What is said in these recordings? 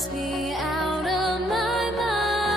must be out of my mind.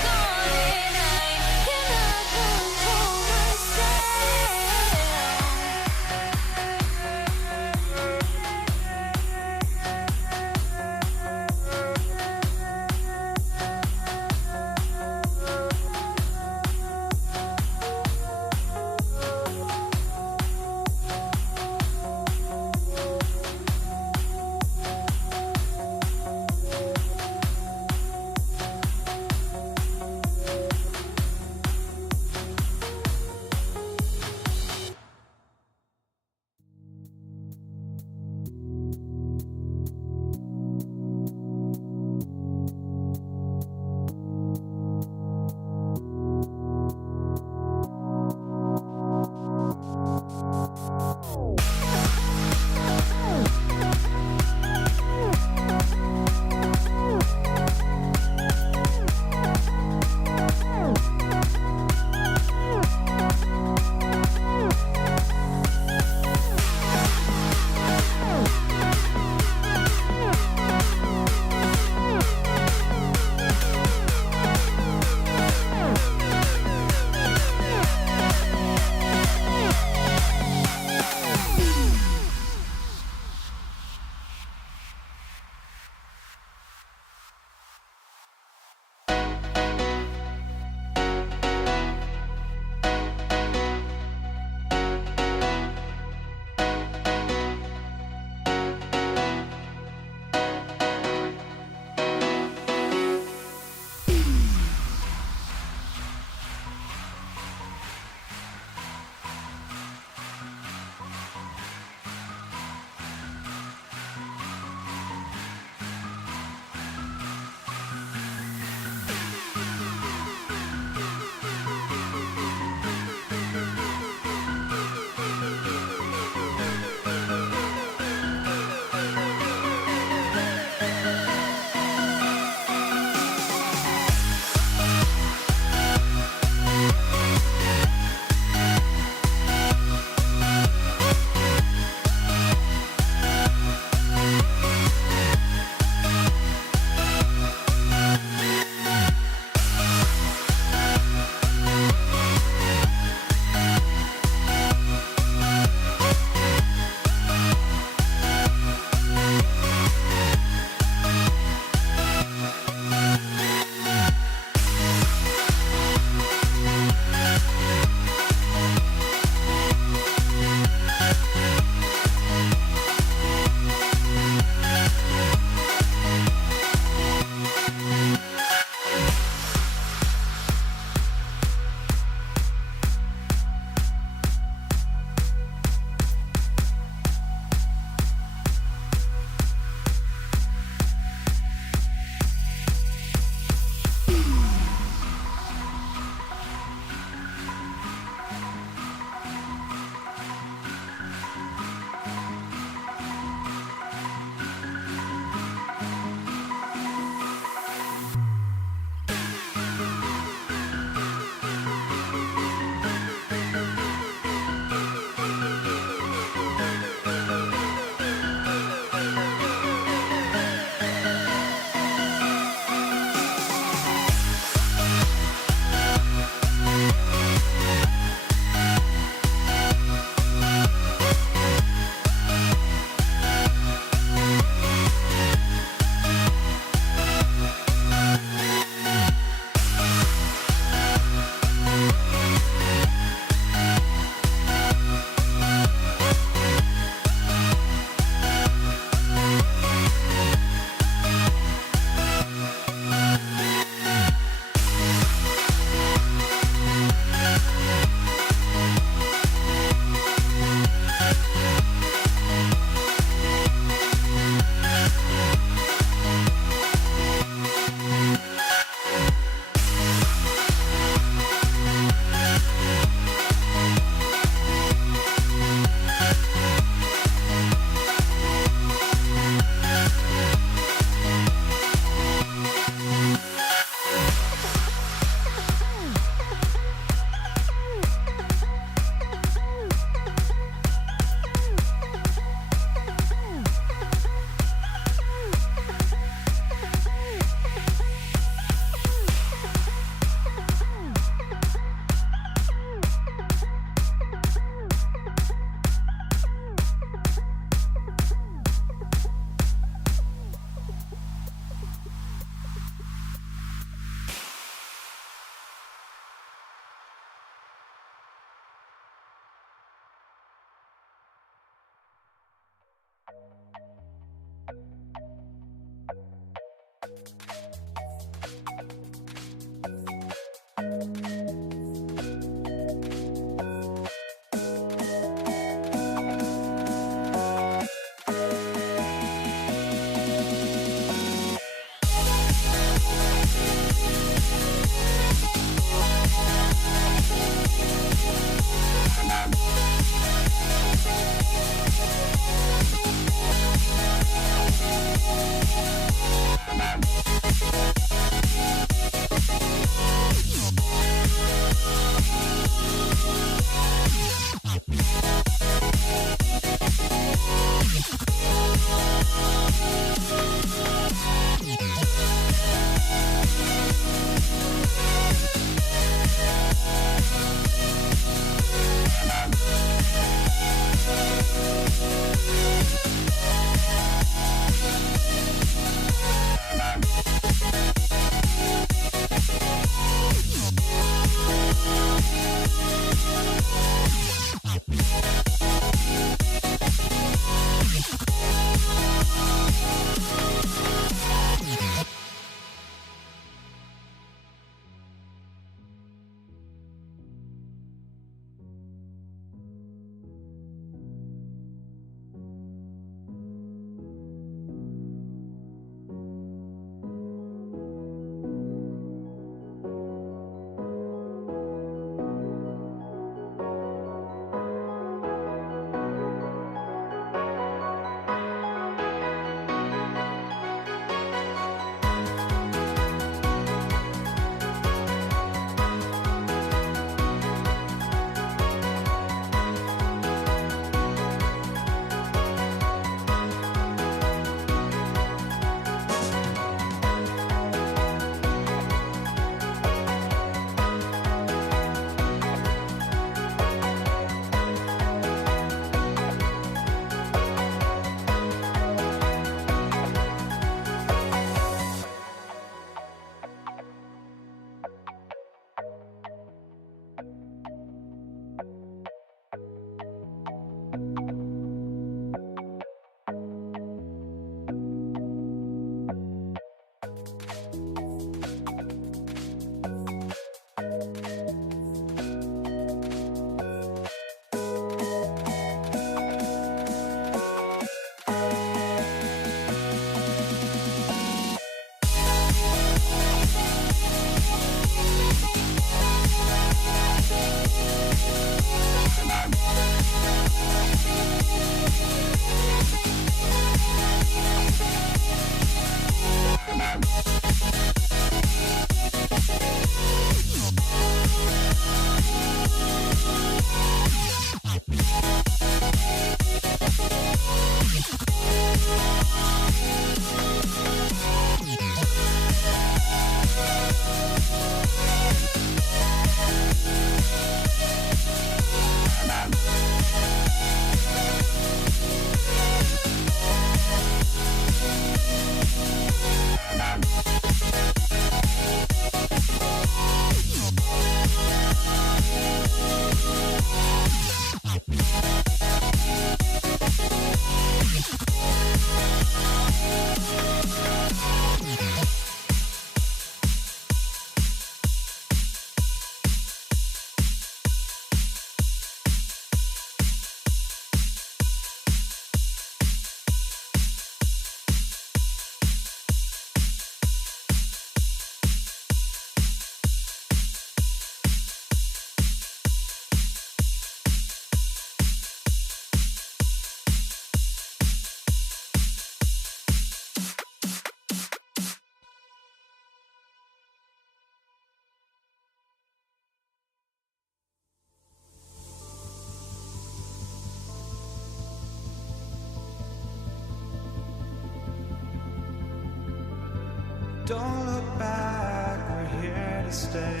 Don't look back, we're here to stay.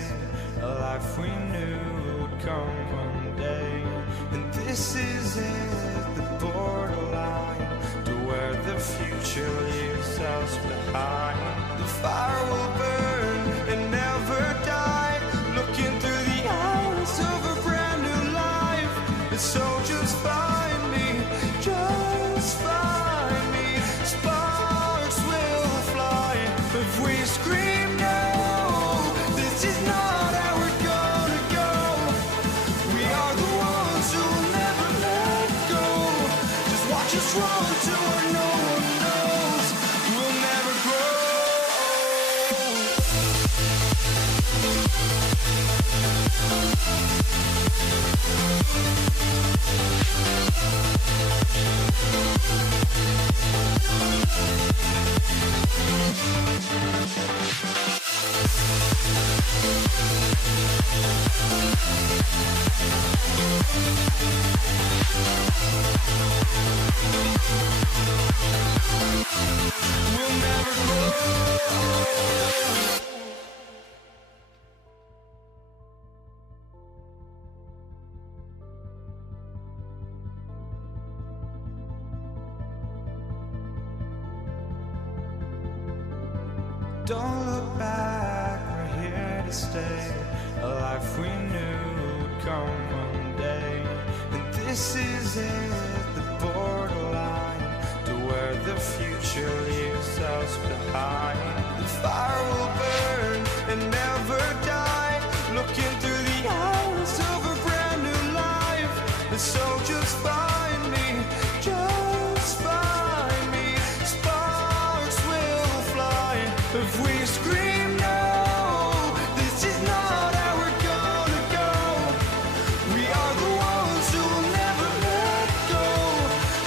A life we knew would come one day. And this is it, the borderline to where the future leaves us behind. The fire will burn and never die, looking through the eyes of a brand new life. And so just find me, just find me. Sparks will fly if we scream no. This is not how we're gonna go. We are the ones who will never let go. Just watch us run to where no one knows. We'll never grow. We'll never grow. Don't look back, we're here to stay. A life we knew would come one day. And this is it, the borderline to where the future leaves us behind. The fire will burn and never die, looking through the eyes of a brand new life. And so just find me, just find me. Sparks will fly if we scream no. This is not how we're gonna go. We are the ones who will never let go.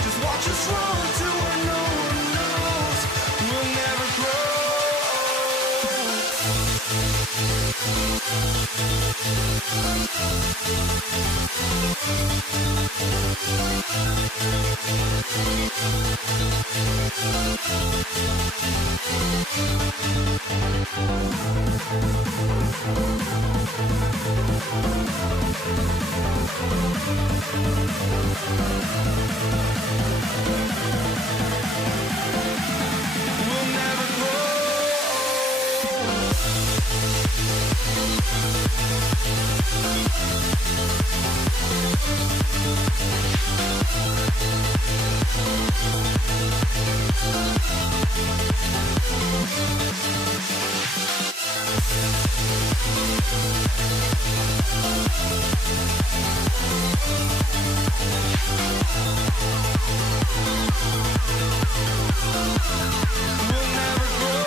Just watch us run to where no one knows. We'll never grow. We'll never grow. We'll never grow.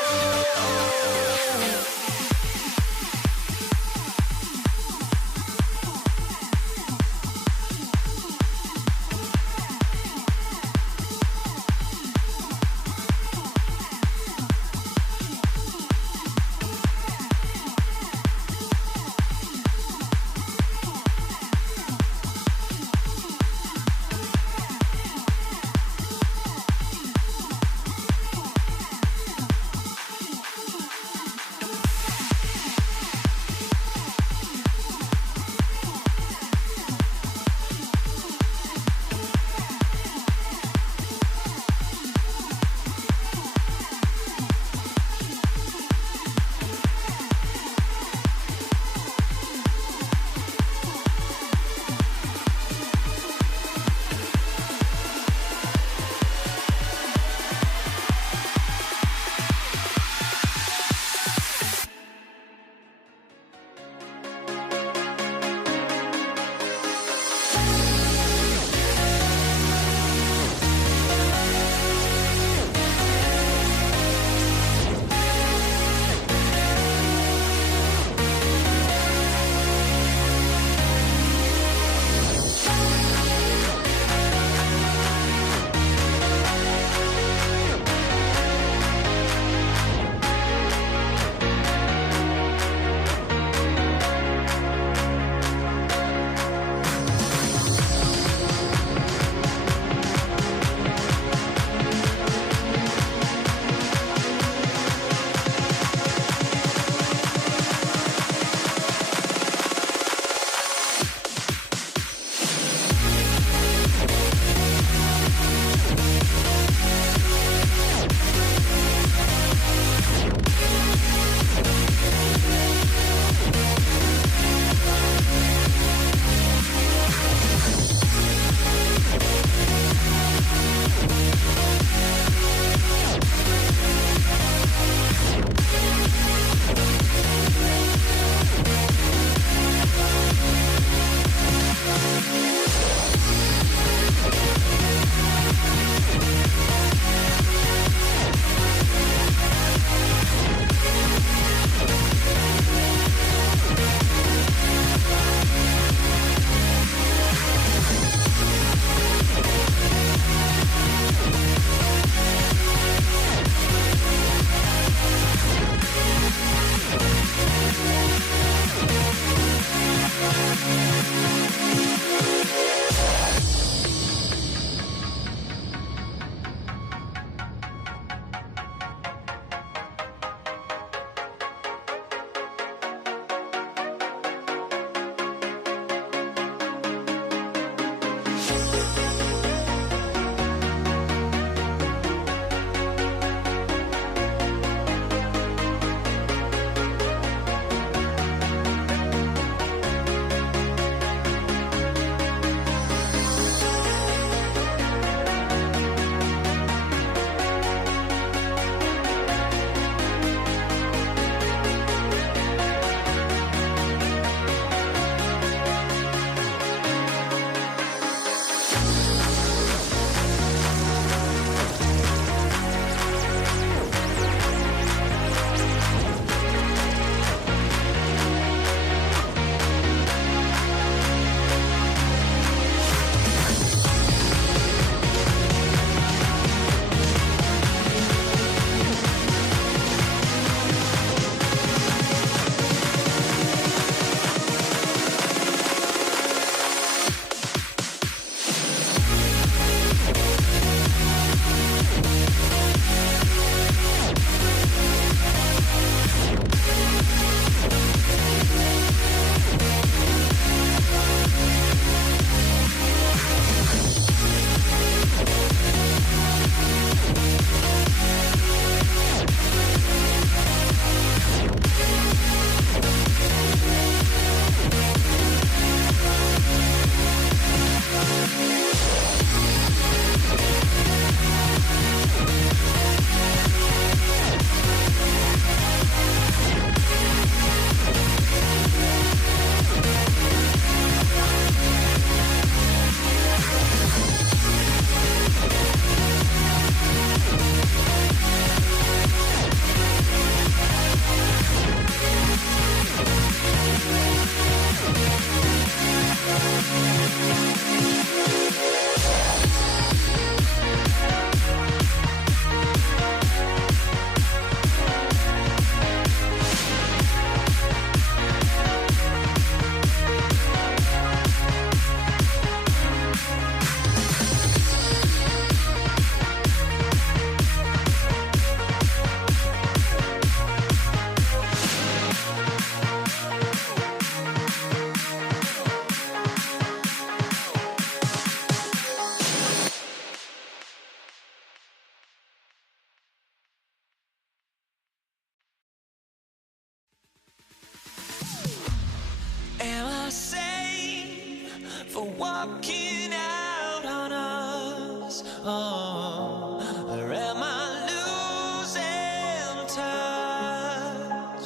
walking out on us. Oh, or am I losing touch?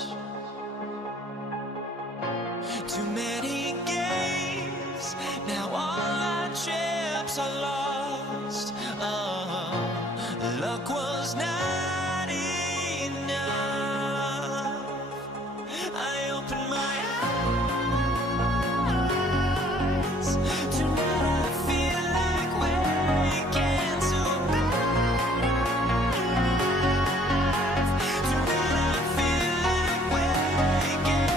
Too many games, now all our chips are lost. Oh, luck was not enough. I opened my eyes. Tonight I feel like waking to life. Tonight I feel like waking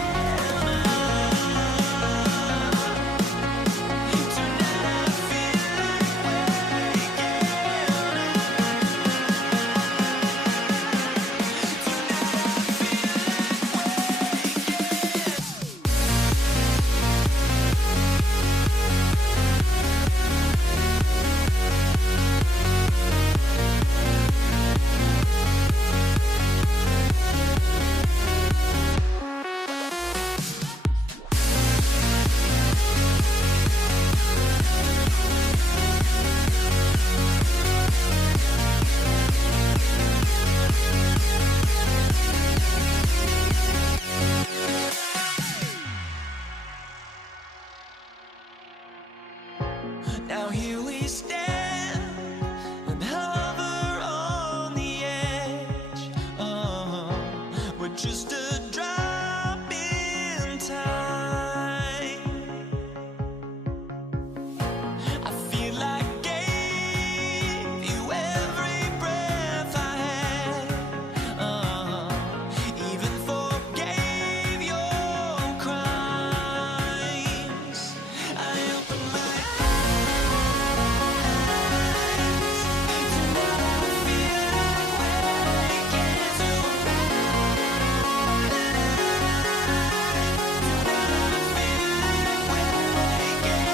up. Tonight I feel like waking now here we stand and hover on the edge. Oh, we're just a drop in time. I feel like gave you every breath I had. Even forgave your crimes. I opened my eyes. Tonight I feel like waking to life. Tonight I feel like waking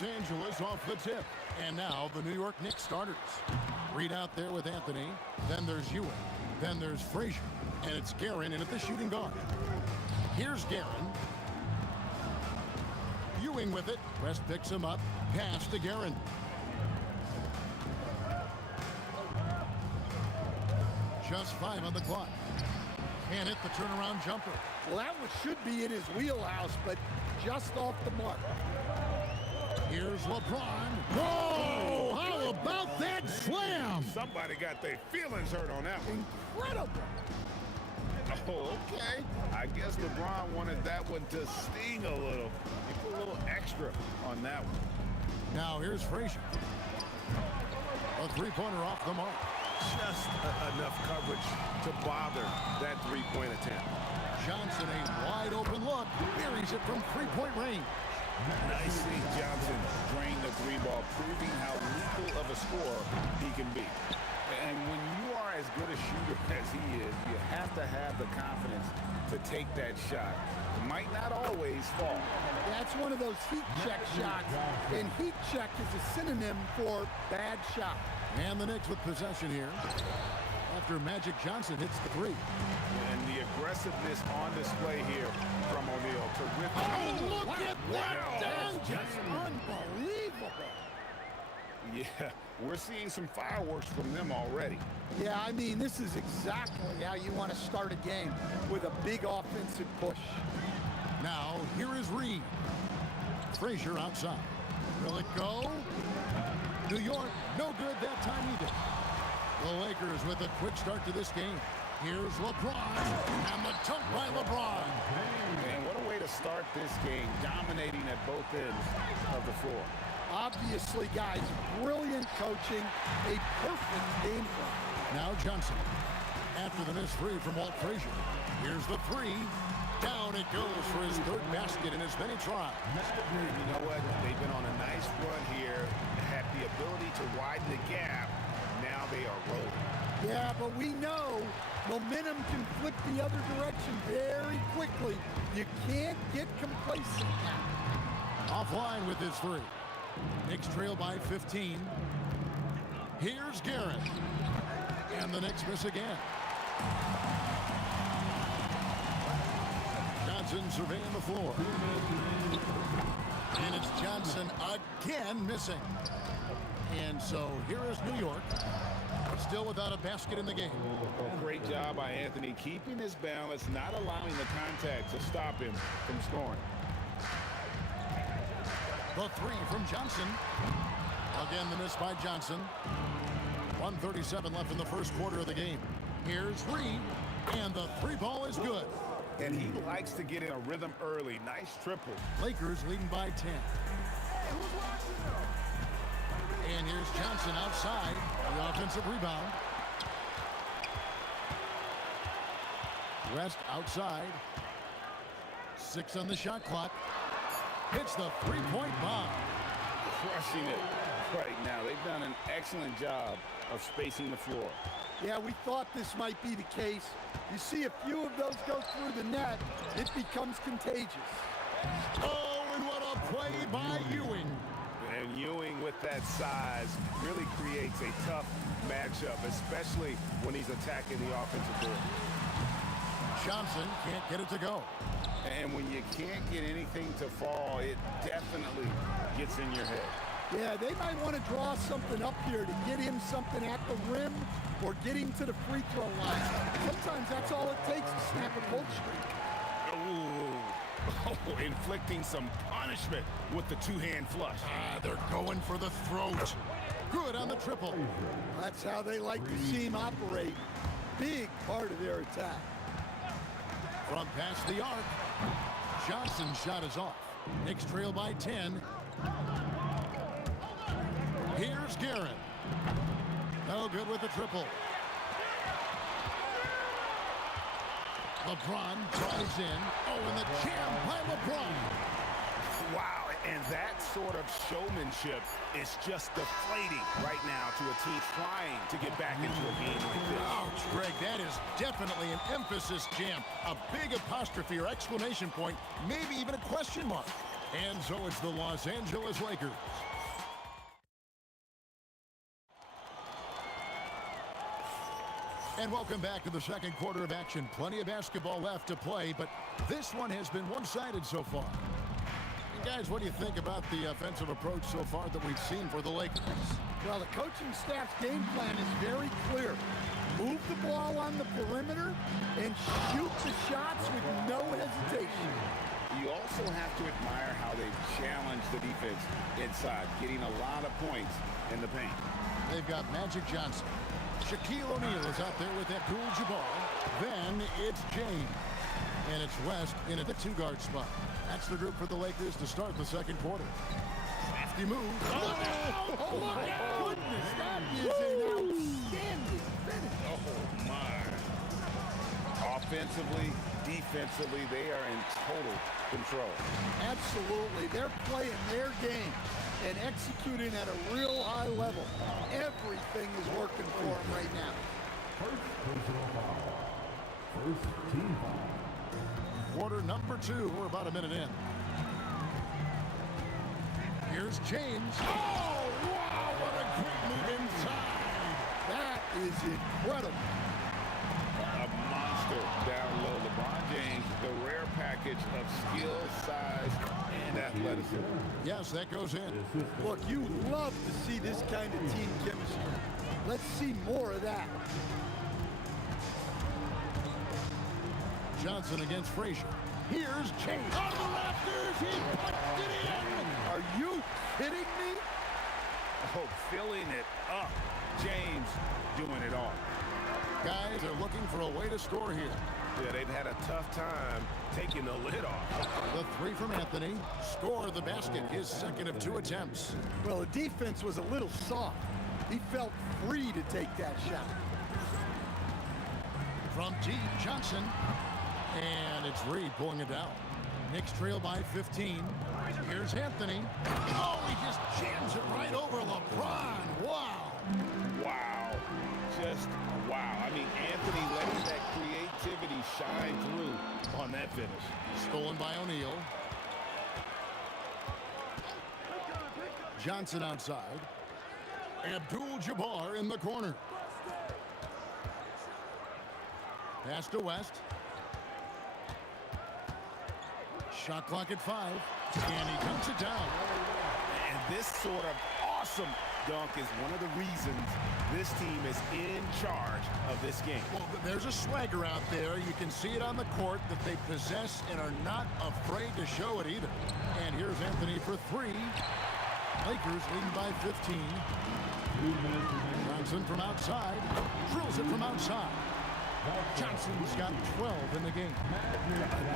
Los Angeles off the tip. And now the New York Knicks starters. Reed out there with Anthony. Then there's Ewing. Then there's Frazier. And it's Guerin in at the shooting guard. Here's Guerin. Ewing with it. West picks him up. Pass to Guerin. Just 5 on the clock. Can't hit the turnaround jumper. Well, that one should be in his wheelhouse, but just off the mark. Here's LeBron. Whoa! How about that slam? Somebody got their feelings hurt on that one. Incredible. Oh, okay. I guess LeBron wanted that one to sting a little. He put a little extra on that one. Now here's Frazier. A three-pointer off the mark. Just enough coverage to bother that three-point attempt. Johnson, a wide-open look. Buries it from three-point range. Nicely, Johnson drained the three ball, proving how lethal of a scorer he can be. And when you are as good a shooter as he is, you have to have the confidence to take that shot. It might not always fall. That's one of those heat check shots, and heat check is a synonym for bad shot. And the Knicks with possession here after Magic Johnson hits the three. And the aggressiveness on display here from O'Neal. Terrific. Oh, look at that! Just unbelievable. Yeah, we're seeing some fireworks from them already. Yeah, I mean, this is exactly how you want to start a game, with a big offensive push. Now, here is Reed. Frazier outside. Will it go? New York, no good that time either. The Lakers with a quick start to this game. Here's LeBron, and the dunk by LeBron. Man, what a way to start this game, dominating at both ends of the floor. Obviously, guys, brilliant coaching, a perfect game plan. Now Johnson, after the missed three from Walt Frazier. Here's the three. Down it goes for his third basket in as many tries. You know what? They've been on a nice run here, had the ability to widen the gap. Now they are rolling. Yeah, but we know momentum can flip the other direction very quickly. You can't get complacent now. Offline with his three. Knicks trail by 15. Here's Guerin. And the Knicks miss again. Johnson surveying the floor. And it's Johnson again missing. And so here is New York, still without a basket in the game. Great job by Anthony, keeping his balance, not allowing the contact to stop him from scoring. The three from Johnson. Again, the miss by Johnson. 1:37 left in the first quarter of the game. Here's Reed, and the three ball is good. And he likes to get in a rhythm early. Nice triple. Lakers leading by 10. And here's Johnson outside, the offensive rebound. West outside. 6 on the shot clock. Hits the three-point bomb. Crushing it right now. They've done an excellent job of spacing the floor. Yeah, we thought this might be the case. You see a few of those go through the net, it becomes contagious. Oh, and what a play by Ewing. And Ewing with that size really creates a tough matchup, especially when he's attacking the offensive board. Johnson can't get it to go. And when you can't get anything to fall, it definitely gets in your head. Yeah, they might want to draw something up here to get him something at the rim or get him to the free throw line. Sometimes that's all it takes to snap a cold streak. Oh, inflicting some punishment with the two-hand flush. They're going for the throat. Good on the triple. That's how they like to see him operate. Big part of their attack. From past the arc, Johnson's shot is off. Knicks trail by 10. Here's Guerin. No good with the triple. LeBron drives in. Oh, and the jam by LeBron. Wow, and that sort of showmanship is just deflating right now to a team trying to get back into a game like this. Ouch, Greg, that is definitely an emphasis jam. A big apostrophe or exclamation point, maybe even a question mark. And so it's the Los Angeles Lakers. And welcome back to the second quarter of action. Plenty of basketball left to play, but this one has been one-sided so far. And guys, what do you think about the offensive approach so far that we've seen for the Lakers? Well, the coaching staff's game plan is very clear. Move the ball on the perimeter and shoot the shots with no hesitation. You also have to admire how they've challenged the defense inside, getting a lot of points in the paint. They've got Magic Johnson. Shaquille O'Neal is out there with Abdul-Jabbar. Then it's James. And it's West in at the two-guard spot. That's the group for the Lakers to start the second quarter. Crafty move. Oh, my goodness. That is an outstanding finish. Oh, my. Offensively, defensively, they are in total control. Absolutely. They're playing their game and executing at a real high level. Everything is working for them right now. First personal foul. First team foul. Quarter number 2. We're about a minute in. Here's James. Oh, wow, what a great move inside. That is incredible. A monster down low. LeBron James, the rare package of skill, size, and athleticism. Yes, that goes in. Look, you love to see this kind of team chemistry. Let's see more of that. Johnson against Frazier. Here's Chase. On the rafters, he punched it in. Are you kidding me? Oh, filling it up. James doing it all. Guys are looking for a way to score here. Yeah, they've had a tough time taking the lid off. The three from Anthony. Score the basket, his second of 2 attempts. Well, the defense was a little soft. He felt free to take that shot. From deep, Johnson. And it's Reed pulling it down. Knicks trail by 15. Here's Anthony. Oh, he just jams it right over LeBron. Wow. Wow. Just wow. I mean, Anthony letting that creativity shine through on that finish. Stolen by O'Neal. Johnson outside. Abdul-Jabbar in the corner. Pass to West. Shot clock at 5. And he dunks it down. And this sort of awesome dunk is one of the reasons this team is in charge of this game. Well, there's a swagger out there. You can see it on the court that they possess and are not afraid to show it either. And here's Anthony for 3. Lakers leading by 15. Johnson from outside. Drills it from outside. Johnson's got 12 in the game.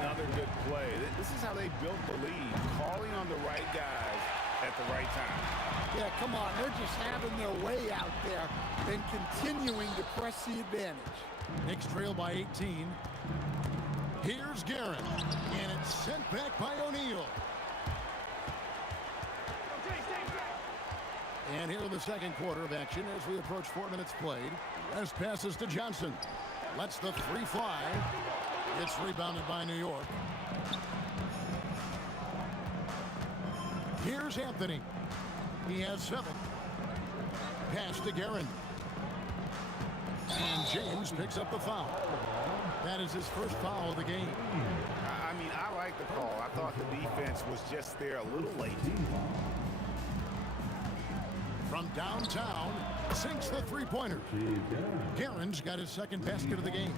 Another good play. This is how they built the lead. Calling on the right guys at the right time. Yeah, come on. They're just having their way out there and continuing to press the advantage. Knicks trail by 18. Here's Garrett. And it's sent back by O'Neal. And here in the second quarter of action as we approach 4 minutes played. West passes to Johnson. Lets the 3 fly. It's rebounded by New York. Here's Anthony. He has 7. Pass to Guerin. And James picks up the foul. That is his first foul of the game. I mean, I like the call. I thought the defense was just there a little late. From downtown, sinks the 3-pointer. Guerin's got his second basket of the game.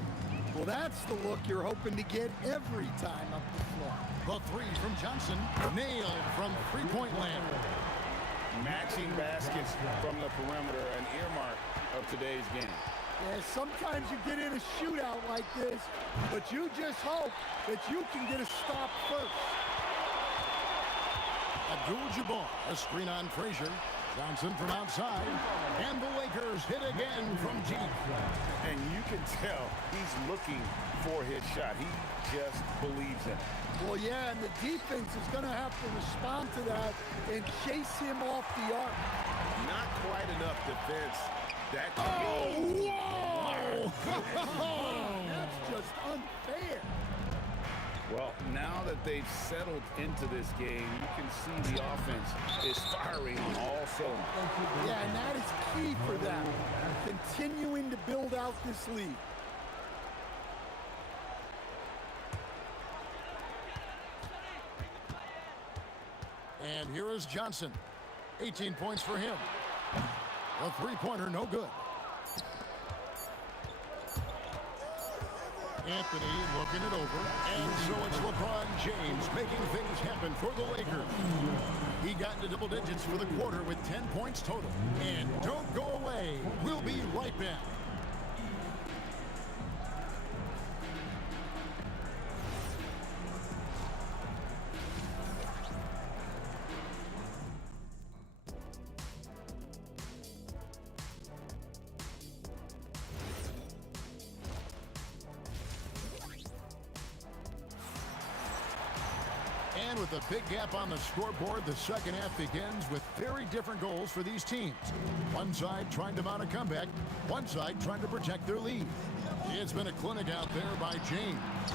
Well, that's the look you're hoping to get every time up the floor. The 3 from Johnson, nailed from 3-point land. Matching baskets from the perimeter, an earmark of today's game. Yeah, sometimes you get in a shootout like this, but you just hope that you can get a stop first. Abdul-Jabbar, a screen on Frazier. Johnson from outside, and the Lakers hit again from deep. And you can tell he's looking for his shot. He just believes in it. Well, yeah, and the defense is going to have to respond to that and chase him off the arc. Not quite enough defense. That Whoa! That's just unfair. Well, now that they've settled into this game, you can see the offense is firing on all cylinders. Yeah, and that is key for them, continuing to build out this lead. And here is Johnson. 18 points for him. A three-pointer, no good. Anthony looking it over. And so it's LeBron James making things happen for the Lakers. He got into double digits for the quarter with 10 points total. And don't go away. We'll be right back. And with a big gap on the scoreboard, the second half begins with very different goals for these teams. One side trying to mount a comeback, one side trying to protect their lead. It's been a clinic out there by James.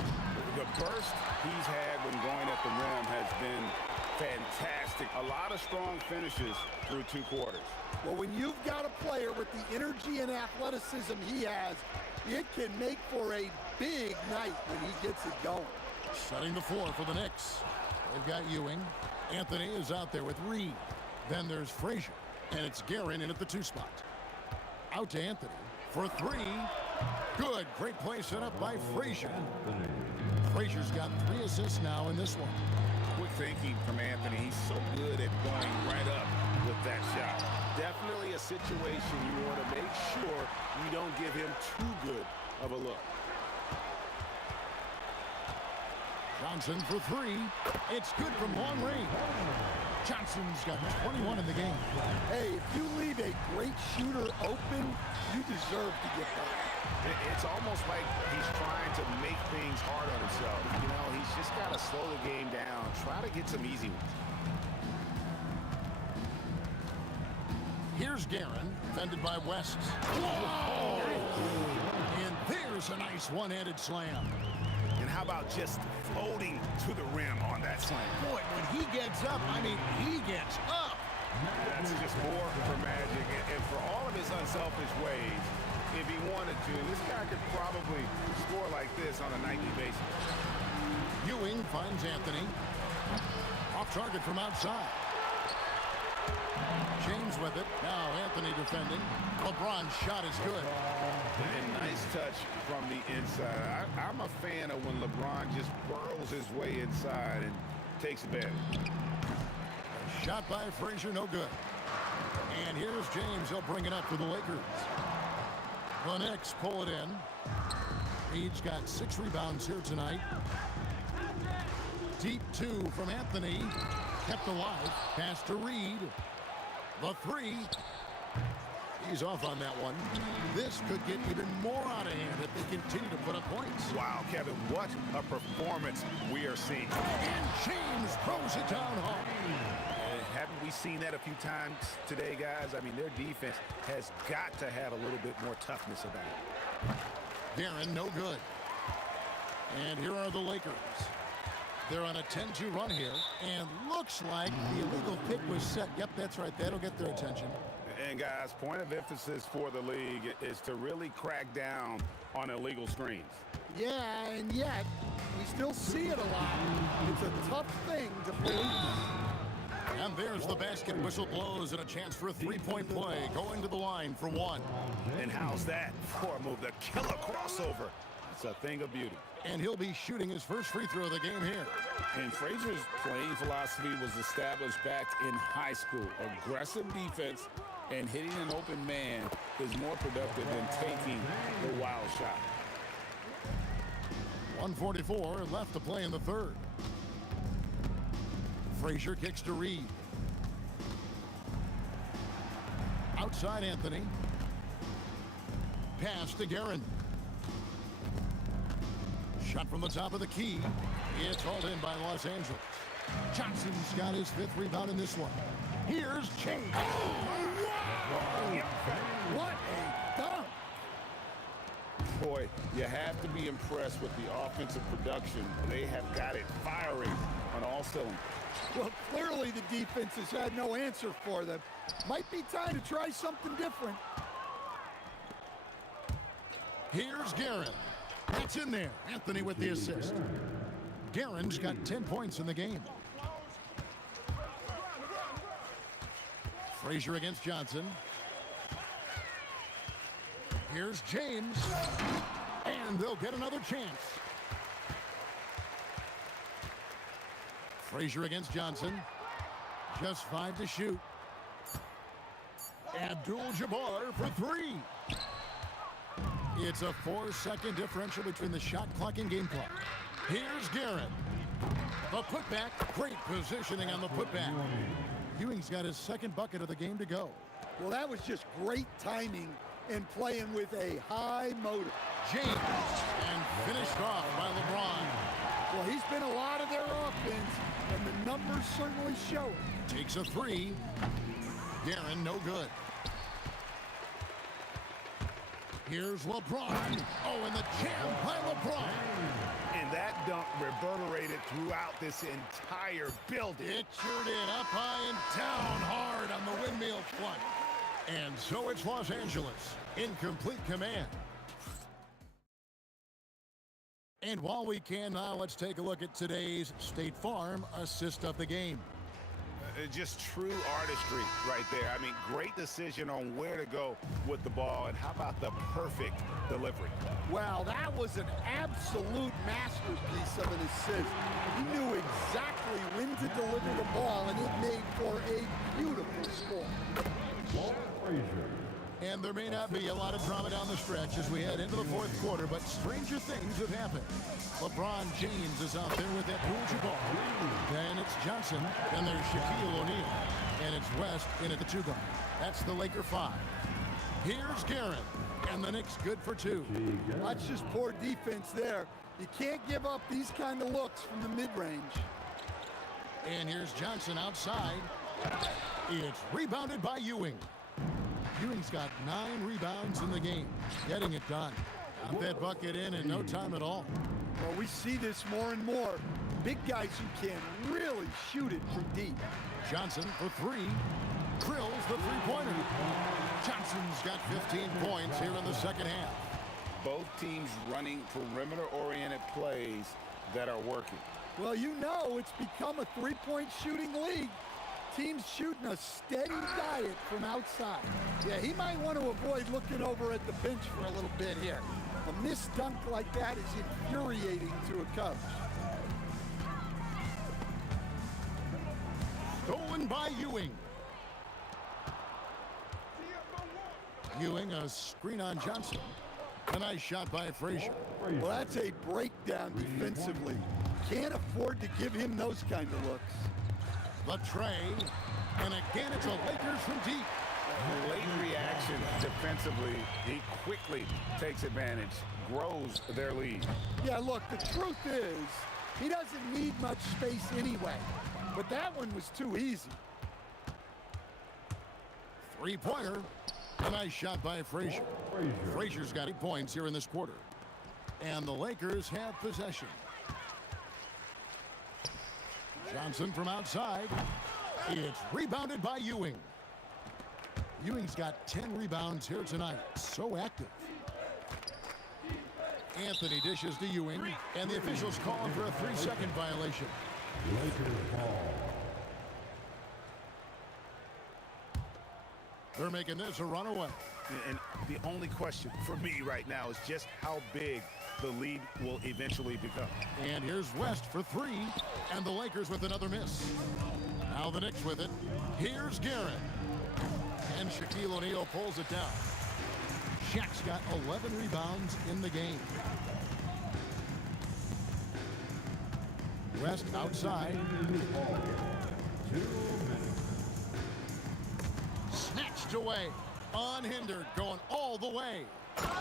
The burst he's had when going at the rim has been fantastic. A lot of strong finishes through two quarters. Well, when you've got a player with the energy and athleticism he has, it can make for a big night when he gets it going. Setting the floor for the Knicks. They've got Ewing. Anthony is out there with Reed. Then there's Frazier. And it's Guerin in at the 2 spot. Out to Anthony for 3. Good. Great play set up by Frazier. Frazier's got 3 assists now in this one. Quick thinking from Anthony. He's so good at going right up with that shot. Definitely a situation you want to make sure you don't give him too good of a look. Johnson for 3. It's good from long range. Johnson's got 21 in the game. Hey, if you leave a great shooter open, you deserve to get that. It's almost like he's trying to make things hard on himself. You know, he's just got to slow the game down. Try to get some easy ones. Here's Guerin, defended by West. Whoa! And there's a nice one-handed slam. And how about just floating to the rim on that slam? Boy, when he gets up, I mean, he gets up. That's just more for Magic. And for all of his unselfish ways, if he wanted to, this guy could probably score like this on a nightly basis. Ewing finds Anthony. Off target from outside. James with it. Now Anthony defending. LeBron's shot is good. And nice touch from the inside. I'm a fan of when LeBron just burrows his way inside and takes advantage. Shot by Frazier, no good. And here's James. He'll bring it up for the Lakers. The Knicks pull it in. Reed's got 6 rebounds here tonight. Deep 2 from Anthony. Kept alive. Pass to Reed. The 3. He's off on that one. This could get even more out of hand if they continue to put up points. Wow, Kevin, what a performance we are seeing. And James throws it down home. Haven't we seen that a few times today, guys? I mean, their defense has got to have a little bit more toughness about it. Guerin, no good. And here are the Lakers. They're on a 10-2 run here, and looks like the illegal pick was set. Yep, that's right. That'll get their attention. And, guys, point of emphasis for the league is to really crack down on illegal screens. Yeah, and yet, we still see it a lot. It's a tough thing to police. And there's the basket. Whistle blows and a chance for a 3-point play. Going to the line for 1. And how's that for a move? The killer crossover. It's a thing of beauty. And he'll be shooting his first free throw of the game here. And Frazier's playing philosophy was established back in high school. Aggressive defense and hitting an open man is more productive than taking the wild shot. 1:44 left to play in the third. Frazier kicks to Reed. Outside Anthony. Pass to Guerin. Shot from the top of the key. It's hauled in by Los Angeles. Johnson's got his 5th rebound in this one. Here's James. What a dunk! Boy, You have to be impressed with the offensive production. They have got it firing on all cylinders. Well, clearly the defense has had no answer for them. Might be time to try something different. Here's Guerin. That's in there. Anthony with the assist. Guerin's got 10 points in the game. Frazier against Johnson. Here's James. And they'll get another chance. Frazier against Johnson. Just 5 to shoot. Abdul-Jabbar for 3. It's a 4-second differential between the shot clock and game clock. Here's Guerin. The putback. Great positioning on the putback. Ewing's got his second bucket of the game to go. Well, that was just great timing and playing with a high motor. James. And finished off by LeBron. Well, he's been a lot of their offense, and the numbers certainly show it. Takes a 3. Guerin, no good. Here's LeBron. Oh, and the jam by LeBron. And that dunk reverberated throughout this entire building. It sure did. Up high and down hard on the windmill front. And so it's Los Angeles in complete command. And while we can now, let's take a look at today's State Farm assist of the game. Just true artistry right there. I mean, great decision on where to go with the ball, and how about the perfect delivery? Wow, that was an absolute masterpiece of an assist. He knew exactly when to deliver the ball, and it made for a beautiful score. And there may not be a lot of drama down the stretch as we head into the fourth quarter, but stranger things have happened. LeBron James is out there with that Abdul-Jabbar. Then it's Johnson. Then there's Shaquille O'Neal. And it's West in at the 2 guard. That's the Laker 5. Here's Guerin. And the Knicks good for 2. That's just poor defense there. You can't give up these kind of looks from the mid-range. And here's Johnson outside. It's rebounded by Ewing. Ewing's got 9 rebounds in the game, getting it done. Got that bucket in no time at all. Well, we see this more and more. Big guys who can really shoot it from deep. Johnson for 3. Drills the 3-pointer. Johnson's got 15 points here in the second half. Both teams running perimeter-oriented plays that are working. Well, you know it's become a 3-point shooting league. Teams shooting a steady diet from outside. Yeah, he might want to avoid looking over at the bench for a little bit here. A missed dunk like that is infuriating to a coach. Stolen by Ewing. Ewing, a screen on Johnson. A nice shot by Frazier. Well, that's a breakdown defensively. Can't afford to give him those kind of looks. The tray, and again it's a Lakers from deep. Late reaction defensively. He quickly takes advantage, grows their lead. Yeah, look, the truth is, he doesn't need much space anyway. But that one was too easy. 3-pointer. A nice shot by Frazier. Frazier's got 8 points here in this quarter. And the Lakers have possession. Johnson from outside. It's rebounded by Ewing. Ewing's got 10 rebounds here tonight. So active. Anthony dishes to Ewing, and the officials call for a 3-second violation. They're making this a runaway. And the only question for me right now is just how big the lead will eventually become. And here's West for 3, and the Lakers with another miss. Now the Knicks with it. Here's Guerin. And Shaquille O'Neal pulls it down. Shaq's got 11 rebounds in the game. West outside. Snatched away. Unhindered, going all the way.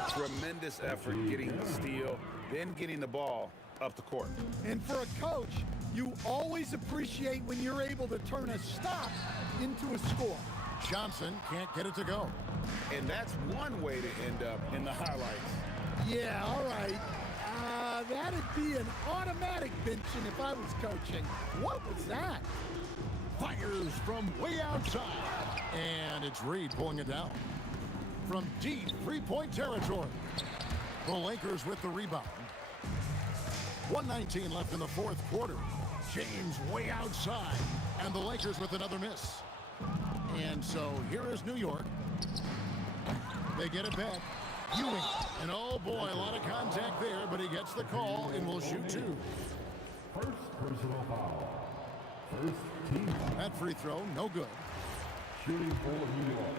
Tremendous effort getting the steal, then getting the ball up the court. And for a coach, you always appreciate when you're able to turn a stop into a score. Johnson can't get it to go. And that's one way to end up in the highlights. Yeah, all right. That'd be an automatic benching if I was coaching. What was that? Fires from way outside. And it's Reed pulling it down. From deep three-point territory. The Lakers with the rebound. 1:19 left in the fourth quarter. James way outside. And the Lakers with another miss. And so here is New York. They get it back. Ewing. And oh boy, a lot of contact there, but he gets the call and will shoot two. First personal foul. First team foul. That free throw, no good. Shooting for New York.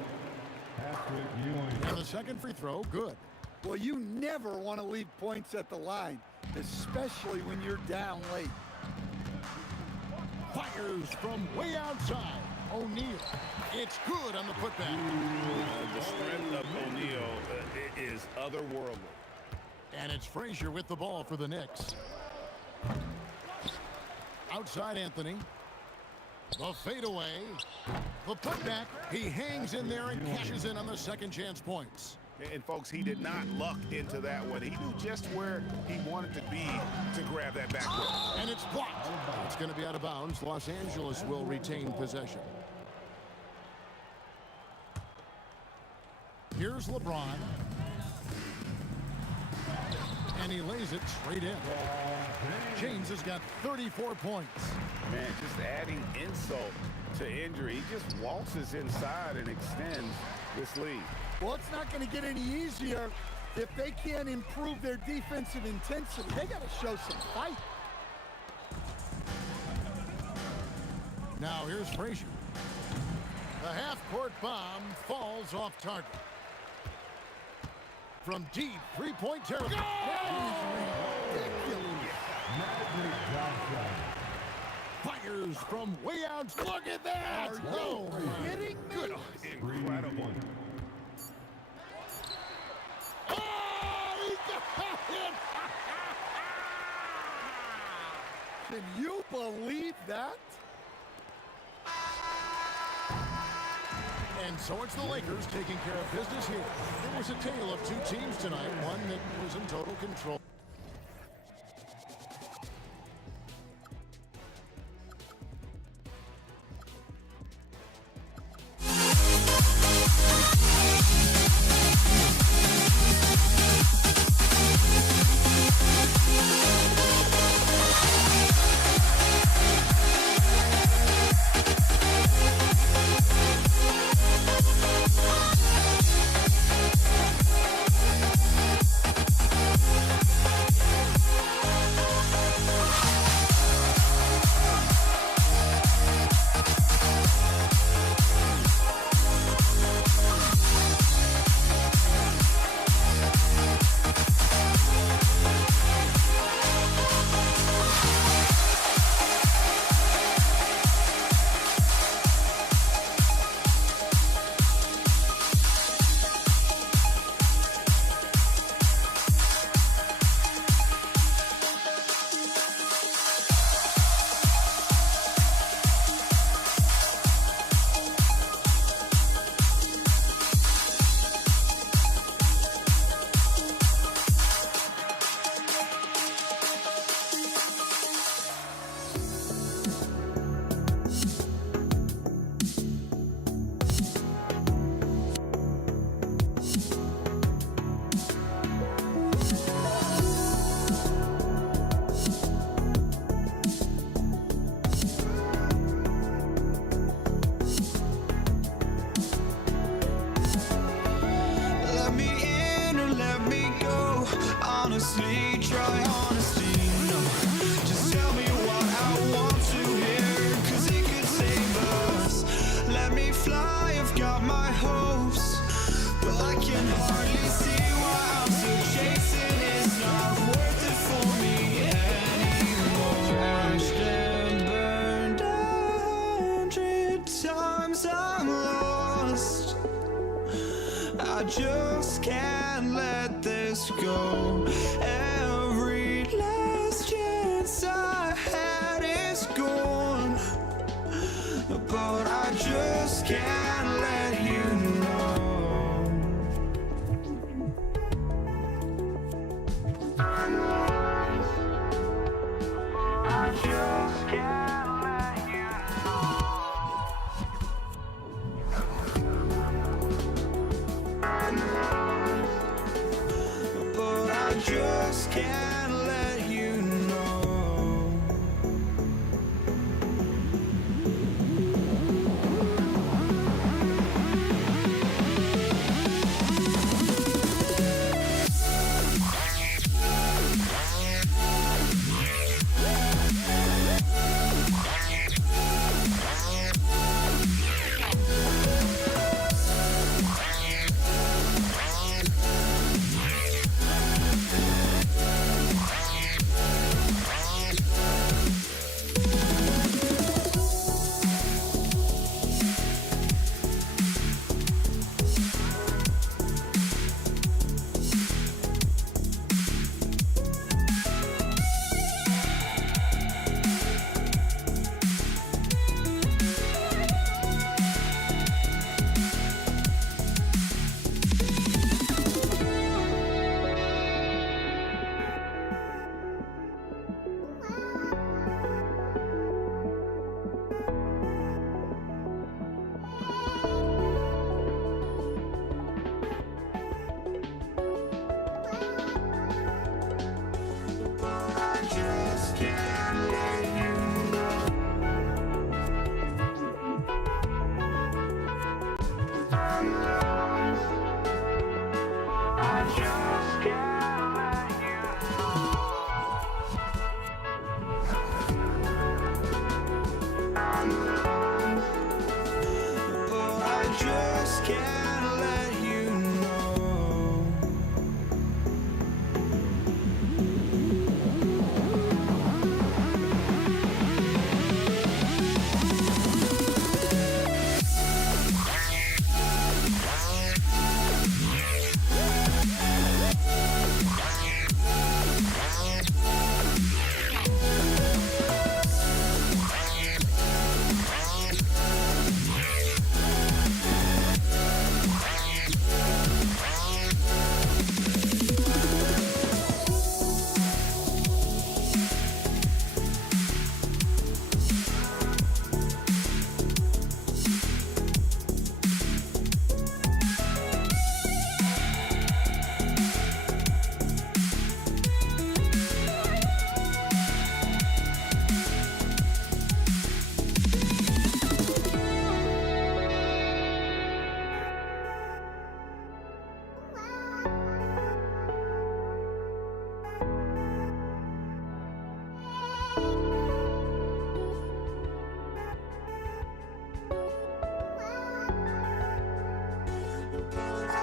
Patrick Ewing. And the second free throw, good. Well, you never want to leave points at the line, especially when you're down late. Fires from way outside. O'Neal. It's good on the putback. The strength of O'Neal is otherworldly. And it's Frazier with the ball for the Knicks. Outside Anthony. The fadeaway. The putback. He hangs in there and cashes in on the second chance points. And folks, he did not luck into that one. He knew just where he wanted to be to grab that backcourt. And it's blocked. It's going to be out of bounds. Los Angeles will retain possession. Here's LeBron. And he lays it straight in. James has got 34 points. Man, just adding insult to injury. He just waltzes inside and extends this lead. Well, it's not going to get any easier if they can't improve their defensive intensity. They got to show some fight. Now here's Frazier. The half-court bomb falls off target. From deep three-point territory. Magic Johnson. Fires from way out. Look at that! Are Oh, you kidding me? Good. Incredible. Oh, he got it! Can you believe that? And so it's the Lakers taking care of business here. It was a tale of two teams tonight, one that was in total control. honestly, try honesty, no. Just tell me what I want to hear, 'cause it could save us. Let me fly, I've got my hopes, but I can hardly see why I'm still chasing. It's not worth it for me anymore. Crashed and burned 100 times, I'm lost. I just can't let this go. Every last chance I had is gone, but I just can't let you know. just can't let you know. Can't let you know.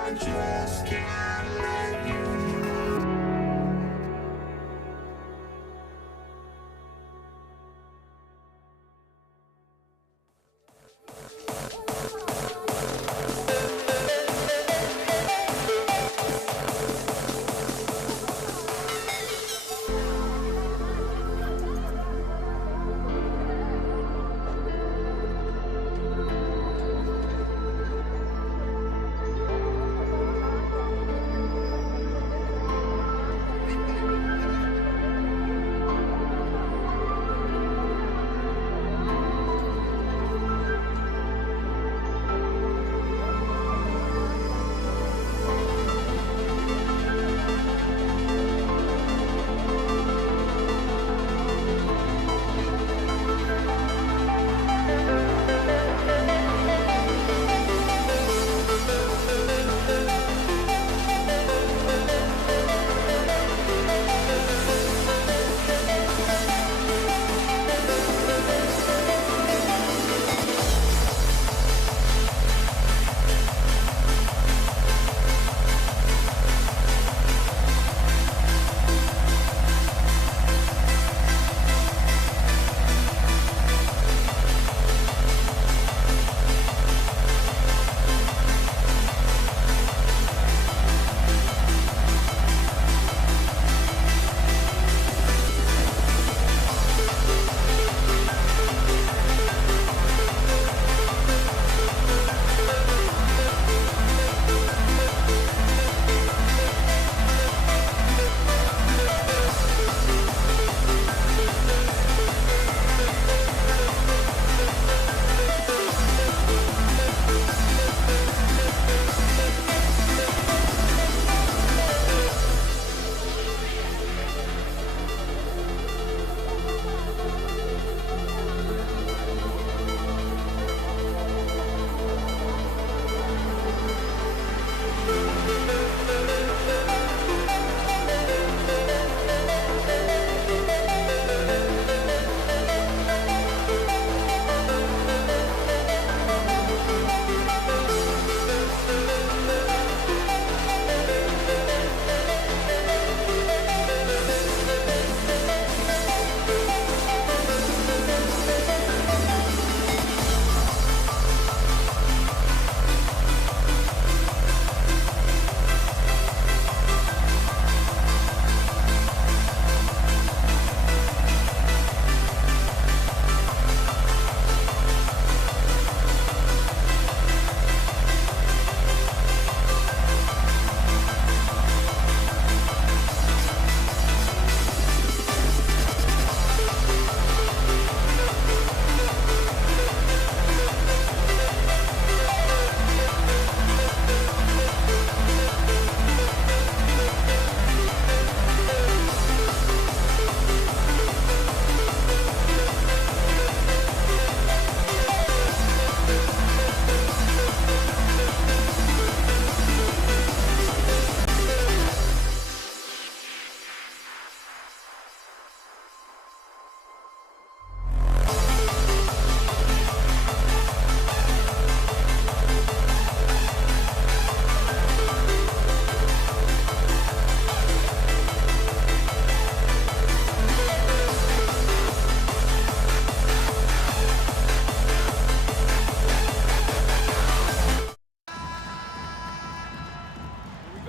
I just can't let you know.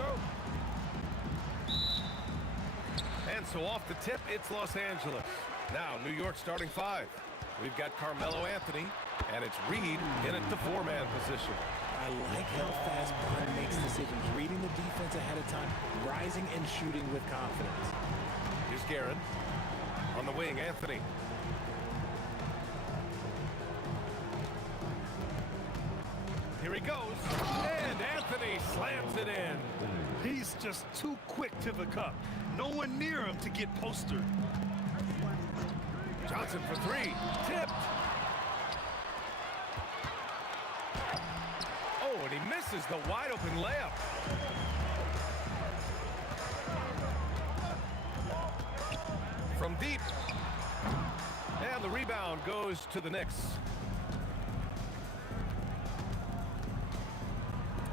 throw. And so off the tip, it's Los Angeles. Now, New York starting 5. We've got Carmelo Anthony, and it's Reed in at the 4-man position. I like how fast Bond makes decisions, reading the defense ahead of time, rising and shooting with confidence. Here's Guerin. On the wing, Anthony. Here he goes, and Anthony slams it in. He's just too quick to the cup. No one near him to get postered. Johnson for 3, tipped. Oh, and he misses the wide open layup. From deep. And the rebound goes to the Knicks.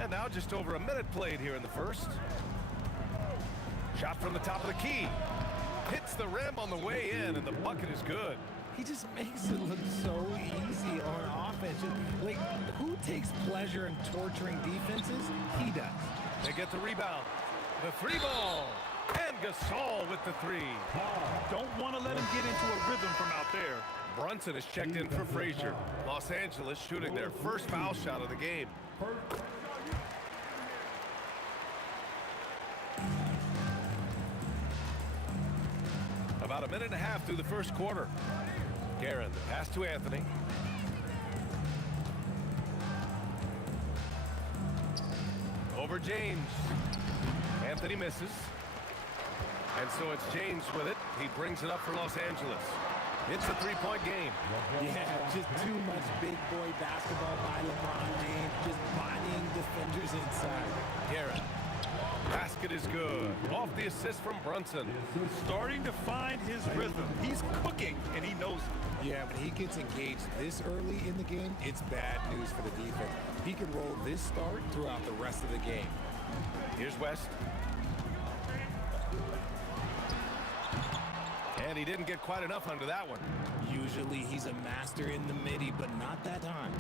And now just over a minute played here in the first. Shot from the top of the key. Hits the rim on the way in, and the bucket is good. He just makes it look so easy on offense. Like, who takes pleasure in torturing defenses? He does. They get the rebound. The 3 ball. And Gasol with the 3. Don't want to let him get into a rhythm from out there. Brunson is checked in for Frazier. Los Angeles shooting their first foul shot of the game. About a minute and a half through the first quarter. Guerin, the pass to Anthony. Over James. Anthony misses. And so it's James with it. He brings it up for Los Angeles. It's a 3-point game. Yeah, just too much big boy basketball by LeBron James, just bodying defenders inside. Guerin. Basket is good. Off the assist from Brunson. Starting to find his rhythm. He's cooking, and he knows it. Yeah, when he gets engaged this early in the game, it's bad news for the defense. He can roll this start throughout the rest of the game. Here's West. And he didn't get quite enough under that one. Usually he's a master in the midi, but not that time.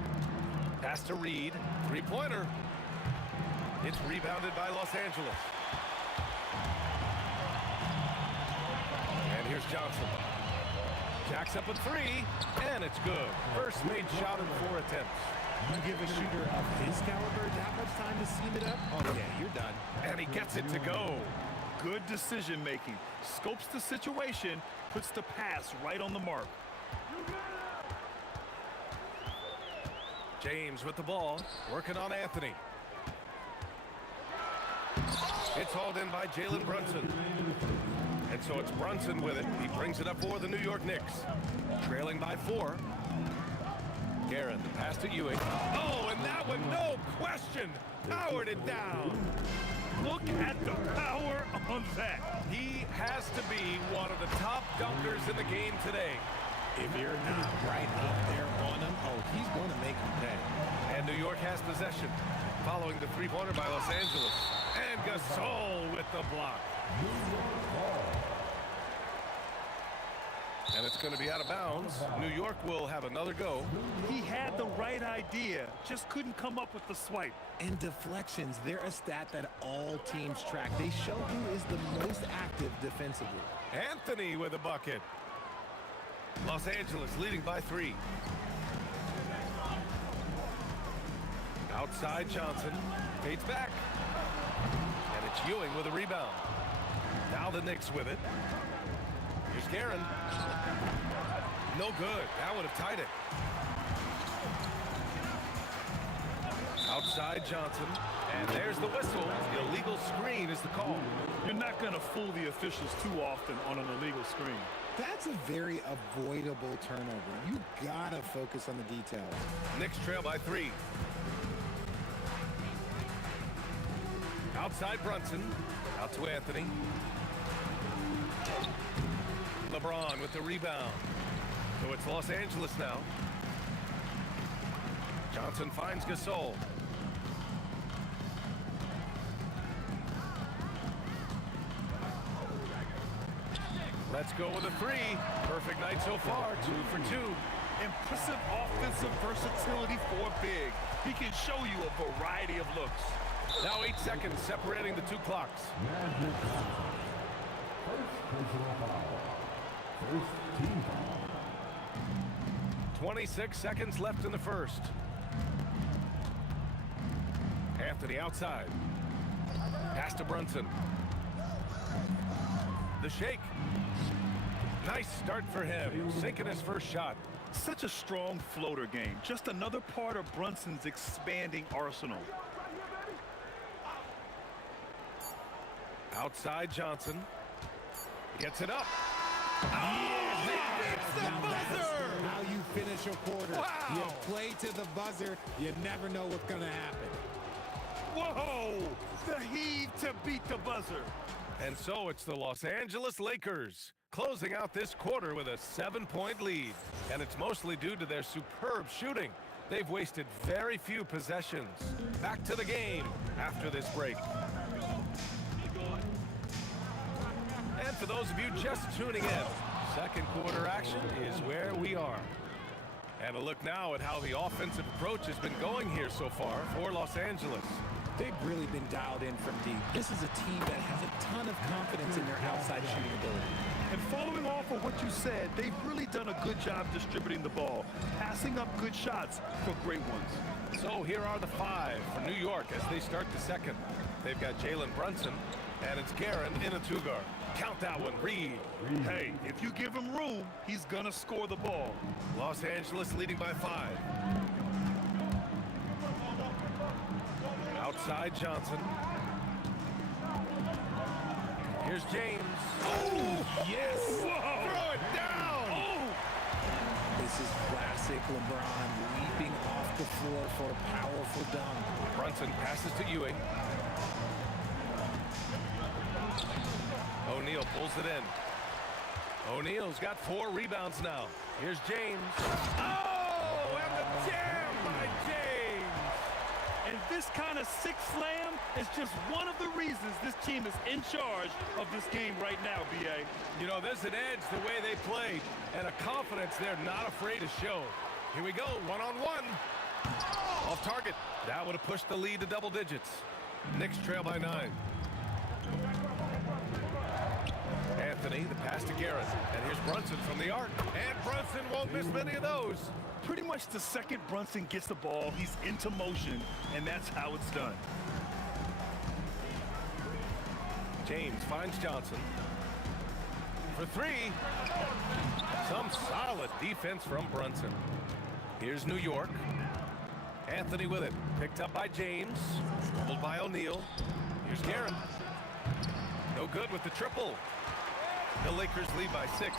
Pass to Reed. 3-pointer. It's rebounded by Los Angeles. And here's Johnson. Jacks up a 3, and it's good. First made shot in 4 attempts. You give a shooter of his caliber that much time to seam it up, oh yeah, you're done. And he gets it to go. Good decision making. Scopes the situation, puts the pass right on the mark. James with the ball, working on Anthony. It's hauled in by Jalen Brunson. And so it's Brunson with it. He brings it up for the New York Knicks. Trailing by 4. Guerin, the pass to Ewing. Oh, and that one, no question, powered it down. Look at the power on that. He has to be one of the top dunkers in the game today. If you're not right up there on him, oh, he's going to make him pay. And New York has possession, following the 3-pointer by Los Angeles. And Gasol with the block. And it's going to be out of bounds. New York will have another go. He had the right idea, just couldn't come up with the swipe. And deflections, they're a stat that all teams track. They show who is the most active defensively. Anthony with a bucket. Los Angeles leading by 3. Outside Johnson. Fades back. And it's Ewing with a rebound. Now the Knicks with it. Here's Guerin. No good. That would have tied it. Outside Johnson. And there's the whistle. The illegal screen is the call. You're not going to fool the officials too often on an illegal screen. That's a very avoidable turnover. You gotta focus on the details. Knicks trail by 3. Outside Brunson. Out to Anthony. LeBron with the rebound. So it's Los Angeles now. Johnson finds Gasol. Let's go with a 3. Perfect night so far. 2 for 2. Impressive offensive versatility for big. He can show you a variety of looks. Now 8 seconds separating the two clocks. Magic Johnson. First personal foul. First team foul. 26 seconds left in the first. Anthony outside. Pass to Brunson. The shake. Nice start for him. Sinking his first shot. Such a strong floater game. Just another part of Brunson's expanding arsenal. Outside Johnson. Gets it up. It's the buzzer! How you finish a quarter. Wow. You play to the buzzer. You never know what's going to happen. Whoa! The heave to beat the buzzer. And so it's the Los Angeles Lakers closing out this quarter with a 7-point lead. And it's mostly due to their superb shooting. They've wasted very few possessions. Back to the game after this break. And for those of you just tuning in, second quarter action is where we are. And a look now at how the offensive approach has been going here so far for Los Angeles. They've really been dialed in from deep. This is a team that has a ton of confidence in their outside shooting ability. And following off of what you said, they've really done a good job distributing the ball, passing up good shots for great ones. So here are the 5 for New York as they start the second. They've got Jalen Brunson, and it's Garen in a two-guard. Count that one, Reed. Hey, if you give him room, he's gonna score the ball. Los Angeles leading by 5. Outside Johnson. Here's James. Oh, yes! Whoa. Throw it down! Oh! This is classic LeBron leaping off the floor for a powerful dunk. Brunson passes to Ewing. O'Neal pulls it in. O'Neal's got 4 rebounds now. Here's James. Oh, and the jam by James. And this kind of sick slam is just one of the reasons this team is in charge of this game right now, B.A. You know, there's an edge the way they play and a confidence they're not afraid to show. Here we go, one-on-one. Off target. That would have pushed the lead to double digits. Knicks trail by 9. Anthony, the pass to Garrett. And here's Brunson from the arc. And Brunson won't miss many of those. Pretty much the second Brunson gets the ball, he's into motion, and that's how it's done. James finds Johnson. For 3. Some solid defense from Brunson. Here's New York. Anthony with it. Picked up by James. Pulled by O'Neal. Here's Garrett. No good with the triple. The Lakers lead by 6.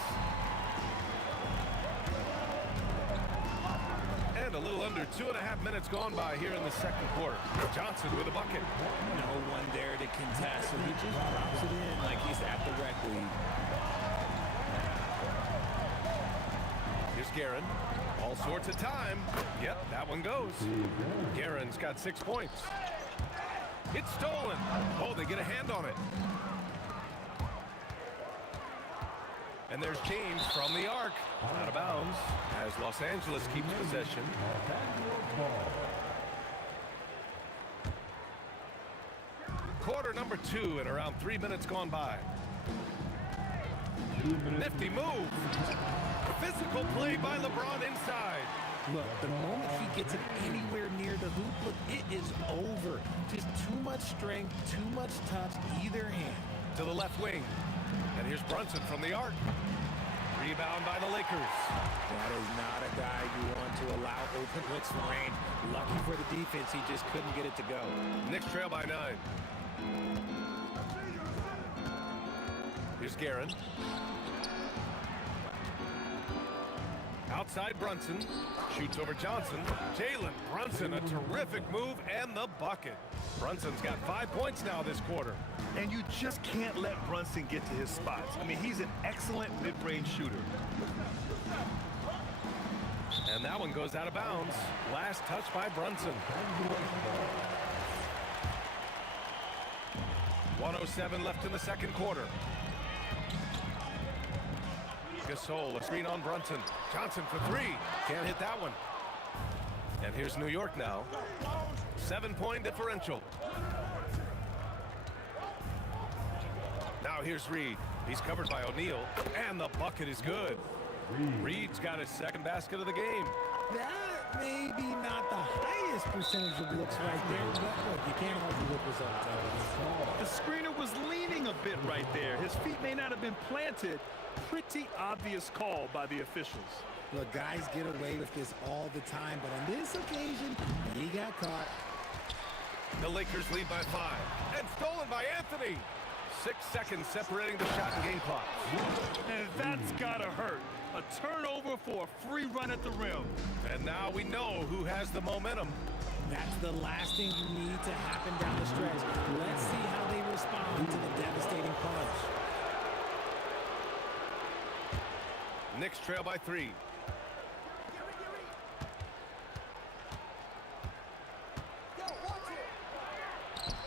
And a little under 2.5 minutes gone by here in the second quarter. Johnson with a bucket. No one there to contest, so he just drops it in like he's at the rec league. Here's Garen. All sorts of time. Yep, that one goes. Garen's got 6 points. It's stolen. Oh, they get a hand on it. And there's James from the arc. Out of bounds as Los Angeles keeps possession. Quarter number 2 and around 3 minutes gone by. Nifty move. Physical play by LeBron inside. Look, the moment he gets it anywhere near the hoop, look, it is over. Just too much strength, too much touch, either hand. To the left wing. And here's Brunson from the arc. Rebound by the Lakers. That is not a guy you want to allow open looks for rain. Lucky for the defense, he just couldn't get it to go. Knicks trail by 9. Here's Garen. Outside Brunson. Shoots over Johnson. Jalen Brunson, a terrific move and the bucket. Brunson's got 5 points now this quarter. And you just can't let Brunson get to his spots. I mean, he's an excellent mid-range shooter. And that one goes out of bounds. Last touch by Brunson. 1:07 left in the second quarter. Gasol, a screen on Brunson. Johnson for 3. Can't hit that one. And here's New York now. 7-point differential. here's Reed. He's covered by O'Neal, and the bucket is good. Reed's got his second basket of the game. That may be not the highest percentage of looks right there, but look, you can't argue with results. The screener was leaning a bit right there. His feet may not have been planted. Pretty obvious call by the officials. Look, guys get away with this all the time, but on this occasion, he got caught. The Lakers lead by 5, and stolen by Anthony. 6 seconds separating the shot and game clock. And that's gotta hurt. A turnover for a free run at the rim. And now we know who has the momentum. That's the last thing you need to happen down the stretch. Let's see how they respond to the devastating punch. Knicks trail by 3.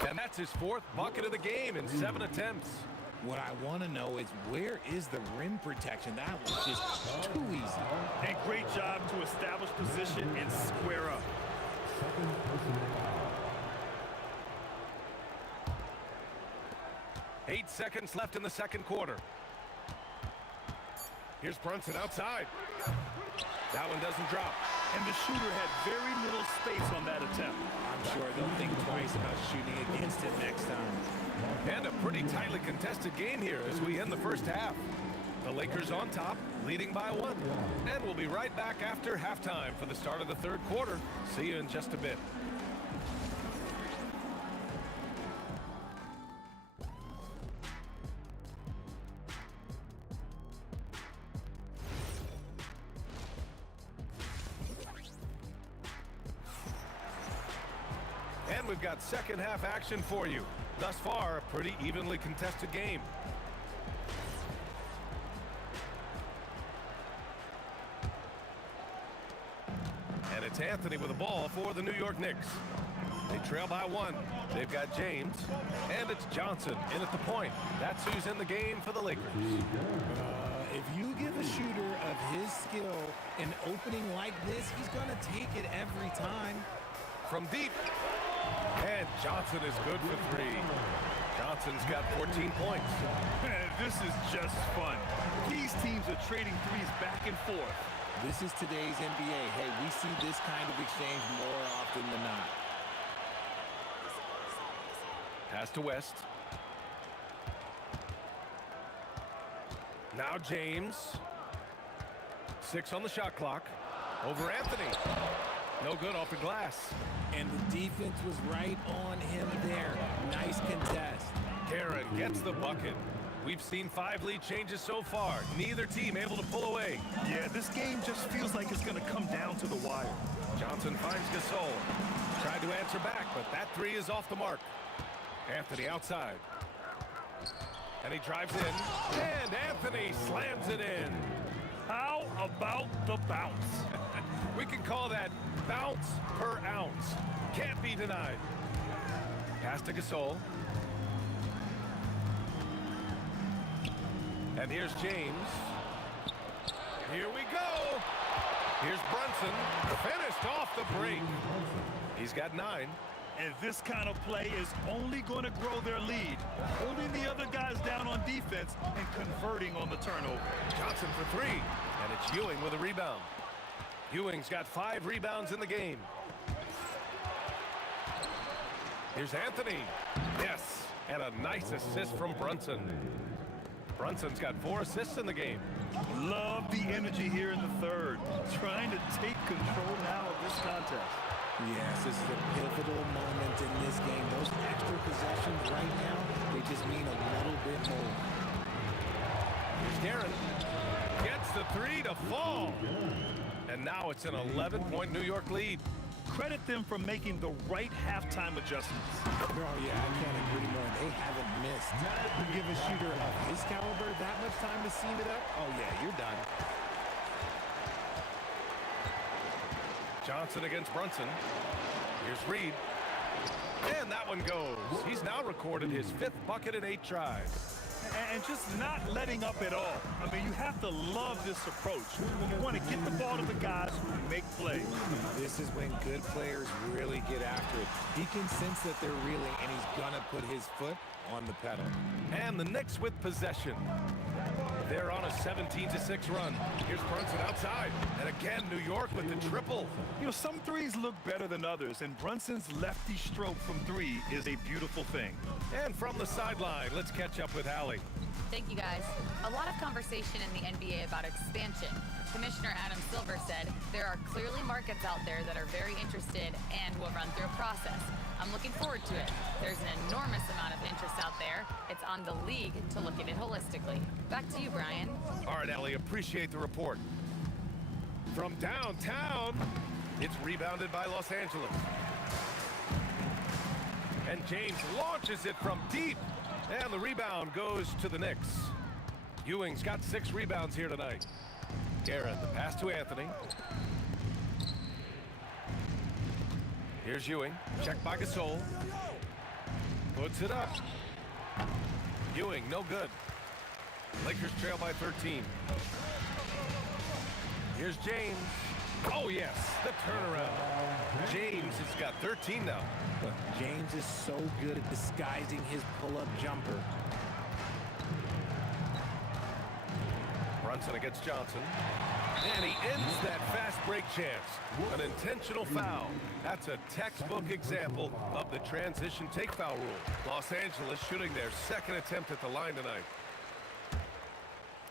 And that's his 4th bucket of the game in 7 attempts. What I want to know is, where is the rim protection? That was just too easy. And great job to establish position and square up. 8 seconds left in the second quarter. Here's Brunson outside. That one doesn't drop. And the shooter had very little space on that attempt. I'm sure they'll think twice about shooting against it next time. And a pretty tightly contested game here as we end the first half. The Lakers on top, leading by 1. And we'll be right back after halftime for the start of the third quarter. See you in just a bit. And we've got second half action for you. Thus far, a pretty evenly contested game. And it's Anthony with the ball for the New York Knicks. They trail by 1. They've got James, and it's Johnson in at the point. That's who's in the game for the Lakers. If you give a shooter of his skill an opening like this, he's going to take it every time. From deep. And Johnson is good for 3. Johnson's got 14 points. Man, this is just fun. These teams are trading threes back and forth. This is today's NBA. Hey, we see this kind of exchange more often than not. Pass to West. Now James. 6 on the shot clock. Over Anthony. No good off the glass. And the defense was right on him there. Nice contest. Karen gets the bucket. We've seen 5 lead changes so far. Neither team able to pull away. Yeah, this game just feels like it's going to come down to the wire. Johnson finds Gasol. Tried to answer back, but that 3 is off the mark. Anthony outside. And he drives in. And Anthony slams it in. How about the bounce? We can call that bounce per ounce. Can't be denied. Pass to Gasol. And here's James. Here we go. Here's Brunson. Finished off the break. He's got 9. And this kind of play is only going to grow their lead, holding the other guys down on defense and converting on the turnover. Johnson for 3. And it's Ewing with a rebound. Ewing's got 5 rebounds in the game. Here's Anthony. Yes, and a nice assist from Brunson. Brunson's got 4 assists in the game. Love the energy here in the third. Trying to take control now of this contest. Yes, this is a pivotal moment in this game. Those extra possessions right now, they just mean a little bit more. Here's Darren. Gets the 3 to fall. And now it's an 11-point New York lead. Credit them for making the right halftime adjustments. Oh, yeah, I can't agree more. They haven't missed. You give a shooter of his caliber that much time to seam it up, oh, yeah, you're done. Johnson against Brunson. Here's Reed. And that one goes. He's now recorded his 5th bucket in 8 tries. And just not letting up at all. I mean, you have to love this approach. You want to get the ball to the guys who make plays. This is when good players really get after it. He can sense that they're reeling, and he's going to put his foot on the pedal. And the Knicks with possession. They're on a 17-6 run. Here's Brunson outside. And again, New York with the triple. You know, some threes look better than others, and Brunson's lefty stroke from three is a beautiful thing. And from the sideline, let's catch up with Allie. Thank you, guys. A lot of conversation in the NBA about expansion. Commissioner Adam Silver said there are clearly markets out there that are very interested and will run through a process. I'm looking forward to it. There's an enormous amount of interest out there. It's on the league to look at it holistically. Back to you, Brian. All right, Allie, appreciate the report. From downtown, it's rebounded by Los Angeles. And James launches it from deep. And the rebound goes to the Knicks. Ewing's got 6 rebounds here tonight. Garrett, the pass to Anthony. Here's Ewing. Checked by Gasol. Puts it up. Ewing, no good. Lakers trail by 13. Here's James. Oh, yes, the turnaround. James has got 13 now. But James is so good at disguising his pull-up jumper. Brunson against Johnson. And he ends that fast break chance. An intentional foul. That's a textbook example of the transition take foul rule. Los Angeles shooting their second attempt at the line tonight.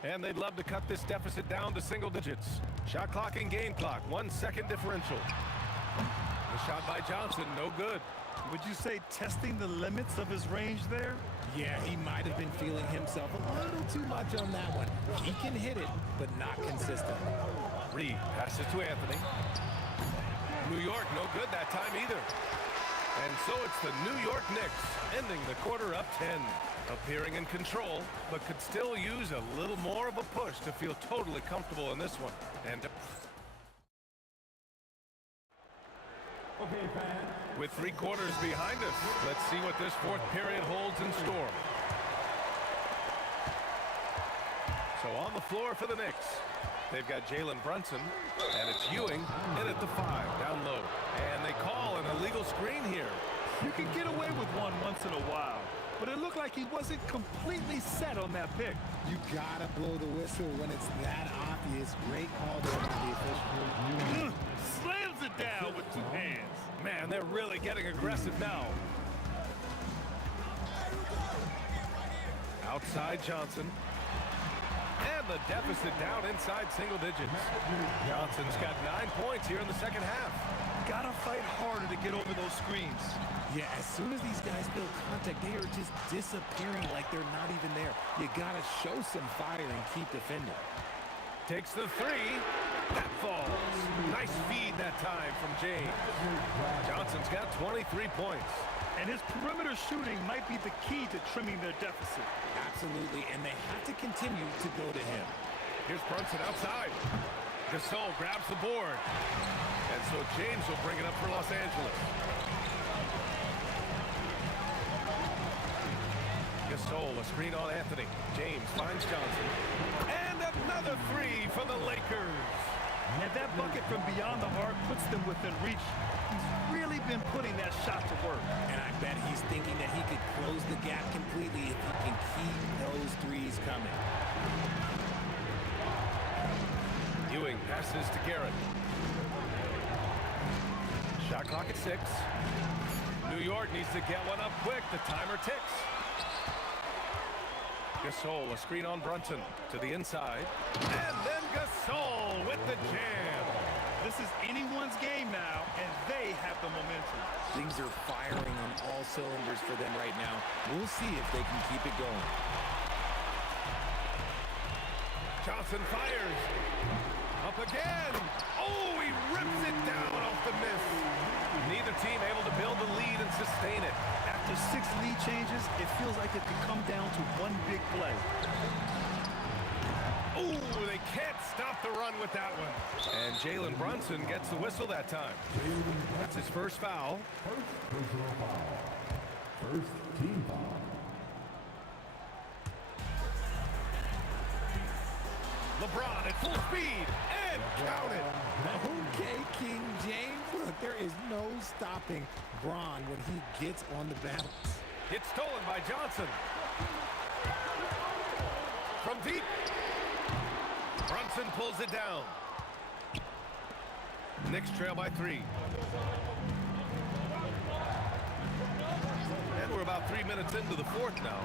And they'd love to cut this deficit down to single digits. Shot clock and game clock, 1 second differential. The shot by Johnson, no good. Would you say testing the limits of his range there? Yeah, he might have been feeling himself a little too much on that one. He can hit it, but not consistent. Reed passes to Anthony. New York, no good that time either. And so it's the New York Knicks ending the quarter up 10. Appearing in control, but could still use a little more of a push to feel totally comfortable in this one. And Okay, fans. with 3 quarters behind us, let's see what this 4th period holds in store. So on the floor for the Knicks, they've got Jalen Brunson, and it's Ewing in at the 5, down low. And they call an illegal screen here. You can get away with one once in a while, but it looked like he wasn't completely set on that pick. You gotta blow the whistle when it's that obvious. Great call there by the official. Slams it down with 2 hands. Man, they're really getting aggressive now. Outside Johnson. And the deficit down inside single digits. Johnson's got 9 points here in the second half. Gotta fight harder to get over those screens. Yeah, as soon as these guys build contact, they are just disappearing like they're not even there. You gotta show some fire and keep defending. Takes the 3. That falls. Nice feed that time from James. Johnson's got 23 points. And his perimeter shooting might be the key to trimming their deficit. Absolutely, and they have to continue to go to him. Here's Brunson outside. Gasol grabs the board. And so James will bring it up for Los Angeles. Gasol, a screen on Anthony. James finds Johnson. And another 3 for the Lakers. And that bucket from beyond the arc puts them within reach. He's really been putting that shot to work. And I bet he's thinking that he could close the gap completely if he can keep those 3s coming. Ewing passes to Garrett. Shot clock at 6. New York needs to get one up quick. The timer ticks. Gasol, a screen on Brunson to the inside. And then Gasol with the jam. This is anyone's game now, and they have the momentum. Things are firing on all cylinders for them right now. We'll see if they can keep it going. Johnson fires. Up again. Oh, he rips it down off the miss. Neither team able to build the lead and sustain it. After 6 lead changes, it feels like it could come down to one big play. Oh, they can't stop the run with that one. And Jalen Brunson gets the whistle that time. That's his first foul. First personal foul. First team foul. LeBron at full speed and count it. Okay, King James. Look, there is no stopping Bron when he gets on the balance. It's stolen by Johnson. From deep. Brunson pulls it down. Knicks trail by 3. And we're about 3 minutes into the fourth now.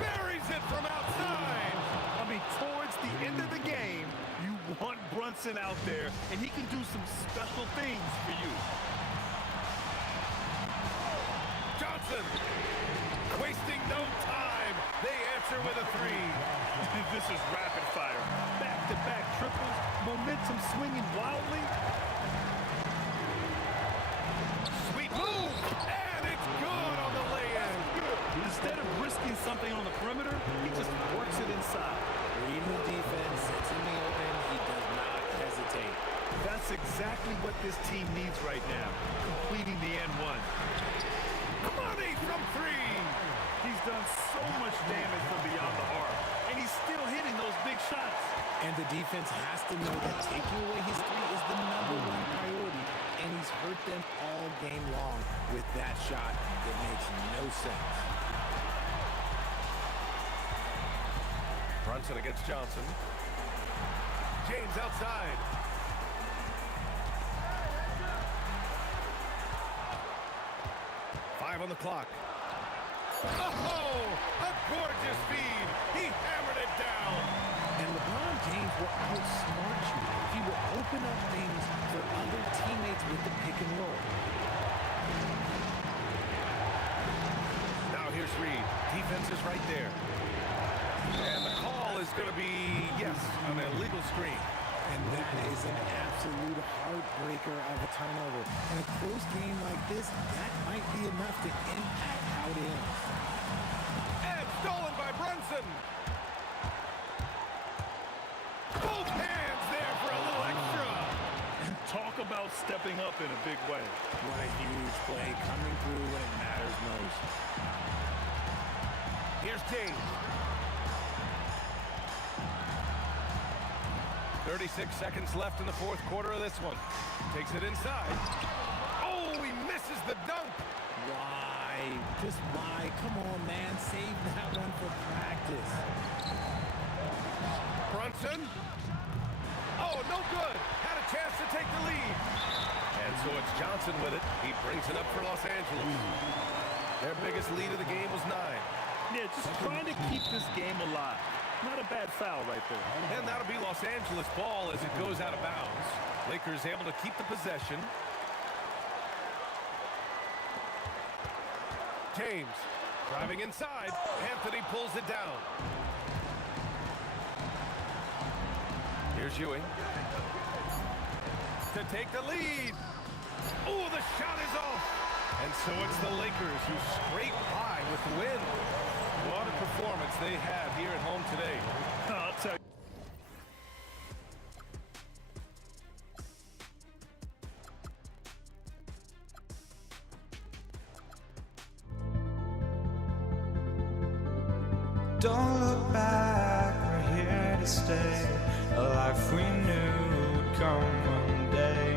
Buries it from outside. I mean, towards the end of the game, you want Brunson out there, and he can do some special things for you. Johnson, wasting no time. They answer with a 3. This is rapid fire. Back-to-back triples, momentum swinging wildly. Sweet move, and it's good on the lay-in. Instead of risking something on the perimeter, he just works it inside. Reading the defense, sits in the open, he does not hesitate. That's exactly what this team needs right now, completing the N1. Money from 3. He's done so much damage from beyond the arc, and he's still hitting those big shots. And the defense has to know that taking away his 3 is the #1 priority, and he's hurt them all game long with that shot. It makes no sense. Brunson against Johnson. James outside. On the clock. Oh, a gorgeous feed. He hammered it down. And LeBron James will outsmart you. He will open up things for other teammates with the pick and roll. Now here's Reed. Defense is right there. And the call is going to be, yes, an illegal screen. And that is an absolute heartbreaker of a turnover. In a close game like this, that might be enough to impact how it ends. And stolen by Brunson. Both hands there for a little extra. Talk about stepping up in a big way. What a huge play coming through when it matters most. Here's James. 36 seconds left in the fourth quarter of this one. Takes it inside. Oh, he misses the dunk. Why? Just why? Come on, man. Save that one for practice. Brunson. Oh, no good. Had a chance to take the lead. And so it's Johnson with it. He brings it up for Los Angeles. Their biggest lead of the game was 9. Yeah, just trying to keep this game alive. Not a bad foul right there. And that'll be Los Angeles ball as it goes out of bounds. Lakers able to keep the possession. James driving inside. Anthony pulls it down. Here's Ewing to take the lead. Oh, the shot is off. And so it's the Lakers who scrape by with the win. What a performance they have here at home today. I'll tell you. Don't look back, we're here to stay. A life we knew would come one day.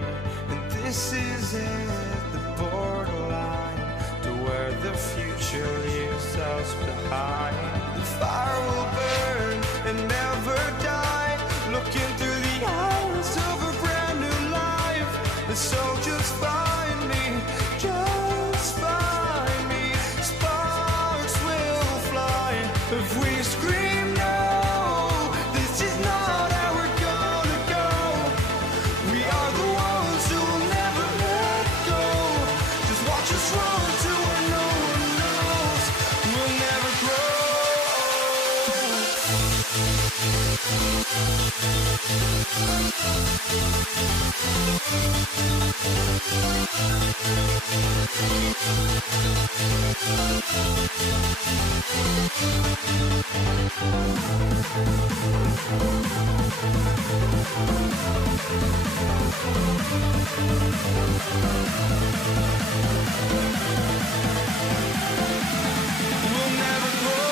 And this is it, the borderline to where the future leaves us behind. The fire will burn and never die, looking through the eyes of a brand new life. And so just find me, just find me. Sparks will fly if we scream no. This is not how we're gonna go. We are the ones who will never let go. Just watch us run to where no one knows. We'll never grow. We'll never grow.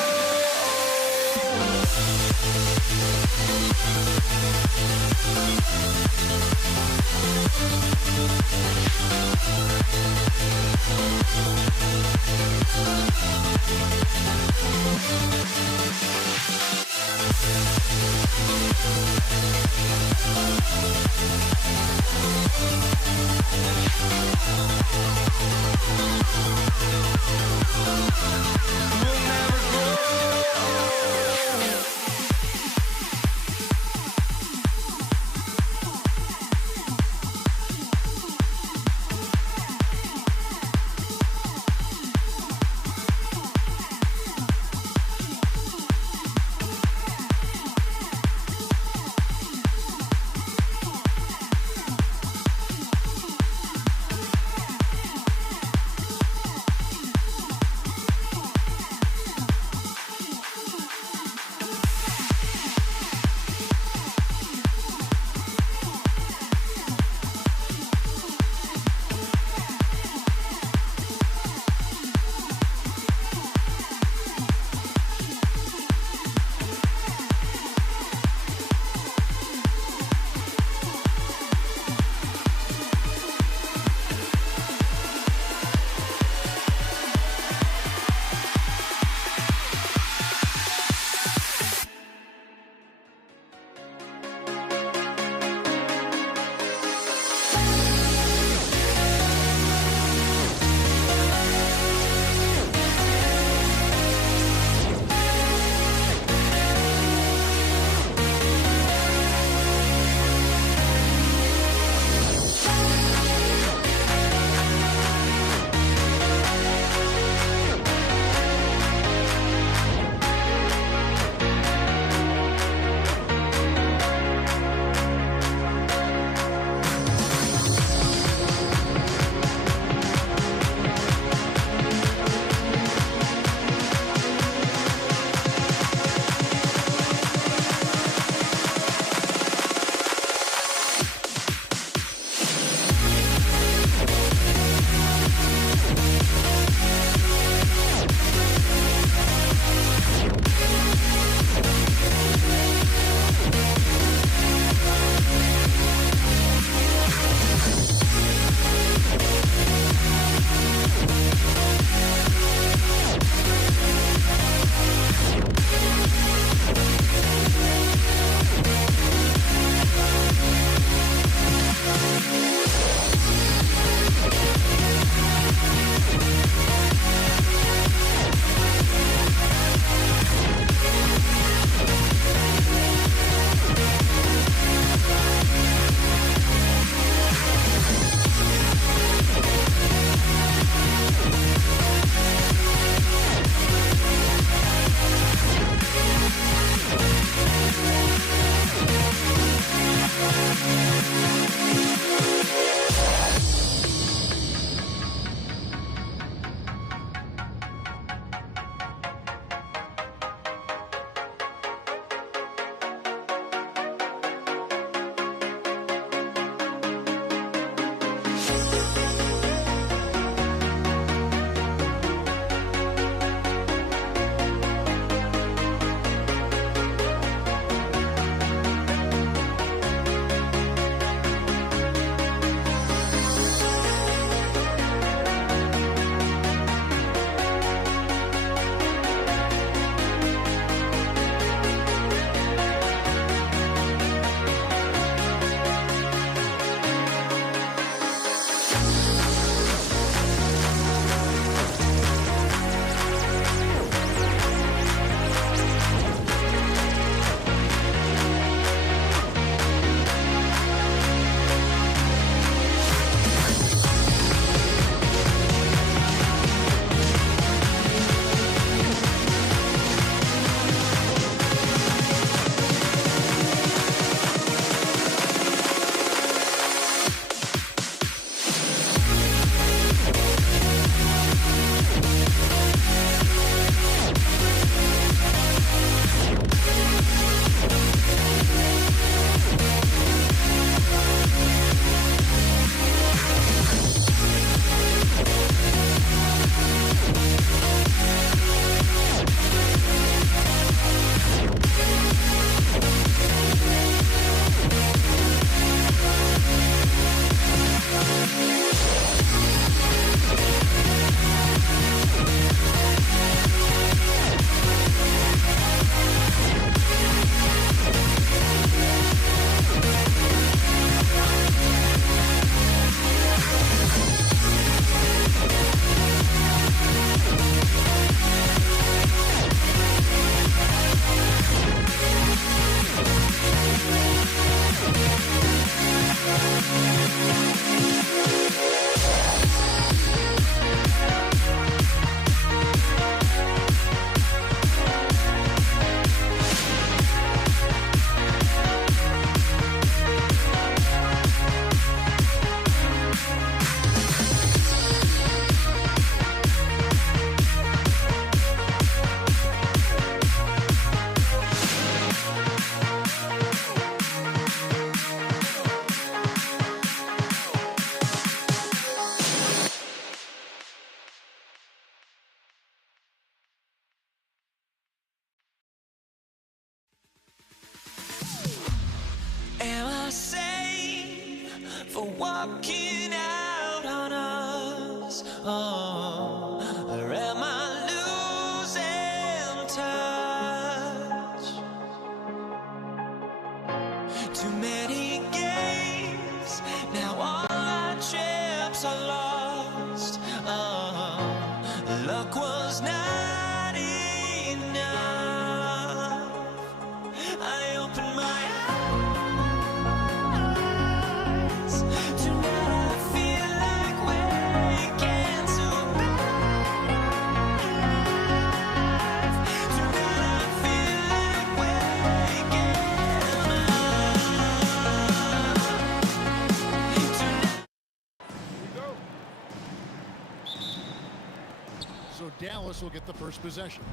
get the first possession.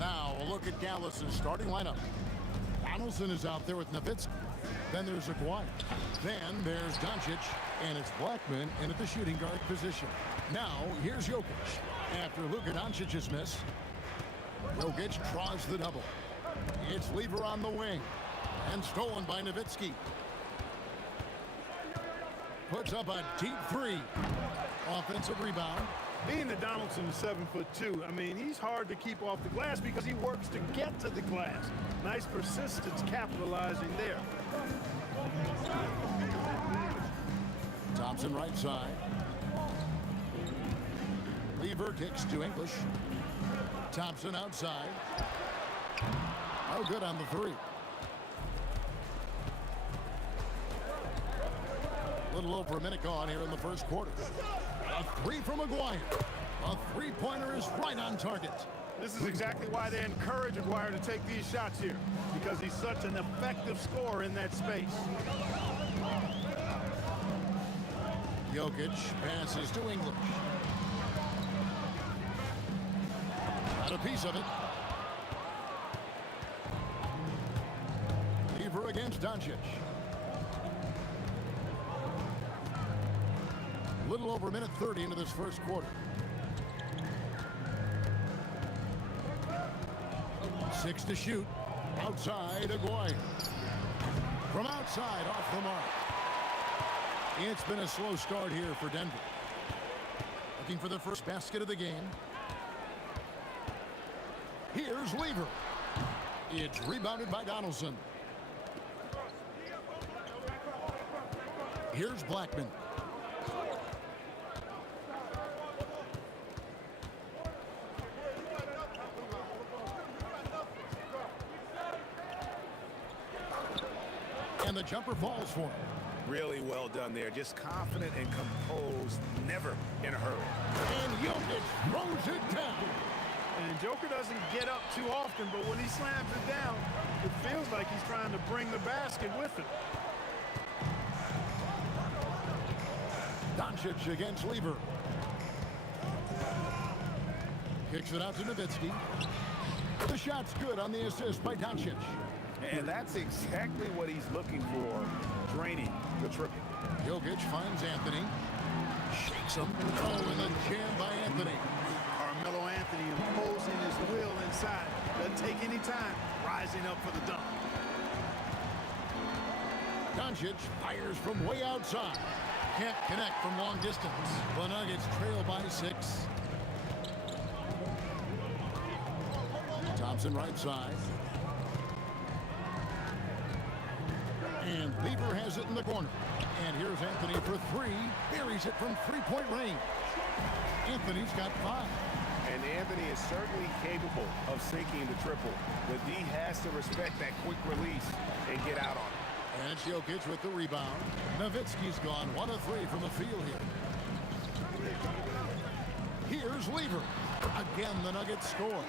Now a look at Dallas' starting lineup. Donaldson is out there with Nowitzki. Then there's Aguirre. Then there's Doncic, and it's Blackman in at the shooting guard position. Now here's Jokic. After Luka Doncic's miss, Jokic draws the double. It's Lever on the wing, and stolen by Nowitzki. Puts up a deep three. Offensive rebound. Being that Donaldson's 7'2", I mean, he's hard to keep off the glass because he works to get to the glass. Nice persistence capitalizing there. Thompson right side. Lever kicks to English. Thompson outside. No good on the three. A little over a minute gone here in the first quarter. A three from Aguirre. A three-pointer is right on target. This is exactly why they encourage Aguirre to take these shots here, because he's such an effective scorer in that space. Jokic passes to English. Got a piece of it. Lever against Doncic. A little over a minute 30 into this first quarter. 6 to shoot. Outside, Aguirre. From outside, off the mark. It's been a slow start here for Denver. Looking for the first basket of the game. Here's Lever. It's rebounded by Donaldson. Here's Blackman. And the jumper falls for him. Really well done there. Just confident and composed, never in a hurry. And Jokic throws it down. And Joker doesn't get up too often, but when he slams it down, it feels like he's trying to bring the basket with him. Doncic against Lever. Kicks it out to Nowitzki. The shot's good on the assist by Doncic. And that's exactly what he's looking for, draining the triple. Jokic finds Anthony. Shakes him. Oh, and the jam by Anthony. Carmelo Anthony imposing his will inside. Doesn't take any time. Rising up for the dunk. Doncic fires from way outside. Can't connect from long distance. The Nuggets trail by 6. Thompson right side. And Lever has it in the corner. And here's Anthony for 3. Buries it from three-point range. Anthony's got 5. And Anthony is certainly capable of sinking the triple. The D has to respect that quick release and get out on it. And it's Jokic with the rebound. Nowitzki's gone 1 of 3 from the field here. Here's Lever. Again, the Nuggets score.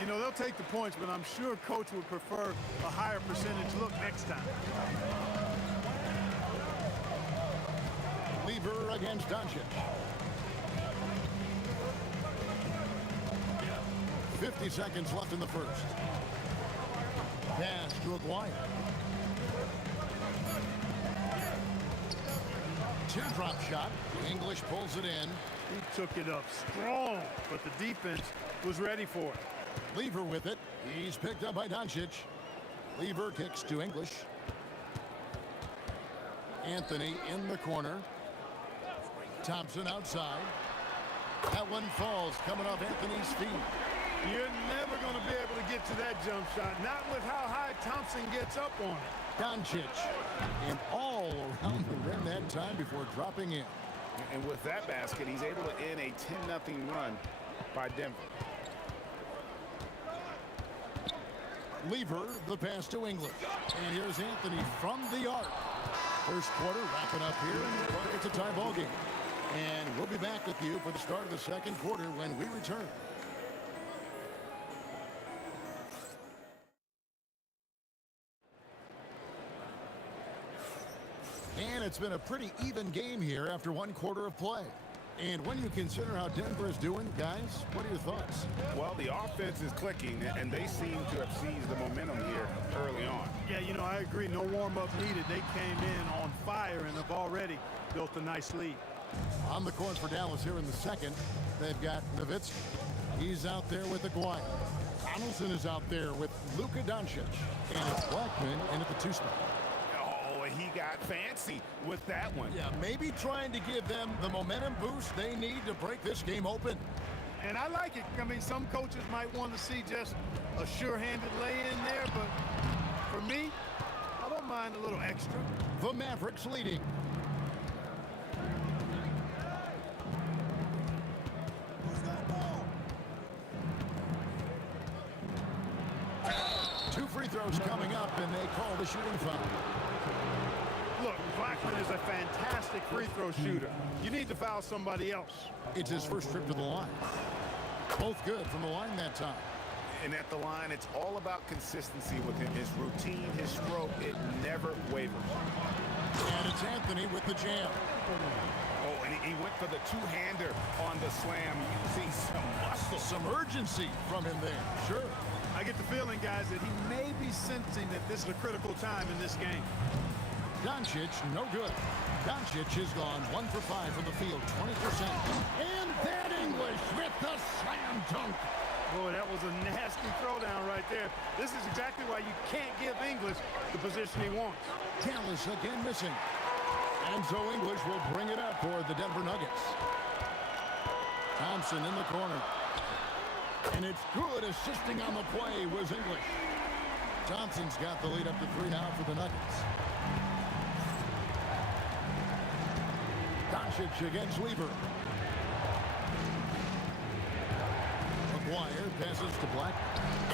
You know, they'll take the points, but I'm sure coach would prefer a higher percentage look next time. Lever against Doncic. 50 seconds left in the first. Pass to Aguirre. Teardrop shot. English pulls it in. He took it up strong, but the defense was ready for it. Lever with it. He's picked up by Doncic. Lever kicks to English. Anthony in the corner. Thompson outside. That one falls coming off Anthony's feet. You're never going to be able to get to that jump shot, not with how high Thompson gets up on it. Doncic and all around the rim that time before dropping in. And with that basket, he's able to end a 10-0 run by Denver. Lever, the pass to English. And here's Anthony from the arc. First quarter wrapping up here. It's a tie ball game. And we'll be back with you for the start of the second quarter when we return. And it's been a pretty even game here after 1 quarter of play. And when you consider how Denver is doing, guys, what are your thoughts? Well, the offense is clicking, and they seem to have seized the momentum here early on. Yeah, you know, I agree. No warm-up needed. They came in on fire and have already built a nice lead. On the court for Dallas here in the second, they've got Nowitzki. He's out there with Aguirre. Donaldson is out there with Luka Doncic. And it's Blackman in at the two-spot. Oh, he got fancy with that one. Yeah, maybe trying to give them the momentum boost they need to break this game open. And I like it. I mean, some coaches might want to see just a sure-handed lay-in there, but for me, I don't mind a little extra. The Mavericks leading. Two free throws coming up, and they call the shooting foul. Look, Blackman is a fantastic free throw shooter. You need to foul somebody else. It's his first trip to the line. Both good from the line that time. And at the line, it's all about consistency with him. His routine, his stroke, it never wavers. And it's Anthony with the jam. Oh, and he went for the two-hander on the slam, using some muscle. Some urgency from him there, sure. I get the feeling, guys, that he may be sensing that this is a critical time in this game. Doncic, no good. Doncic has gone 1 for 5 from the field, 20%. And that English with the slam dunk. Boy, that was a nasty throwdown right there. This is exactly why you can't give English the position he wants. Dallas again missing. And so English will bring it up for the Denver Nuggets. Thompson in the corner. And it's good. Assisting on the play was English. Thompson's got the lead up to 3 now for the Nuggets. Doncic against Weaver. Maguire passes to Black.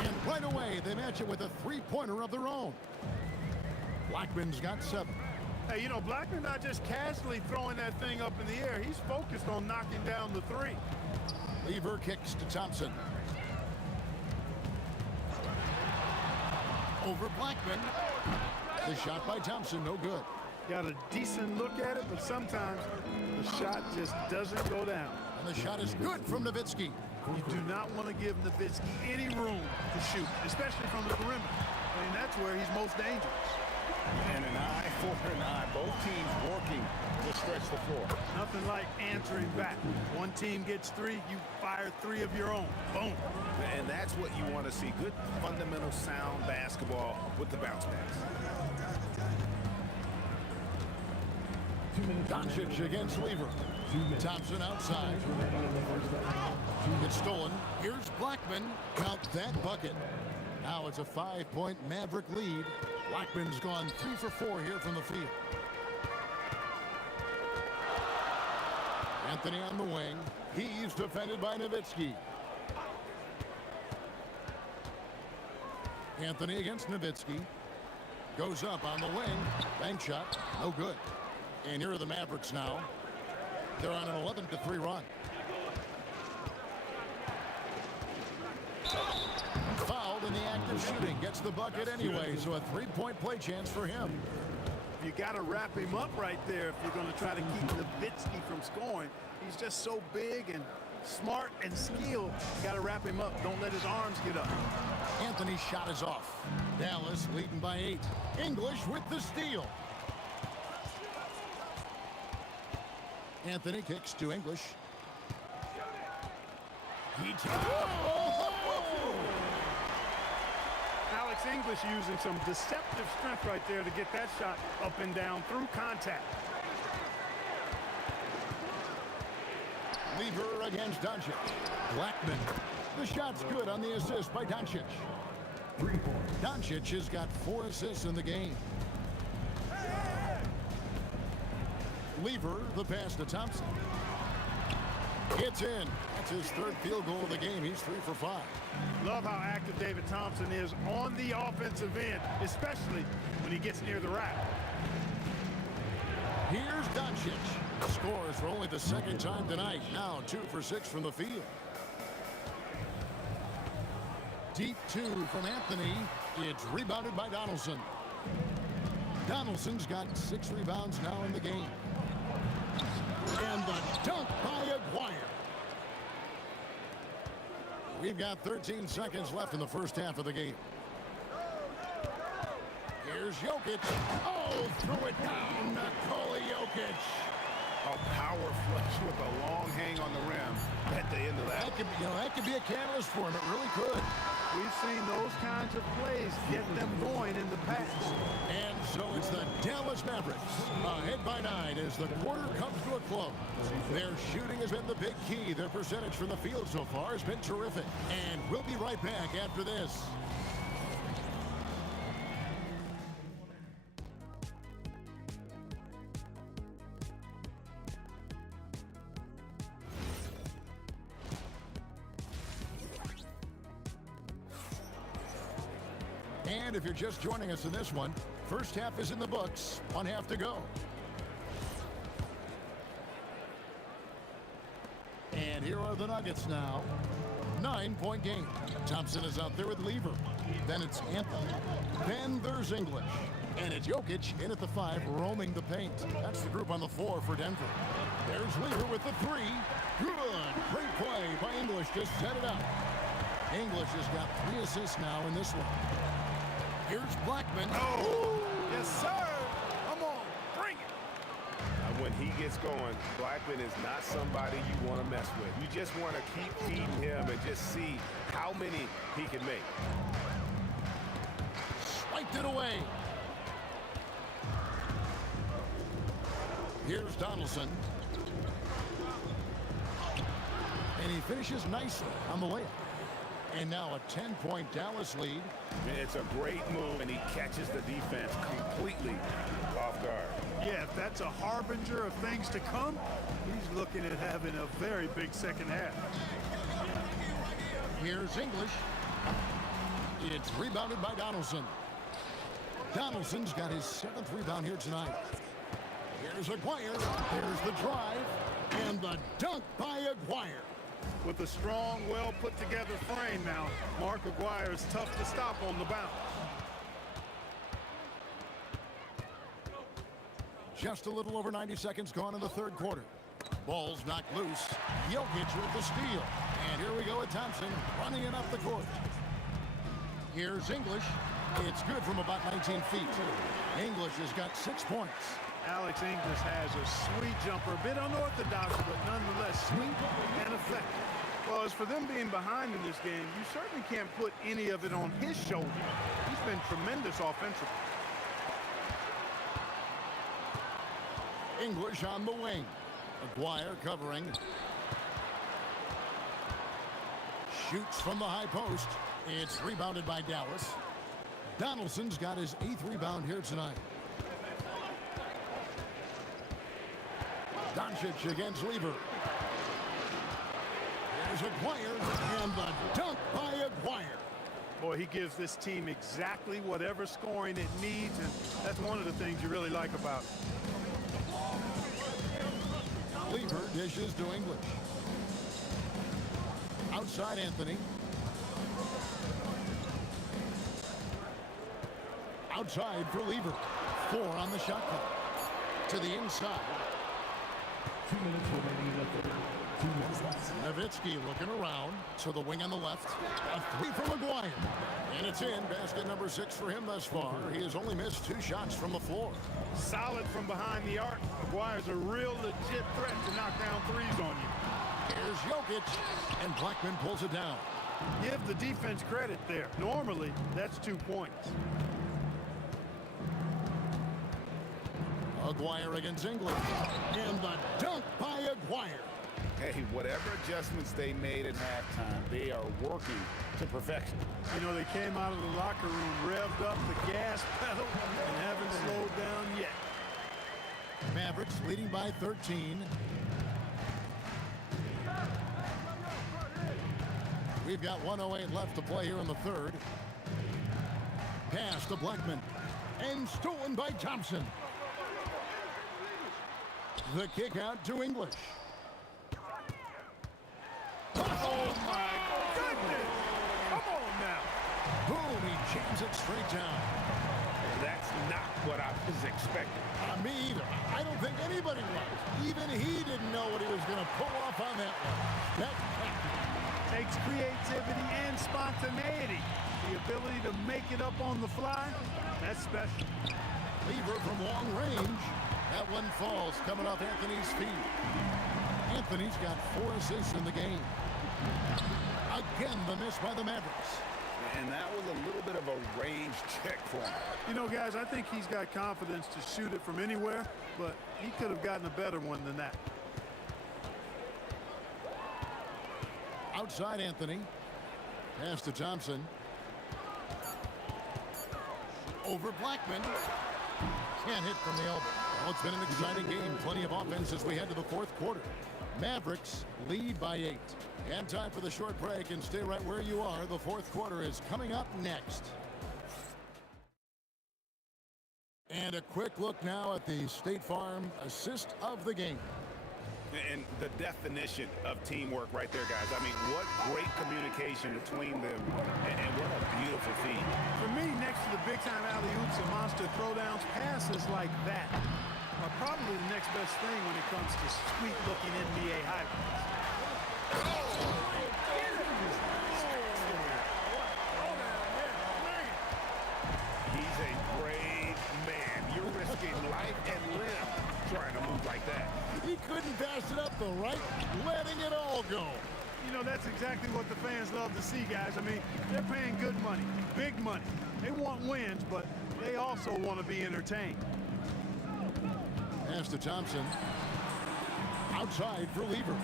And right away, they match it with a three-pointer of their own. Blackman's got 7. Hey, you know, Blackman not just casually throwing that thing up in the air. He's focused on knocking down the 3. Weaver kicks to Thompson. Over Blackman. The shot by Thompson, no good. Got a decent look at it, but sometimes the shot just doesn't go down. And the shot is good from Nowitzki. You do not want to give Nowitzki any room to shoot, especially from the perimeter. I mean, that's where he's most dangerous. And an eye for an eye. Both teams working to stretch the floor. Nothing like answering back. One team gets 3, you fire 3 of your own. Boom. And that's what you want to see. Good, fundamental, sound basketball with the bounce backs. Doncic against Weaver. Thompson outside. It's stolen. Here's Blackman. Count that bucket. Now it's a 5-point Maverick lead. Blackman's gone 3 for 4 here from the field. Anthony on the wing. He's defended by Nowitzki. Anthony against Nowitzki. Goes up on the wing. Bank shot. No good. And here are the Mavericks now. They're on an 11-3 run. Fouled in the act of shooting. Gets the bucket anyway, so a 3-point play chance for him. You got to wrap him up right there if you're going to try to keep Nowitzki from scoring. He's just so big and smart and skilled. You got to wrap him up. Don't let his arms get up. Anthony's shot is off. Dallas leading by 8. English with the steal. Anthony kicks to English. Alex English using some deceptive strength right there to get that shot up and down through contact. Weaver against Doncic. Blackman. The shot's good on the assist by Doncic. Doncic has got 4 assists in the game. Weaver, the pass to Thompson. Gets in. That's his 3rd field goal of the game. He's 3 for 5. Love how active David Thompson is on the offensive end, especially when he gets near the rack. Here's Doncic. Scores for only the 2nd time tonight. Now 2 for 6 from the field. Deep 2 from Anthony. It's rebounded by Donaldson. Donaldson's got 6 rebounds now in the game. And the dunk by Aguirre. We've got 13 seconds left in the first half of the game. Here's Jokic. Oh, throw it down, Nikola Jokic. A power flush with a long hang on the rim at the end of that. That could be a catalyst for him. It really could. We've seen those kinds of plays get them going in the past. And so it's the Dallas Mavericks ahead by 9 as the quarter comes to a close. Their shooting has been the big key. Their percentage from the field so far has been terrific. And we'll be right back after this. And if you're just joining us in this one, first half is in the books, one half to go. And here are the Nuggets now. 9-point game. Thompson is out there with Lever. Then it's Anthony. Then there's English. And it's Jokic in at the 5, roaming the paint. That's the group on the 4 for Denver. There's Lever with the 3. Good. Great play by English to set it up. English has got 3 assists now in this one. Here's Blackman. Oh, yes, sir. Come on, bring it. When he gets going, Blackman is not somebody you want to mess with. You just want to keep feeding him and just see how many he can make. Swiped it away. Here's Donaldson. And he finishes nicely on the layup. And now a 10-point Dallas lead. It's a great move, and he catches the defense completely off guard. Yeah, if that's a harbinger of things to come, he's looking at having a very big second half. Here's English. It's rebounded by Donaldson. Donaldson's got his 7th rebound here tonight. Here's Aguirre. There's the drive. And the dunk by Aguirre. With a strong, well-put-together frame now, Mark Aguirre is tough to stop on the bounce. Just a little over 90 seconds gone in the third quarter. Ball's knocked loose. Jokic with the steal. And here we go with Thompson running it up the court. Here's English. It's good from about 19 feet. English has got 6 points. Alex English has a sweet jumper, a bit unorthodox, but nonetheless sweet and effective. Well, as for them being behind in this game, you certainly can't put any of it on his shoulder. He's been tremendous offensively. English on the wing. Aguirre covering. Shoots from the high post. It's rebounded by Dallas. Donaldson's got his 8th rebound here tonight. Doncic against Lever. There's Aguirre, and the dunk by Aguirre. Boy, he gives this team exactly whatever scoring it needs, and that's one of the things you really like about it. Lever dishes to English. Outside Anthony. Outside for Lever. 4 on the shot clock. To the inside. 2 minutes remaining in the third. 2 minutes. Nowitzki looking around to the wing on the left. A 3 from Aguirre. And it's in. Basket number 6 for him thus far. He has only missed 2 shots from the floor. Solid from behind the arc. Aguirre's a real legit threat to knock down threes on you. Here's Jokic. And Blackman pulls it down. Give the defense credit there. Normally, that's 2 points. Aguirre against English. And the dunk by Aguirre. Hey, whatever adjustments they made at halftime, they are working to perfection. You know, they came out of the locker room, revved up the gas pedal, and haven't slowed down yet. Mavericks leading by 13. We've got 1:08 left to play here in the third. Pass to Blackman. And stolen by Thompson. The kick out to English. Oh, my goodness! Come on now! Boom, he jams it straight down. That's not what I was expecting. Me either. I don't think anybody was. Even he didn't know what he was going to pull off on that one. Takes creativity and spontaneity. The ability to make it up on the fly, that's special. Lever from long range. That one falls coming off Anthony's feet. Anthony's got 4 assists in the game. Again, the miss by the Mavericks. And that was a little bit of a range check for him. You know, guys, I think he's got confidence to shoot it from anywhere, but he could have gotten a better one than that. Outside Anthony. Pass to Thompson. Over Blackman. Can't hit from the elbow. Well, it's been an exciting game. Plenty of offense as we head to the 4th quarter. Mavericks lead by 8. And time for the short break, and stay right where you are. The 4th quarter is coming up next. And a quick look now at the State Farm assist of the game. And the definition of teamwork right there, guys. I mean, what great communication between them, and what a beautiful feed. For me, next to the big-time alley-oops and monster throwdowns, passes like that are probably the next best thing when it comes to sweet-looking NBA highlights. He's a brave man. You're risking life and limb trying to move like that. He couldn't pass it up the right, letting it all go. You know, that's exactly what the fans love to see, guys. I mean, they're paying good money, big money. They want wins, but they also want to be entertained. Pass to Thompson. Outside for Lever.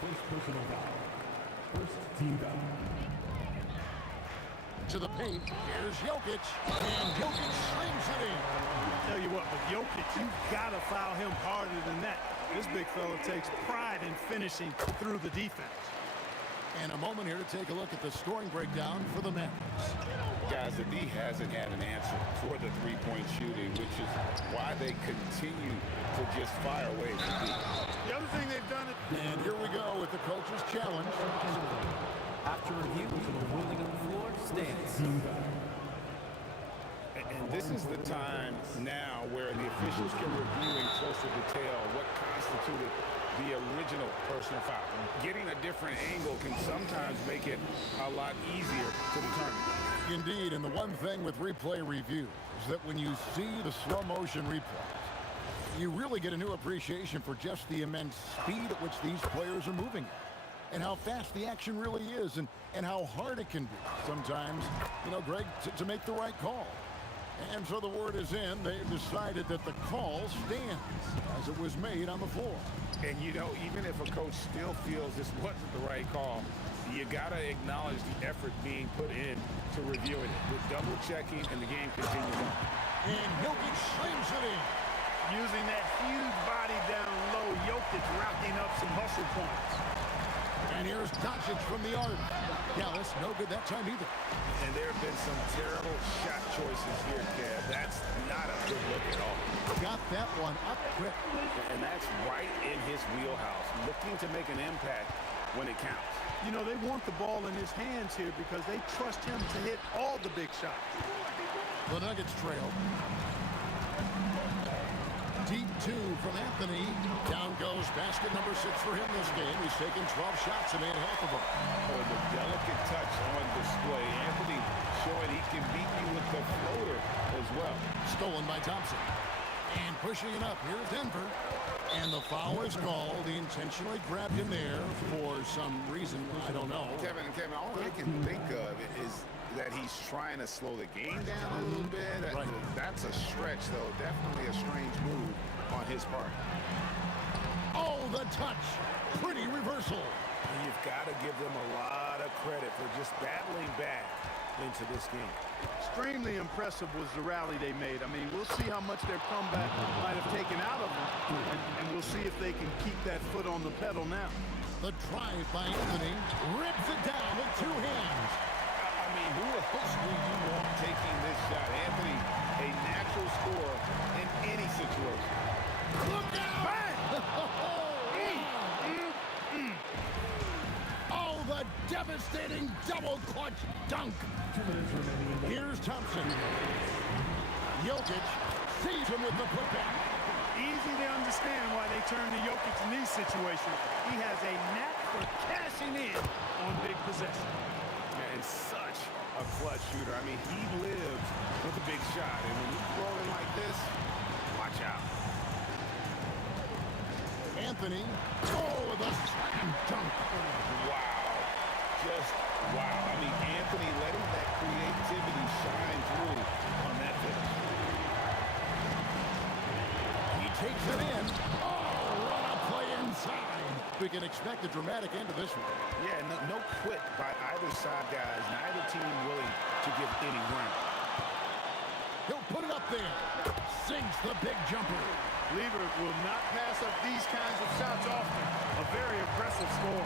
First personal foul. First team foul. To the paint. Here's Jokic. And Jokic slings it in. I'll tell you what, with Jokic, you've got to foul him harder than that. This big fella takes pride in finishing through the defense. And a moment here to take a look at the scoring breakdown for the Mavericks. Guys, the D hasn't had an answer for the three-point shooting, which is why they continue to just fire away from deep. The other thing they've done is... And here we go with the coach's challenge. After review, the ruling on the floor stands. And this is the time now where the officials can review in closer detail what constituted the original personal foul. Getting a different angle can sometimes make it a lot easier to determine. Indeed, and the one thing with replay review is that when you see the slow motion replays, you really get a new appreciation for just the immense speed at which these players are moving at, and how fast the action really is, and how hard it can be sometimes, you know, Greg, to make the right call. And so the word is in. They've decided that the call stands as it was made on the floor. And, you know, even if a coach still feels this wasn't the right call, you got to acknowledge the effort being put in to reviewing it. With double-checking, and the game continues on. And Jokic slings it in. Using that huge body down low, Jokic racking up some hustle points. And here's Doncic from the arc. Dallas, no good that time either. And there have been some terrible shot choices here, Kev. That's not a good look at all. Got that one up quick. And that's right in his wheelhouse, looking to make an impact when it counts. You know, they want the ball in his hands here because they trust him to hit all the big shots. The Nuggets trail. Deep two from Anthony. Down goes basket number 6 for him this game. He's taken 12 shots and made half of them. Oh, the delicate touch on display. Anthony showing he can beat you with the floater as well. Stolen by Thompson. And pushing it up. Here's Denver. And the foul is called. He intentionally grabbed him there for some reason. I don't know. Kevin, all I can think of is that he's trying to slow the game down a little bit. Right. That's a stretch, though. Definitely a strange move on his part. Oh, the touch. Pretty reversal. You've got to give them a lot of credit for just battling back into this game. Extremely impressive was the rally they made. I mean, we'll see how much their comeback might have taken out of them, and we'll see if they can keep that foot on the pedal now. The drive by Anthony rips it down with 2 hands. I mean, who else do you want taking this shot? Anthony, a natural scorer in any situation. Look out! Oh, the devastating double clutch dunk. 2 minutes remaining. Here's Thompson. Jokic sees him with the putback. Easy to understand why they turn to Jokic in these situations. He has a knack for cashing in on big possessions. And such a clutch shooter. I mean, he lives with a big shot. And when he's rolling like this, watch out. Anthony. Oh, with a slam dunk. Wow. Just wow. I mean, Anthony letting that creativity shine through on that finish. He takes it in. Oh, what a play inside. We can expect a dramatic end to this one. Yeah, no quit by either side, guys. Neither team willing to give any ground. He'll put it up there. Sinks the big jumper. Lever will not pass up these kinds of shots often. A very impressive score.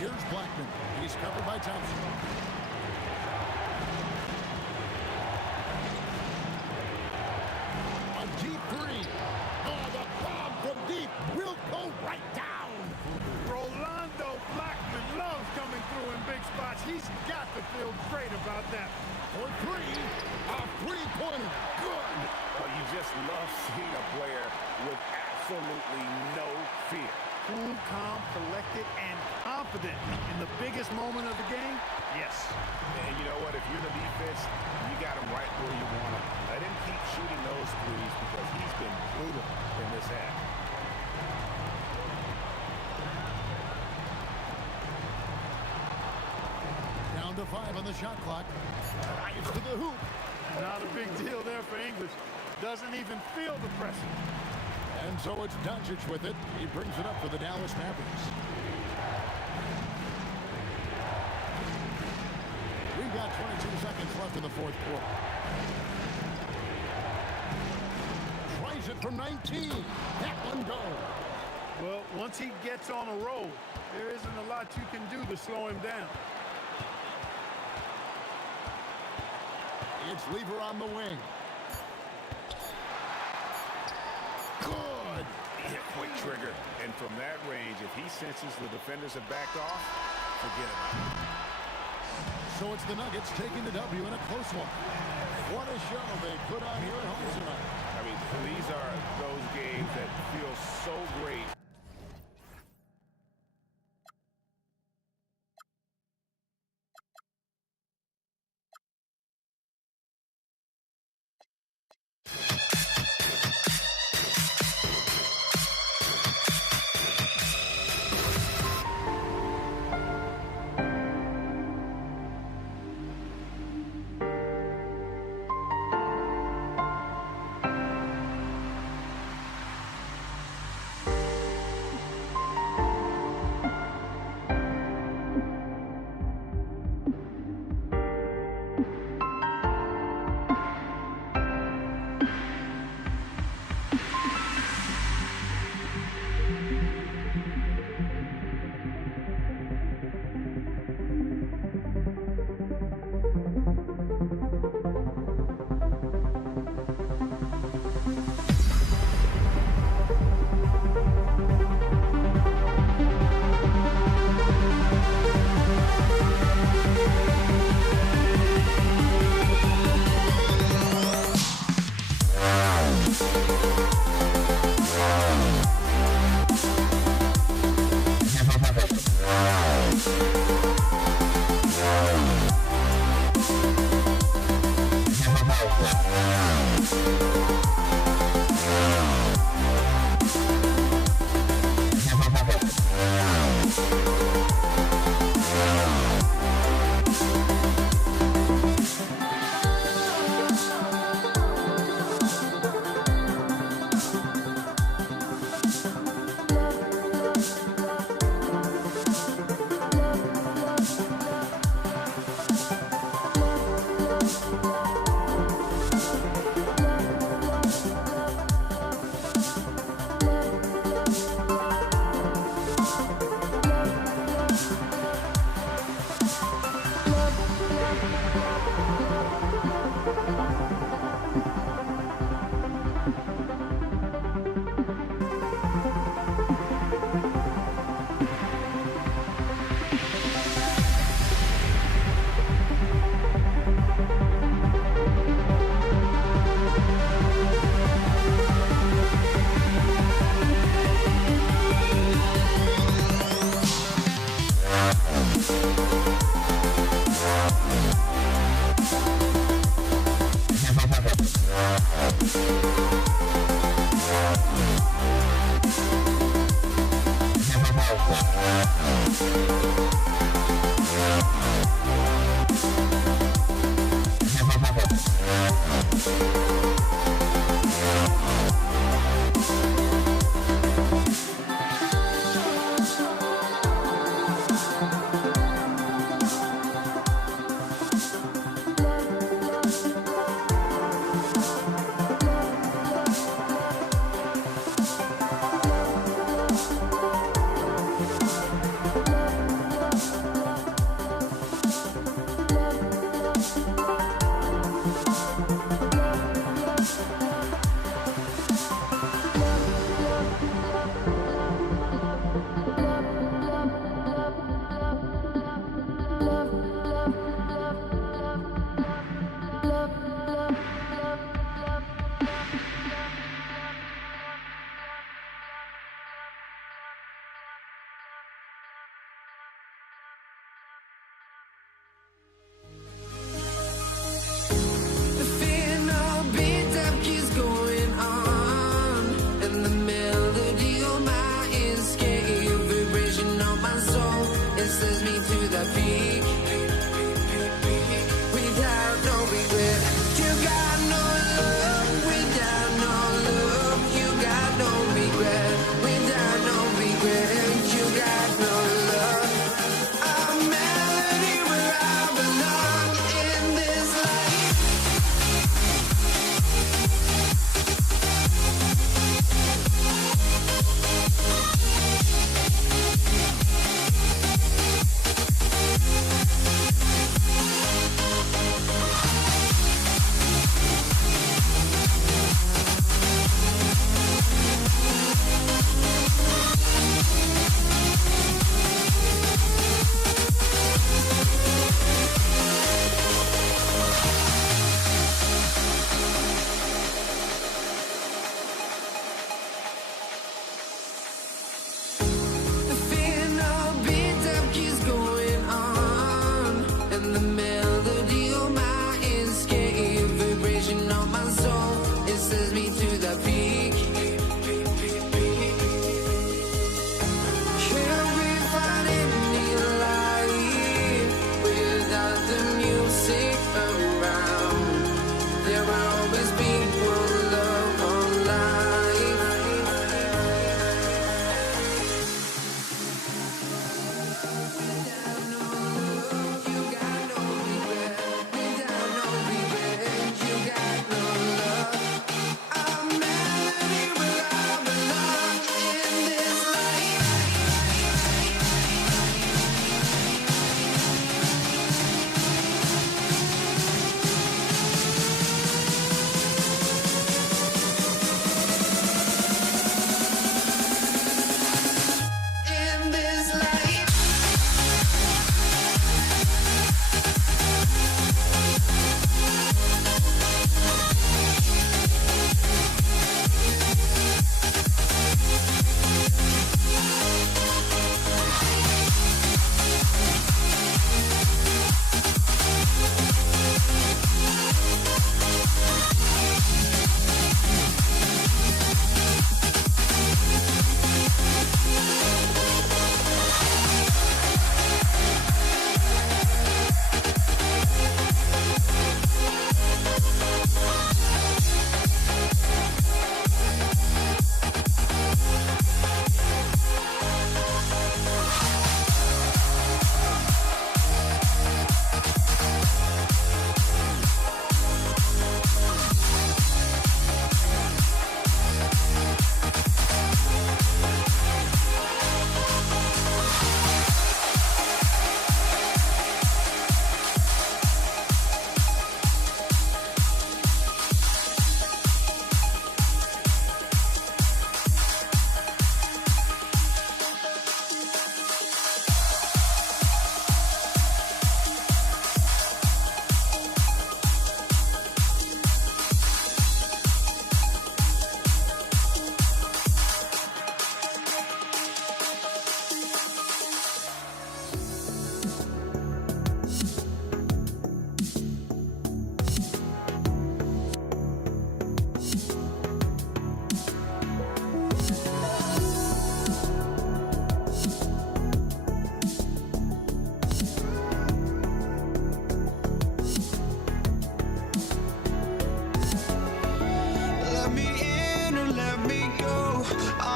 Here's Blackman. He's covered by Thompson. A deep three. Oh, the bomb from deep will go right down. Rolando Blackman loves coming through in big spots. He's got to feel great about that. For three, a three-pointer. Good. Well, you just love seeing a player with absolutely no fear. Cool, calm, collected, and confident in the biggest moment of the game? Yes. And you know what? If you're the defense, you got him right where you want him. Let him keep shooting those threes because he's been brutal in this half. Down to 5 on the shot clock. Drives to the hoop. Not a big deal there for English. Doesn't even feel the pressure. And so it's Doncic with it. He brings it up for the Dallas Mavericks. We've got 22 seconds left in the fourth quarter. Tries it from 19. That one goes. Well, once he gets on a roll, there isn't a lot you can do to slow him down. It's Lever on the wing. Good. He hit quick trigger. And from that range, if he senses the defenders have backed off, forget about it. So it's the Nuggets taking the W in a close one. What a show they put on here at home tonight. I mean, these are those games that feel so great.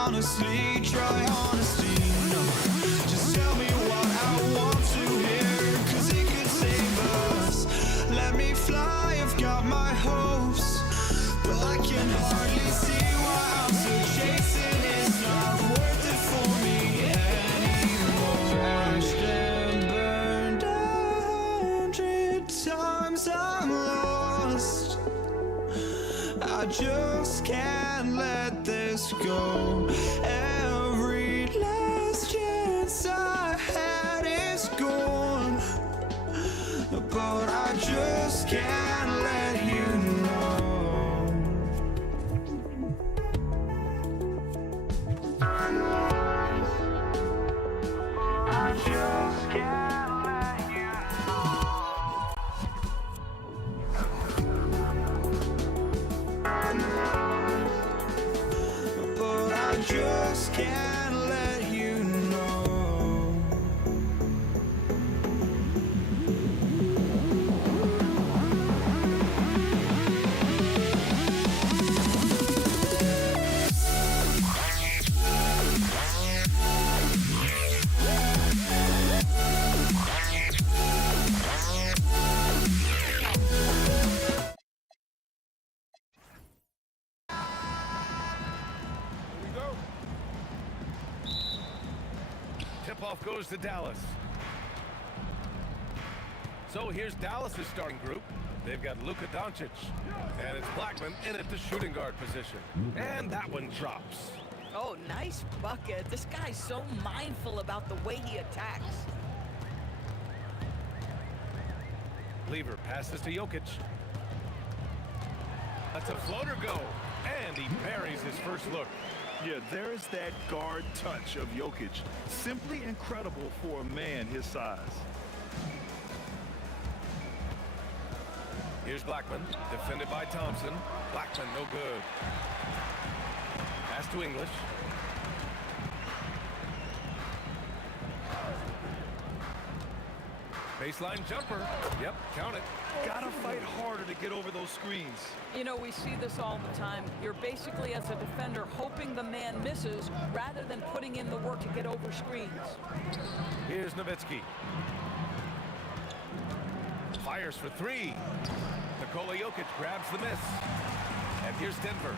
honestly, try honesty. No, just tell me what I want to hear, 'cause it could save us. Let me fly, I've got my hopes, but I can hardly see why I'm still chasing. It's not worth it for me anymore. Crashed and burned 100 times, I'm lost. I just can't let this go. Every last chance I had is gone, but I just can't let you know. I just can't let you know. But I just can't let you know. Tip-off goes to Dallas. So here's Dallas's starting group. They've got Luka Doncic, and it's Blackman in at the shooting guard position. And that one drops. Oh, nice bucket. This guy's so mindful about the way he attacks. Lever passes to Jokic. That's a floater go, and he buries his first look. Yeah, there's that guard touch of Jokic. Simply incredible for a man his size. Here's Blackman, defended by Thompson. Blackman, no good. Pass to English. Baseline jumper. Yep, count it. Gotta fight harder to get over those screens. You know, we see this all the time. You're basically, as a defender, hoping the man misses rather than putting in the work to get over screens. Here's Nowitzki. Fires for three. Nikola Jokic grabs the miss. And here's Denver.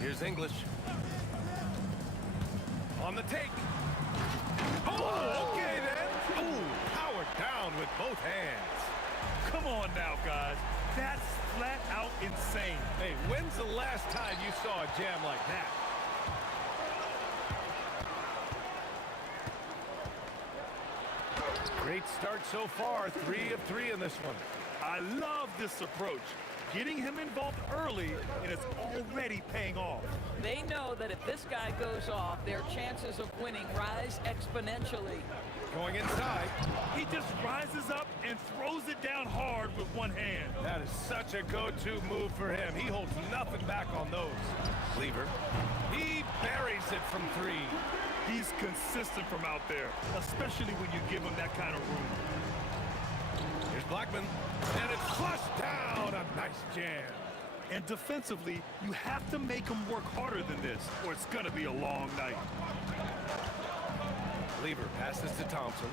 Here's English. On the take. Oh, okay then. Oh, powered down with both hands. Come on now, guys. That's flat out insane. Hey, when's the last time you saw a jam like that? Great start so far. 3 of 3 in this one. I love this approach. Getting him involved early, and it's already paying off. They know that if this guy goes off, their chances of winning rise exponentially. Going inside. He just rises up and throws it down hard with one hand. That is such a go-to move for him. He holds nothing back on those. Lever. He buries it from 3. He's consistent from out there, especially when you give him that kind of room. Here's Blackman, and it's flushed down. A nice jam. And defensively, you have to make him work harder than this, or it's going to be a long night. Lever passes to Thompson.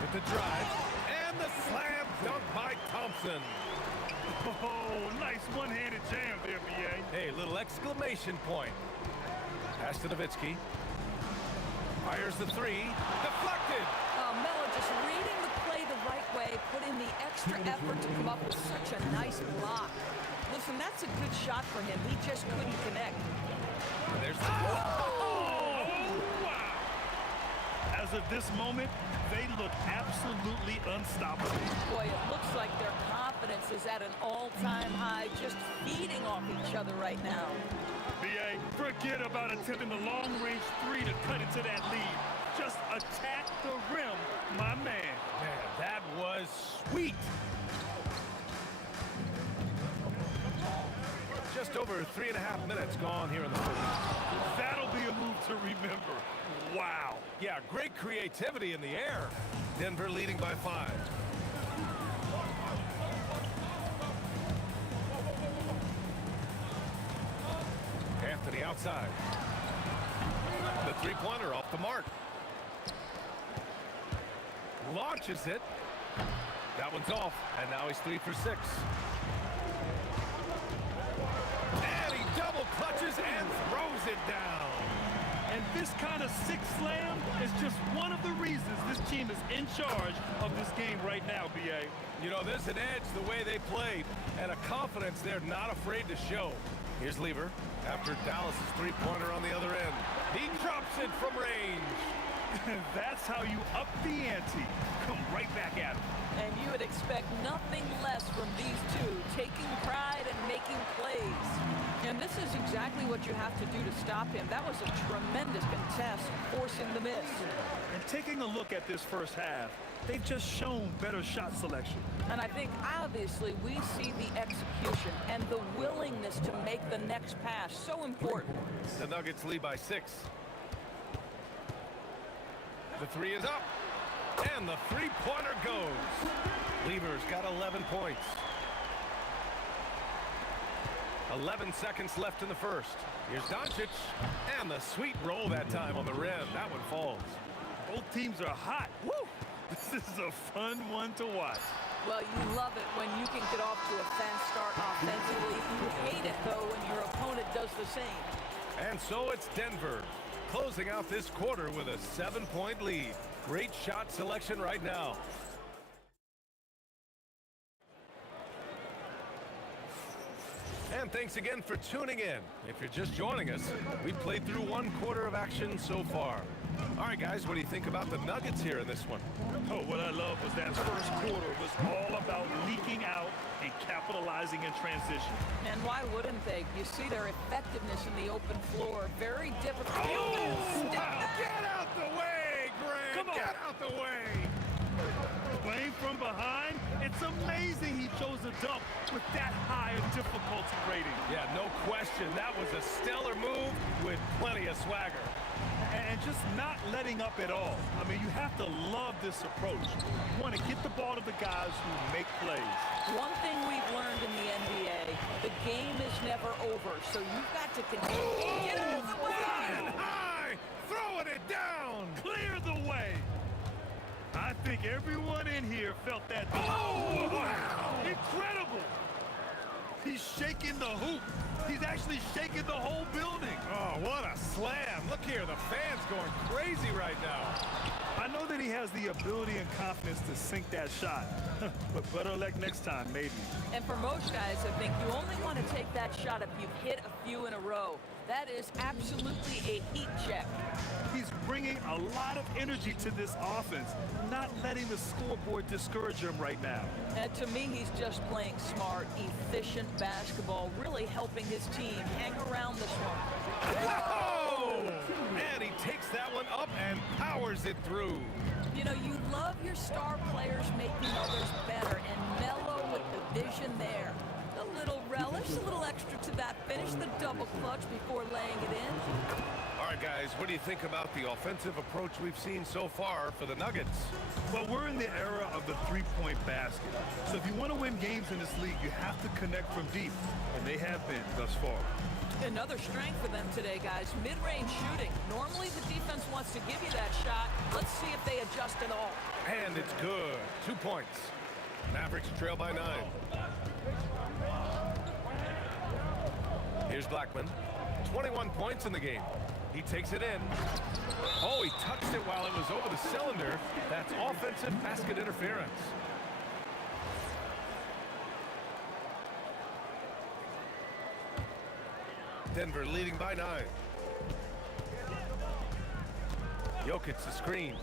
With the drive, and the slam dunk by Thompson. Oh, nice one-handed jam there, B.A. Hey, little exclamation point. Pass to Nowitzki. Fires the 3. Deflected. Melo just reading the play the right way, put in the extra effort to come up with such a nice block. Listen, that's a good shot for him. He just couldn't connect. There's the wow! As of this moment, they look absolutely unstoppable. Boy, it looks like their confidence is at an all-time high, just feeding off each other right now. B.A., forget about attempting the long-range 3 to cut into that lead. Just attack the rim, my man. Man, that was sweet. Just over 3.5 minutes gone here in the first. That'll be a move to remember. Wow. Yeah, great creativity in the air. Denver leading by 5. outside. The three-pointer off the mark. Launches it. That one's off, and now he's 3 for 6. And he double clutches and throws it down. And this kind of six slam is just one of the reasons this team is in charge of this game right now, B.A. You know, there's an edge the way they played and a confidence they're not afraid to show. Here's Lever after Dallas' three-pointer on the other end. He drops it from range. That's how you up the ante. Come right back at him. And you would expect nothing less from these two, taking pride and making plays. And this is exactly what you have to do to stop him. That was a tremendous contest, forcing the miss. And taking a look at this first half, they've just shown better shot selection. And I think, obviously, we see the execution and the willingness to make the next pass so important. The Nuggets lead by 6. The three is up. And the three-pointer goes. Lever's got 11 points. 11 seconds left in the first. Here's Doncic. And the sweet roll that time on the rim. That one falls. Both teams are hot. Woo! This is a fun one to watch. Well, you love it when you can get off to a fast start offensively. You hate it, though, when your opponent does the same. And so it's Denver closing out this quarter with a 7-point lead. Great shot selection right now. And thanks again for tuning in. If you're just joining us, we've played through one quarter of action so far. All right, guys, what do you think about the Nuggets here in this one? Oh, what I love was that first quarter was all about leaking out and capitalizing in transition. And why wouldn't they? You see their effectiveness in the open floor. Very difficult. Oh! Get out the way, Grant! Come on. Get out the way! Playing from behind, it's amazing he chose a dunk with that high a difficulty rating. Yeah, no question. That was a stellar move with plenty of swagger. And just not letting up at all. I mean, you have to love this approach. You want to get the ball to the guys who make plays. One thing we've learned in the NBA, the game is never over, so you've got to continue. Get out of the way! High! Throwing it down! Clear the way! I think everyone in here felt that. Oh, wow! Incredible! He's shaking the hoop. He's actually shaking the whole building. Oh, what a slam. Look here, the fans going crazy right now. I know that he has the ability and confidence to sink that shot. But better luck next time, maybe. And for most guys, I think you only want to take that shot if you've hit a few in a row. That is absolutely a heat check. He's bringing a lot of energy to this offense, not letting the scoreboard discourage him right now. And to me, he's just playing smart, efficient basketball, really helping his team hang around this one. Whoa! And he takes that one up and powers it through. You know, you love your star players making others better, and Melo with the vision there. A little relish, a little extra to that finish, the double clutch before laying it in. All right, guys, what do you think about the offensive approach we've seen so far for the Nuggets? Well, we're in the era of the three-point basket. So if you want to win games in this league, you have to connect from deep, and they have been thus far. Another strength for them today, guys, mid-range shooting. Normally the defense wants to give you that shot. Let's see if they adjust at all. And it's good. 2 points. Mavericks trail by 9. Here's Blackman. 21 points in the game. He takes it in. Oh, he touched it while it was over the cylinder. That's offensive basket interference. Denver leading by 9. Jokic the screen.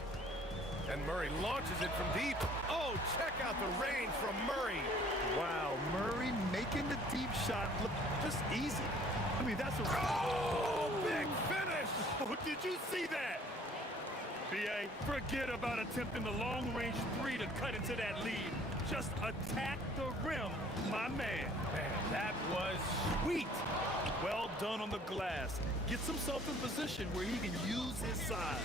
And Murray launches it from deep. Oh, check out the range from Murray. Wow, Murray making the deep shot look just easy. I mean, that's a... Oh, big finish! Oh, did you see that? B.A., forget about attempting the long-range three to cut into that lead. Just attack the rim, my man. Man, that was sweet. Well done on the glass. Gets himself in position where he can use his size.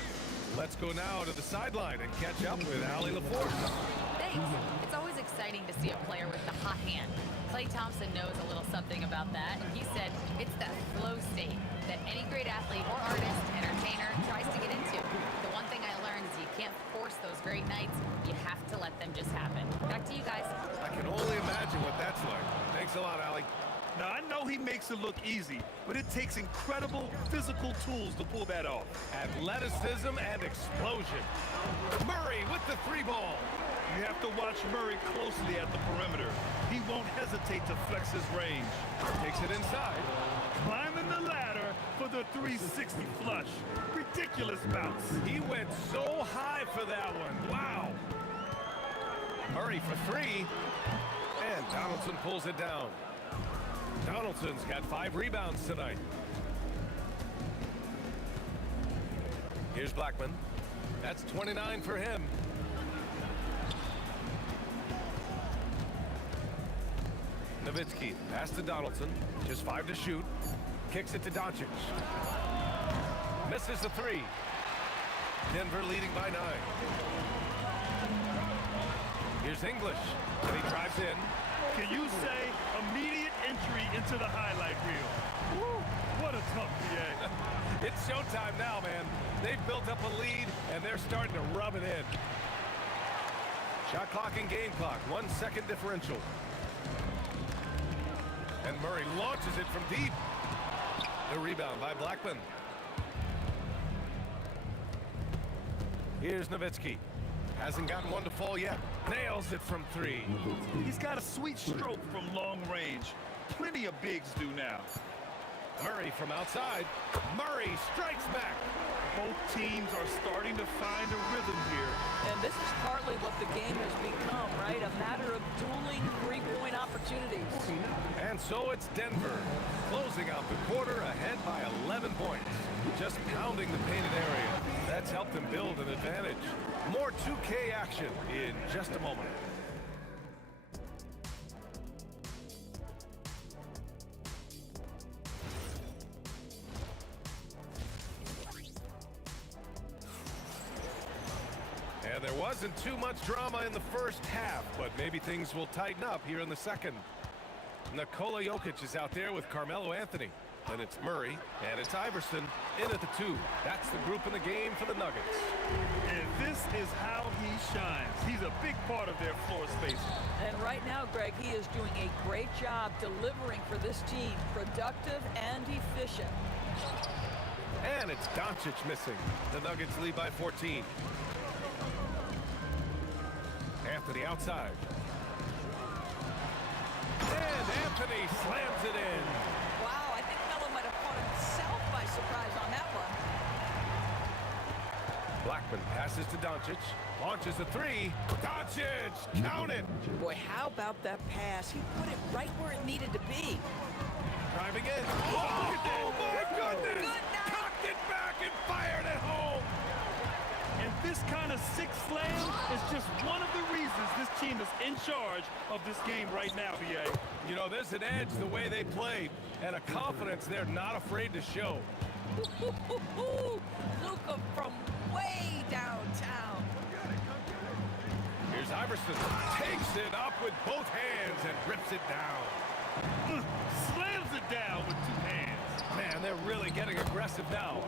Let's go now to the sideline and catch up with Allie LaForce. Thanks. It's always exciting to see a player with the hot hand. It's Klay Thompson knows a little something about that, and he said it's that flow state that any great athlete or artist, entertainer, tries to get into. The one thing I learned is you can't force those great nights. You have to let them just happen. Back to you guys. I can only imagine what that's like. Thanks a lot, Allie. Now, I know he makes it look easy, but it takes incredible physical tools to pull that off. Athleticism and explosion. Murray with the three ball. You have to watch Murray closely at the perimeter. He won't hesitate to flex his range. Takes it inside. Climbing the ladder for the 360 flush. Ridiculous bounce. He went so high for that one. Wow. Murray for three. And Donaldson pulls it down. Donaldson's got 5 rebounds tonight. Here's Blackman. That's 29 for him. Nowitzki, pass to Donaldson. Just 5 to shoot. Kicks it to Doncic. Misses the 3. Denver leading by 9. Here's English. And he drives in. Can you say immediate entry into the highlight reel? Woo, what a tough PA. It's showtime now, man. They've built up a lead, and they're starting to rub it in. Shot clock and game clock, 1 second differential. And Murray launches it from deep. The rebound by Blackman. Here's Nowitzki. Hasn't gotten one to fall yet. Nails it from 3. He's got a sweet stroke from long range. Plenty of bigs do now. Murray from outside. Murray strikes back. Both teams are starting to find a rhythm here. And this is partly what the game has become, right? A matter of dueling three-point opportunities. And so it's Denver, closing out the quarter ahead by 11 points. Just pounding the painted area. That's helped them build an advantage. More 2K action in just a moment. And there wasn't too much drama in the first half, but maybe things will tighten up here in the second. Nikola Jokic is out there with Carmelo Anthony. Then it's Murray, and it's Iverson in at the 2. That's the group in the game for the Nuggets. And this is how he shines. He's a big part of their floor space. And right now, Greg, he is doing a great job delivering for this team. Productive and efficient. And it's Doncic missing. The Nuggets lead by 14. Anthony outside. And Anthony slams it in. Wow, I think Melo might have caught himself by surprise on that one. Blackman passes to Doncic. Launches a 3. Doncic, count it. Boy, how about that pass? He put it right where it needed to be. Driving in. Oh my goodness! Cocked it back and fired it home. And this kind of sick slam is just one of the reasons this team is in charge of this game right now, BA. You know, there's an edge the way they play and a confidence they're not afraid to show. Luka from way downtown. Here's Iverson. Takes it up with both hands and rips it down. Slams it down with 2 hands. Man, they're really getting aggressive now.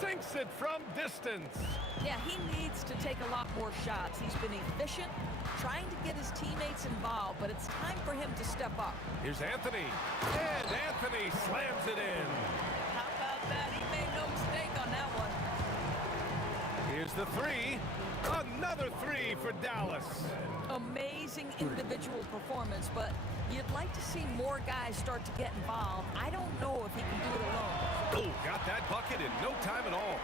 Sinks it from distance. Yeah, he needs to take a lot more shots. He's been efficient, trying to get his teammates involved, but it's time for him to step up. Here's Anthony. And Anthony slams it in. How about that? He made no mistake on that one. Here's the 3. Another 3 for Dallas. Amazing individual performance, but you'd like to see more guys start to get involved. I don't know if he can do it alone. Oh, got that bucket in no time at all.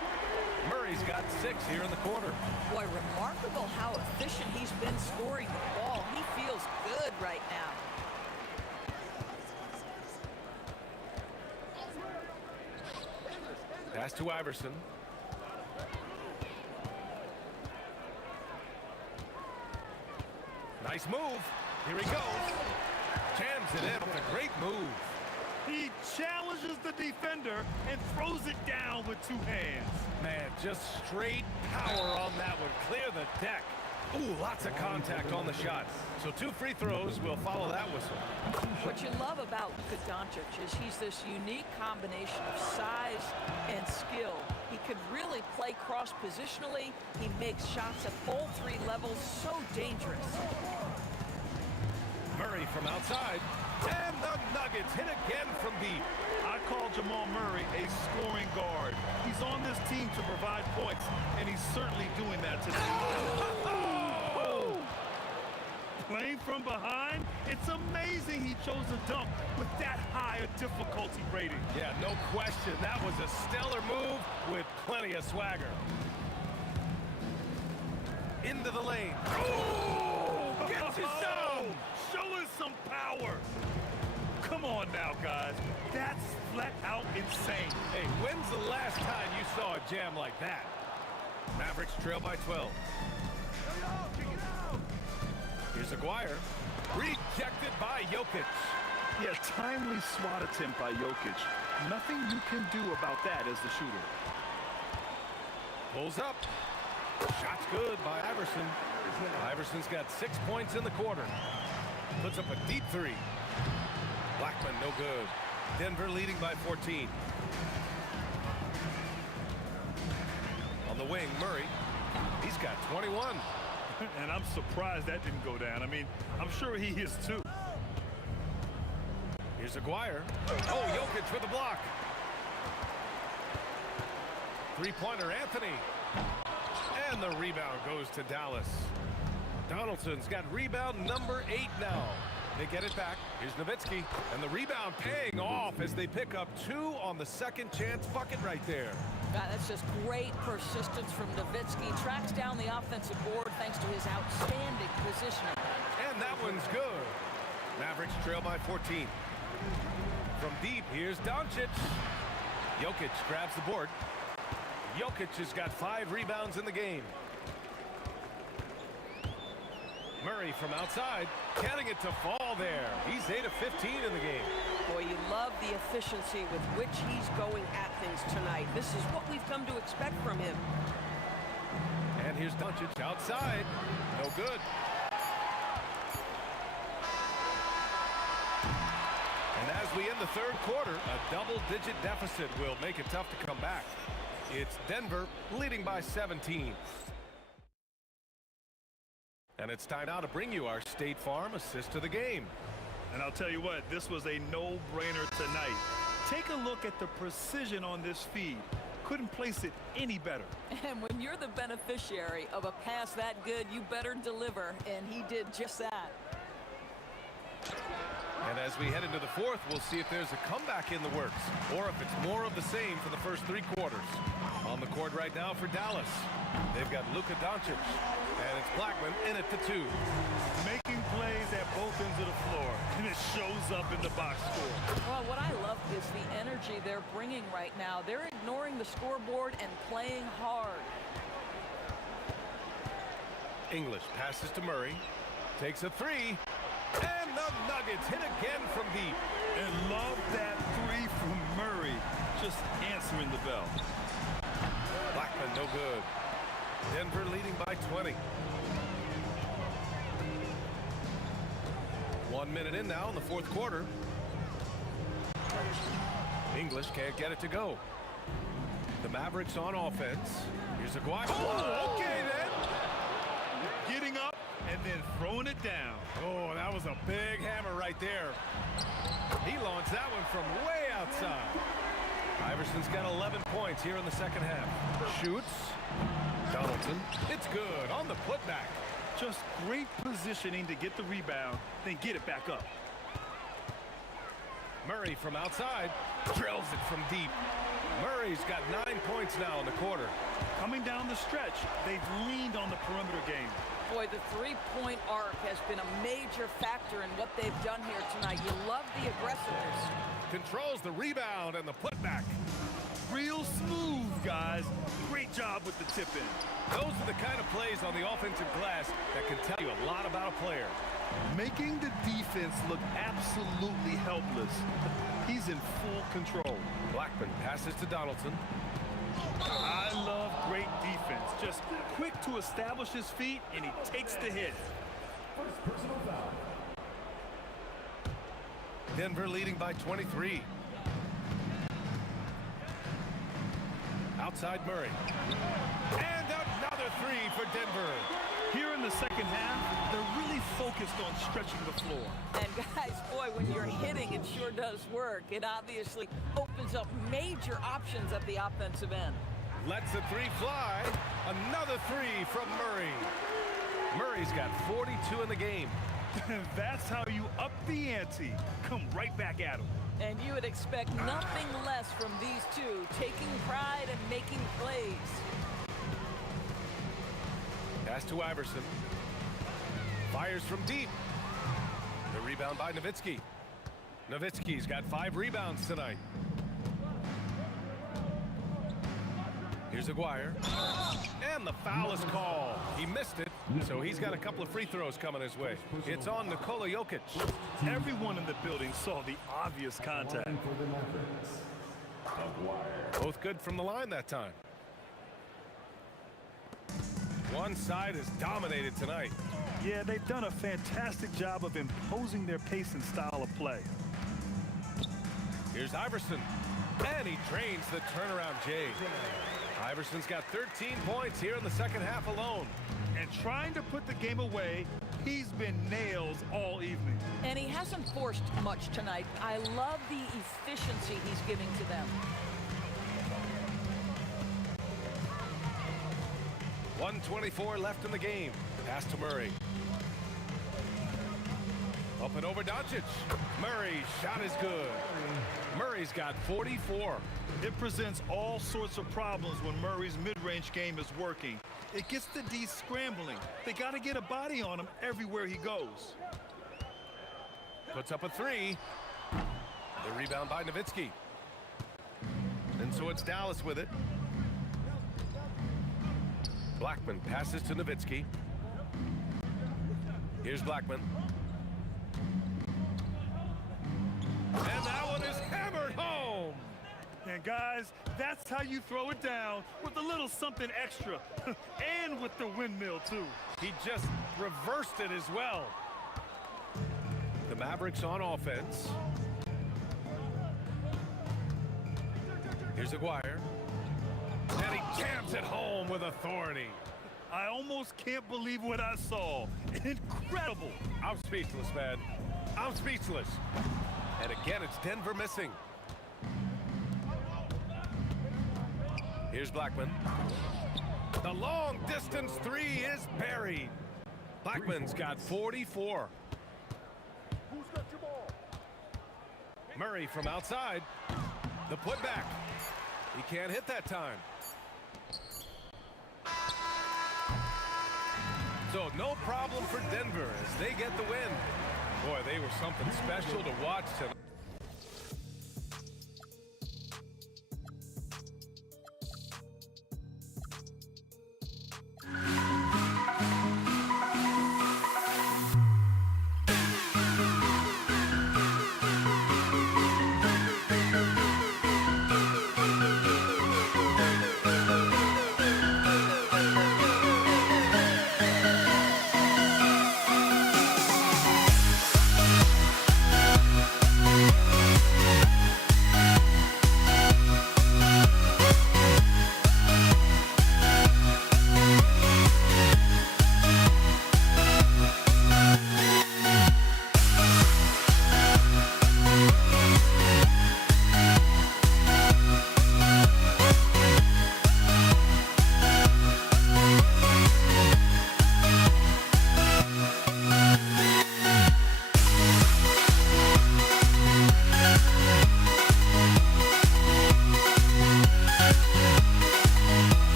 Murray's got 6 here in the quarter. Boy, remarkable how efficient he's been scoring the ball. He feels good right now. Pass to Iverson. Nice move. Here he goes. Jams it in with a great move. He challenges the defender and throws it down with 2 hands. Man, just straight power on that one. Clear the deck. Ooh, lots of contact on the shot. So 2 free throws will follow that whistle. What you love about Luka Doncic is he's this unique combination of size and skill. He could really play cross-positionally. He makes shots at all 3 levels, so dangerous. Murray from outside. And the Nuggets hit again from deep. I call Jamal Murray a scoring guard. He's on this team to provide points, and he's certainly doing that today. Oh! Playing from behind, it's amazing he chose to dunk with that high a difficulty rating. Yeah, no question. That was a stellar move with plenty of swagger. Into the lane. Oh! Gets it down! Show us some power! Come on now, guys. That's flat out insane. Hey, when's the last time you saw a jam like that? Mavericks trail by 12. Here's Aguirre. Rejected by Jokic. Yeah, timely swat attempt by Jokic. Nothing you can do about that as the shooter. Pulls up. Shot's good by Iverson. Iverson's got 6 points in the quarter. Puts up a deep 3. Blackman, no good. Denver leading by 14. On the wing, Murray. He's got 21. And I'm surprised that didn't go down. I mean, I'm sure he is too. Here's Aguirre. Oh, Jokic with the block. 3-pointer, Anthony. And the rebound goes to Dallas. Donaldson's got rebound number 8 now. They get it back. Here's Nowitzki. And the rebound paying off as they pick up 2 on the second chance bucket right there. That's just great persistence from Nowitzki. Tracks down the offensive board thanks to his outstanding positioning. And that one's good. Mavericks trail by 14. From deep, here's Doncic. Jokic grabs the board. Jokic has got 5 rebounds in the game. Murray from outside, getting it to fall there. He's 8 of 15 in the game. Boy, you love the efficiency with which he's going at things tonight. This is what we've come to expect from him. And here's Doncic outside. No good. And as we end the third quarter, a double-digit deficit will make it tough to come back. It's Denver leading by 17. And it's time now to bring you our State Farm assist to the game. And I'll tell you what, this was a no-brainer tonight. Take a look at the precision on this feed. Couldn't place it any better. And when you're the beneficiary of a pass that good, you better deliver. And he did just that. And as we head into the fourth, we'll see if there's a comeback in the works or if it's more of the same for the first 3 quarters. On the court right now for Dallas, they've got Luka Doncic, and it's Blackman in at the 2. Making plays at both ends of the floor, and it shows up in the box score. Well, what I love is the energy they're bringing right now. They're ignoring the scoreboard and playing hard. English passes to Murray, takes a 3. And the Nuggets hit again from deep. And love that 3 from Murray. Just answering the bell. Blackman, no good. Denver leading by 20. 1 minute in now in the fourth quarter. English can't get it to go. The Mavericks on offense. Here's Aguirre. Oh, okay then. Getting up and then throwing it down. Oh, that was a big hammer right there. He launched that one from way outside. Iverson's got 11 points here in the second half. Shoots. Donaldson. It's good on the putback. Just great positioning to get the rebound, then get it back up. Murray from outside. Drills it from deep. Murray's got 9 points now in the quarter. Coming down the stretch, they've leaned on the perimeter game. Boy, the 3-point arc has been a major factor in what they've done here tonight. You love the aggressiveness. Controls the rebound and the putback. Real smooth, guys. Great job with the tip-in. Those are the kind of plays on the offensive glass that can tell you a lot about a player. Making the defense look absolutely helpless. He's in full control. Blackman passes to Donaldson. I love great defense. Just quick to establish his feet, and he takes the hit. First personal foul. Denver leading by 23. Outside Murray. And another three for Denver. Here in the second half, they're really focused on stretching the floor. And guys, boy, when you're hitting, it sure does work. It obviously opens up major options at the offensive end. Lets the three fly. Another three from Murray. Murray's got 42 in the game. That's how you up the ante. Come right back at him. And you would expect nothing less from these two, taking pride and making plays. Pass to Iverson. Fires from deep. The rebound by Nowitzki. Nowitzki's got 5 rebounds tonight. Here's Aguirre. And the foul is called. He missed it, so he's got a couple of free throws coming his way. It's on Nikola Jokic. Everyone in the building saw the obvious contact. Both good from the line that time. One side is dominated tonight. Yeah, they've done a fantastic job of imposing their pace and style of play. Here's Iverson. And he drains the turnaround J. Iverson's got 13 points here in the second half alone. And trying to put the game away, he's been nails all evening. And he hasn't forced much tonight. I love the efficiency he's giving to them. 1:24 left in the game. Pass to Murray. Up and over Doncic. Murray's shot is good. Murray's got 44. It presents all sorts of problems when Murray's mid-range game is working. It gets the D scrambling. They got to get a body on him everywhere he goes. Puts up a three. The rebound by Nowitzki. And so it's Dallas with it. Blackman passes to Nowitzki. Here's Blackman. And that one is hammered home. And guys, that's how you throw it down, with a little something extra. And with the windmill, too. He just reversed it as well. The Mavericks on offense. Here's Aguirre. And he jams it home with authority. I almost can't believe what I saw. Incredible. I'm speechless, man. I'm speechless. And again, it's Denver missing. Here's Blackman. The long distance three is buried. Blackman's got 44. Who's got your ball? Murray from outside. The putback. He can't hit that time. So no problem for Denver as they get the win. Boy, they were something special to watch tonight.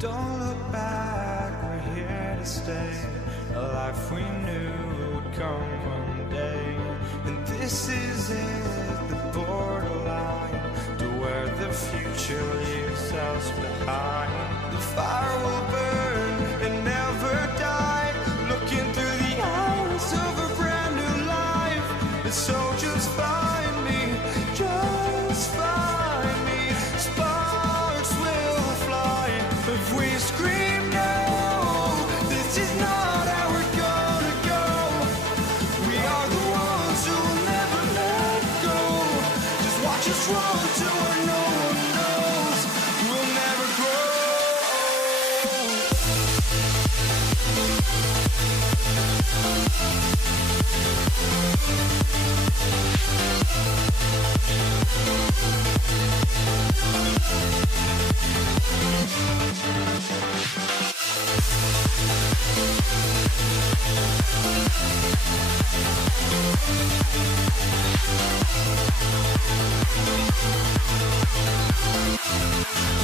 Don't look back, we're here to stay. A life we knew would come one day. And this is it, the borderline to where the future leaves us behind. The fire will burn and never die. Looking through the eyes of a brand new life. And so just find me, just find me. Sparks will fly if we scream no. This is not how we're gonna go. We are the ones who will never let go. Just watch us run to where no one knows. We'll never grow.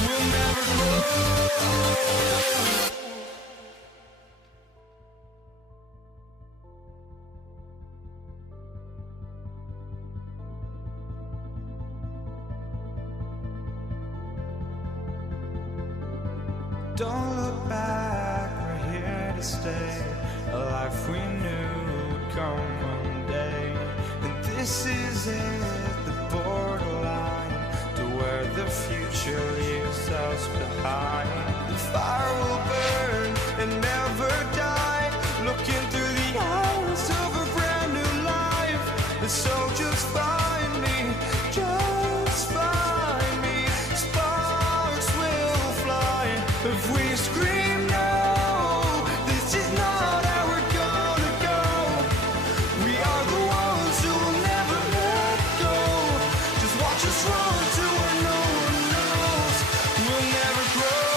We'll never grow. Don't look back, we're here to stay. A life we knew would come one day. And this is it, the borderline to where the future leaves us behind. The fire will burn and never die. Looking through the eyes of a brand new life. And so just find me, just find me. Sparks will fly if we scream no. This is not how we're gonna go. We are the ones who will never let go. Just watch us run to where no one knows. We'll never grow.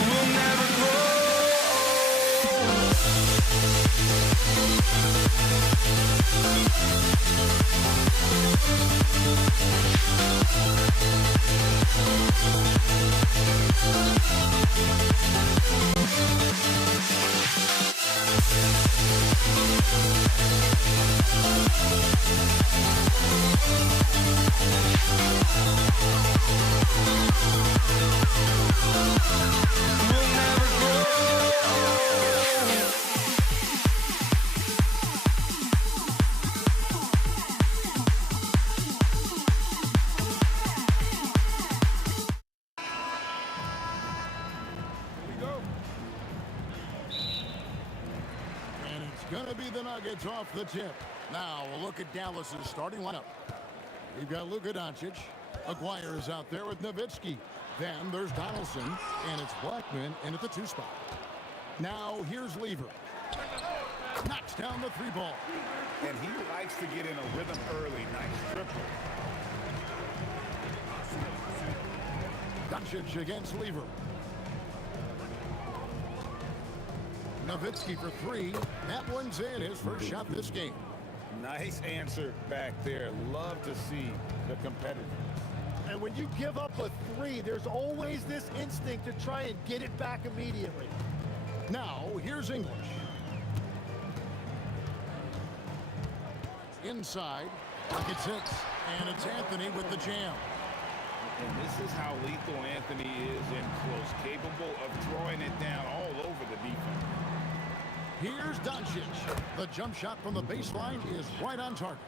We'll never grow. We'll never grow. And it's going to be the Nuggets off the tip. Now, we'll look at Dallas's starting lineup. We've got Luka Doncic. Aguirre is out there with Nowitzki. Then there's Donaldson, and it's Blackman in at the 2 spot. Now, here's Lever. Knocks down the 3 ball. And he likes to get in a rhythm early. Nice triple. Doncic against Lever. Nowitzki for 3. That one's in, his first shot this game. Nice answer back there. Love to see the competitor. And when you give up a 3, there's always this instinct to try and get it back immediately. Now, here's English. Inside, pocket 6, and it's Anthony with the jam. And this is how lethal Anthony is in close, capable of throwing it down all over the defense. Here's Doncic. The jump shot from the baseline is right on target.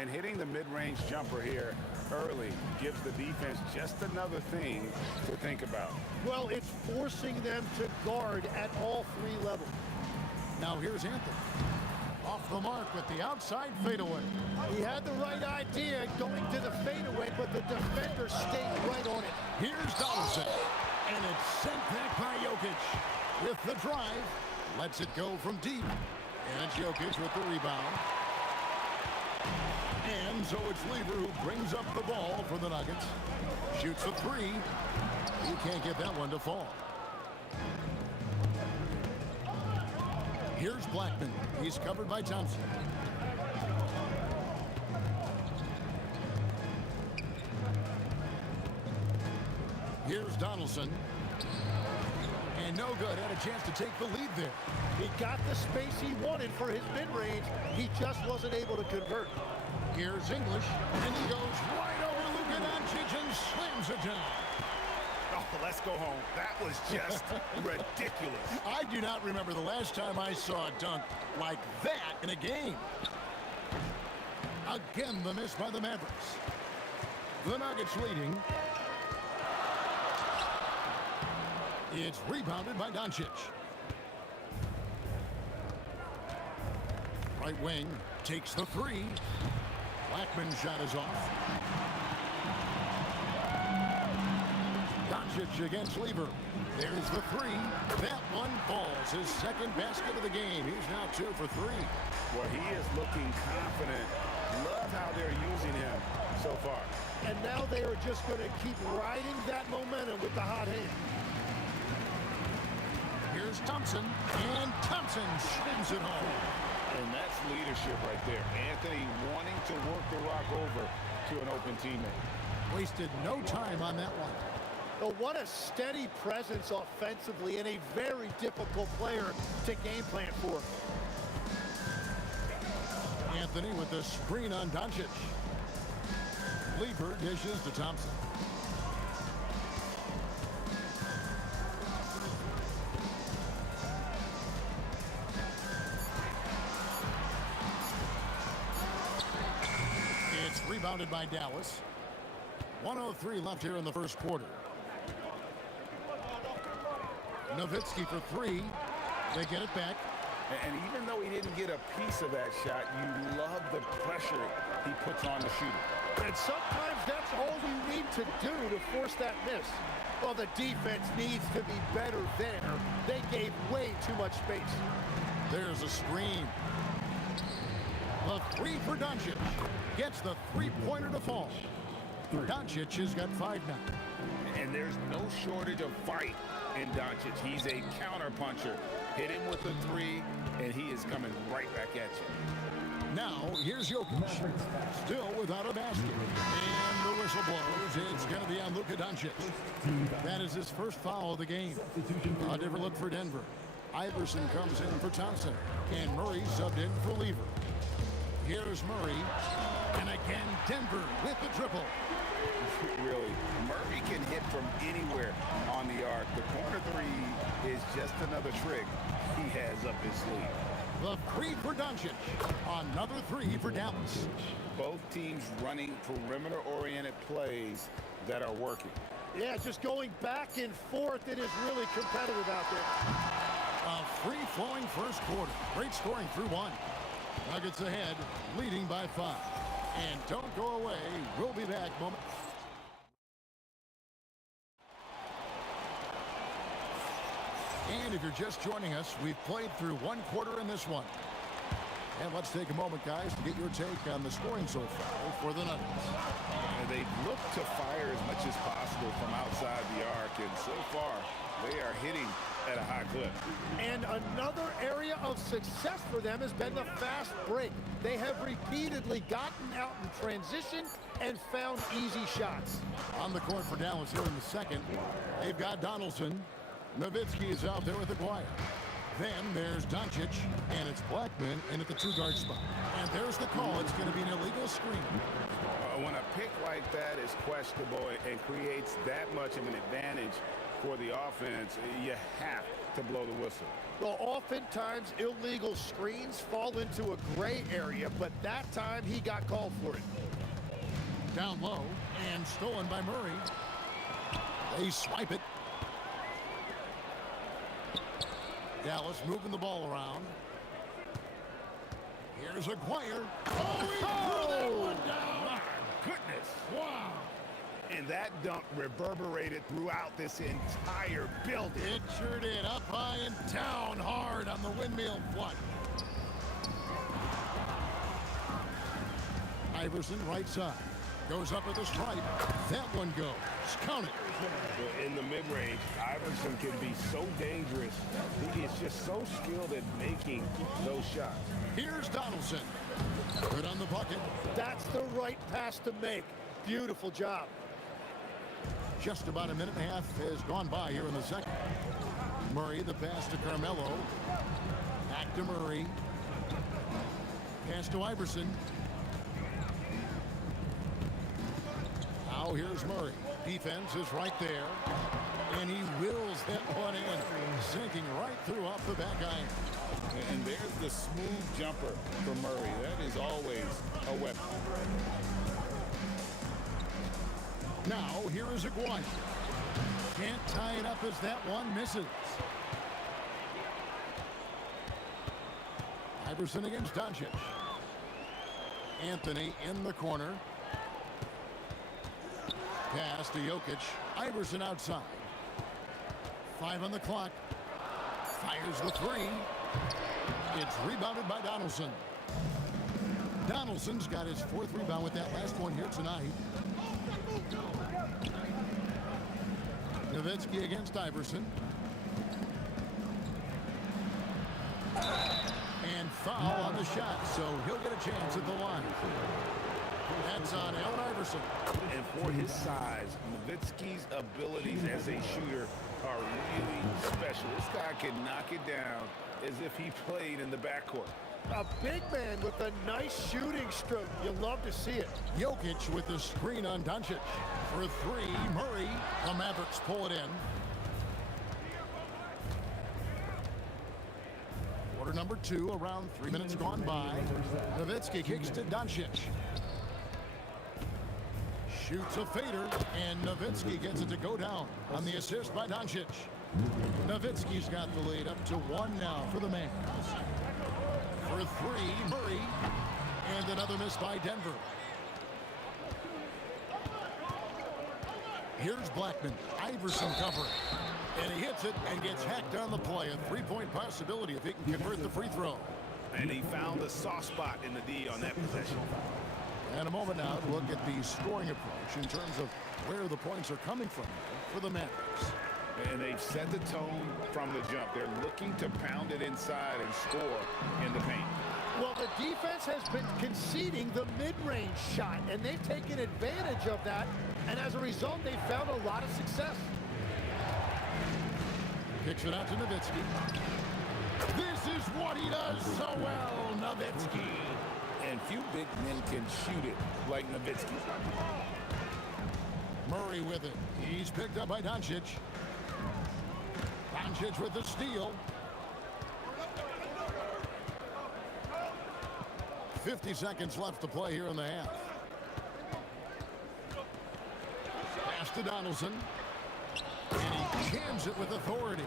And hitting the mid-range jumper here early gives the defense just another thing to think about. Well, it's forcing them to guard at all 3 levels. Now here's Anthony. Off the mark with the outside fadeaway. He had the right idea going to the fadeaway, but the defender stayed right on it. Here's Donaldson. And it's sent back by Jokic. with the drive. Lets it go from deep. And Jokic with the rebound. And so it's Lever who brings up the ball for the Nuggets. Shoots a three. He can't get that one to fall. Here's Blackman. He's covered by Thompson. Here's Donaldson. And no good. Had a chance to take the lead there. He got the space he wanted for his mid-range. He just wasn't able to convert. Here's English. And he goes right over Luka Doncic and slams it down. Oh, let's go home. That was just ridiculous. I do not remember the last time I saw a dunk like that in a game. Again, the miss by the Mavericks. The Nuggets leading. It's rebounded by Doncic. Right wing takes the three. Blackman's shot is off. Doncic against Lever. There's the three. That one falls. His second basket of the game. He's now 2 for 3. Well, he is looking confident. Love how they're using him so far. And now they are just going to keep riding that momentum with the hot hand. Here's Thompson, and Thompson spins it home. And that's leadership right there. Anthony wanting to work the rock over to an open teammate. Wasted no time on that one. Oh, what a steady presence offensively and a very difficult player to game plan for. Anthony with the screen on Doncic. Lever dishes to Thompson. It's rebounded by Dallas. 1:03 left here in the first quarter. Nowitzki for three. They get it back. And even though he didn't get a piece of that shot, you love the pressure he puts on the shooter. And sometimes that's all you need to do to force that miss. Well, the defense needs to be better there. They gave way too much space. There's a screen. The three for Doncic. Gets the three-pointer to fall. Doncic has got 5 now. And there's no shortage of fight in Doncic. He's a counter-puncher. Hit him with the three, and he is coming right back at you. Now, here's Jokic. Still without a basket. And the whistle blows. It's going to be on Luka Doncic. That is his first foul of the game. A different look for Denver. Iverson comes in for Thompson. And Murray subbed in for Lever. Here's Murray. And again, Denver with the triple. Really, Murray can hit from anywhere on the arc. The corner three is just another trick he has up his sleeve. The three for Doncic. Another three for Dallas. Both teams running perimeter-oriented plays that are working. Yeah, just going back and forth. It is really competitive out there. A free-flowing first quarter. Great scoring through 1. Nuggets ahead, leading by 5. And don't go away. We'll be back moment. And if you're just joining us, we've played through 1 quarter in this one. And let's take a moment, guys, to get your take on the scoring so far for the Nuggets. They look to fire as much as possible from outside the arc, and so far, they are hitting at a high clip. And another area of success for them has been the fast break. They have repeatedly gotten out in transition and found easy shots. On the court for Dallas here in the second, they've got Donaldson. Nowitzki is out there with Aguirre. Then there's Doncic, and it's Blackman in at the 2-guard spot. And there's the call. It's going to be an illegal screen. When a pick like that is questionable and creates that much of an advantage for the offense, you have to blow the whistle. Well, oftentimes illegal screens fall into a gray area, but that time he got called for it. Down low and stolen by Murray. They swipe it. Dallas moving the ball around. Here's Aguirre. Oh, he threw that one down. My goodness. Wow. And that dunk reverberated throughout this entire building. It sure did. Up high and down hard on the windmill flush. Iverson right side. Goes up at the stripe. That one goes. Count it. In the mid-range, Iverson can be so dangerous. He is just so skilled at making those shots. Here's Donaldson. Good on the bucket. That's the right pass to make. Beautiful job. Just about a minute and a half has gone by here in the second. Murray, the pass to Carmelo. Back to Murray. Pass to Iverson. Now here's Murray. Defense is right there. And he wills that one in. Sinking right through off the back iron. And there's the smooth jumper for Murray. That is always a weapon. Now, here is Aguirre. Can't tie it up as that one misses. Iverson against Doncic. Anthony in the corner. Pass to Jokic. Iverson outside. 5 on the clock. Fires the three. It's rebounded by Donaldson. Donaldson's got his 4th rebound with that last one here tonight. Nowitzki against Iverson. And foul on the shot, so he'll get a chance at the line. That's on Allen Iverson. And for his size, Nowitzki's abilities as a shooter are really special. This guy can knock it down as if he played in the backcourt. A big man with a nice shooting stroke. You love to see it. Jokic with the screen on Doncic. For 3, Murray. The Mavericks pull it in. Quarter number 2, around 3 minutes gone by. Nowitzki kicks to Doncic. Shoots a fader, and Nowitzki gets it to go down on the assist by Doncic. Nowitzki's got the lead up to 1 now for the Mavs. For 3, Murray, and another miss by Denver. Here's Blackman. Iverson covering. And he hits it and gets hacked on the play. A 3-point possibility if he can convert the free throw. And he found a soft spot in the D on that possession. And a moment now to look at the scoring approach in terms of where the points are coming from for the Mavericks. And they've set the tone from the jump. They're looking to pound it inside and score in the paint. Well, the defense has been conceding the mid-range shot, and they've taken advantage of that. And as a result, they've found a lot of success. Kicks it out to Nowitzki. This is what he does so well, Nowitzki. And few big men can shoot it like Nowitzki. Murray with it. He's picked up by Doncic. Doncic with the steal. 50 seconds left to play here in the half. Pass to Donaldson. And he jams it with authority.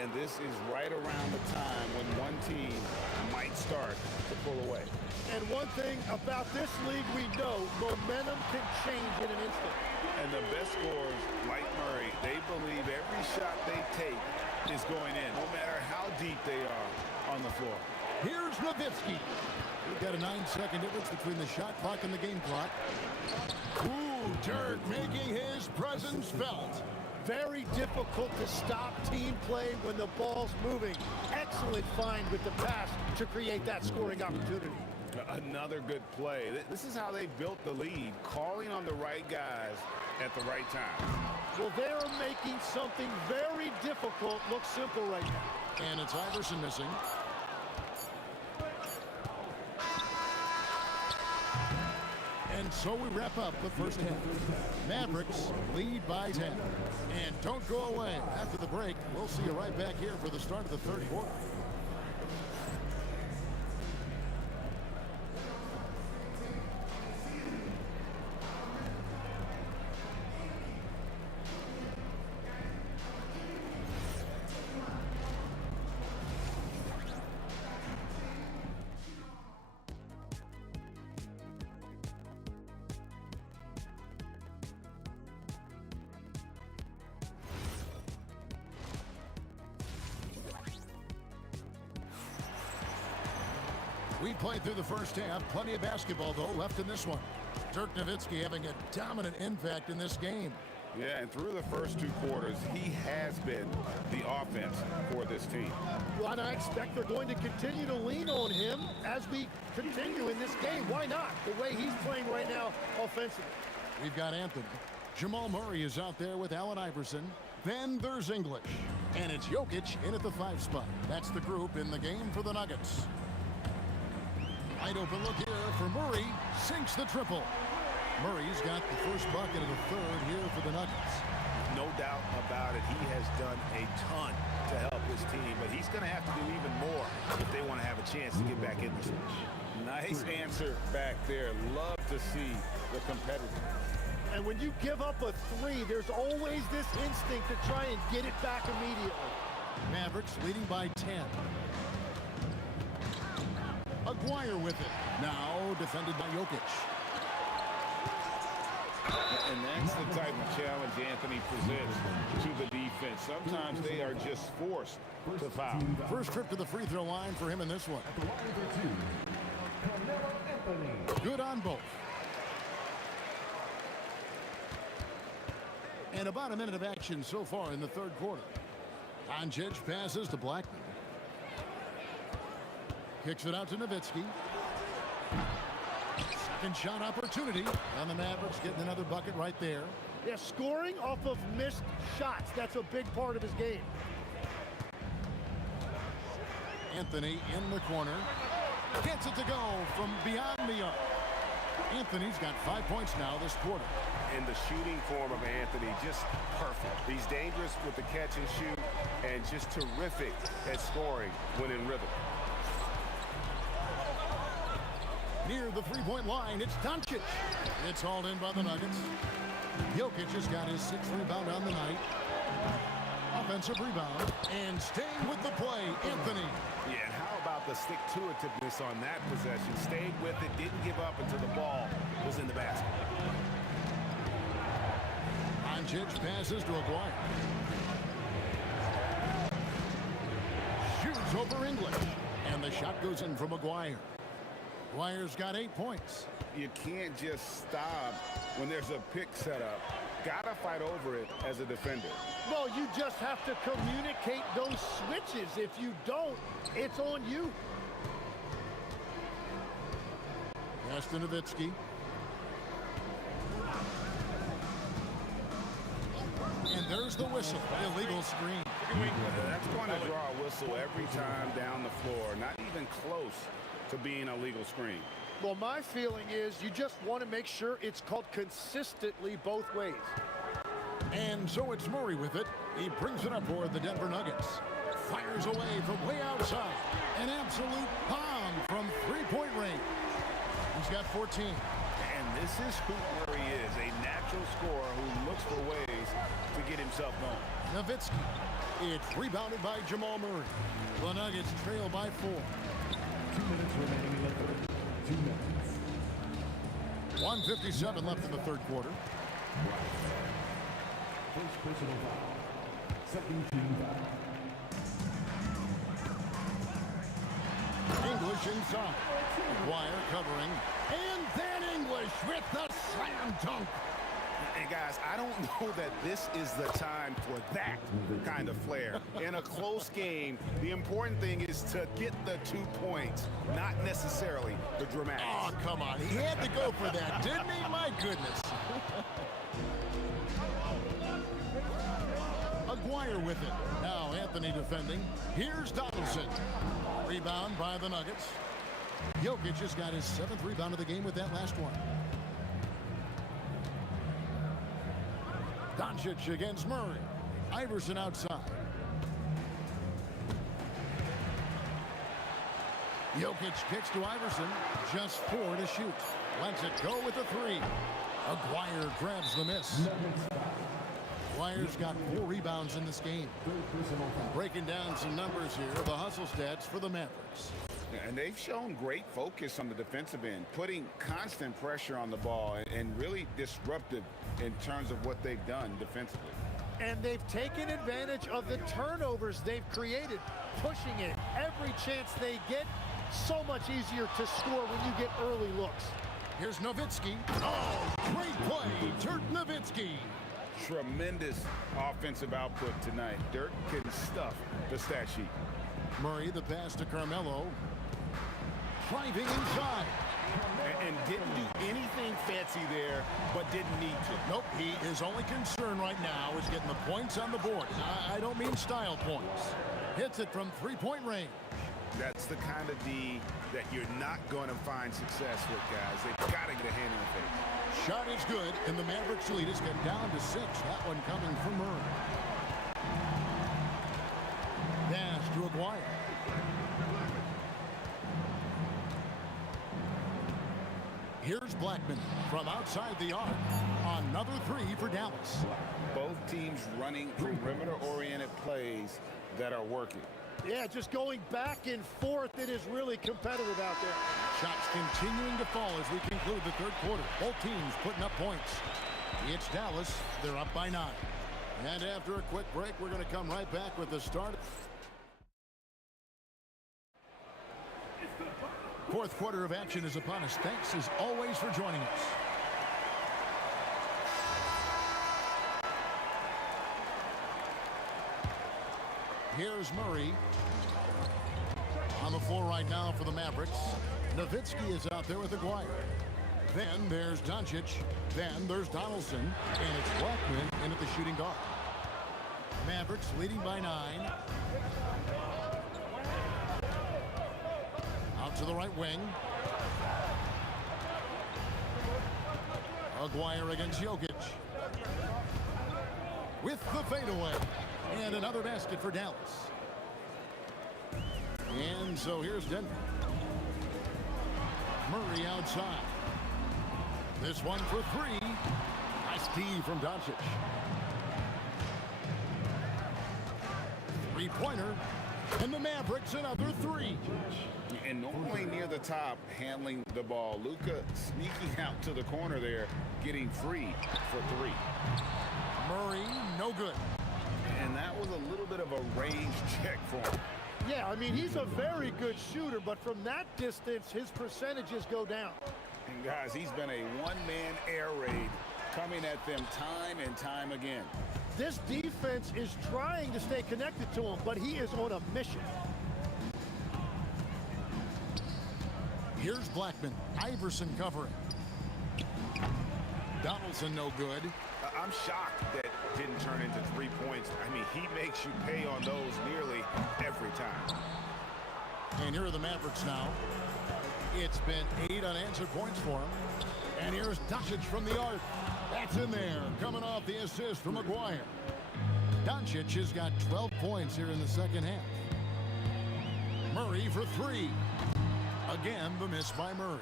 And this is right around the time when one team might start to pull away. And one thing about this league we know, momentum can change in an instant. And the best scorers, like Murray, they believe every shot they take is going in, no matter how deep they are on the floor. Here's Nowitzki. We've got a 9-second difference between the shot clock and the game clock. Ooh, Dirk making his presence felt. Very difficult to stop team play when the ball's moving. Excellent find with the pass to create that scoring opportunity. Another good play. This is how they built the lead, calling on the right guys at the right time. Well, they're making something very difficult look simple right now. And it's Iverson missing. And so we wrap up the first half. Mavericks lead by 10. And don't go away. After the break, we'll see you right back here for the start of the third quarter. We played through the first half. Plenty of basketball, though, left in this one. Dirk Nowitzki having a dominant impact in this game. Yeah, and through the first 2 quarters, he has been the offense for this team. Well, and I expect they're going to continue to lean on him as we continue in this game. Why not? The way he's playing right now offensively. We've got Anthony. Jamal Murray is out there with Allen Iverson. Then there's English. And it's Jokic in at the 5 spot. That's the group in the game for the Nuggets. Wide open look here for Murray. Sinks the triple. Murray's got the first bucket of the third here for the Nuggets. No doubt about it. He has done a ton to help his team, but he's going to have to do even more if they want to have a chance to get back in this one. Nice answer back there. Love to see the competitiveness. And when you give up a 3, there's always this instinct to try and get it back immediately. Mavericks leading by 10. Aguirre with it. Now defended by Jokic. And that's the type of challenge Anthony presents to the defense. Sometimes they are just forced to foul. First trip to the free throw line for him in this one. Good on both. And about a minute of action so far in the third quarter. Doncic passes to Blackman. Kicks it out to Nowitzki. Second shot opportunity. And the Mavericks getting another bucket right there. Yeah, scoring off of missed shots. That's a big part of his game. Anthony in the corner. Gets it to go from beyond the arc. Anthony's got 5 points now this quarter. And the shooting form of Anthony, just perfect. He's dangerous with the catch and shoot and just terrific at scoring when in rhythm. Near the three-point line, it's Doncic. It's hauled in by the Nuggets. Jokic has got his 6th rebound on the night. Offensive rebound. And staying with the play, Anthony. Yeah, and how about the stick-to-itiveness on that possession? Stayed with it, didn't give up until the ball was in the basket. Doncic passes to Aguirre. Shoots over English. And the shot goes in from Aguirre. Aguirre's got 8 points. You can't just stop when there's a pick set up. Gotta fight over it as a defender. Well, you just have to communicate those switches. If you don't, it's on you. Pass to Nowitzki. And there's the whistle. Illegal screen. That's going to draw a whistle every time down the floor. Not even close to being a legal screen. Well, my feeling is you just want to make sure it's called consistently both ways. And so it's Murray with it. He brings it up for the Denver Nuggets. Fires away from way outside. An absolute bomb from three-point range. He's got 14. And this is who Murray is, a natural scorer who looks for ways to get himself going. Nowitzki. It's rebounded by Jamal Murray. The Nuggets trail by 4. 2 minutes remaining in the third. 2 minutes. 1:57 left in the third quarter. First personal foul. Second team foul. English inside. Aguirre covering. And then English with the slam dunk. And guys, I don't know that this is the time for that kind of flair. In a close game, the important thing is to get the 2 points, not necessarily the dramatics. Oh, come on. He had to go for that, didn't he? My goodness. Aguirre with it. Now Anthony defending. Here's Donaldson. Rebound by the Nuggets. Jokic has got his 7th rebound of the game with that last one. Doncic against Murray. Iverson outside. Jokic kicks to Iverson. Just 4 to shoot. Lets it go with a 3. Aguirre grabs the miss. Aguirre's got 4 rebounds in this game. Breaking down some numbers here. The hustle stats for the Mavericks. And they've shown great focus on the defensive end, putting constant pressure on the ball and really disruptive in terms of what they've done defensively. And they've taken advantage of the turnovers they've created, pushing it every chance they get So much easier to score when you get early looks. Here's Nowitzki. Oh, great play, Dirk Nowitzki. Tremendous offensive output tonight. Dirk can stuff the stat sheet. Murray, the pass to Carmelo. Driving inside. And didn't do anything fancy there, but didn't need to. Nope, his only concern right now is getting the points on the board. I don't mean style points. Hits it from three-point range. That's the kind of D that you're not going to find success with, guys. They've got to get a hand in the face. Shot is good, and the Mavericks lead is get down to 6. That one coming from Murray. Pass to Aguirre. Here's Blackman from outside the arc. Another 3 for Dallas. Both teams running perimeter-oriented plays that are working. Yeah, just going back and forth. It is really competitive out there. Shots continuing to fall as we conclude the third quarter. Both teams putting up points. It's Dallas. They're up by 9. And after a quick break, we're going to come right back with the start. Fourth quarter of action is upon us. Thanks as always for joining us. Here's Murray. On the floor right now for the Mavericks. Nowitzki is out there with Aguirre. Then there's Doncic. Then there's Donaldson. And it's Blackman in at the shooting guard. Mavericks leading by 9. Out to the right wing. Aguirre against Jokic. With the fadeaway. And another basket for Dallas. And so here's Denver. Murray outside. This one for 3. Nice D from Doncic. Three-pointer. And the Mavericks another 3. And normally near the top, handling the ball. Luka sneaking out to the corner there, getting free for 3. Murray, no good. And that was a little bit of a range check for him. Yeah, I mean, he's a very good shooter, but from that distance, his percentages go down. And guys, he's been a one-man air raid coming at them time and time again. This defense is trying to stay connected to him, but he is on a mission. Here's Blackman. Iverson covering. Donaldson no good. I'm shocked that didn't turn into 3 points. I mean, he makes you pay on those nearly every time. And here are the Mavericks now. It's been 8 unanswered points for him. And here's Doncic from the arc. That's in there, coming off the assist from Aguirre. Doncic has got 12 points here in the second half. Murray for 3. Again, the miss by Murray.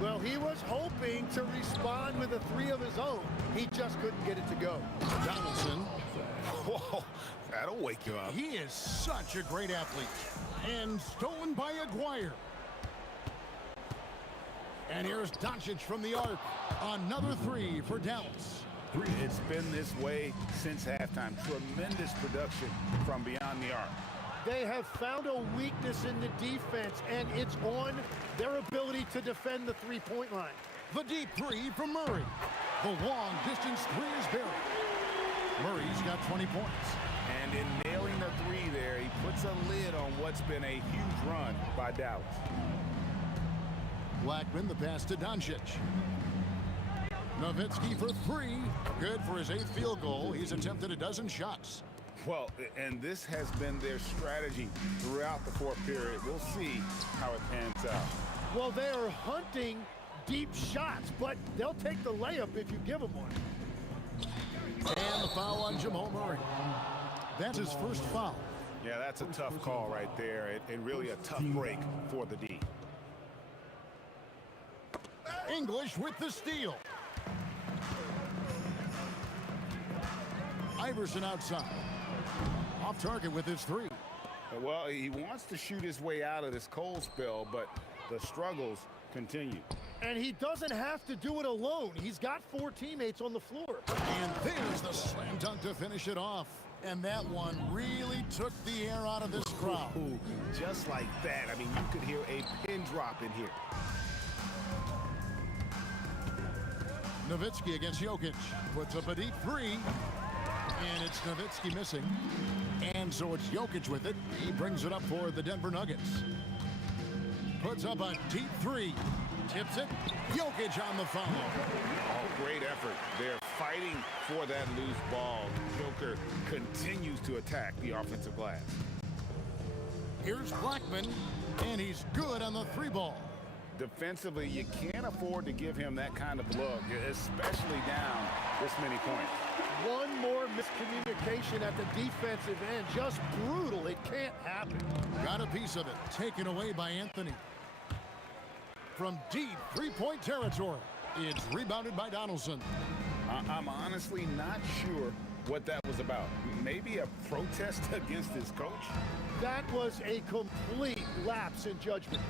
Well, he was hoping to respond with a 3 of his own. He just couldn't get it to go. Donaldson. Whoa, that'll wake you up. He is such a great athlete. And stolen by Aguirre. And here's Doncic from the arc. Another 3 for Dallas. It's been this way since halftime. Tremendous production from beyond the arc. They have found a weakness in the defense, and it's on their ability to defend the three-point line. The deep 3 from Murray. The long-distance 3 is buried. Murray's got 20 points. And in nailing the 3 there, he puts a lid on what's been a huge run by Dallas. Blackman, the pass to Doncic. Nowitzki for 3. Good for his 8th field goal. He's attempted a dozen shots. Well, and this has been their strategy throughout the fourth period. We'll see how it pans out. Well, they are hunting deep shots, but they'll take the layup if you give them one. And the foul on Jamal Murray. That's his first foul. Yeah, that's a tough call right there, and really a tough break for the D. English with the steal. Iverson outside. Off target with his 3. Well, he wants to shoot his way out of this cold spell, but the struggles continue. And he doesn't have to do it alone. He's got 4 teammates on the floor. And there's the slam dunk to finish it off. And that one really took the air out of this crowd. Ooh, just like that. I mean, you could hear a pin drop in here. Nowitzki against Jokic. Puts up a deep three. And it's Nowitzki missing. And so it's Jokic with it. He brings it up for the Denver Nuggets. Puts up a deep three. Tips it. Jokic on the foul. Oh, great effort. They're fighting for that loose ball. Joker continues to attack the offensive glass. Here's Blackman, and he's good on the three ball. Defensively, you can't afford to give him that kind of look, especially down this many points. One more miscommunication at the defensive end. Just brutal. It can't happen. Got a piece of it. Taken away by Anthony. From deep three-point territory. It's rebounded by Donaldson. I'm honestly not sure what that was about. Maybe a protest against his coach? That was a complete lapse in judgment.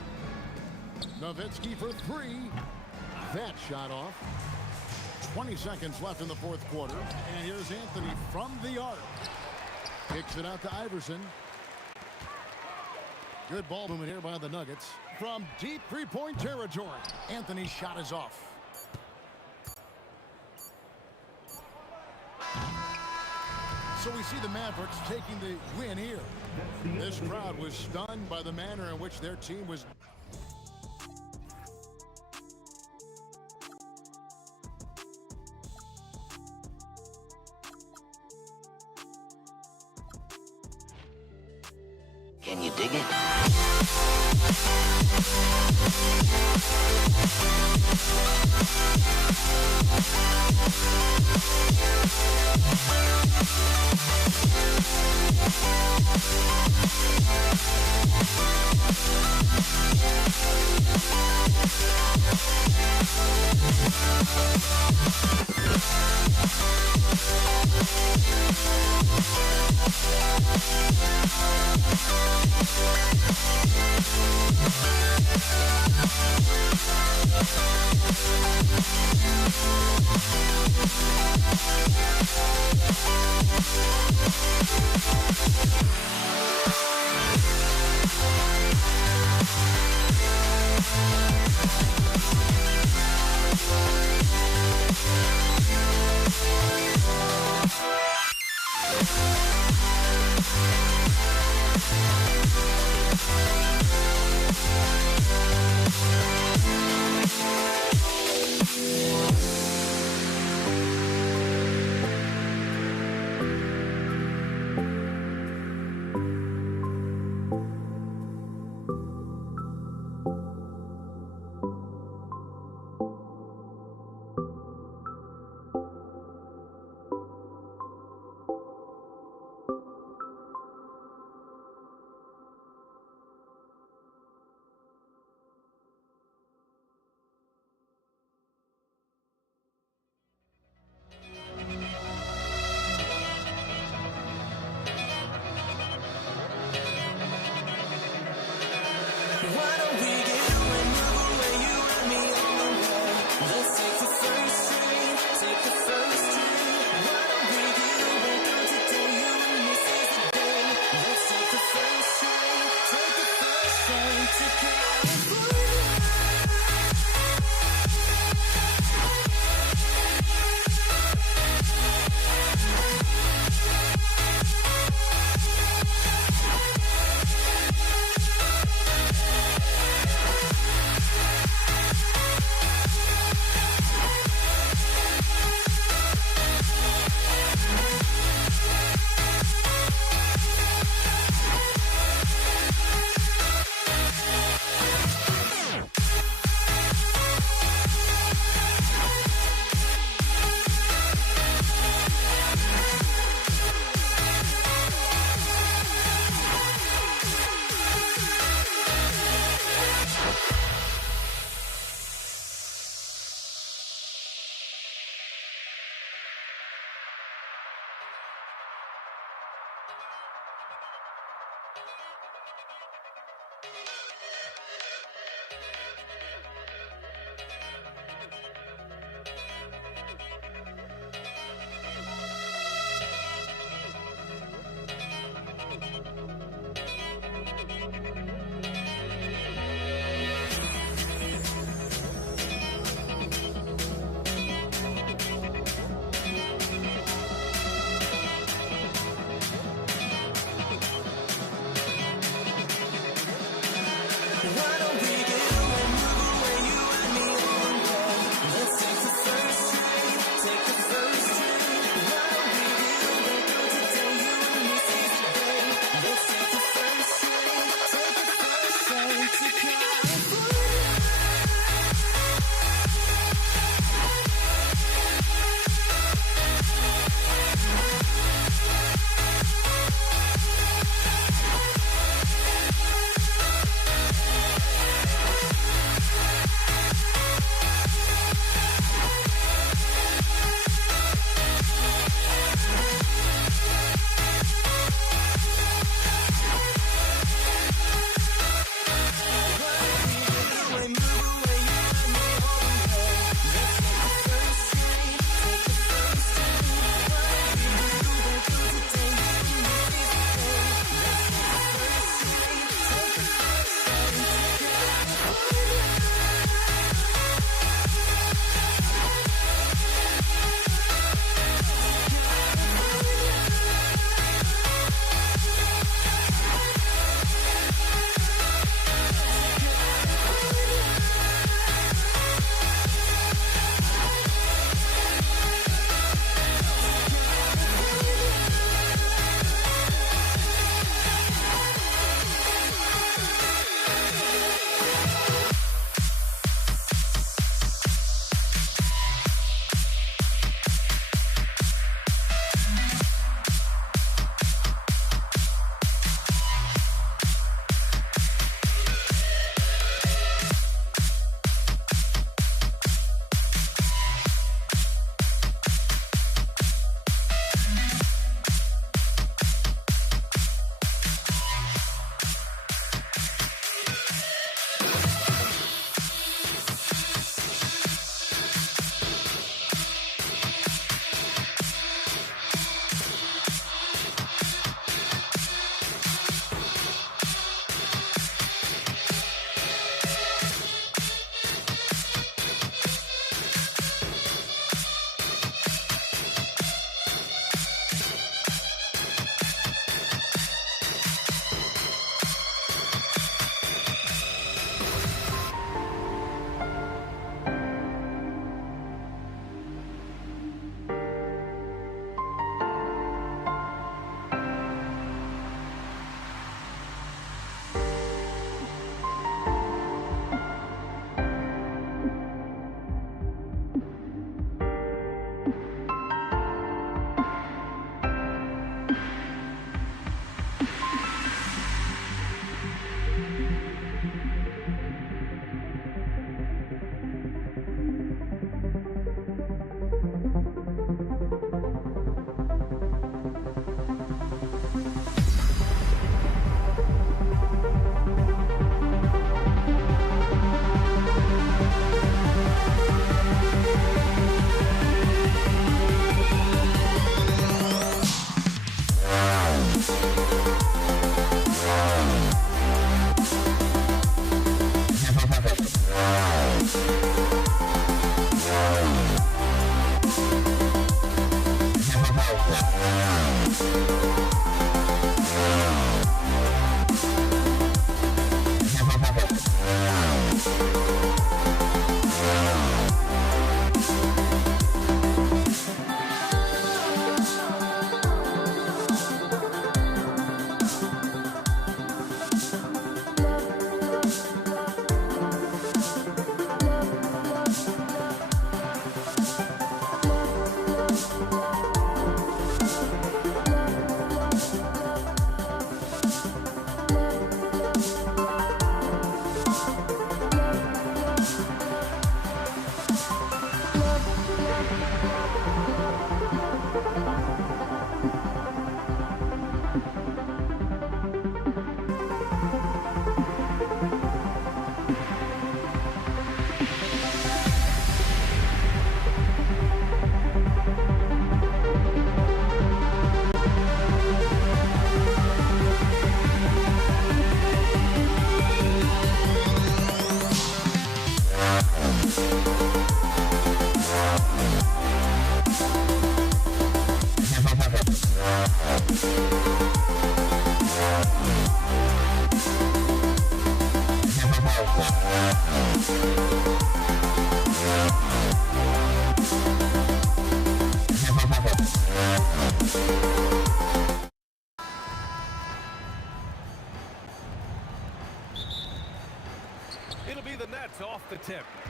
Nowitzki for three. That shot off. 20 seconds left in the fourth quarter. And here's Anthony from the arc. Kicks it out to Iverson. Good ball movement here by the Nuggets. From deep three-point territory. Anthony's shot is off. So we see the Mavericks taking the win here. This crowd was stunned by the manner in which their team was. Can you dig it?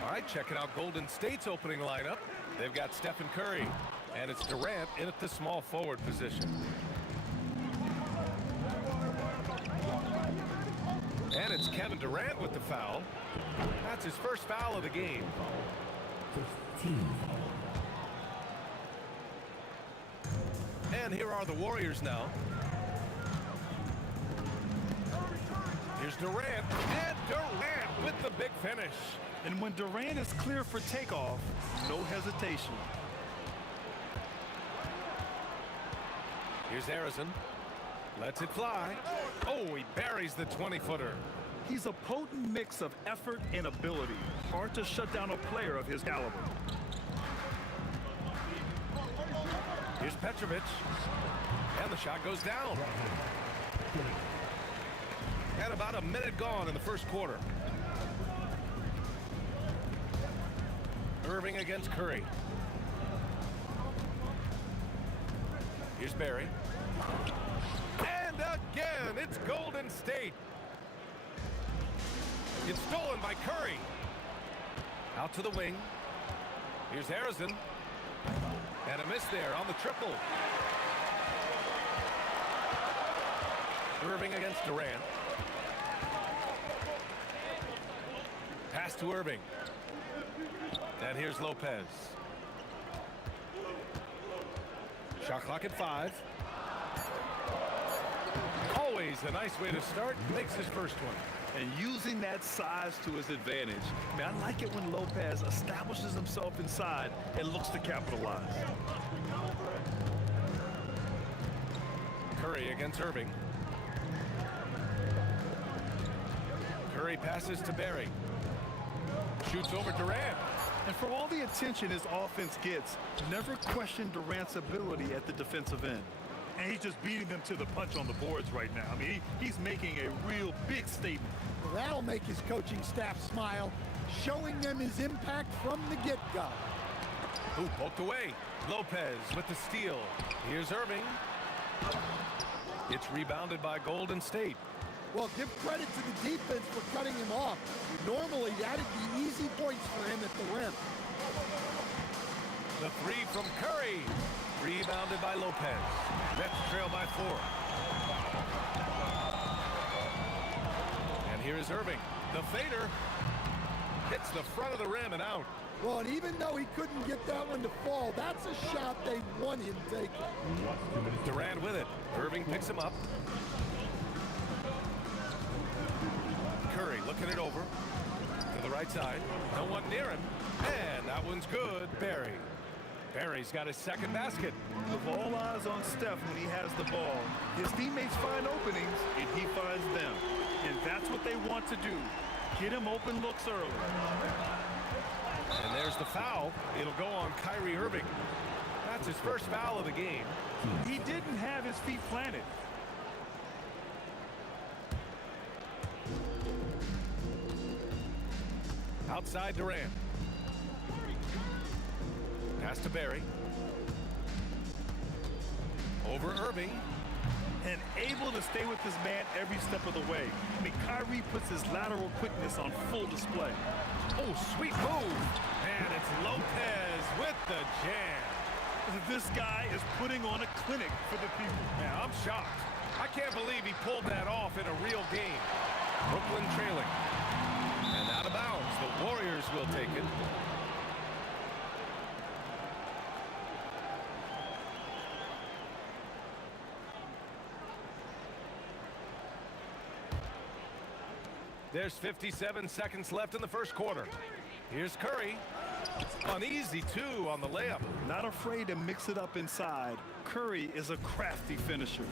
All right, checking out Golden State's opening lineup. They've got Stephen Curry, and it's Durant in at the small forward position. And it's Kevin Durant with the foul. That's his first foul of the game. And here are the Warriors now. Here's Durant, and Durant with the big finish. And when Durant is clear for takeoff, no hesitation. Here's Harrison. Lets it fly. Oh, he buries the 20-footer. He's a potent mix of effort and ability. Hard to shut down a player of his caliber. Here's Petrovic. And the shot goes down. And about a minute gone in the first quarter. Irving against Curry. Here's Barry. And again, it's Golden State. It's stolen by Curry. Out to the wing. Here's Harrison. And a miss there on the triple. Irving against Durant. Pass to Irving. And here's Lopez. Shot clock at 5. Always a nice way to start. Makes his first one. And using that size to his advantage. I mean, I like it when Lopez establishes himself inside and looks to capitalize. Curry against Irving. Curry passes to Barry. Shoots over Durant. And for all the attention his offense gets, never question Durant's ability at the defensive end. And he's just beating them to the punch on the boards right now. I mean, he's making a real big statement. Well, that'll make his coaching staff smile, showing them his impact from the get-go. Who poked away? Lopez with the steal. Here's Irving. It's rebounded by Golden State. Well, give credit to the defense for cutting him off. Normally, that'd be easy points for him at the rim. The three from Curry. Rebounded by Lopez. Nets trail by 4. And here is Irving. The fader hits the front of the rim and out. Well, and even though he couldn't get that one to fall, that's a shot they want him taking. Durant with it. Irving picks him up. Curry looking it over to the right side. No one near him. And that one's good. Barry. Barry's got his second basket. With all eyes on Steph when he has the ball, his teammates find openings and he finds them. And that's what they want to do. Get him open looks early. And there's the foul. It'll go on Kyrie Irving. That's his first foul of the game. He didn't have his feet planted. Outside Durant. Pass to Barry. Over Irving. And able to stay with his man every step of the way. I mean, Kyrie puts his lateral quickness on full display. Oh, sweet move. And it's Lopez with the jam. This guy is putting on a clinic for the people. Man, I'm shocked. I can't believe he pulled that off in a real game. Brooklyn trailing. And out of bounds, the Warriors will take it. There's 57 seconds left in the first quarter. Here's Curry. An easy 2 on the layup. Not afraid to mix it up inside. Curry is a crafty finisher.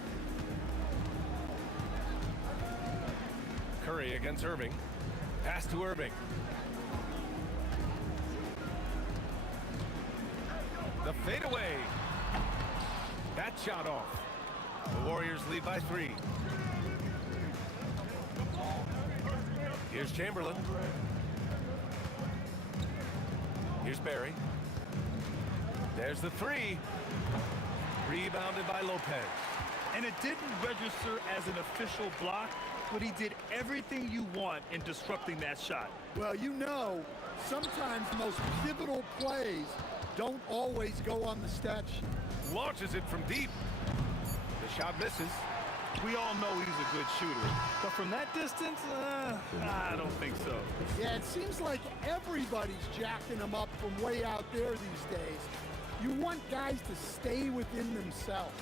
Curry against Irving. Pass to Irving. The fadeaway. That shot off. The Warriors lead by 3. Here's Chamberlain. Here's Barry. There's the 3. Rebounded by Lopez. And it didn't register as an official block, but he did everything you want in disrupting that shot. Well, you know, Sometimes the most pivotal plays don't always go on the stat sheet. Launches it from deep. The shot misses. We all know he's a good shooter, but from that distance, I don't think so. Yeah, it seems like everybody's jacking him up from way out there these days. You want guys to stay within themselves.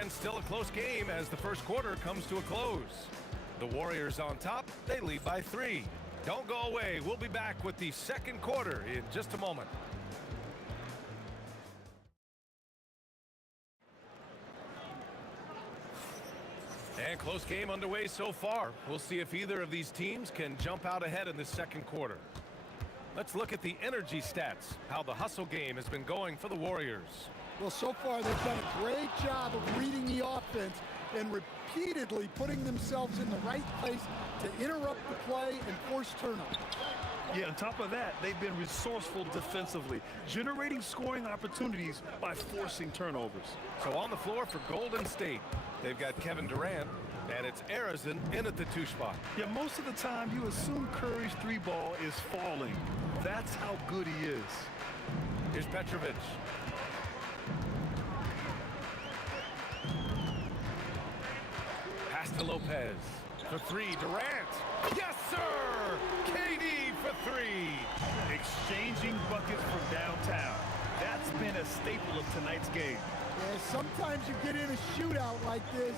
And still a close game as the first quarter comes to a close. The Warriors on top, they lead by 3. Don't go away. We'll be back with the second quarter in just a moment. And close game underway so far. We'll see if either of these teams can jump out ahead in the second quarter. Let's look at the energy stats, how the hustle game has been going for the Warriors. Well, so far they've done a great job of reading the offense and repeatedly putting themselves in the right place to interrupt the play and force turnovers. Yeah, on top of that, they've been resourceful defensively, generating scoring opportunities by forcing turnovers. So on the floor for Golden State, they've got Kevin Durant, and it's Arizin in at the 2 spot. Yeah, most of the time you assume Curry's 3-ball is falling. That's how good he is. Here's Petrovic. Pass to Lopez. For 3, Durant. Yes, sir! KD for 3. Exchanging buckets from downtown. That's been a staple of tonight's game. Yeah, sometimes you get in a shootout like this,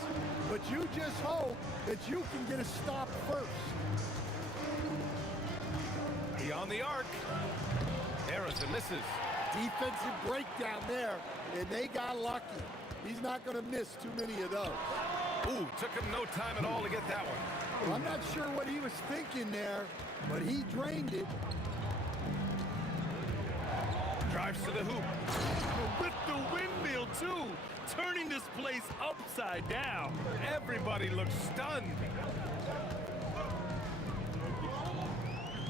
but you just hope that you can get a stop first. Beyond the arc. Harrison misses. Defensive breakdown there, and they got lucky. He's not going to miss too many of those. Ooh, took him no time at all to get that one. Well, I'm not sure what he was thinking there, but he drained it. Drives to the hoop. With the windmill, too. Turning this place upside down. Everybody looks stunned.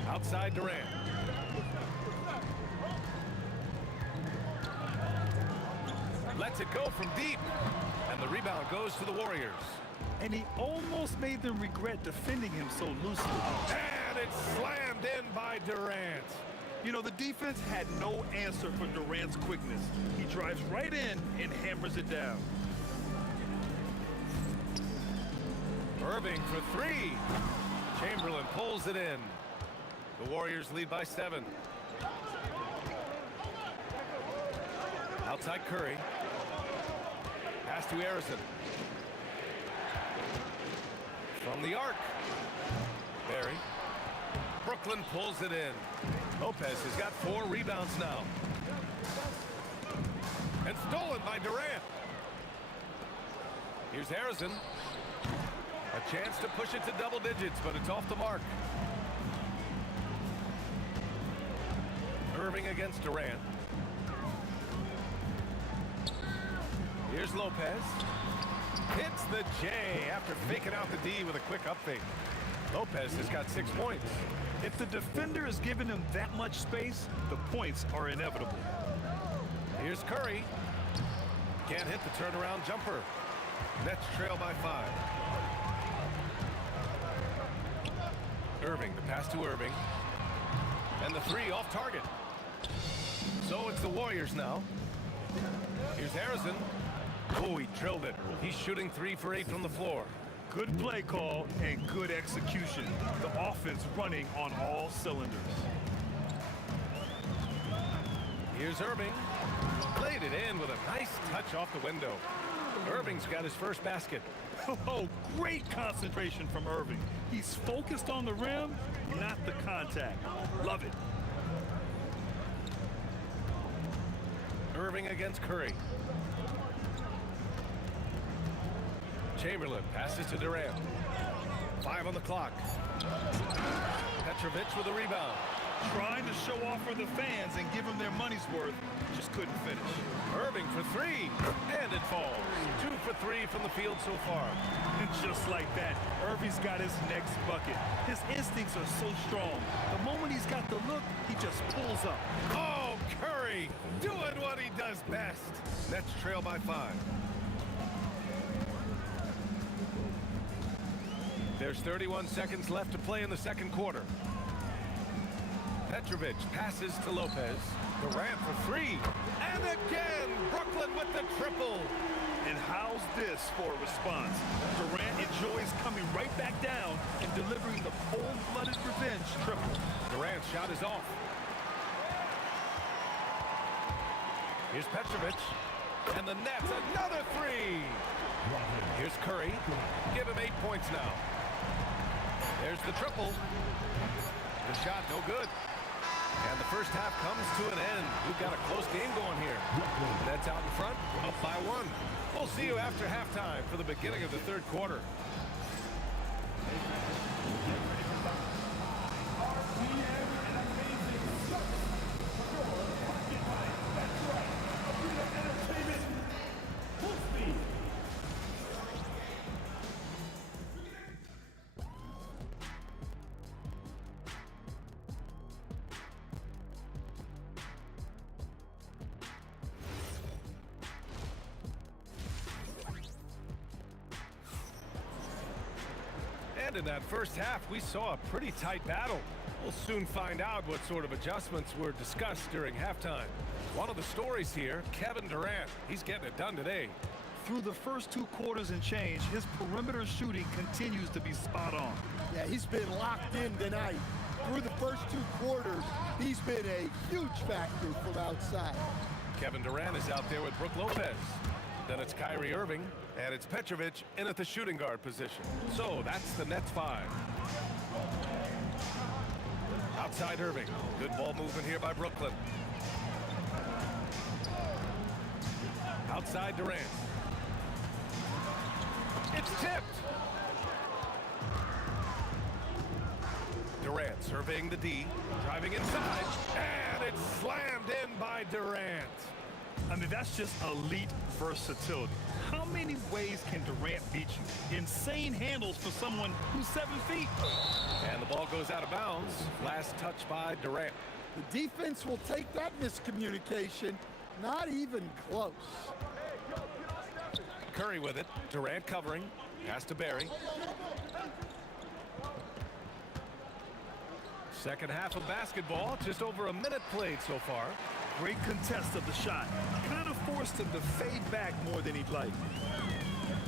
Outside Durant. Lets it go from deep. And the rebound goes to the Warriors. And he almost made them regret defending him so loosely. And it's slammed in by Durant. You know, the defense had no answer for Durant's quickness. He drives right in and hammers it down. Irving for 3. Chamberlain pulls it in. The Warriors lead by 7. Outside Curry. Pass to Harrison. From the arc. Barry. Brooklyn pulls it in. Lopez has got 4 rebounds now. And stolen by Durant. Here's Harrison. A chance to push it to double digits, but it's off the mark. Irving against Durant. Here's Lopez. Hits the J after faking out the D with a quick up fake. Lopez has got 6 points. If the defender is giving him that much space, the points are inevitable. Here's Curry. Can't hit the turnaround jumper. Nets trail by 5. Irving, the pass to Irving. And the 3 off target. So it's the Warriors now. Here's Harrison. Oh, he drilled it. He's shooting 3 for 8 from the floor. Good play call and good execution. The offense running on all cylinders. Here's Irving. Laid it in with a nice touch off the window. Irving's got his first basket. Oh, great concentration from Irving. He's focused on the rim, not the contact. Love it. Irving against Curry. Chamberlain passes to Durant. 5 on the clock. Petrovic with a rebound. Trying to show off for the fans and give them their money's worth. Just couldn't finish. Irving for 3. And it falls. 2 for 3 from the field so far. And just like that, Irving's got his next bucket. His instincts are so strong. The moment he's got the look, he just pulls up. Oh, Curry doing what he does best. Nets trail by 5. There's 31 seconds left to play in the second quarter. Petrovic passes to Lopez. Durant for three. And again, Brooklyn with the triple. And how's this for a response? Durant enjoys coming right back down and delivering the cold-blooded revenge triple. Durant's shot is off. Here's Petrovic. And the Nets, another three. Here's Curry. Give him 8 points now. There's the triple. The shot, no good. And the first half comes to an end. We've got a close game going here. Nets out in front, up by 1. We'll see you after halftime for the beginning of the third quarter. And in that first half, we saw a pretty tight battle. We'll soon find out what sort of adjustments were discussed during halftime. One of the stories here, Kevin Durant. He's getting it done today. Through the first 2 quarters and change, his perimeter shooting continues to be spot on. Yeah, he's been locked in tonight. Through the first 2 quarters, he's been a huge factor from outside. Kevin Durant is out there with Brook Lopez. Then it's Kyrie Irving, and it's Petrovic in at the shooting guard position. So that's the Nets 5. Outside Irving. Good ball movement here by Brooklyn. Outside Durant. It's tipped. Durant surveying the D, driving inside, and it's slammed in by Durant. I mean, that's just elite versatility. How many ways can Durant beat you? Insane handles for someone who's 7 feet. And the ball goes out of bounds. Last touch by Durant. The defense will take that miscommunication. Not even close. Curry with it. Durant covering. Pass to Barry. Second half of basketball. Just over a minute played so far. Great contest of the shot. Kind of forced him to fade back more than he'd like.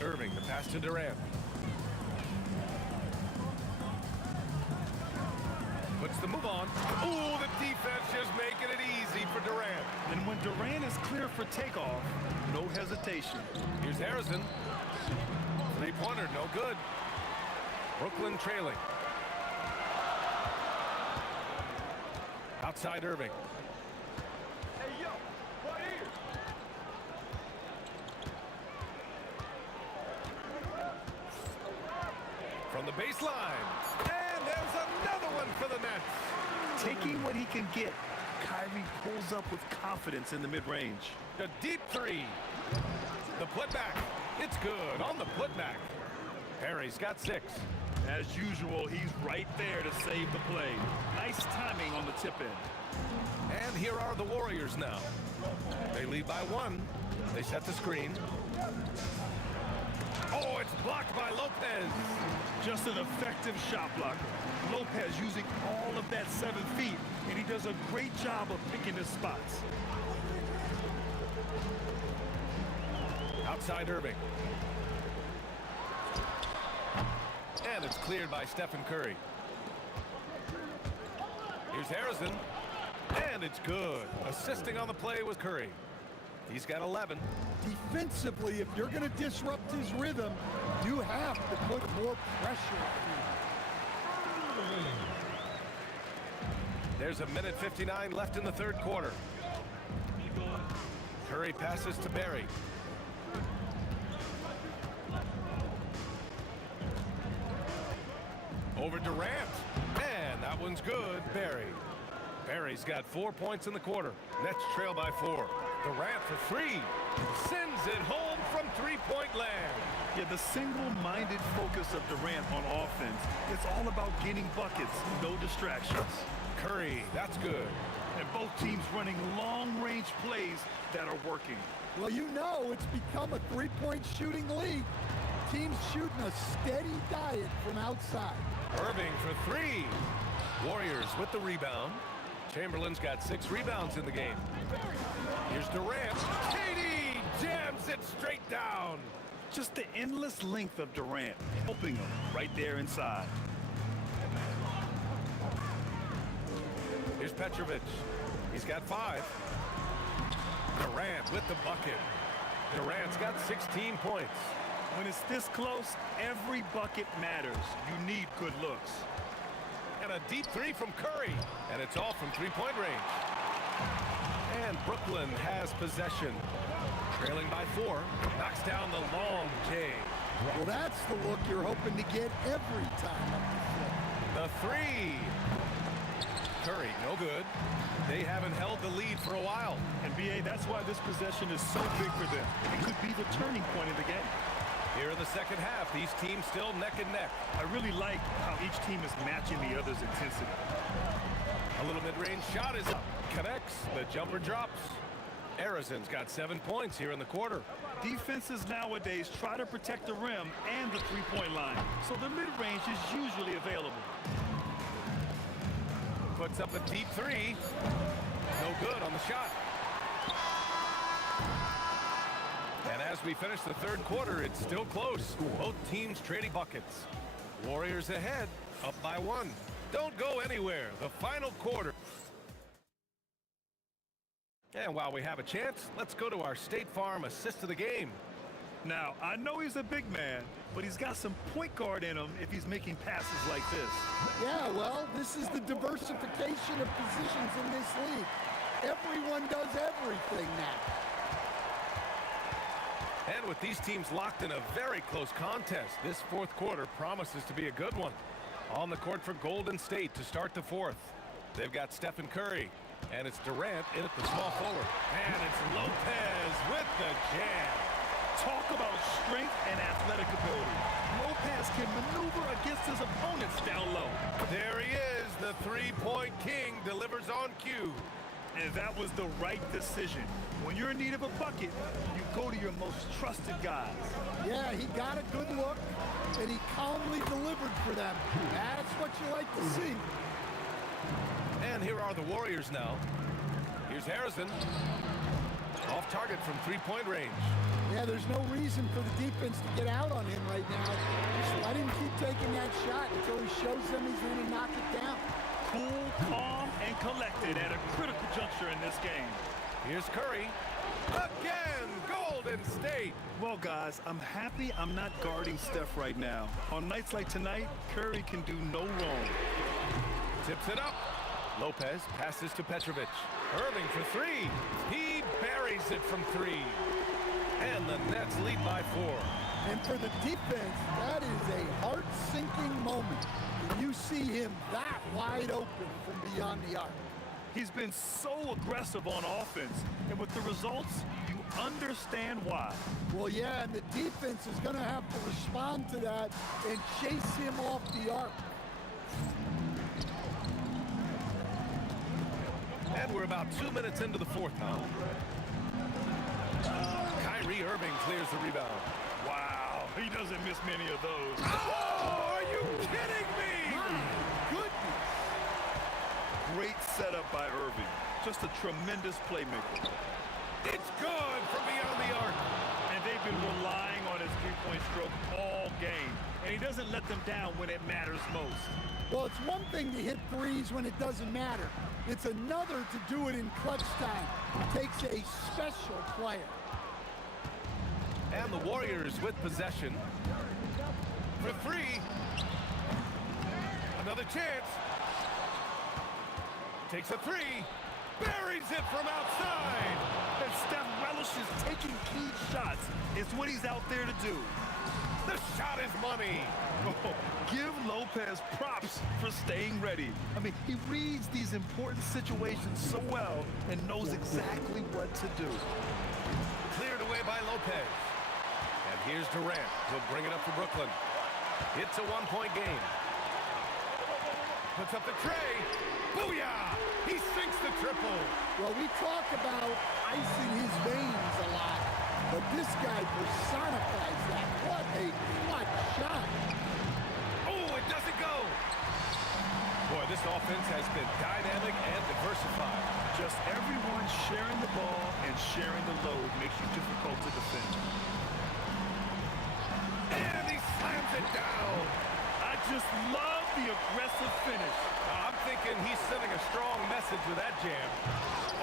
Irving, the pass to Durant. Puts the move on. Ooh, the defense just making it easy for Durant. And when Durant is clear for takeoff, no hesitation. Here's Harrison. Three-pointer, no good. Brooklyn trailing. Outside Irving. From the baseline. And there's another one for the Nets. Taking what he can get, Kyrie pulls up with confidence in the mid-range. A deep three. The putback. It's good on the putback. Perry's got 6. As usual, he's right there to save the play. Nice timing on the tip in. And here are the Warriors now. They lead by 1. They set the screen. Oh, it's blocked by Lopez. Just an effective shot blocker. Lopez using all of that 7 feet, and he does a great job of picking his spots. Outside Irving. And it's cleared by Stephen Curry. Here's Harrison. And it's good. Assisting on the play with Curry. He's got 11. Defensively, if you're going to disrupt his rhythm, you have to put more pressure on him. There's a minute 59 left in the third quarter. Curry passes to Barry. Over Durant. And that one's good. Barry. Barry's got 4 points in the quarter. Nets trail by 4. Durant for 3. Sends it home from three-point land. Yeah, the single-minded focus of Durant on offense. It's all about getting buckets, no distractions. Curry, that's good. And both teams running long-range plays that are working. Well, you know it's become a three-point shooting league. Teams shooting a steady diet from outside. Irving for 3. Warriors with the rebound. Chamberlain's got 6 rebounds in the game. Here's Durant. KD jams it straight down. Just the endless length of Durant, helping him right there inside. Here's Petrovic. He's got 5. Durant with the bucket. Durant's got 16 points. When it's this close, every bucket matters. You need good looks. And a deep 3 from Curry. And it's all from 3-point range. And Brooklyn has possession. Trailing by 4. Knocks down the long J. Well, that's the look you're hoping to get every time up the floor. The 3. Curry, no good. They haven't held the lead for a while. And BA, that's why this possession is so big for them. It could be the turning point of the game. Here in the second half, these teams still neck and neck. I really like how each team is matching the other's intensity. A little mid-range shot is up. Connects. The jumper drops. Arizon's got 7 points here in the quarter. Defenses nowadays try to protect the rim and the three-point line, so the mid-range is usually available. Puts up a deep 3. No good on the shot. And as we finish the third quarter, it's still close. Both teams trading buckets. Warriors ahead, up by 1. Don't go anywhere. The final quarter. And while we have a chance, let's go to our State Farm assist of the game. Now, I know he's a big man, but he's got some point guard in him if he's making passes like this. Yeah, well, this is the diversification of positions in this league. Everyone does everything now. And with these teams locked in a very close contest, this fourth quarter promises to be a good one. On the court for Golden State to start the fourth. They've got Stephen Curry, and it's Durant in at the small forward. And it's Lopez with the jam. Talk about strength and athletic ability. Lopez can maneuver against his opponents down low. There he is, the three-point king delivers on cue. And that was the right decision. When you're in need of a bucket, you go to your most trusted guys. Yeah, he got a good look, and he calmly delivered for them. That's what you like to see. And here are the Warriors now. Here's Harrison. Off target from three-point range. Yeah, there's no reason for the defense to get out on him right now. Just let him keep taking that shot until he shows them he's going to knock it down. Cool, calm, and collected at a critical juncture in this game. Here's Curry. Again, Golden State. Well, guys, I'm happy I'm not guarding Steph right now. On nights like tonight, Curry can do no wrong. Tips it up. Lopez passes to Petrovic. Irving for 3. He buries it from 3. And the Nets lead by 4. And for the defense, that is a heart-sinking moment. You see him that wide open from beyond the arc. He's been so aggressive on offense, and with the results, you understand why. Well, yeah, and the defense is going to have to respond to that and chase him off the arc. And we're about 2 minutes into the fourth now. Kyrie Irving clears the rebound. Wow, he doesn't miss many of those. Oh, are you kidding me? My goodness. Great setup by Irving. Just a tremendous playmaker. It's good from beyond the arc. And they've been relying on his three-point stroke all game. And he doesn't let them down when it matters most. Well, it's one thing to hit threes when it doesn't matter. It's another to do it in clutch time. It takes a special player. And the Warriors with possession. For 3. Another chance. Takes a 3. Buries it from outside. And Steph relishes taking key shots. It's what he's out there to do. The shot is money. Oh, give Lopez props for staying ready. I mean, he reads these important situations so well and knows exactly what to do. Cleared away by Lopez. And here's Durant. He'll bring it up for Brooklyn. It's a one-point game. Puts up the tray. Booyah! He sinks the triple. Well, we talk about icing his veins a lot, but this guy personifies that. What a clutch shot. Oh, it doesn't go. Boy, this offense has been dynamic and diversified. Just everyone sharing the ball and sharing the load makes you difficult to defend. And he slams it down. I just love the aggressive finish. I'm thinking he's sending a strong message with that jam.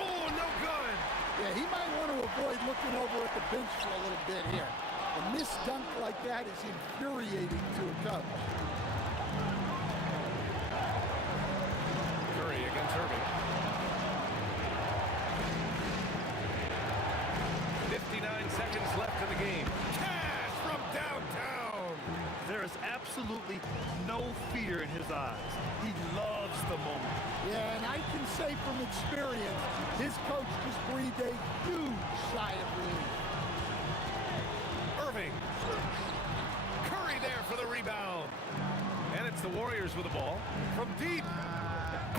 Oh, no good. Yeah, he might want to avoid looking over at the bench for a little bit here. A missed dunk like that is infuriating to a coach. Curry against Irving. 59 seconds left in the game. Cash from downtown. There is absolutely no fear in his eyes. He loves the moment. Yeah, and I can say from experience, his coach just breathed a huge sigh of relief. Irving. Curry there for the rebound. And it's the Warriors with the ball. From deep.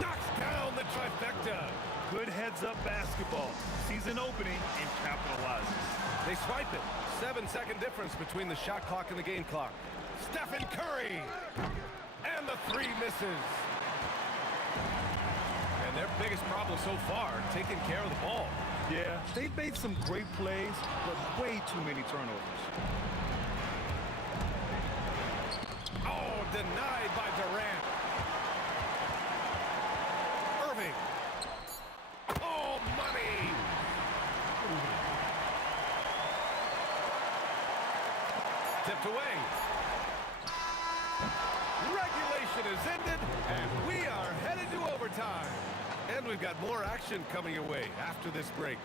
Knocks down the trifecta. Good heads-up basketball. Sees an opening and capitalizes. They swipe it. 7-second difference between the shot clock and the game clock. Stephen Curry. And the three misses. And their biggest problem so far, taking care of the ball. Yeah, they've made some great plays, but way too many turnovers. Oh, denied by Durant. Irving. Oh, money. Tipped away. Regulation is ended, and we are headed to overtime. And we've got more action coming your way after this break.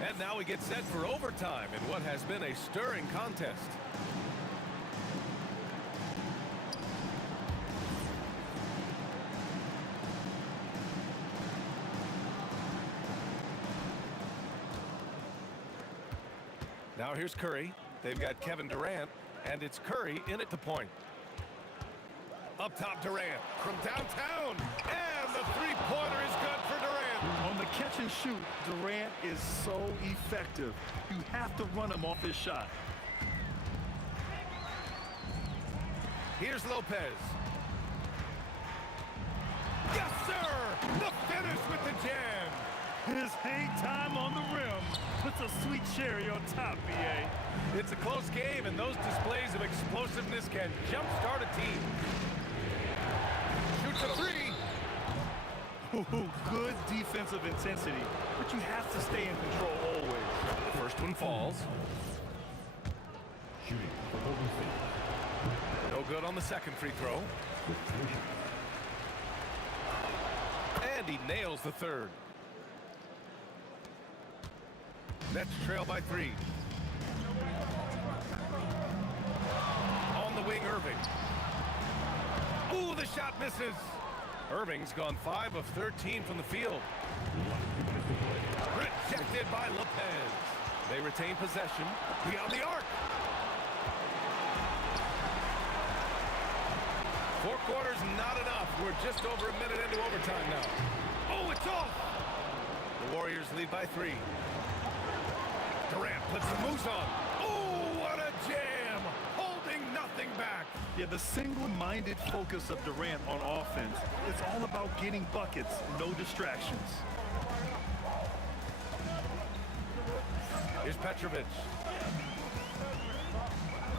And now we get set for overtime in what has been a stirring contest. Now here's Curry. They've got Kevin Durant, and it's Curry in at the point. Up top, Durant from downtown, and the three-pointer is good for Durant. On the catch and shoot, Durant is so effective. You have to run him off his shot. Here's Lopez. Yes, sir! The finish with the jam. His hang time on the rim puts a sweet cherry on top, B.A. It's a close game, and those displays of explosiveness can jumpstart a team. Shoots a three. Ooh, good defensive intensity, but you have to stay in control always. The first one falls. Shooting for Golden State. No good on the second free throw. And he nails the third. Nets trail by 3. On the wing, Irving. Ooh, the shot misses. Irving's gone 5 of 13 from the field. Rejected by Lopez. They retain possession beyond the arc. 4 quarters, not enough. We're just over a minute into overtime now. Oh, it's off. The Warriors lead by 3. Durant puts the moves on. Oh, what a jam! Holding nothing back. Yeah, the single-minded focus of Durant on offense. It's all about getting buckets, no distractions. Here's Petrovic.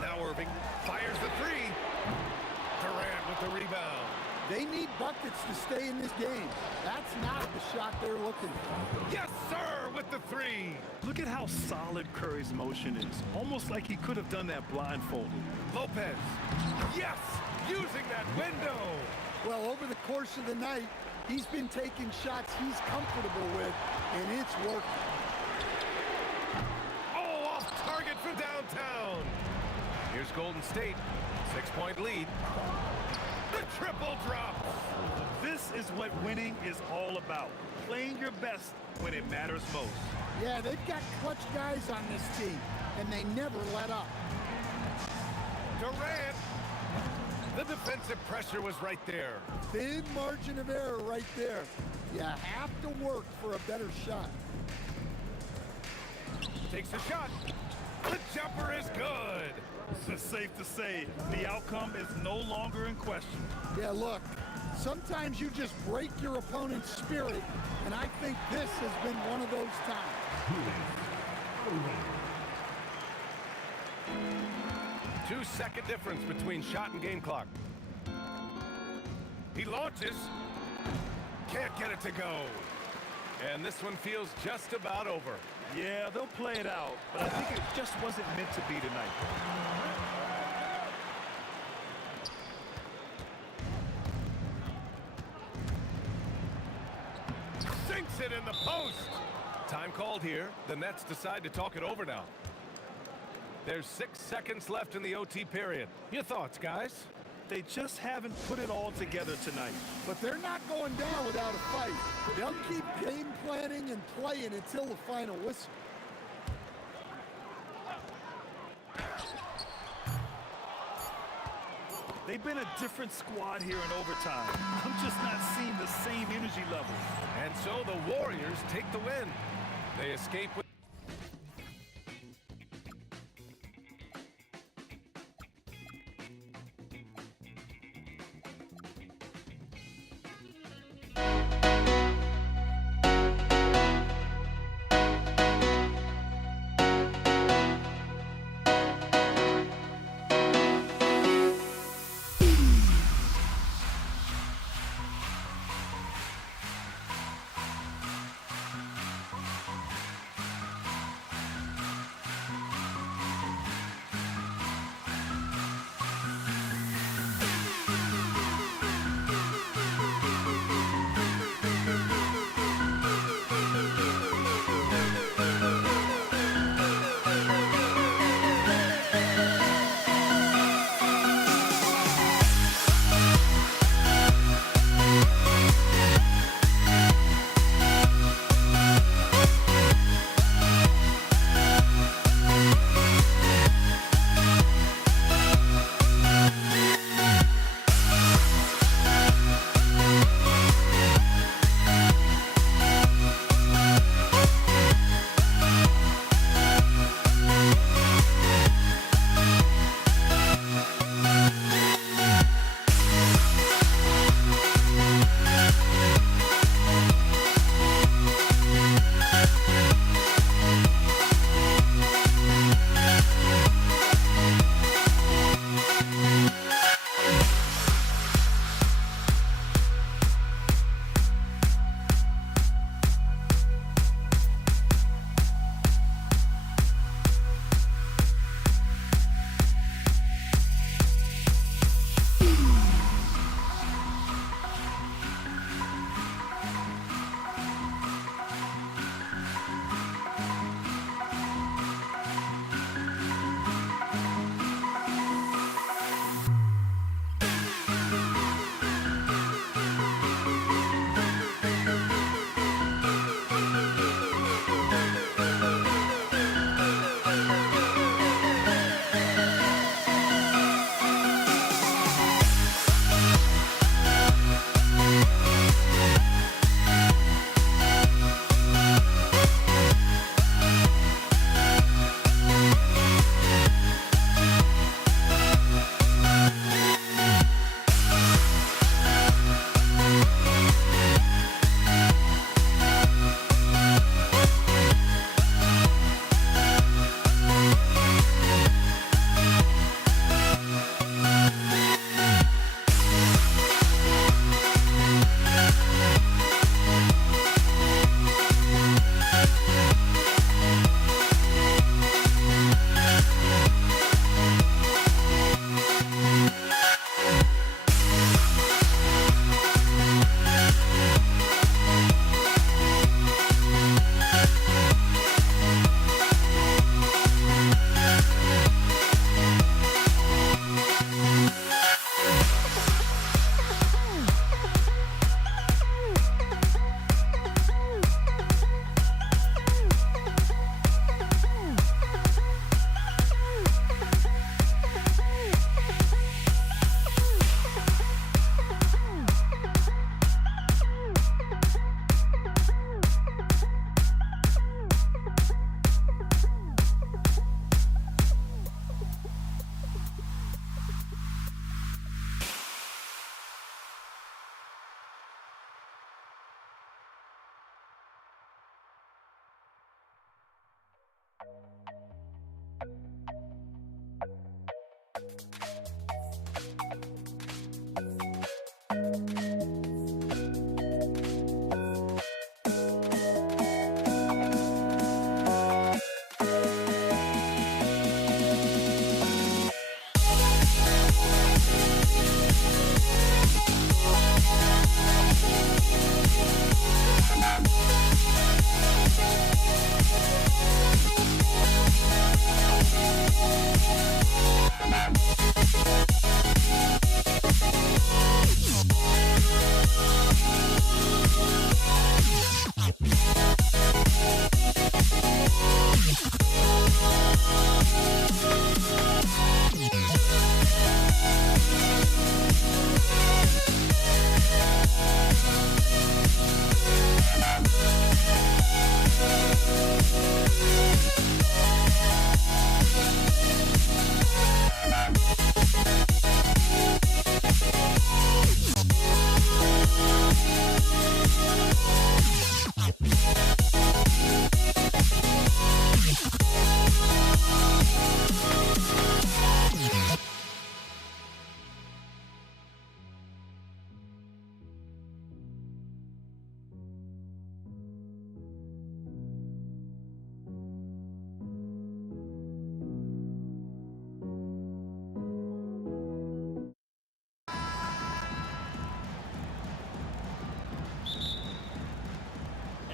Now Irving fires the 3. Durant with the rebound. They need buckets to stay in this game. That's not the shot they're looking for. Yes, sir, with the 3. Look at how solid Curry's motion is. Almost like he could have done that blindfolded. Lopez. Yes, using that window. Well, over the course of the night, he's been taking shots he's comfortable with, and it's working. Oh, off target from downtown. Here's Golden State. 6-point lead. The triple drop. This is what winning is all about. Playing your best when it matters most. Yeah, they've got clutch guys on this team, and they never let up. Durant. The defensive pressure was right there. Thin margin of error right there. You have to work for a better shot. Takes a shot. The jumper is good. It's safe to say the outcome is no longer in question. Yeah, look, sometimes you just break your opponent's spirit, and I think this has been one of those times. 2-second difference between shot and game clock. He launches. Can't get it to go. And this one feels just about over. Yeah, they'll play it out, but I think it just wasn't meant to be tonight. Sinks it in the post. Time called here. The Nets decide to talk it over now. There's 6 seconds left in the OT period. Your thoughts, guys? They just haven't put it all together tonight. But they're not going down without a fight. They'll keep game planning and playing until the final whistle. They've been a different squad here in overtime. I'm just not seeing the same energy level. And so the Warriors take the win. They escape with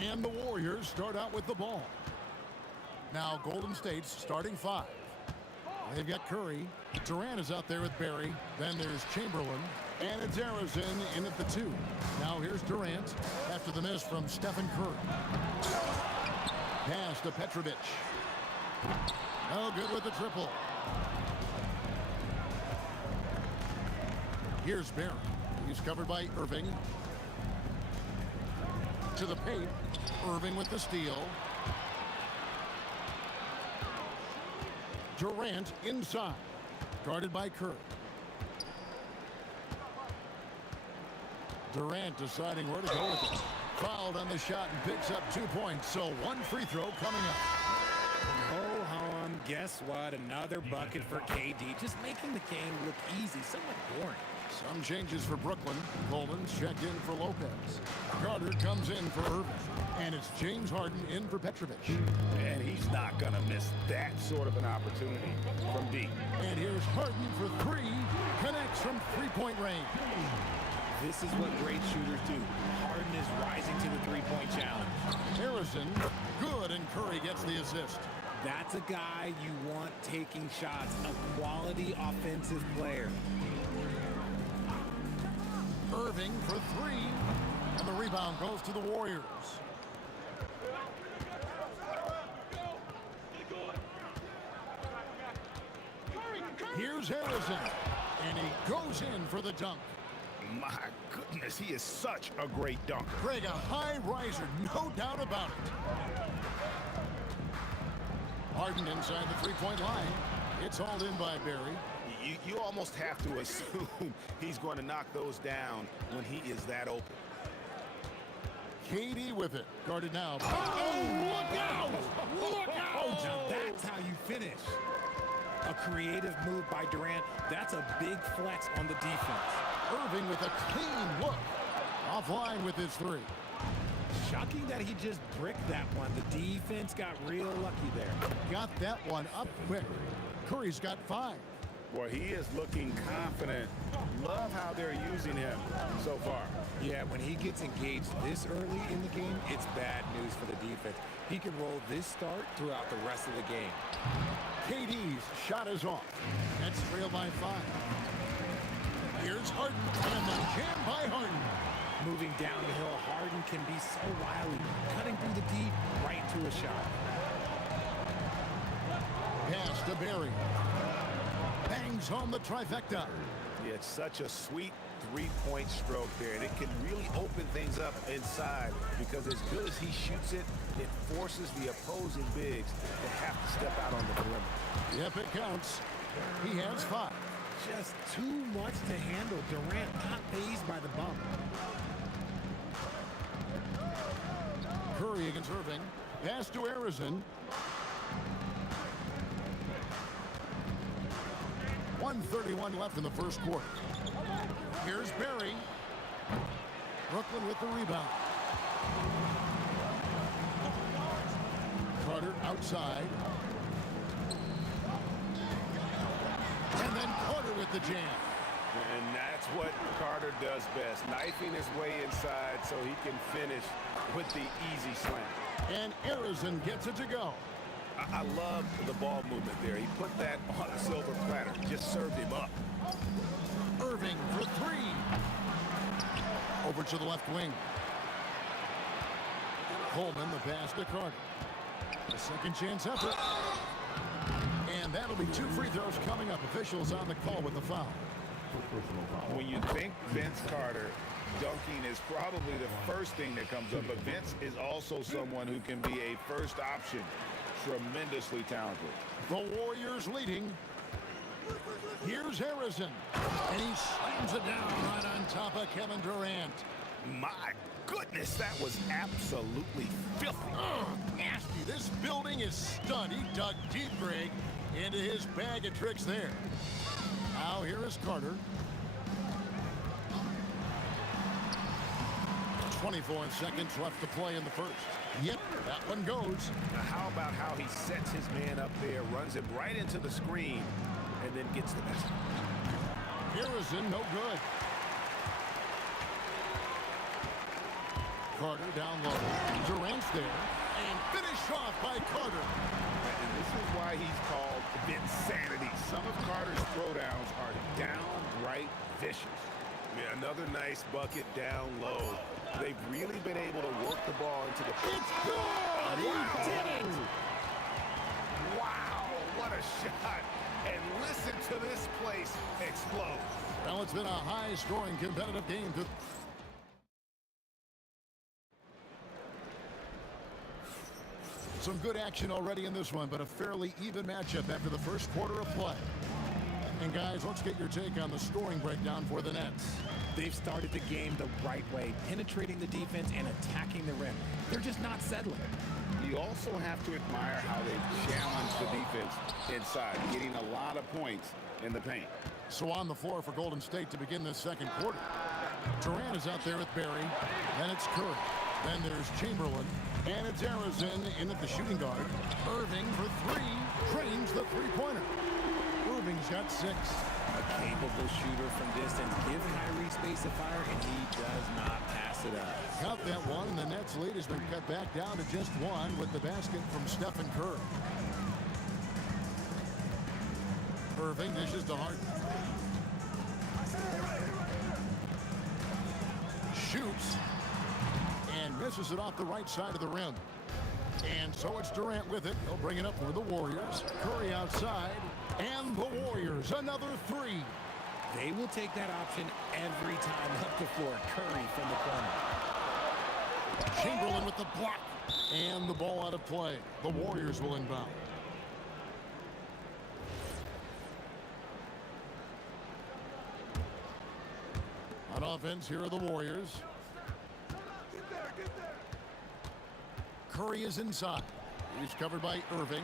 And the Warriors start out with the ball. Now Golden State's starting 5. They've got Curry. Durant is out there with Barry. Then there's Chamberlain. And it's Arizin in at the 2. Now here's Durant after the miss from Stephen Curry. Pass to Petrovic. Oh, good with the triple. Here's Barry. He's covered by Irving. To the paint. Irving with the steal. Durant inside. Guarded by Curry. Durant deciding where to go with it. Fouled on the shot and picks up 2 points. So 1 free throw coming up. Go home. Guess what? Another bucket for KD. Just making the game look easy. Somewhat boring. Some changes for Brooklyn. Coleman's checked in for Lopez. Carter comes in for Irving. And it's James Harden in for Petrovic. And he's not going to miss that sort of an opportunity from deep. And here's Harden for 3. Connects from three-point range. This is what great shooters do. Harden is rising to the three-point challenge. Harrison, good, and Curry gets the assist. That's a guy you want taking shots. A quality offensive player. Irving for 3. And the rebound goes to the Warriors. Here's Harrison. And he goes in for the dunk. My goodness, he is such a great dunker. Greg, a high riser, no doubt about it. Harden inside the three-point line. It's hauled in by Barry. You almost have to assume he's going to knock those down when he is that open. KD with it. Guarded now. Oh, look out! Look out! Now that's how you finish. A creative move by Durant. That's a big flex on the defense. Irving with a clean look. Offline with his 3. Shocking that he just bricked that one. The defense got real lucky there. Got that one up quick. Curry's got 5. Boy, he is looking confident. Love how they're using him so far. Yeah, when he gets engaged this early in the game, it's bad news for the defense. He can roll this start throughout the rest of the game. KD's shot is off. That's trailed by 5. Here's Harden, and the jam by Harden. Moving down the hill, Harden can be so wily, cutting through the deep, right to a shot. Pass to Barry. Bangs home the trifecta. Yeah, it's such a sweet three-point stroke there, and it can really open things up inside because as good as he shoots it, it forces the opposing bigs to have to step out on the perimeter. Yep, it counts. He has 5. Just too much to handle. Durant not fazed by the bump. Curry against Irving. Pass to Arizin. 1:31 left in the first quarter. Here's Barry. Brooklyn with the rebound. Carter outside. And then Carter with the jam. And that's what Carter does best, knifing his way inside so he can finish with the easy slam. And Arizin gets it to go. I love the ball movement there. He put that on a silver platter, just served him up. Irving for 3. Over to the left wing. Coleman, the pass to Carter. A second chance effort. And that'll be 2 free throws coming up. Officials on the call with the foul. When you think Vince Carter, dunking is probably the first thing that comes up, but Vince is also someone who can be a first option. Tremendously talented. The Warriors leading. Here's Harrison. And he slams it down right on top of Kevin Durant. My goodness, that was absolutely filthy. Oh, nasty. This building is stunned. He dug deep, Greg, into his bag of tricks there. Now here is Carter. 24 seconds left to play in the first. Yep, that one goes. Now how about how he sets his man up there, runs him right into the screen, and then gets the best. Harrison, no good. Carter down low. Durant there. And finished off by Carter. And this is why he's called Vinsanity. Some of Carter's throwdowns are downright vicious. Yeah, another nice bucket down low. They've really been able to work the ball into the... It's good! He did it! Wow, what a shot. And listen to this place explode. Well, it's been a high-scoring competitive game. Some good action already in this one, but a fairly even matchup after the first quarter of play. And guys, let's get your take on the scoring breakdown for the Nets. They've started the game the right way, penetrating the defense and attacking the rim. They're just not settling. You also have to admire how they've challenged the defense inside, getting a lot of points in the paint. So on the floor for Golden State to begin this second quarter. Durant is out there with Barry. Then it's Curry. Then there's Chamberlain. And it's Arizona in at the shooting guard. Irving for three. Drains the three-pointer. Irving's got 6. A capable shooter from distance. Give Kyrie space to fire, and he does not pass it up. Count that one, and the Nets' lead has been cut back down to just 1 with the basket from Stephen Curry. Irving dishes to Harden. Shoots. And misses it off the right side of the rim. And so it's Durant with it. He'll bring it up for the Warriors. Curry outside. And the Warriors, another 3. They will take that option every time up the floor. Curry from the corner. Chamberlain with the block. And the ball out of play. The Warriors will inbound. On offense, here are the Warriors. Curry is inside. He's covered by Irving.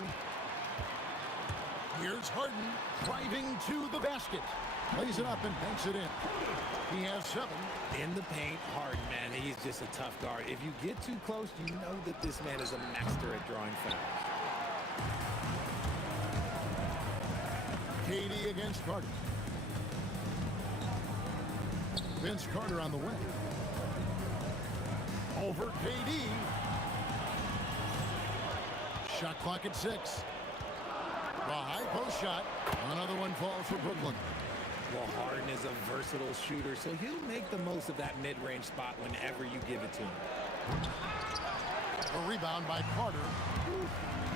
Here's Harden driving to the basket. Lays it up and banks it in. He has 7. In the paint, Harden, man, he's just a tough guard. If you get too close, you know that this man is a master at drawing fouls. KD against Carter. Vince Carter on the wing. Over KD. Shot clock at 6. The high post shot. Another one falls for Brooklyn. Well, Harden is a versatile shooter, so he'll make the most of that mid-range spot whenever you give it to him. A rebound by Carter.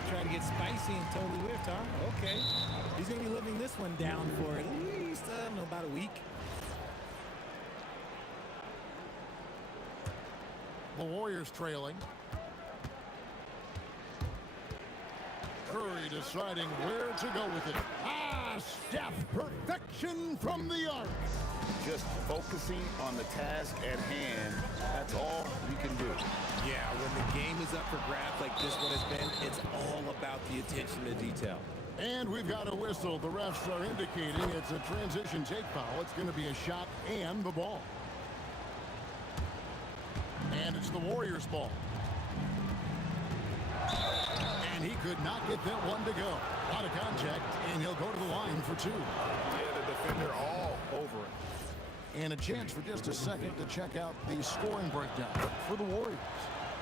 Trying to get spicy and totally whiffed, huh? Okay. He's going to be living this one down for at least, I don't know, about a week. The Warriors trailing. Curry deciding where to go with it. Steph, perfection from the arc. Just focusing on the task at hand, that's all you can do. Yeah, when the game is up for grabs like this one has been, it's all about the attention to detail. And we've got a whistle. The refs are indicating it's a transition take foul. It's going to be a shot and the ball. And it's the Warriors' ball. And he could not get that one to go. Out of contact, and he'll go to the line for 2. Yeah, the defender all over it. And a chance for just a second to check out the scoring breakdown for the Warriors.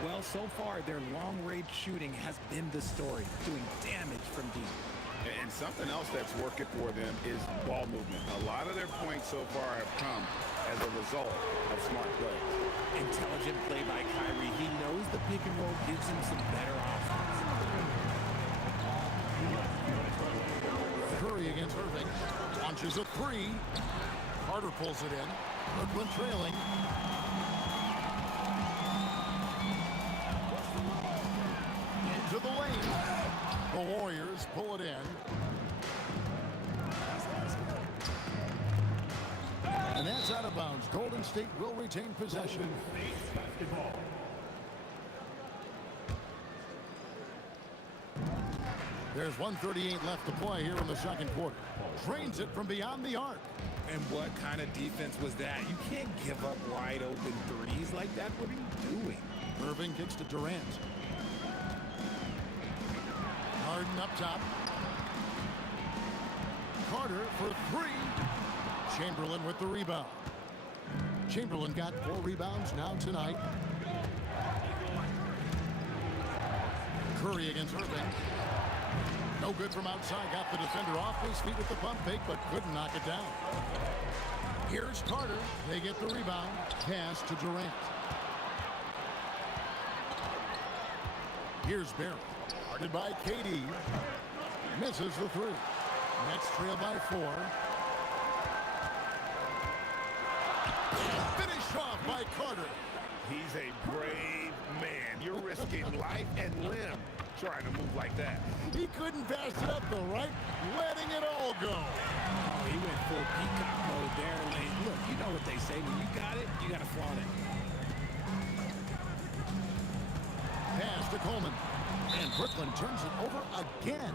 Well, so far, their long-range shooting has been the story, doing damage from deep. And something else that's working for them is ball movement. A lot of their points so far have come as a result of smart play. Intelligent play by Kyrie. He knows the pick and roll gives him some better options. Curry against Irving. Launches a 3. Carter pulls it in. Brooklyn trailing. Into the lane. The Warriors pull it in. And that's out of bounds. Golden State will retain possession. There's 1:38 left to play here in the second quarter. Drains it from beyond the arc. And what kind of defense was that? You can't give up wide open threes like that. What are you doing? Irving kicks to Durant. Harden up top. Carter for 3. Chamberlain with the rebound. Chamberlain got 4 rebounds now tonight. Curry against Irving. No good from outside. Got the defender off his feet with the pump fake, but couldn't knock it down. Here's Carter. They get the rebound. Pass to Durant. Here's Barrett. Guarded by KD. Misses the three. Nets trail by 4. And finish off by Carter. He's a brave man. You're risking life and limb trying to move like that. He couldn't pass it up though, right? Letting it all go. Oh, he went full peacock mode there. Lane. Look, you know what they say. When you got it, you got to flaunt it. Pass to Coleman. And Brooklyn turns it over again.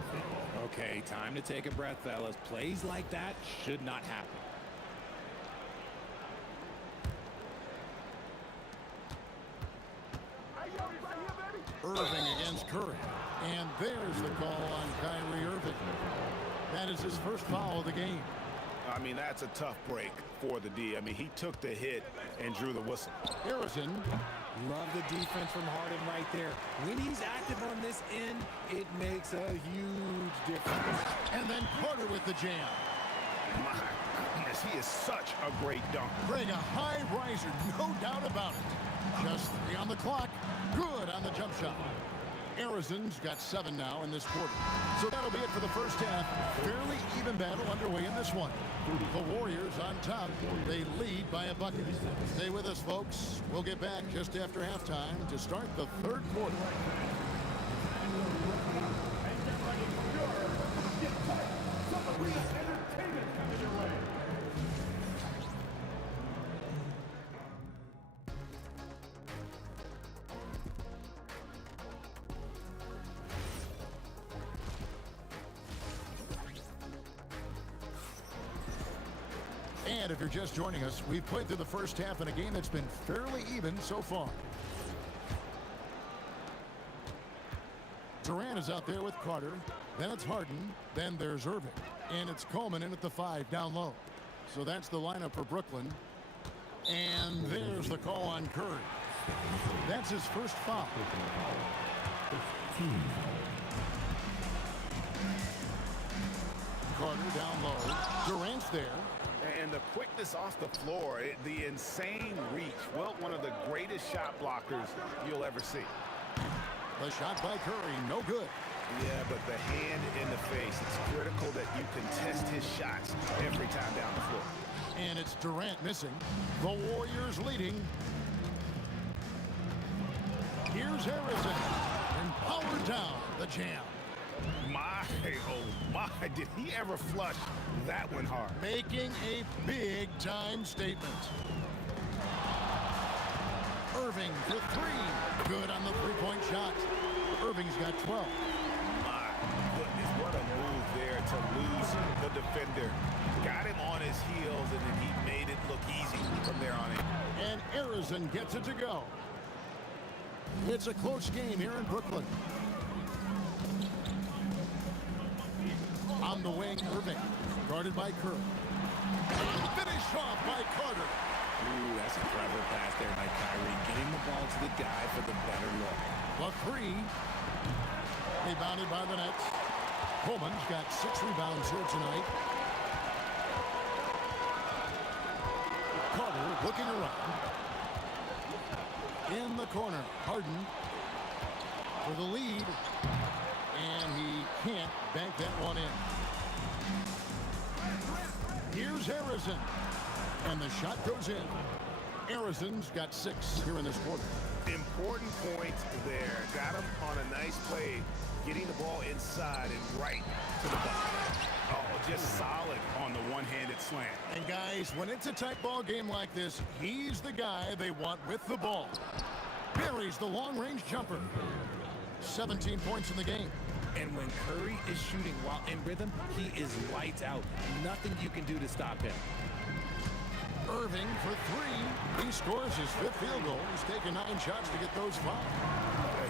Okay, time to take a breath, fellas. Plays like that should not happen. Irving against Curry. And there's the call on Kyrie Irving. That is his first foul of the game. I mean, that's a tough break for the D. I mean, he took the hit and drew the whistle. Harrison. Love the defense from Harden right there. When he's active on this end, it makes a huge difference. And then Carter with the jam. My goodness, he is such a great dunker. Greg, a high riser, no doubt about it. Just 3 on the clock. Good on the jump shot. Harrison's got 7 now in this quarter. So that'll be it for the first half. Fairly even battle underway in this one. The Warriors on top. They lead by a bucket. Stay with us, folks. We'll get back just after halftime to start the third quarter. And if you're just joining us, we've played through the first half in a game that's been fairly even so far. Durant is out there with Carter. Then it's Harden. Then there's Irving. And it's Coleman in at the 5 down low. So that's the lineup for Brooklyn. And there's the call on Curry. That's his first foul. Carter down low. Durant's there. And the quickness off the floor, the insane reach. Well, one of the greatest shot blockers you'll ever see. The shot by Curry, no good. Yeah, but the hand in the face, it's critical that you contest his shots every time down the floor. And it's Durant missing. The Warriors leading. Here's Harrison. And powered down the jam. My, oh my, did he ever flush that one hard? Making a big-time statement. Irving for 3. Good on the three-point shot. Irving's got 12. My goodness, what a move there to lose the defender. Got him on his heels, and then he made it look easy from there on in. And Harrison gets it to go. It's a close game here in Brooklyn. On the wing, Irving, guarded by Curry. Finish off by Carter. Ooh, that's a clever pass there by Kyrie. Getting the ball to the guy for the better look. The 3. Rebounded by the Nets. Coleman's got 6 rebounds here tonight. Carter looking around. In the corner, Harden for the lead. And he can't bank that one in. Here's Harrison. And the shot goes in. Harrison's got 6 here in this quarter. Important point there. Got him on a nice play, getting the ball inside and right to the bucket. Oh, just solid on the one-handed slant. And guys, when it's a tight ball game like this, he's the guy they want with the ball. Buries the long-range jumper. 17 points in the game. And when Curry is shooting while in rhythm, he is lights out. Nothing you can do to stop him. Irving for 3. He scores his 5th field goal. He's taken 9 shots to get those 5.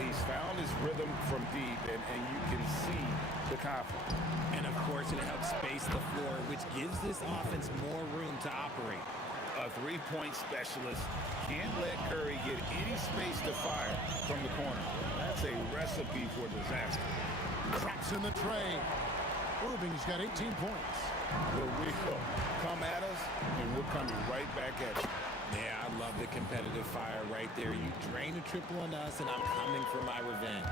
He's found his rhythm from deep, and you can see the confidence. And of course, it helps space the floor, which gives this offense more room to operate. A three-point specialist can't let Curry get any space to fire from the corner. That's a recipe for disaster. Traps in the tray. Irving's got 18 points. Here we go. Come at us, and we're coming right back at you. Yeah, I love the competitive fire right there. You drain a triple on us, and I'm coming for my revenge.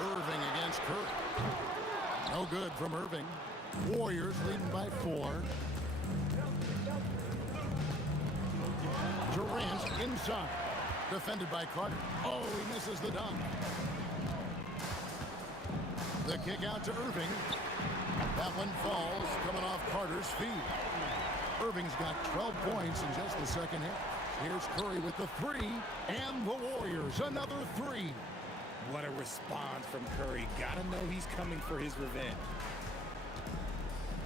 Irving against Curry. No good from Irving. Warriors leading by 4. Durant inside. Defended by Carter. Oh, he misses the dunk. The kick out to Irving. That one falls, coming off Carter's feet. Irving's got 12 points in just the second half. Here's Curry with the 3, and the Warriors another 3. What a response from Curry. Gotta know he's coming for his revenge.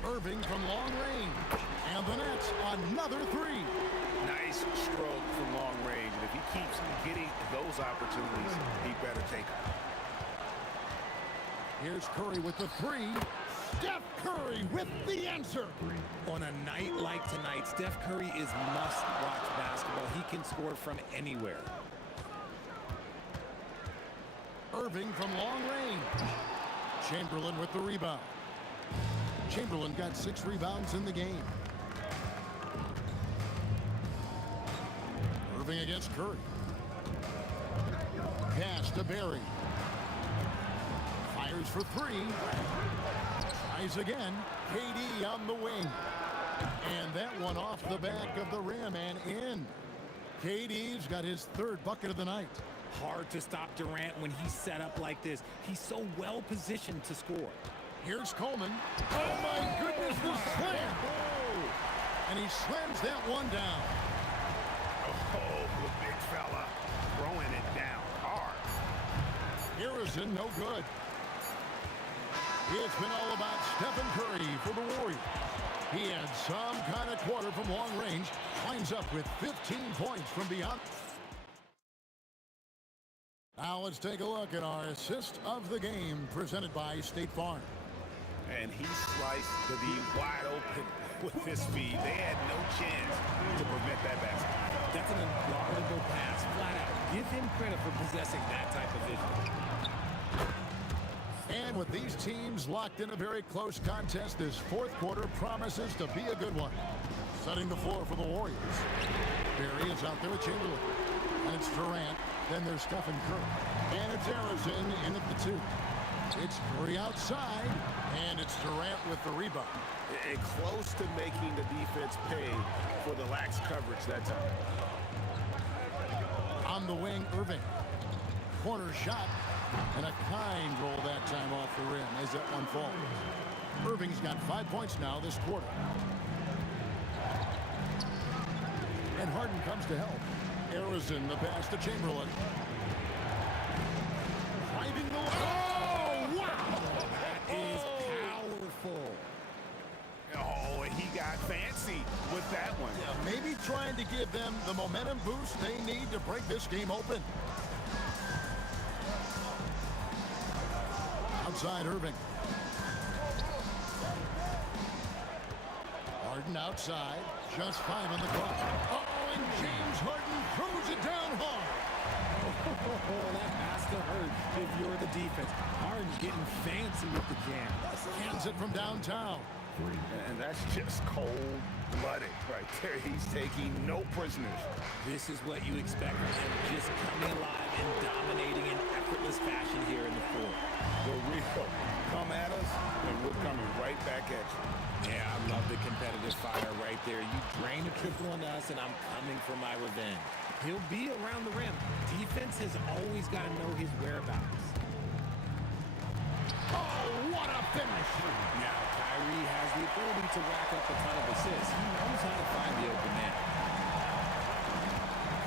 Irving from long range, and the Nets another 3. Nice stroke from long range, and if he keeps getting those opportunities, he better take them. Here's Curry with the 3. Steph Curry with the answer. On a night like tonight, Steph Curry is must-watch basketball. He can score from anywhere. Irving from long range. Chamberlain with the rebound. Chamberlain got 6 rebounds in the game. Irving against Curry. Pass to Barry. Fires for 3. Tries again. KD on the wing. And that one off the back of the rim and in. KD's got his 3rd bucket of the night. Hard to stop Durant when he's set up like this. He's so well positioned to score. Here's Coleman. Oh my goodness, the slam! And he slams that one down. Oh, the big fella throwing it down hard. Harrison, no good. It's been all about Stephen Curry for the Warriors. He had some kind of quarter from long range. Winds up with 15 points from beyond. Now let's take a look at our assist of the game presented by State Farm. And he sliced to the wide open with his speed. They had no chance to prevent that basket. That's an unguardable pass, flat out. Give him credit for possessing that type of vision. And with these teams locked in a very close contest, this 4th quarter promises to be a good one. Setting the floor for the Warriors. Barry is out there with Chamberlain. And it's Durant. Then there's Stephen Curry. And it's Harrison in at the 2. It's Curry outside. And it's Durant with the rebound. And close to making the defense pay for the lax coverage that time. On the wing, Irving. Corner shot. And a kind roll that time off the rim as that one falls. Irving's got 5 points now this quarter. And Harden comes to help. Harrison, the pass to Chamberlain. Driving the line. Oh, wow! That is powerful. Oh, and he got fancy with that one. Yeah, maybe trying to give them the momentum boost they need to break this game open. Outside Irving. Harden outside. Just 5 on the clock. Oh, and James Harden throws it down hard. Oh, that has to hurt if you're the defense. Harden's getting fancy with the jam. Hands it from downtown. And that's just cold-blooded right there. He's taking no prisoners. This is what you expect from him, just coming alive and dominating in effortless fashion here in the 4th. The real come at us, and we're coming right back at you. Yeah, I love the competitive fire right there. You drain a triple on us, and I'm coming for my revenge. He'll be around the rim. Defense has always got to know his whereabouts. Oh, what a finish! Now, Kyrie has the ability to rack up a ton of assists. He knows how to find the open man.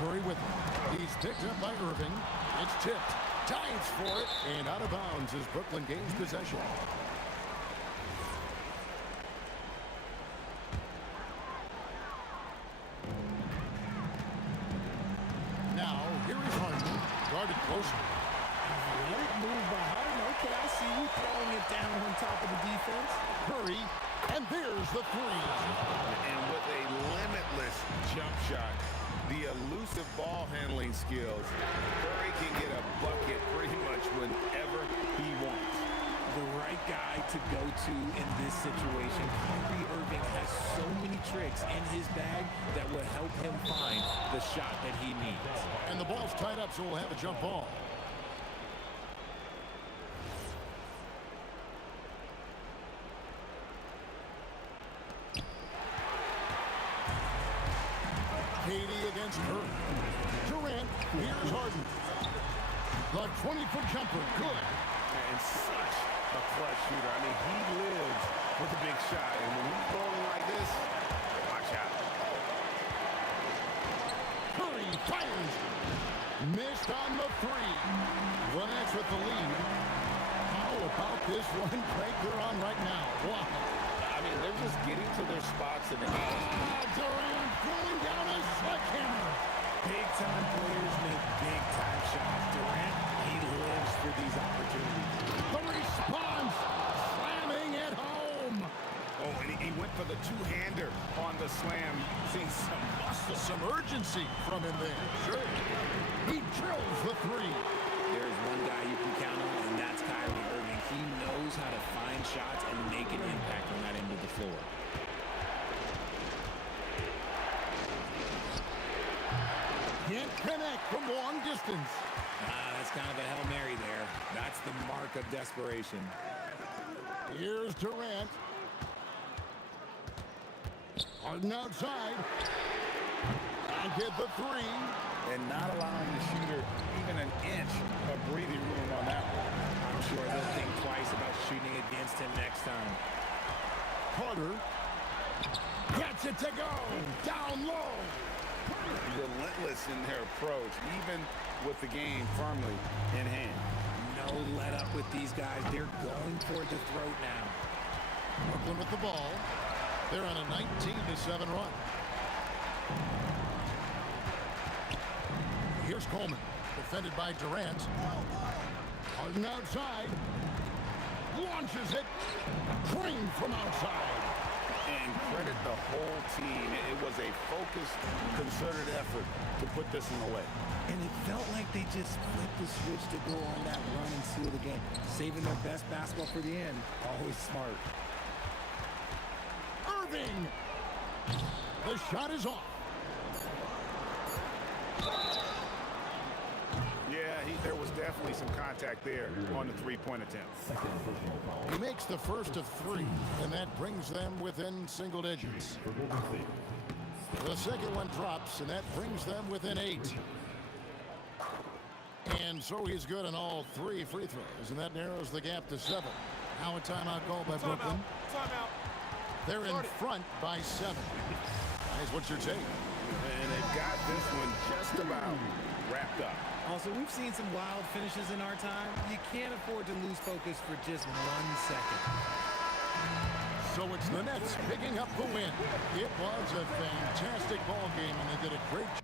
Curry with him. He's picked up by Irving. It's tipped. Dives for it. And out of bounds as Brooklyn gains possession. Now, here is Harden. Guarded closely. Let it move by Harden. Okay, I see you throwing it down on top of the defense. Curry, and there's the 3. And with a limitless jump shot, the elusive ball handling skills. Curry can get a bucket pretty much whenever he wants. The right guy to go to in this situation. Kyrie Irving has so many tricks in his bag that will help him find the shot that he needs. And the ball's tied up, so we'll have a jump ball. Katie against Curry. Durant, here's Harden. The 20-foot jumper, good. And such a clutch shooter. I mean, he lives with a big shot. And when he's bowling like this, watch out. Curry fires. Missed on the three. Well, that's with the lead. How about this run break they're on right now? Wow. I mean, they're just getting to their spots in the game. Durant throwing down a sledgehammer. Big-time players make big-time shots. Durant, he lives for these opportunities. The response, slamming at home. Oh, and he went for the two-hander on the slam. Seeing some muscle. Some urgency from him there. Sure. He drills the three. There's one guy you can count on, and that's Kyrie Irving. He knows how to find shots and make an impact on that end of the floor. Can't connect from long distance. That's kind of a Hail Mary there. That's the mark of desperation. Here's Durant. Harden outside. And get the three. And not allowing the shooter even an inch of breathing room on that one. I'm sure they'll think twice about shooting against him next time. Carter gets it to go. Down low. Relentless in their approach, even with the game firmly in hand. No let up with these guys. They're going toward the throat now. Brooklyn with the ball. They're on a 19-7 run. Here's Coleman, defended by Durant. Harden outside. Launches it. Green from outside. And credit the whole team. It was a focused, concerted effort to put this one away. And it felt like they just flipped the switch to go on that run and seal the game. Saving their best basketball for the end. Always smart. Irving. The shot is off. Yeah, there was definitely some contact there on the three-point attempt. He makes the first of three, and that brings them within single digits. The second one drops, and that brings them within 8. And so he's good on all 3 free throws, and that narrows the gap to 7. Now a timeout call by Brooklyn. Timeout. They're in front by 7. Guys, what's your take? And they've got this one just about wrapped up. Also, we've seen some wild finishes in our time. You can't afford to lose focus for just 1 second. So it's the Nets picking up the win. It was a fantastic ball game, and they did a great job.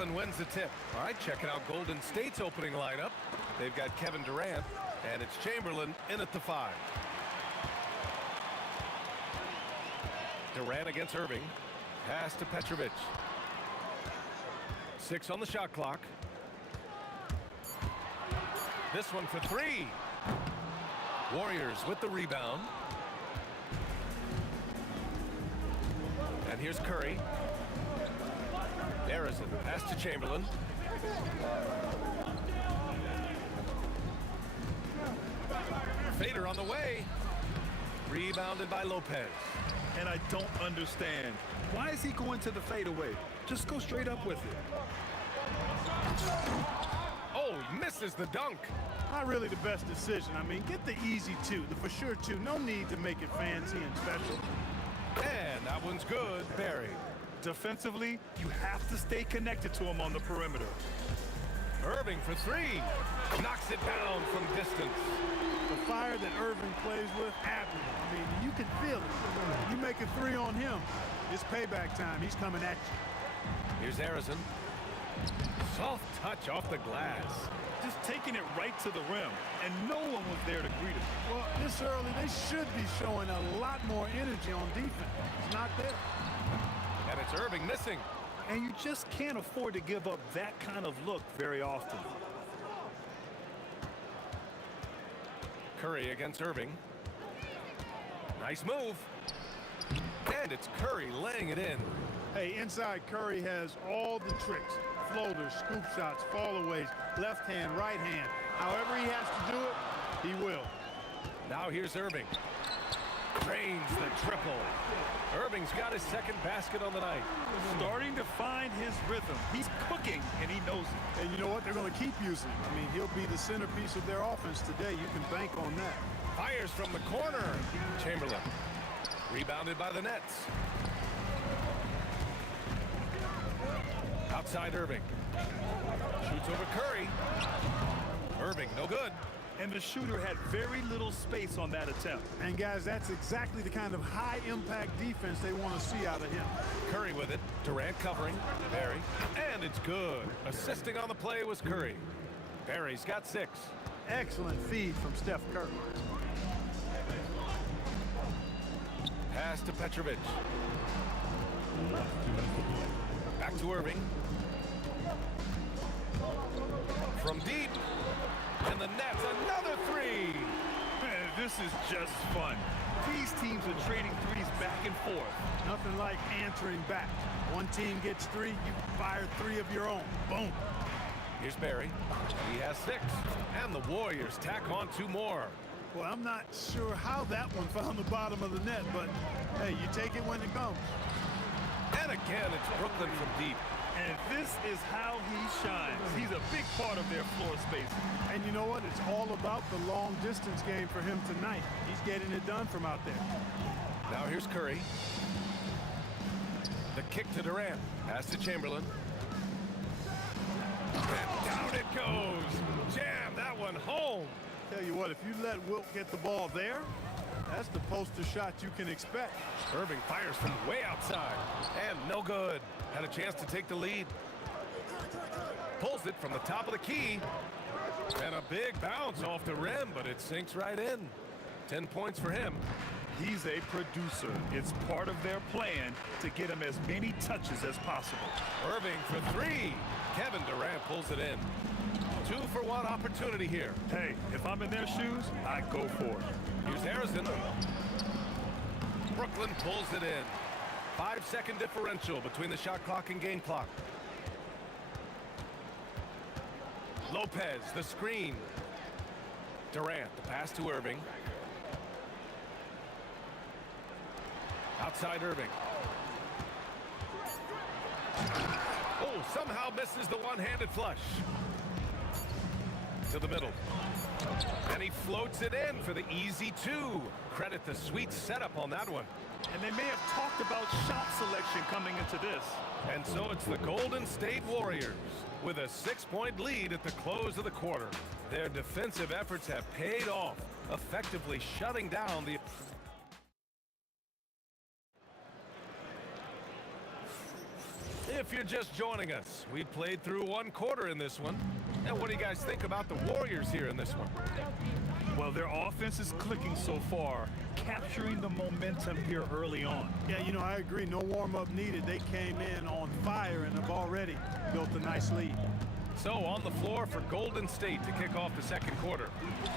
Brooklyn wins the tip. All right, checking out Golden State's opening lineup. They've got Kevin Durant, and it's Chamberlain in at the 5. Durant against Irving. Pass to Petrovic. 6 on the shot clock. This one for 3. Warriors with the rebound. And here's Curry. Harrison, pass to Chamberlain. Fader on the way. Rebounded by Lopez. And I don't understand. Why is he going to the fadeaway? Just go straight up with it. Oh, misses the dunk. Not really the best decision. I mean, get the easy 2, the for sure 2. No need to make it fancy and special. And that one's good. Barry. Defensively, you have to stay connected to him on the perimeter. Irving for three. Knocks it down from distance. The fire that Irving plays with, admirable. I mean, you can feel it. You make a three on him, it's payback time. He's coming at you. Here's Harrison. Soft touch off the glass. Just taking it right to the rim, and no one was there to greet him. Well, this early, they should be showing a lot more energy on defense. It's not there. And it's Irving missing. And you just can't afford to give up that kind of look very often. Curry against Irving. Nice move. And it's Curry laying it in. Hey, inside Curry has all the tricks. Floaters, scoop shots, fallaways, left hand, right hand. However he has to do it, he will. Now here's Irving. Drains the triple. Irving's got his second basket on the night. Starting to find his rhythm. He's cooking, and he knows it. And you know what? They're going to keep using him. I mean, he'll be the centerpiece of their offense today. You can bank on that. Fires from the corner. Chamberlain. Rebounded by the Nets. Outside Irving. Shoots over Curry. Irving, no good. And the shooter had very little space on that attempt. And guys, that's exactly the kind of high-impact defense they want to see out of him. Curry with it. Durant covering. Barry. And it's good. Assisting on the play was Curry. Barry's got 6. Excellent feed from Steph Curry. Pass to Petrovic. Back to Irving. From deep. And the Nets, another three. Man, this is just fun. These teams are trading threes back and forth. Nothing like answering back. One team gets 3, you fire 3 of your own. Boom. Here's Barry. He has 6. And the Warriors tack on 2 more. Well, I'm not sure how that one found the bottom of the net, but hey, you take it when it comes. And again, it's Brooklyn from deep. And this is how he shines. He's a big part of their floor spacing. And you know what? It's all about the long distance game for him tonight. He's getting it done from out there. Now here's Curry. The kick to Durant. Pass to Chamberlain. And down it goes. Jam that one home. Tell you what, if you let Wilt get the ball there, that's the poster shot you can expect. Irving fires from way outside. And no good. Had a chance to take the lead. Pulls it from the top of the key. And a big bounce off the rim, but it sinks right in. 10 points for him. He's a producer. It's part of their plan to get him as many touches as possible. Irving for 3. Kevin Durant pulls it in. 2-for-1 opportunity here. Hey, if I'm in their shoes, I go for it. Here's Harrison. Brooklyn pulls it in. 5-second differential between the shot clock and game clock. Lopez, the screen. Durant, the pass to Irving. Outside Irving. Oh, somehow misses the one-handed flush. To the middle. And he floats it in for the easy 2. Credit the sweet setup on that one. And they may have talked about shot selection coming into this. And so it's the Golden State Warriors with a 6-point lead at the close of the quarter. Their defensive efforts have paid off, effectively shutting down the... If you're just joining us, we played through 1 quarter in this one. And what do you guys think about the Warriors here in this one? Well, their offense is clicking so far, capturing the momentum here early on. Yeah, you know, I agree. No warm-up needed. They came in on fire and have already built a nice lead. So on the floor for Golden State to kick off the second quarter.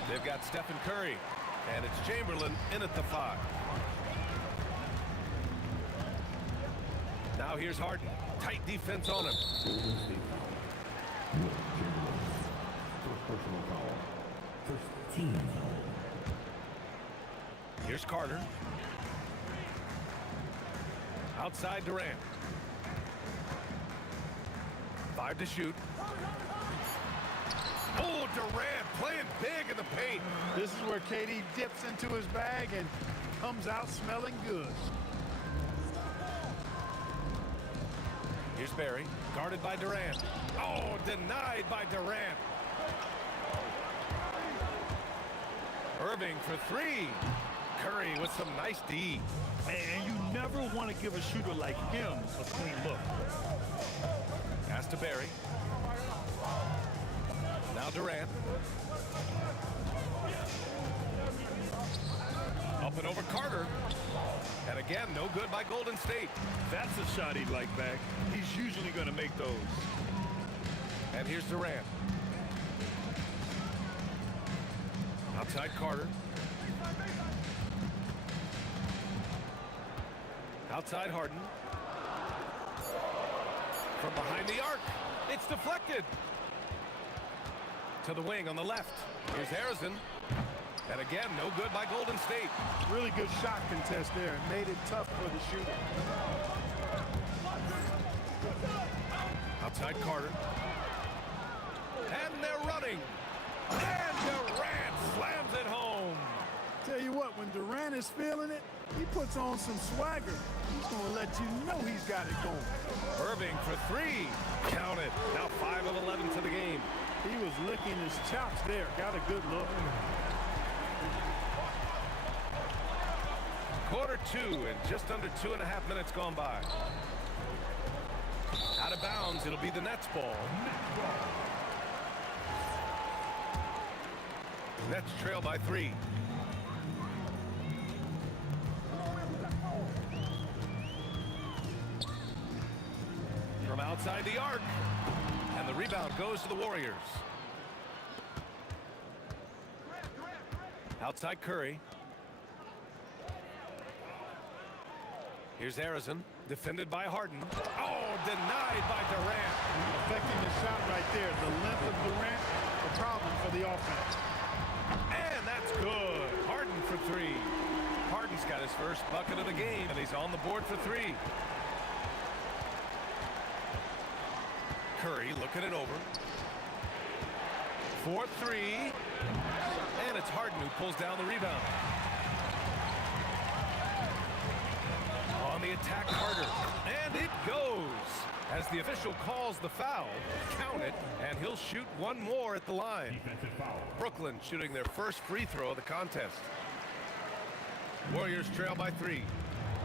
They've got Stephen Curry, and it's Chamberlain in at the 5. Now here's Harden. Tight defense on him. Personal foul. First team foul. Here's Carter. Outside Durant. 5 to shoot. Oh, Durant playing big in the paint. This is where KD dips into his bag and comes out smelling good. Berry, guarded by Durant. Oh, denied by Durant. Irving for three. Curry with some nice D. And you never want to give a shooter like him a clean look. Pass to Berry. Now Durant. Up and over Carter. And again, no good by Golden State. That's a shot he'd like back. He's usually going to make those. And here's Durant. Outside Carter. Outside Harden. From behind the arc. It's deflected. To the wing on the left. Here's Harrison. And again, no good by Golden State. Really good shot contest there. Made it tough for the shooter. Outside Carter. And they're running. And Durant slams it home. Tell you what, when Durant is feeling it, he puts on some swagger. He's going to let you know he's got it going. Irving for three. Count it. Now 5 of 11 to the game. He was licking his chops there. Got a good look. Quarter 2 and just under 2.5 minutes gone by. Out of bounds, it'll be the Nets ball. Nets trail by 3. From outside the arc. And the rebound goes to the Warriors. Outside Curry. Here's Harrison, defended by Harden. Oh, denied by Durant. Affecting the shot right there. The length of Durant, a problem for the offense. And that's good. Harden for 3. Harden's got his first bucket of the game, and he's on the board for 3. Curry looking it over. 4-3. And it's Harden who pulls down the rebound. On the attack, Carter. And it goes. As the official calls the foul, count it, and he'll shoot one more at the line. Brooklyn shooting their first free throw of the contest. Warriors trail by 3.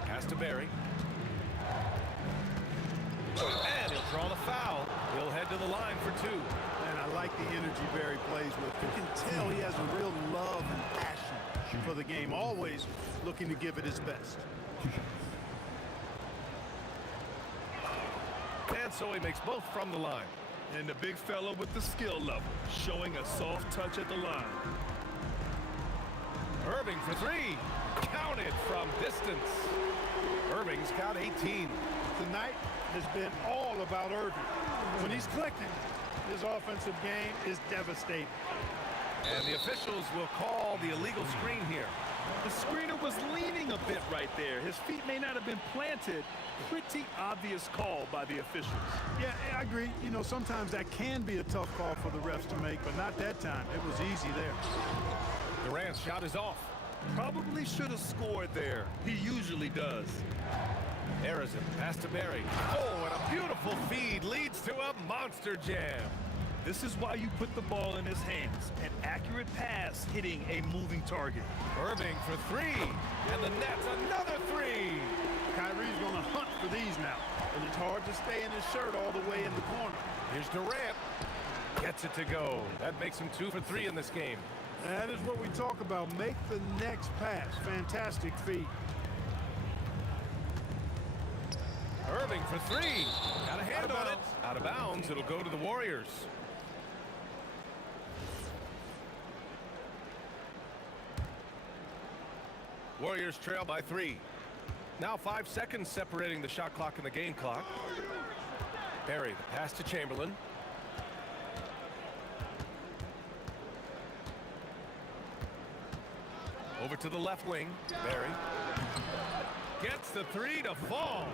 Pass to Berry. And he'll draw the foul. He'll head to the line for 2. And I like the energy Barry plays with. You can tell he has a real love and passion for the game. Always looking to give it his best. And so he makes both from the line. And the big fella with the skill level, showing a soft touch at the line. Irving for 3. Counted from distance. Irving's got 18. Tonight has been all about Irving. When he's clicking, his offensive game is devastating. And the officials will call the illegal screen here. The screener was leaning a bit right there. His feet may not have been planted. Pretty obvious call by the officials. Yeah, I agree. You know, sometimes that can be a tough call for the refs to make, but not that time. It was easy there. Durant's shot is off. Probably should have scored there. He usually does. Harrison, pass to Berry. Oh, and a beautiful feed leads to a monster jam. This is why you put the ball in his hands. An accurate pass hitting a moving target. Irving for 3. And the Nets another 3. Kyrie's going to hunt for these now. And it's hard to stay in his shirt all the way in the corner. Here's Durant. Gets it to go. That makes him 2 for 3 in this game. That is what we talk about. Make the next pass. Fantastic feed. Irving for 3. Got a hand on it. Out of bounds. It'll go to the Warriors. Warriors trail by 3. Now 5 seconds separating the shot clock and the game clock. Berry, the pass to Chamberlain. Over to the left wing. Berry gets the 3 to fall.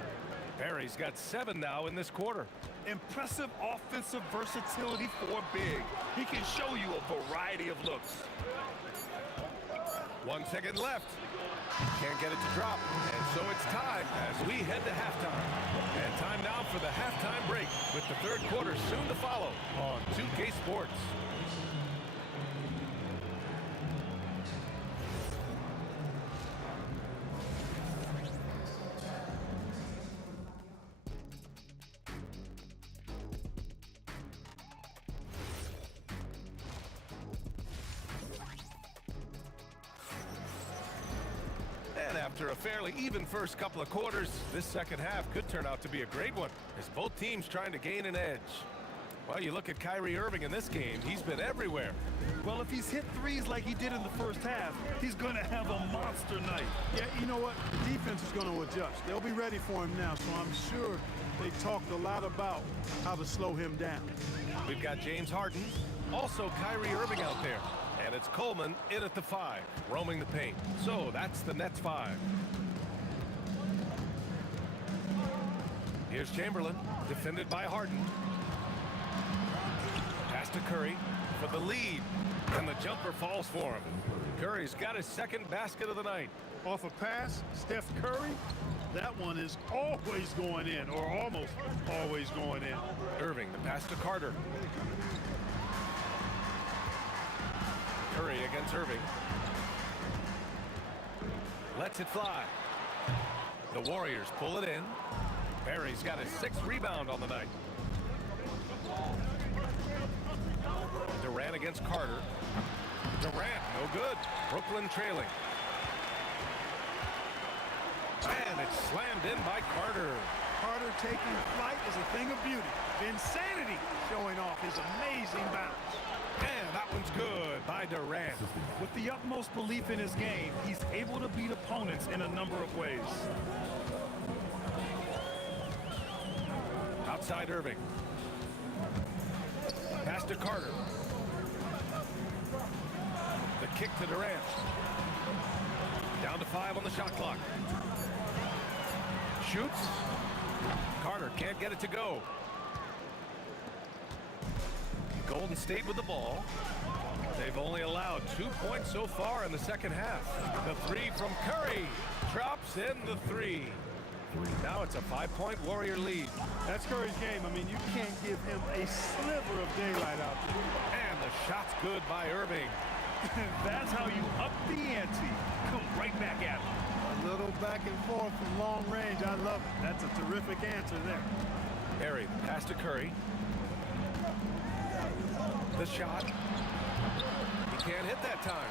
Berry's got 7 now in this quarter. Impressive offensive versatility for big. He can show you a variety of looks. 1 second left. Can't get it to drop. And so it's tied as we head to halftime. And time now for the halftime break with the third quarter soon to follow on 2K Sports. And after a fairly even first couple of quarters, this second half could turn out to be a great one, as both teams trying to gain an edge. Well, you look at Kyrie Irving in this game, he's been everywhere. Well, if he's hit threes like he did in the first half, he's going to have a monster night. Yeah, you know what? The defense is going to adjust. They'll be ready for him now, so I'm sure they talked a lot about how to slow him down. We've got James Harden, also Kyrie Irving out there. And it's Coleman in at the 5, roaming the paint. So that's the Nets 5. Here's Chamberlain, defended by Harden. Pass to Curry for the lead, and the jumper falls for him. Curry's got his second basket of the night. Off a pass, Steph Curry, that one is always going in, or almost always going in. Irving, the pass to Carter. Curry against Irving. Lets it fly. The Warriors pull it in. Barry's got his 6th rebound on the night. Durant against Carter. Durant, no good. Brooklyn trailing. And it's slammed in by Carter. Carter taking flight is a thing of beauty. Insanity showing off his amazing bounce. And that one's good by Durant. With the utmost belief in his game, he's able to beat opponents in a number of ways. Outside Irving. Pass to Carter. The kick to Durant. Down to 5 on the shot clock. Shoots. Carter can't get it to go. Golden State with the ball. They've only allowed 2 points so far in the second half. The 3 from Curry. Drops in the 3. Now it's a 5-point Warrior lead. That's Curry's game. I mean, you can't give him a sliver of daylight out there. And the shot's good by Irving. That's how you up the ante. Come right back at him. A little back and forth from long range. I love it. That's a terrific answer there. Harry, pass to Curry. The shot. He can't hit that time.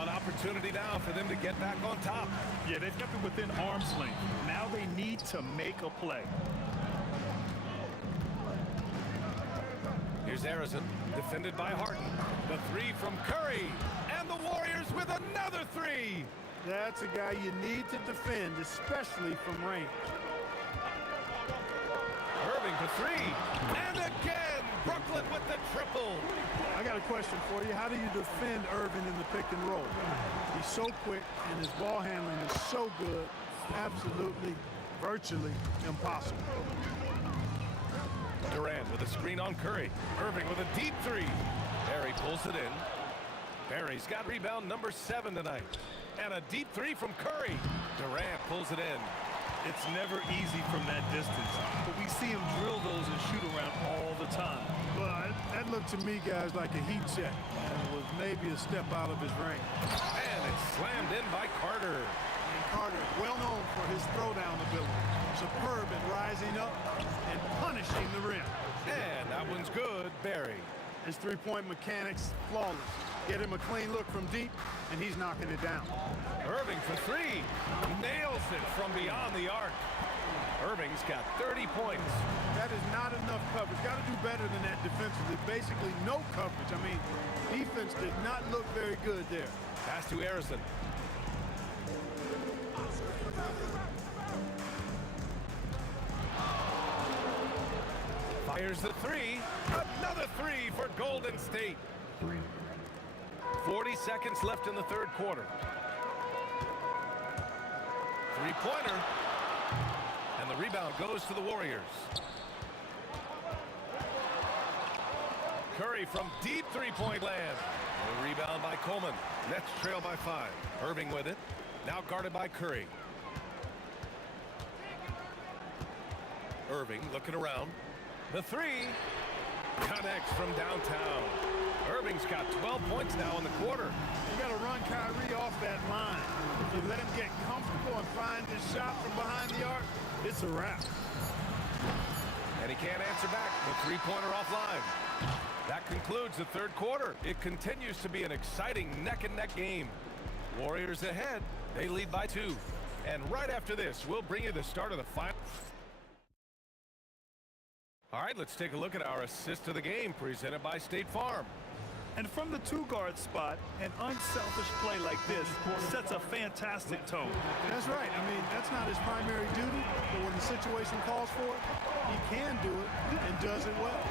An opportunity now for them to get back on top. Yeah, they've kept it within arm's length. Now they need to make a play. Here's Harrison, defended by Harden. The 3 from Curry. And the Warriors with another 3. That's a guy you need to defend, especially from range. Irving for 3. And again, Brooklyn with the triple. I got a question for you. How do you defend Irving in the pick and roll? He's so quick, and his ball handling is so good. Absolutely, virtually impossible. Durant with a screen on Curry. Irving with a deep 3. Barry pulls it in. Barry's got rebound number 7 tonight. And a deep 3 from Curry. Durant pulls it in. It's never easy from that distance, but we see him drill those and shoot around all the time. Well, that looked to me, guys, like a heat check. And it was maybe a step out of his range. And it's slammed in by Carter. And Carter, well known for his throwdown ability. Superb at rising up and punishing the rim. And that one's good, Barry. His three-point mechanics, flawless. Get him a clean look from deep, and he's knocking it down. Irving for 3. Nails it from beyond the arc. Irving's got 30 points. That is not enough coverage. Got to do better than that defensively. Basically no coverage. I mean, defense did not look very good there. Pass to Harrison. Fires the 3. Another 3 for Golden State. 40 seconds left in the third quarter. Three-pointer. And the rebound goes to the Warriors. Curry from deep three-point land. A rebound by Coleman. Nets trail by 5. Irving with it. Now guarded by Curry. Irving looking around. The three connects from downtown. Irving's got 12 points now in the quarter. You got to run Kyrie off that line. If you let him get comfortable and find his shot from behind the arc, it's a wrap. And he can't answer back. The three-pointer offline. That concludes the third quarter. It continues to be an exciting neck-and-neck game. Warriors ahead. They lead by 2. And right after this, we'll bring you the start of the final. All right, let's take a look at our assist of the game presented by State Farm. And from the two-guard spot, an unselfish play like this sets a fantastic tone. That's right. I mean, that's not his primary duty, but when the situation calls for it, he can do it and does it well.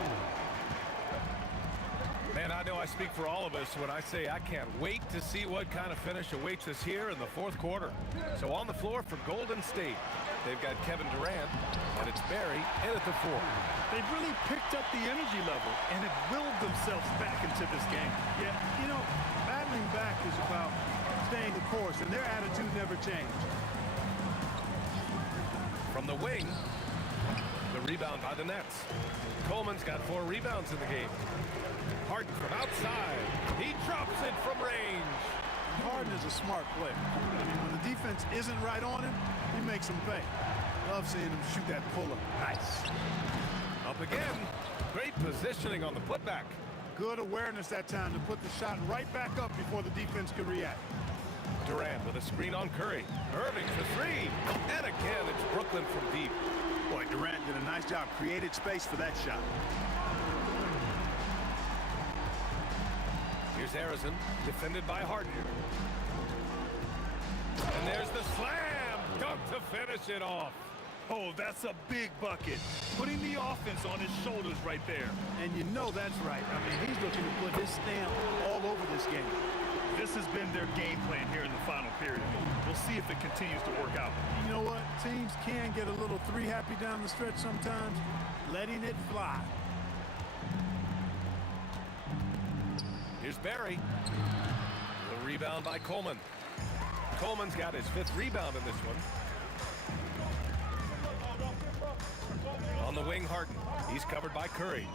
Man, I know I speak for all of us when I say I can't wait to see what kind of finish awaits us here in the fourth quarter. So on the floor for Golden State, they've got Kevin Durant, and it's Barry in at the 4. They've really picked up the energy level and have willed themselves back into this game. Yeah, you know, battling back is about staying the course, and their attitude never changed. From the wing, the rebound by the Nets. Coleman's got 4 rebounds in the game. Harden from outside. He drops it from range. Harden is a smart player. I mean, when the defense isn't right on him, he makes them pay. Love seeing him shoot that pull-up. Nice. Up again. Great positioning on the putback. Good awareness that time to put the shot right back up before the defense could react. Durant with a screen on Curry. Irving for 3. And again, it's Brooklyn from deep. Boy, Durant did a nice job. Created space for that shot. Here's Harrison, defended by Harden. And there's the slam dunk to finish it off. Oh, that's a big bucket. Putting the offense on his shoulders right there. And you know that's right. I mean, he's looking to put his stamp all over this game. This has been their game plan here in the final period. We'll see if it continues to work out. You know what? Teams can get a little three-happy down the stretch sometimes. Letting it fly. Here's Barry. The rebound by Coleman. Coleman's got his 5th rebound in this one. On the wing, Harden. He's covered by Curry.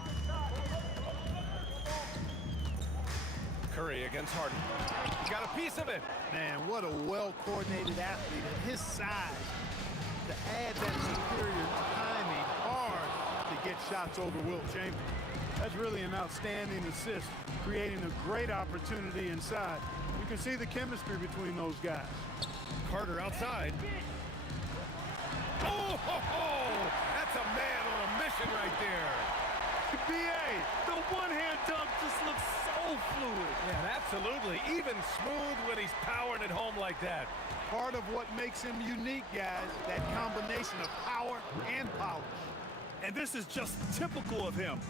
Curry against Harden. He got a piece of it. Man, what a well-coordinated athlete at his size to add that superior timing hard to get shots over Wilt Chamberlain. That's really an outstanding assist, creating a great opportunity inside. You can see the chemistry between those guys. Carter outside. Oh, ho, ho! That's a man on a mission right there. B.A., the one-hand dunk just looks so fluid. Yeah, absolutely. Even smooth when he's powering it home like that. Part of what makes him unique, guys, that combination of power and polish. And this is just typical of him.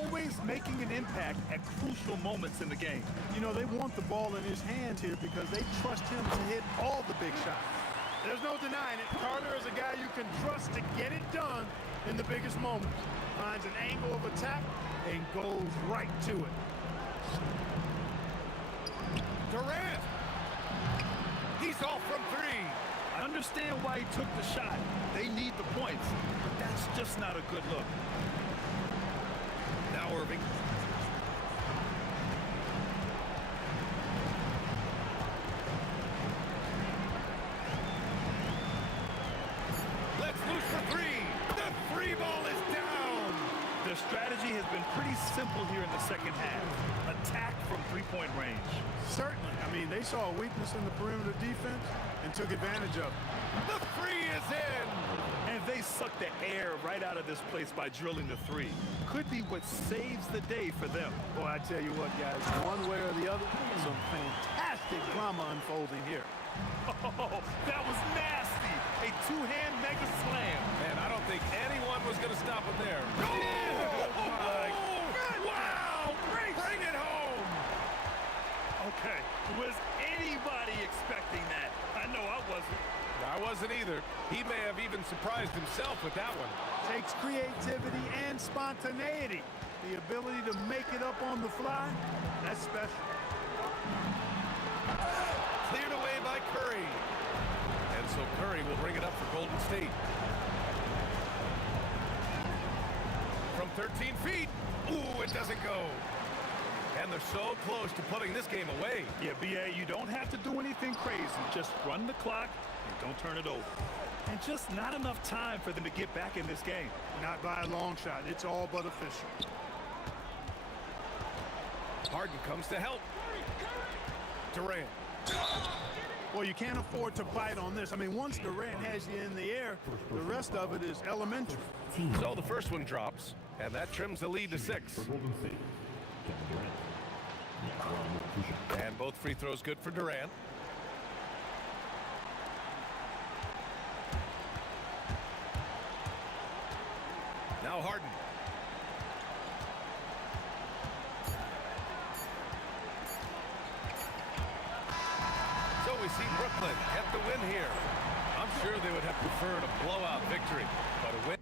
Always making an impact at crucial moments in the game. You know, they want the ball in his hands here because they trust him to hit all the big shots. There's no denying it. Carter is a guy you can trust to get it done in the biggest moments. Finds an angle of attack and goes right to it. Durant! He's off from 3. I understand why he took the shot. They need the points, but that's just not a good look. Now Irving. Let's loose for 3. The 3 ball is down. Their strategy has been pretty simple here in the second half. Attack from 3-point range. Certainly. I mean, they saw a weakness in the perimeter defense and took advantage of it. The 3 is in. And they sucked the air right out of this place by drilling the 3. Could be what saves the day for them. Boy, I tell you what, guys, one way or the other, some fantastic drama unfolding here. Oh, that was nasty. A 2-hand mega slam. Man, I don't think anyone was going to stop him there. Oh, my God. Wow! Bring it home. Okay, was anybody expecting that? I know I wasn't. I wasn't either. He may have even surprised himself with that one. Takes creativity and spontaneity. The ability to make it up on the fly, that's special. Cleared away by Curry. so Curry will bring it up for Golden State. From 13 feet. Ooh, it doesn't go. And they're so close to putting this game away. Yeah, B.A., you don't have to do anything crazy. Just run the clock and don't turn it over. And just not enough time for them to get back in this game. Not by a long shot. It's all but official. Harden comes to help. Durant. Well, you can't afford to bite on this. I mean, once Durant has you in the air, the rest of it is elementary. So the first one drops, and that trims the lead to 6. And both free throws good for Durant. Now Harden. So we see Brooklyn get the win here. I'm sure they would have preferred a blowout victory, but a win.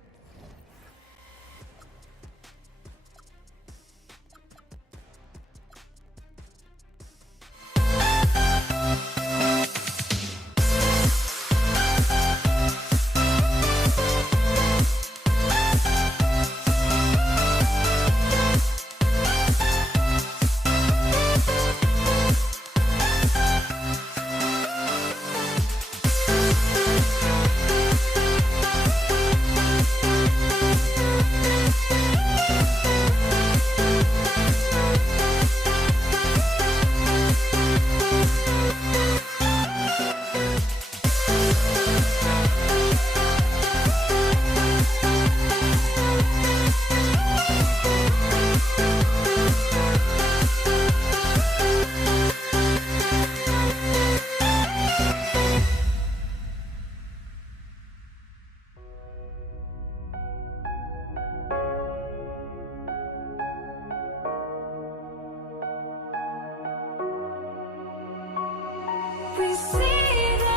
We see the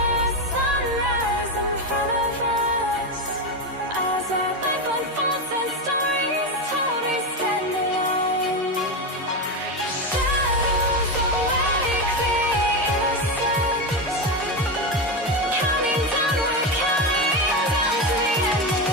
sunrise in front of us as our life unfolds and stories told. We stand alone. Shadows awake the innocent, counting down, we're counting down to the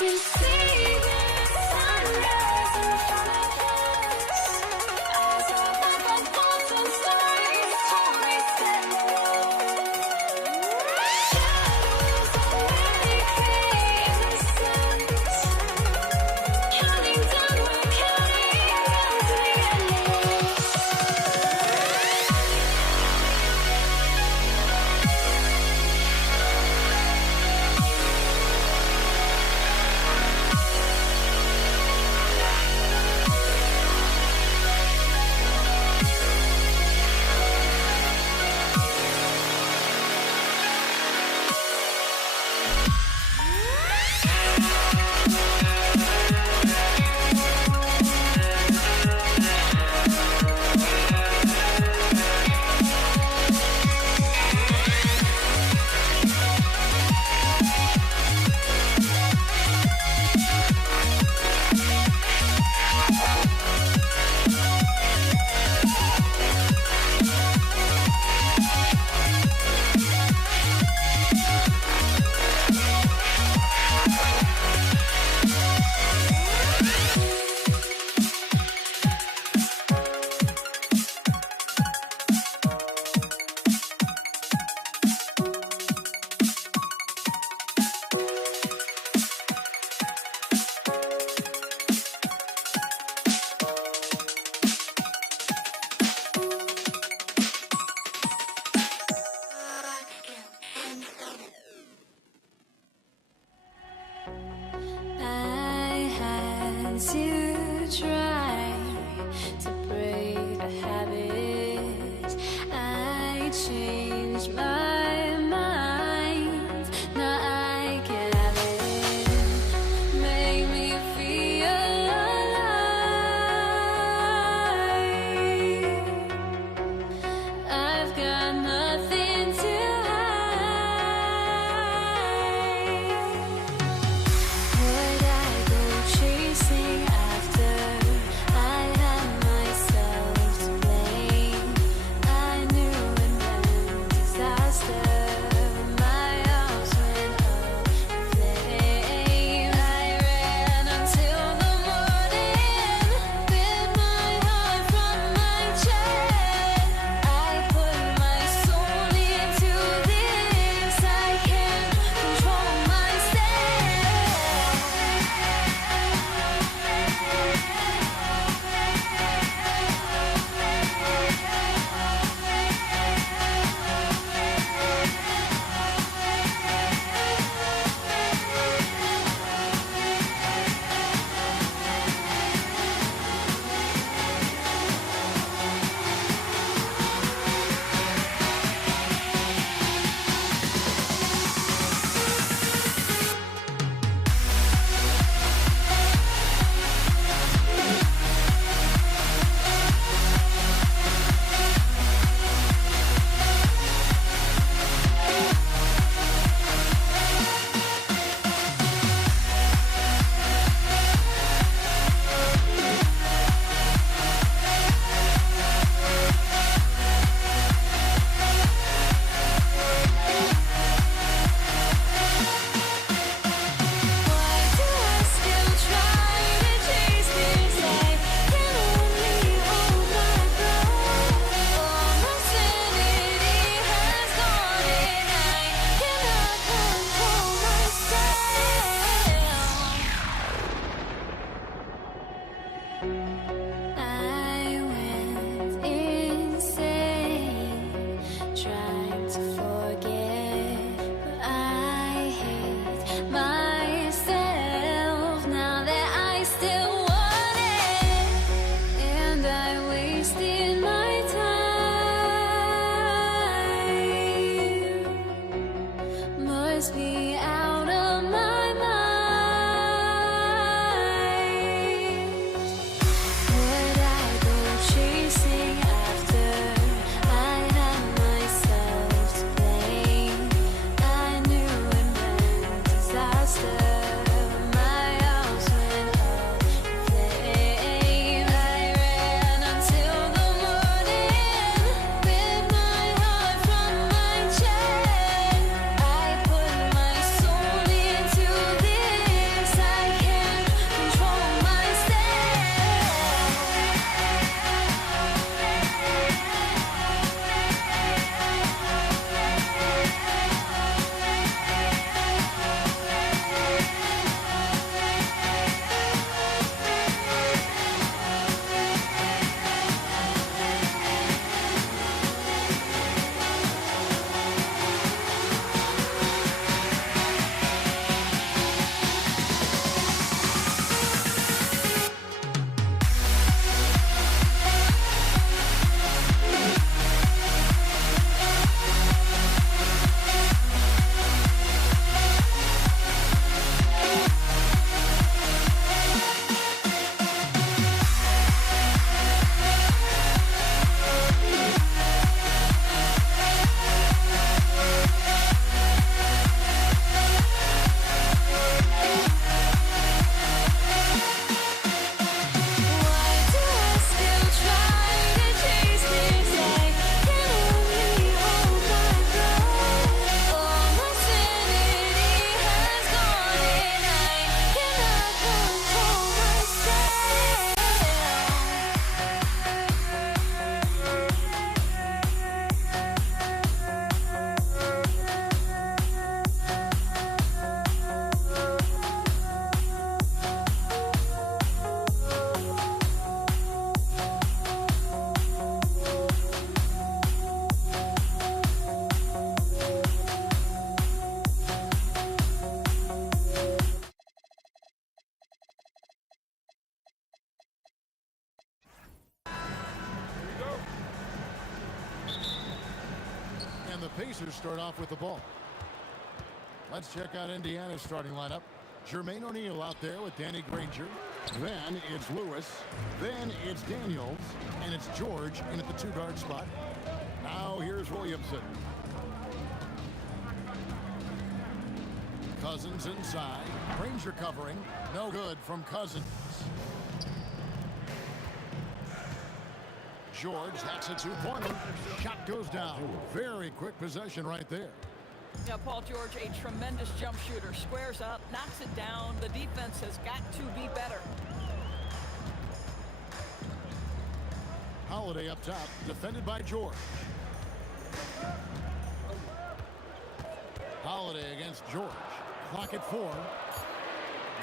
We see the sunrise in front of us as our life unfolds and stories told. We stand alone. Shadows awake the innocent, counting down, we're counting down. must be out of my mind. Would I go chasing after I had myself to blame? I knew it meant disaster. My house went up in flames. I ran until the morning, ripped my heart from my chest. I put my soul into this. I can't control And the Pacers start off with the ball. Let's check out Indiana's starting lineup. Jermaine O'Neal out there with Danny Granger. Then it's Lewis. Then it's Daniels. And it's George in at the two-guard spot. Now here's Williamson. Cousins inside. Granger covering. No good from Cousins. George, that's a two-pointer. Shot goes down. Very quick possession right there. Yeah, Paul George, a tremendous jump shooter. Squares up, knocks it down. The defense has got to be better. Holiday up top, defended by George. Holiday against George. Clock at 4.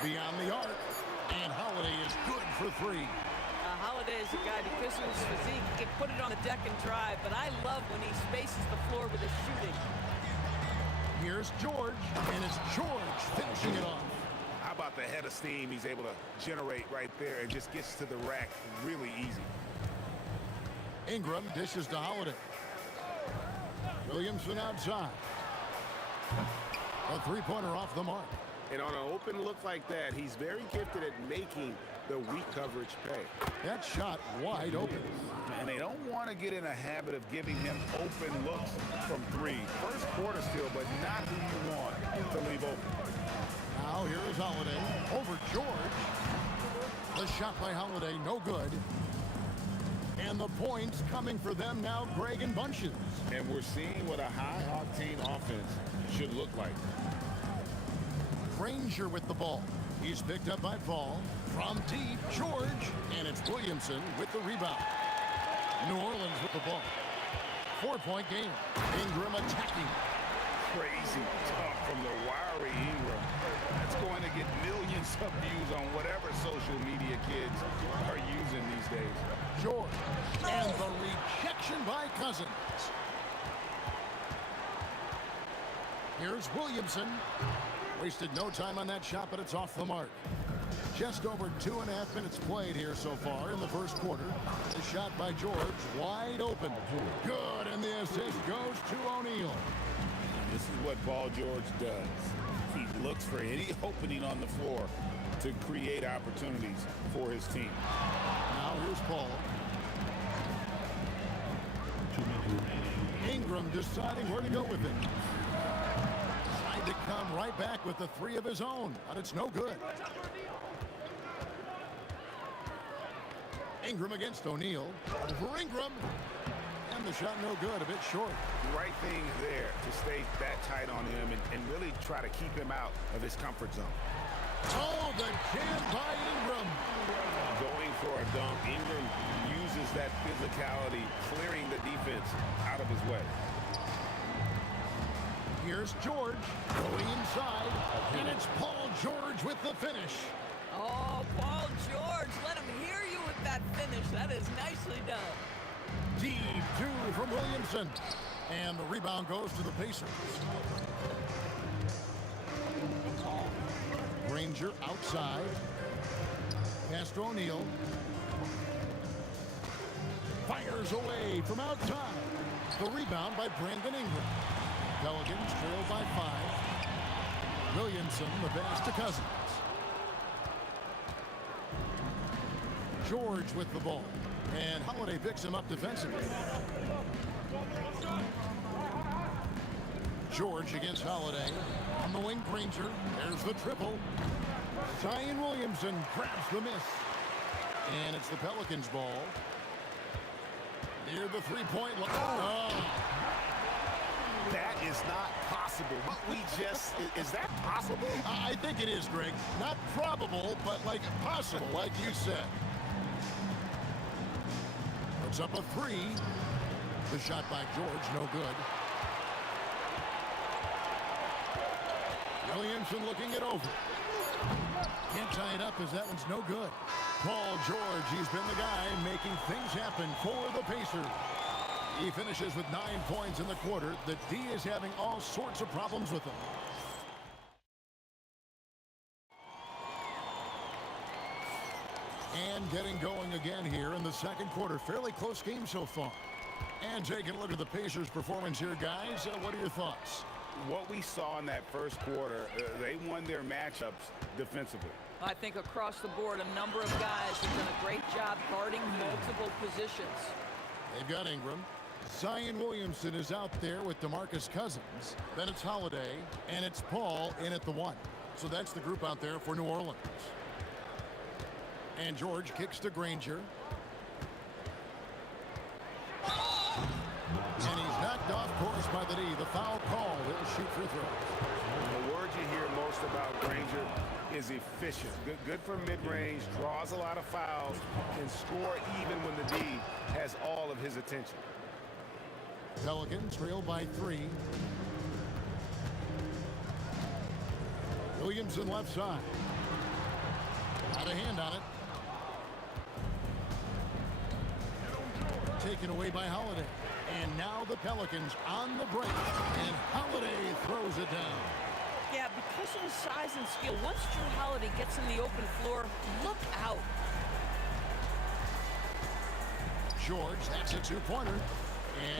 Beyond the arc. And Holiday is good for 3. Holiday is a guy, because of his physique, he can put it on the deck and drive, but I love when he spaces the floor with his shooting. Here's George, and it's George finishing it off. How about the head of steam he's able to generate right there and just gets to the rack really easy. Ingram dishes to Holiday. Williamson outside. A three-pointer off the mark. And on an open look like that, he's very gifted at making the weak coverage pay. That shot wide open. And they don't want to get in a habit of giving him open looks from 3. First quarter still, but not who you want to leave open. Now here is Holiday over George. The shot by Holiday, no good. And the points coming for them now, Greg in bunches. And we're seeing what a high-octane offense should look like. Granger with the ball. He's picked up by Paul. From deep, George. And it's Williamson with the rebound. New Orleans with the ball. 4-point game. Ingram attacking. Crazy tough from the wiry Ingram. That's going to get millions of views on whatever social media kids are using these days. George. And the rejection by Cousins. Here's Williamson. Wasted no time on that shot, but it's off the mark. Just over 2.5 minutes played here so far in the first quarter. The shot by George, wide open. Good, and the assist goes to O'Neal. This is what Paul George does. He looks for any opening on the floor to create opportunities for his team. Now here's Paul. Ingram deciding where to go with it. Trying to come right back with the three of his own, but it's no good. Ingram against O'Neal. Over Ingram. And the shot no good, a bit short. The right thing there to stay that tight on him and really try to keep him out of his comfort zone. Oh, the jam by Ingram. Going for a dunk. Ingram uses that physicality, clearing the defense out of his way. Here's George going inside, and it's Paul George with the finish. Oh, Paul George, let him hear you with that finish. That is nicely done. Deep two from Williamson, and the rebound goes to the Pacers. Granger outside. Pass to O'Neal. Fires away from outside. The rebound by Brandon Ingram. Pelicans trail by 5. Williamson, the pass to Cousins. George with the ball. And Holiday picks him up defensively. George against Holiday. On the wing, Granger. There's the triple. Zion Williamson grabs the miss. And it's the Pelicans' ball. Near the three-point line. Oh. That is not possible. Is that possible? I think it is, Greg. Not probable, but like possible, like you said. Puts up a 3. The shot by George, no good. Williamson looking it over. Can't tie it up as that one's no good. Paul George, he's been the guy making things happen for the Pacers. He finishes with 9 points in the quarter. The D is having all sorts of problems with him. And getting going again here in the second quarter. Fairly close game so far. And taking a look at the Pacers' performance here, guys. What are your thoughts? What we saw in that first quarter, they won their matchups defensively. I think across the board, a number of guys have done a great job guarding multiple positions. They've got Ingram. Zion Williamson is out there with DeMarcus Cousins. Then it's Holiday, and it's Paul in at the 1. So that's the group out there for New Orleans. And George kicks to Granger. And he's knocked off course by the D. The foul call. He'll shoot free throws. The word you hear most about Granger is efficient. Good for mid-range, draws a lot of fouls, can score even when the D has all of his attention. Pelicans trail by 3. Williamson left side. Got a hand on it. Taken away by Holiday. And now the Pelicans on the break. And Holiday throws it down. Yeah, because of his size and skill, once Drew Holiday gets in the open floor, look out. George, that's a 2-pointer.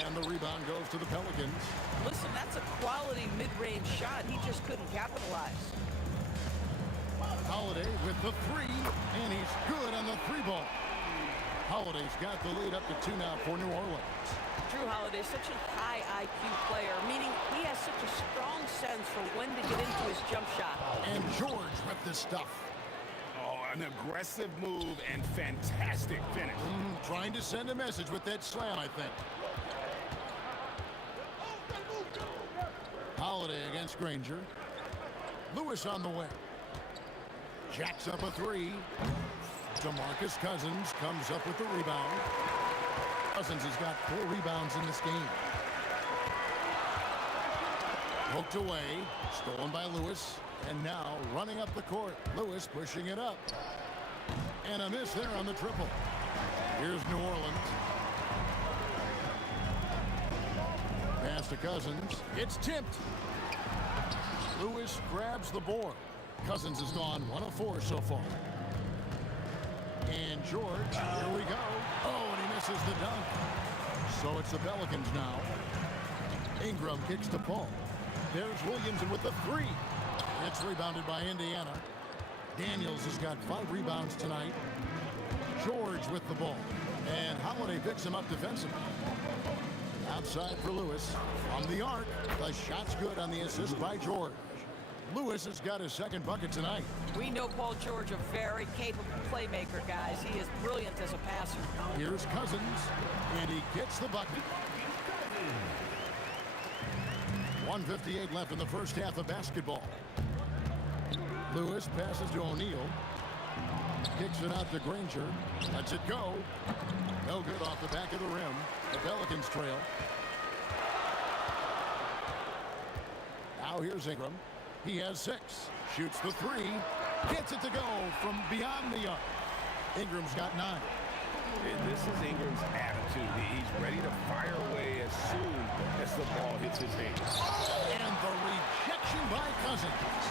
And the rebound goes to the Pelicans. Listen, that's a quality mid-range shot. He just couldn't capitalize. Holiday with the 3, and he's good on the 3-ball. Holiday's got the lead up to 2 now for New Orleans. Drew Holiday is such a high IQ player, meaning he has such a strong sense for when to get into his jump shot. And George with the stuff. Oh, an aggressive move and fantastic finish. Trying to send a message with that slam, I think. Holiday against Granger. Lewis on the way. Jacks up a 3. DeMarcus Cousins comes up with the rebound. Cousins has got 4 rebounds in this game. Poked away, stolen by Lewis, and now running up the court. Lewis pushing it up. And a miss there on the triple. Here's New Orleans. Pass to Cousins. It's tipped. Lewis grabs the board. Cousins has gone 1 of 4 so far. And George, here we go. Oh, and he misses the dunk. So it's the Pelicans now. Ingram kicks to Paul. There's Williamson with the three. It's rebounded by Indiana. Daniels has got 5 rebounds tonight. George with the ball. And Holiday picks him up defensively. Outside for Lewis. From the arc, the shot's good on the assist by George. Lewis has got his second bucket tonight. We know Paul George, a very capable playmaker, guys. He is brilliant as a passer. Here's Cousins, and he gets the bucket. 1:58 left in the first half of basketball. Lewis passes to O'Neal. Kicks it out to Granger. Lets it go. No good off the back of the rim. The Pelicans trail. Now here's Ingram. He has 6. Shoots the 3. Gets it to go from beyond the arc. Ingram's got 9. And this is Ingram's attitude. He's ready to fire away as soon as the ball hits his hands. And the rejection by Cousins.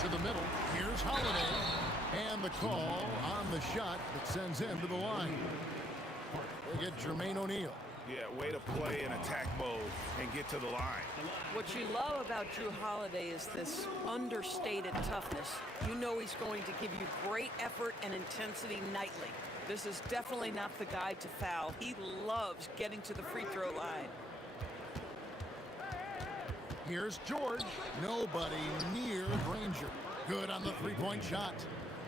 To the middle. Here's Holiday. And the call on the shot that sends him to the line. They get Jermaine O'Neal. Yeah, way to play in attack mode and get to the line. What you love about Drew Holiday is this understated toughness. You know he's going to give you great effort and intensity nightly. This is definitely not the guy to foul. He loves getting to the free throw line. Here's George. Nobody near Granger. Good on the three-point shot.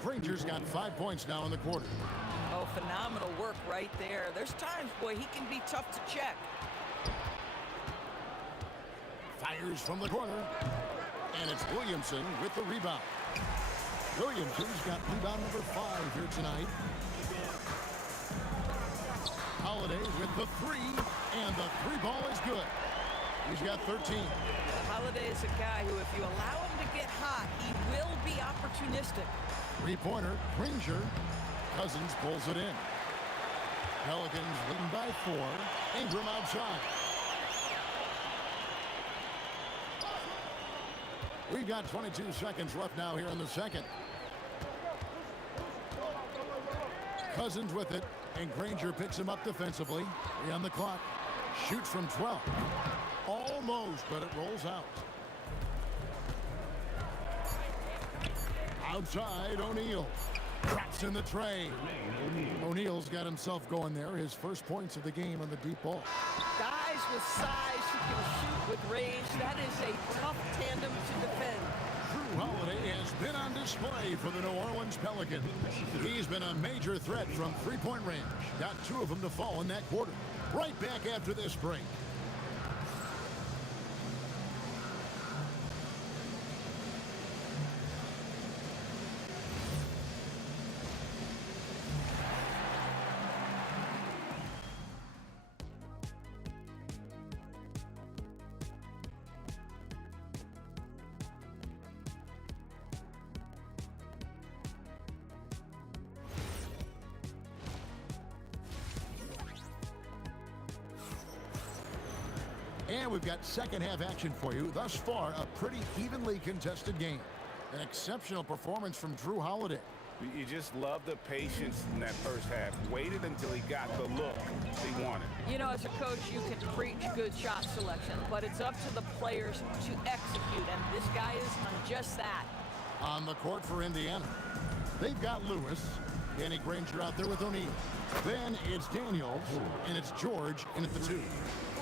Granger's got 5 points now in the quarter. Oh, phenomenal work right there. There's times, boy, he can be tough to check. Fires from the corner. And it's Williamson with the rebound. Williamson's got rebound number 5 here tonight. Holiday with the 3. And the 3 ball is good. He's got 13. Holiday is a guy who, if you allow him to get hot, he will be opportunistic. Three-pointer, Granger. Cousins pulls it in. Pelicans leading by 4. Ingram outside. We've got 22 seconds left now here in the second. Cousins with it, and Granger picks him up defensively. 3 on the clock. Shoots from 12. Almost, but it rolls out. Outside, O'Neal. Drops in the tray. O'Neal's got himself going there. His first points of the game on the deep ball. Guys with size who can shoot with range, that is a tough tandem to defend. Drew Holiday has been on display for the New Orleans Pelicans. He's been a major threat from three-point range. Got 2 of them to fall in that quarter. Right back after this break. And we've got second half action for you. Thus far, a pretty evenly contested game. An exceptional performance from Drew Holiday. You just love the patience in that first half. Waited until he got the look he wanted. You know, as a coach, you can preach good shot selection, but it's up to the players to execute, and this guy is on just that. On the court for Indiana, they've got Lewis. Danny Granger out there with O'Neal. Then it's Daniels, and it's George in at the 2.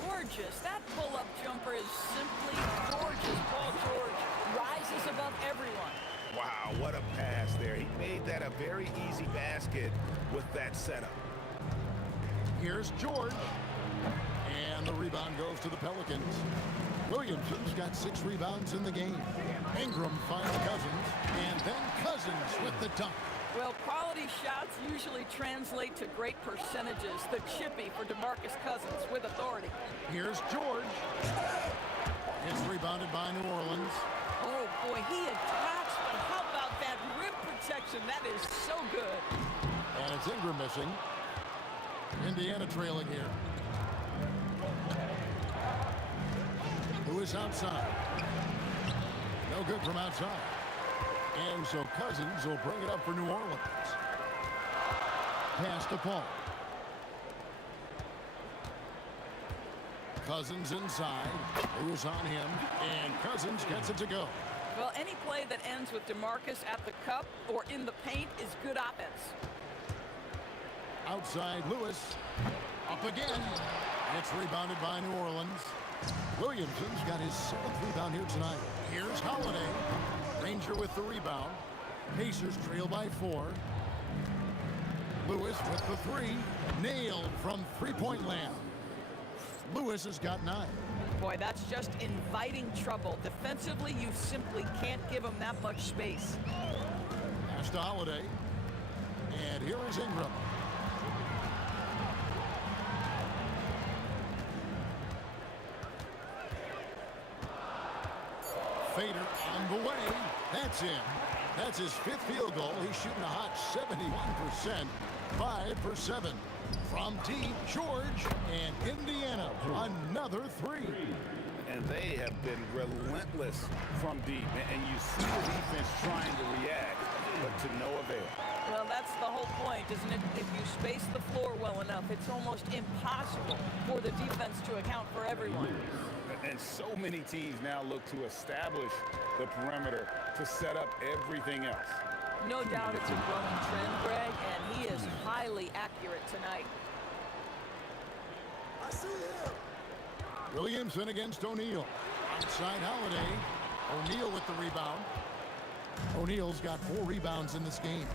Gorgeous. That pull-up jumper is simply gorgeous. Paul George rises above everyone. Wow, what a pass there. He made that a very easy basket with that setup. Here's George. And the rebound goes to the Pelicans. Williamson's got 6 rebounds in the game. Ingram finds Cousins. And then Cousins with the dunk. Well, quality shots usually translate to great percentages. The chippy for DeMarcus Cousins with authority. Here's George. It's rebounded by New Orleans. Oh, boy, he attacks, but how about that rim protection? That is so good. And it's Ingram missing. Indiana trailing here. Lewis outside. No good from outside. And so Cousins will bring it up for New Orleans. Pass to Paul. Cousins inside. Lewis on him, and Cousins gets it to go. Well, any play that ends with DeMarcus at the cup or in the paint is good offense. Outside Lewis. Up again. It's rebounded by New Orleans. Williamson's got his 7th rebound here tonight. Here's Holiday. Ranger with the rebound. Pacers trail by 4. Lewis with the 3. Nailed from three-point land. Lewis has got 9. Boy, that's just inviting trouble. Defensively, you simply can't give him that much space. Pass to Holiday. And here is Ingram. Fader on the way. That's in. That's his 5th field goal. He's shooting a hot 71%. 5 for 7. From deep, George, and Indiana. Another 3. And they have been relentless from deep. And you see the defense trying to react, but to no avail. Well, that's the whole point, isn't it? If you space the floor well enough, it's almost impossible for the defense to account for everyone. And so many teams now look to establish the perimeter to set up everything else. No doubt it's a growing trend, Greg, and he is highly accurate tonight. I see him. Williamson against O'Neal. Outside Holiday. O'Neal with the rebound. O'Neal's got 4 rebounds in this game.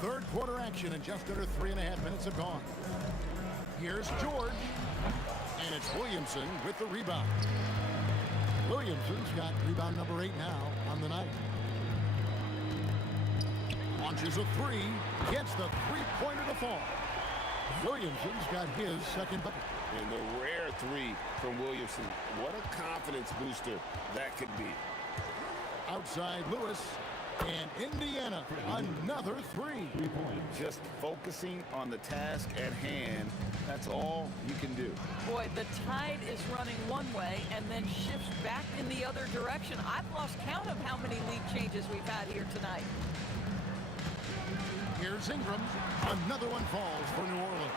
Third quarter action, and just under 3.5 minutes have gone. Here's George, and it's Williamson with the rebound. Williamson's got rebound number 8 now on the night. Launches a 3, gets the three-pointer to fall. Williamson's got his 2nd bucket. And the rare 3 from Williamson. What a confidence booster that could be. Outside Lewis, and Indiana, another 3. Just focusing on the task at hand, that's all you can do. Boy, the tide is running one way and then shifts back in the other direction. I've lost count of how many lead changes we've had here tonight. Here's Ingram. Another one falls for New Orleans.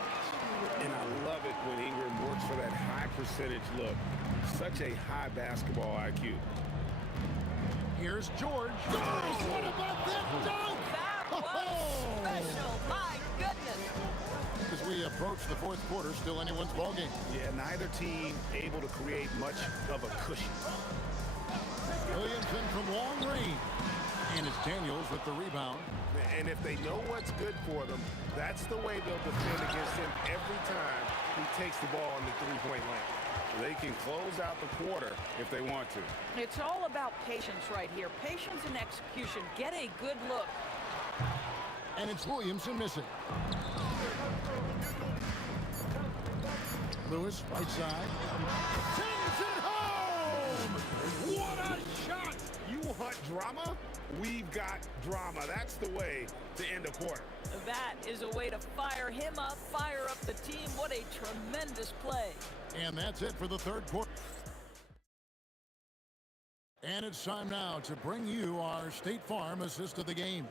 And I love it when Ingram works for that high percentage look. Such a high basketball IQ. Here's George. What about that dunk? That was special. My goodness. As we approach the 4th quarter, still anyone's ballgame. Yeah, neither team able to create much of a cushion. Williamson from long range. And it's Daniels with the rebound. And if they know what's good for them, that's the way they'll defend against him every time he takes the ball in the three-point lane. They can close out the quarter if they want to. It's all about patience right here. Patience and execution. Get a good look. And it's Williamson missing. Lewis, right side. Sends it home! What a shot! You want drama? We've got drama. That's the way to end a quarter. That is a way to fire him up, fire up the team. What a tremendous play. And that's it for the 3rd quarter. And it's time now to bring you our State Farm assist of the game.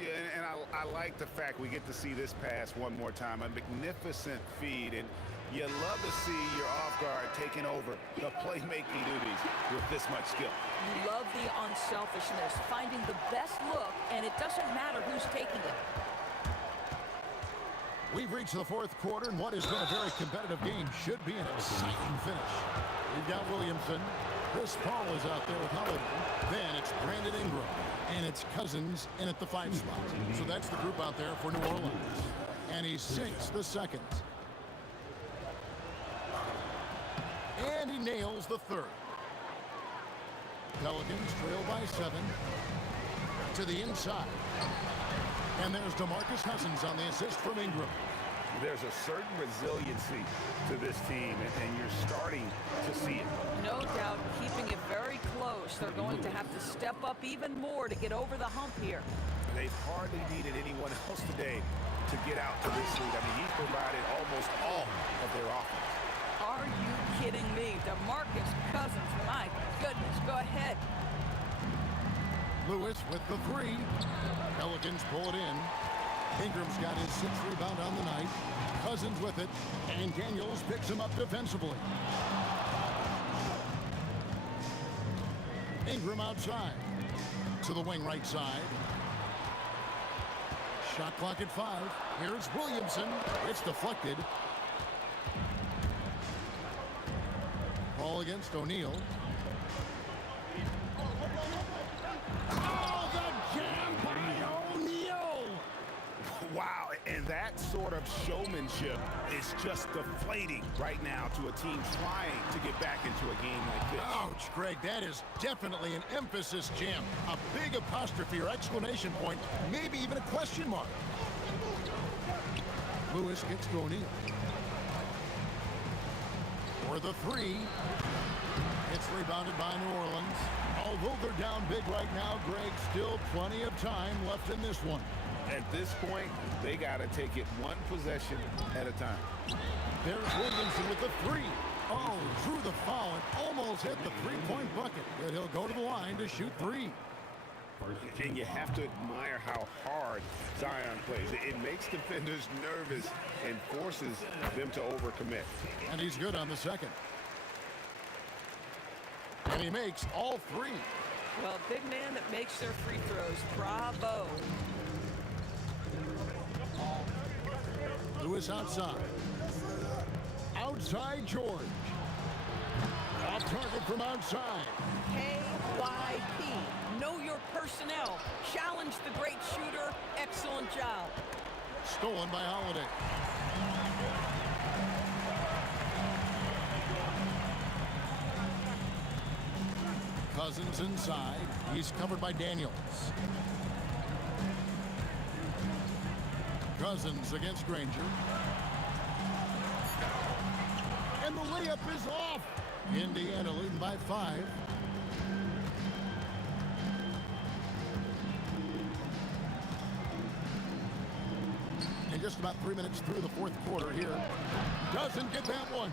Yeah, and I like the fact we get to see this pass one more time. A magnificent feed, and you love to see your off guard taking over the playmaking duties with this much skill. You love the unselfishness, finding the best look, and it doesn't matter who's taking it. We've reached the 4th quarter, and what has been a very competitive game should be an exciting finish. We've got Williamson. Chris Paul is out there with Holiday. Then it's Brandon Ingram. And it's Cousins in at the 5 slot. So that's the group out there for New Orleans. And he sinks the 2nd. And he nails the 3rd. Pelicans trail by 7. To the inside. And there's DeMarcus Cousins on the assist from Ingram. There's a certain resiliency to this team, and you're starting to see it. No doubt, keeping it very close. They're going to have to step up even more to get over the hump here. They've hardly needed anyone else today to get out to this lead. I mean, he's provided almost all of their offense. Are you kidding me? DeMarcus Cousins, my goodness, go ahead. Lewis with the 3. Pelicans pull it in. Ingram's got his 6th rebound on the night. Cousins with it, and Daniels picks him up defensively. Ingram outside. To the wing right side. Shot clock at 5. Here's Williamson. It's deflected. Ball against O'Neal. Oh, the jam by O'Neal! Wow, and that sort of showmanship is just deflating right now to a team trying to get back into a game like this. Ouch, Greg, that is definitely an emphasis jam. A big apostrophe or exclamation point, maybe even a question mark. Lewis gets to O'Neal. For the 3. It's rebounded by New Orleans. Although they're down big right now, Greg, still plenty of time left in this one. At this point, they got to take it one possession at a time. There's Williamson with the 3. Oh, drew the foul and almost hit the three-point bucket. But he'll go to the line to shoot 3. And you have to admire how hard Zion plays. It makes defenders nervous and forces them to overcommit. And he's good on the second. And he makes all 3. Well, big man that makes their free throws. Bravo. Lewis outside. Outside George. Off target from outside. KYP. Know your personnel. Challenge the great shooter. Excellent job. Stolen by Holiday. Cousins inside. He's covered by Daniels. Cousins against Granger. And the layup is off. Indiana leading by 5. And just about 3 minutes through the 4th quarter here. Doesn't get that one.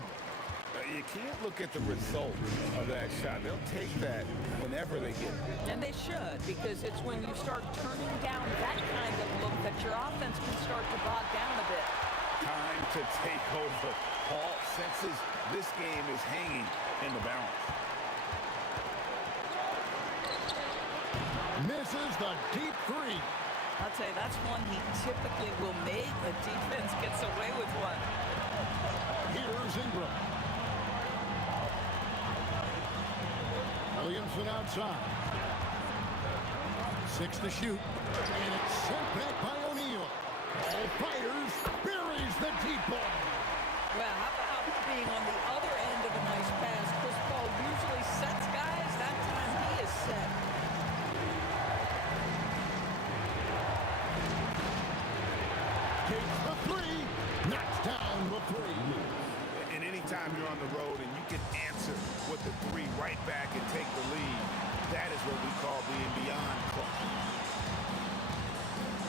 You can't look at the result of that shot. They'll take that whenever they get it. And they should, because it's when you start turning down that kind of look that your offense can start to bog down a bit. Time to take over. Paul senses this game is hanging in the balance. Misses the deep 3. I'll tell you, that's one he typically will make. The defense gets away with one. Here's Ingram. Williamson outside. 6 to shoot. And it's sent back by O'Neal. All fighters, buries the deep ball. Well, how about being on the other end of a nice pass? Chris Paul usually sets guys. That time he is set. Takes the 3. Knocks down the 3. And anytime you're on the road and you can answer with the 3 right back and take the lead, that is what we call being beyond clutch.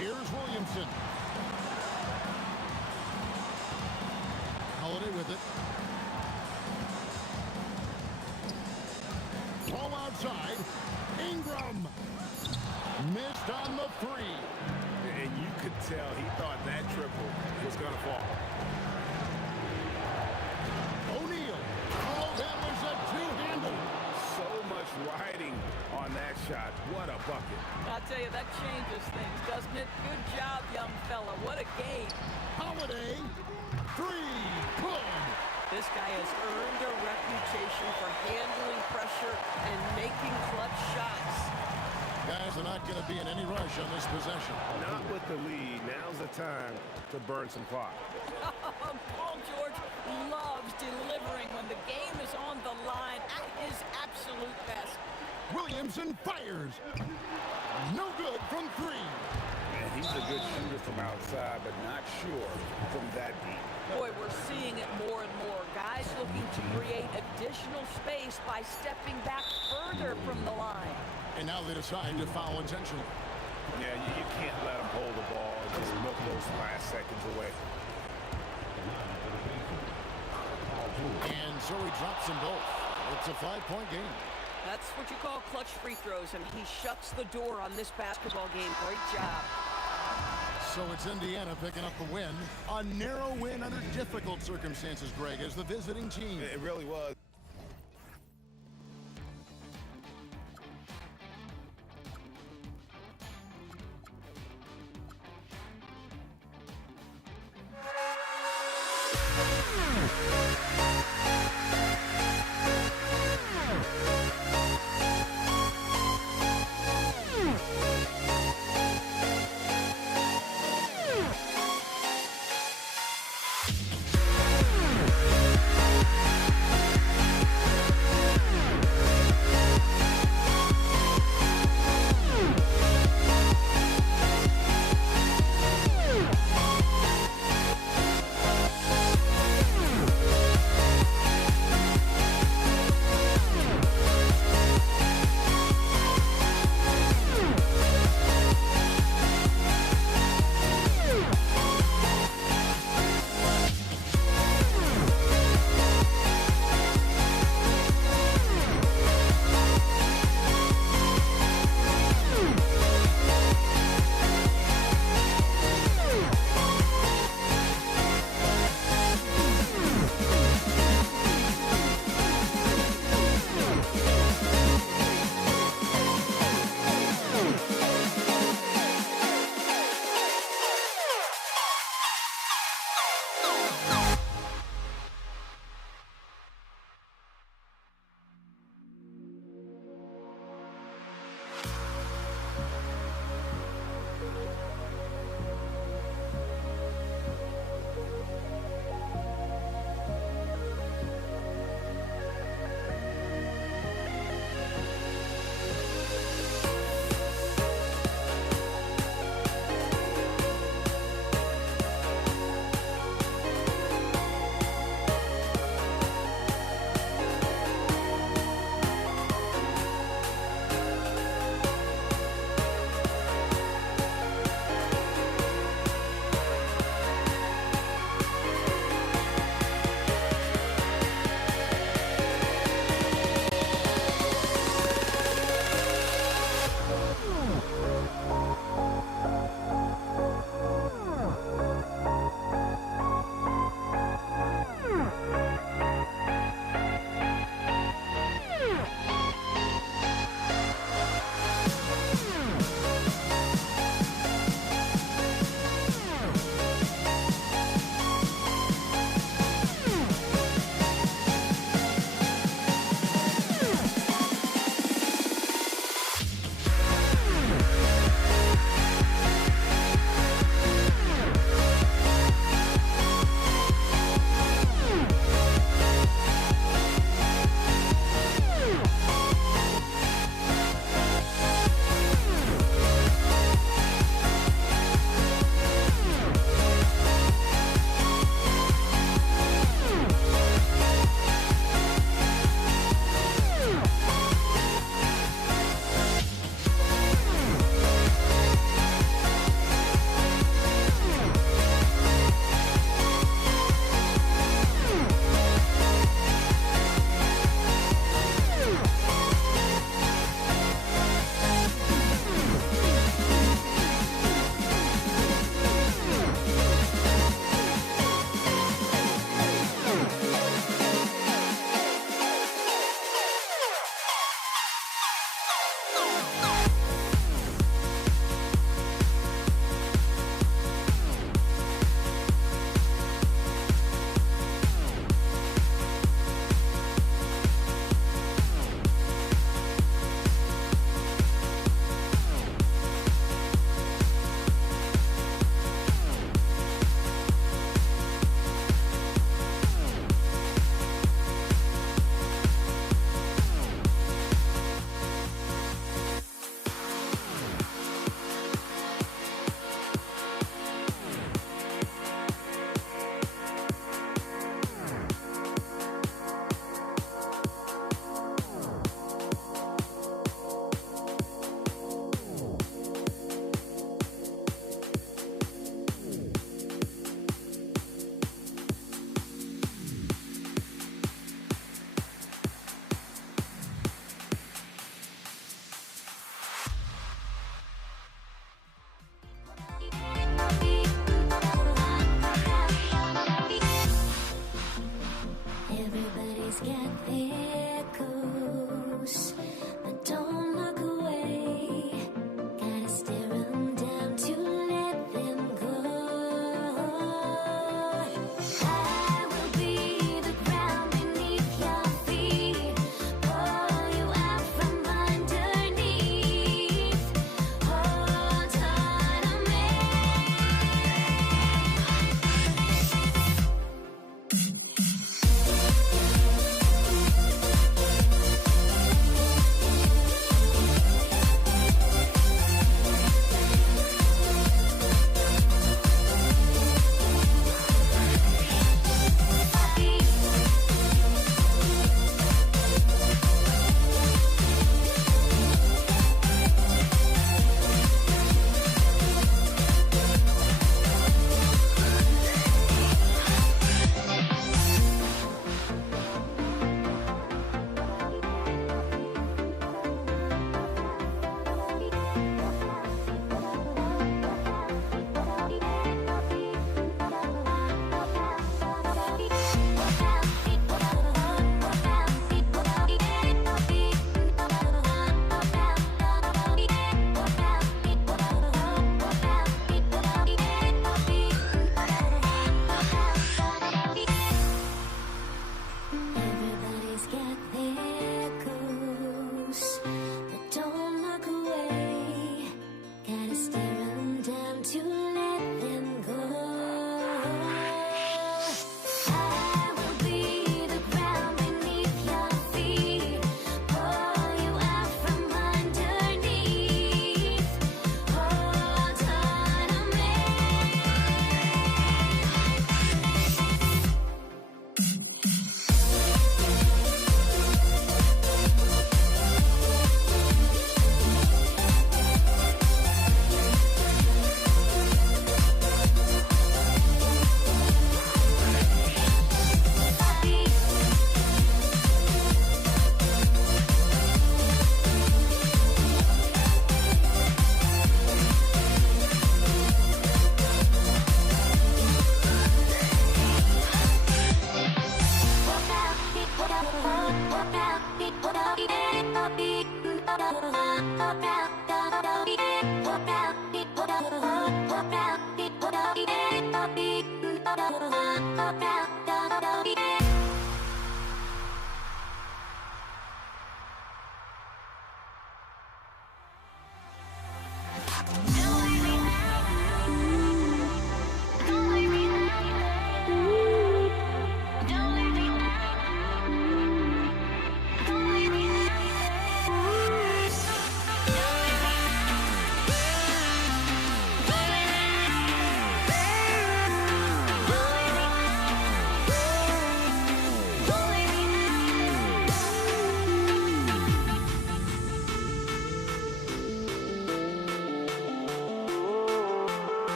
Here's Williamson. Holiday with it. Ball outside. Ingram. Missed on the 3. And you could tell he thought that triple was going to fall. O'Neal. Oh, that was a two-handed. So much riding on that shot. What a bucket. I'll tell you, that changes things, doesn't it? Good job, young fella. What a game. Holiday. 3. Good. This guy has earned a reputation for handling pressure and making clutch shots. Guys are not going to be in any rush on this possession. Not with the lead. Now's the time to burn some clock. Paul George loves delivering when the game is on the line at his absolute best. Williamson fires. No good from 3. And he's a good shooter from outside, but not sure from that deep. Boy, we're seeing it more and more. Guys looking to create additional space by stepping back further from the line. And now they decide to foul intentionally. Yeah, you can't let him hold the ball and just milk those last seconds away. And so he drops them both. It's a 5-point game. That's what you call clutch free throws, and he shuts the door on this basketball game. Great job. So it's Indiana picking up the win. A narrow win under difficult circumstances, Greg, as the visiting team. It really was.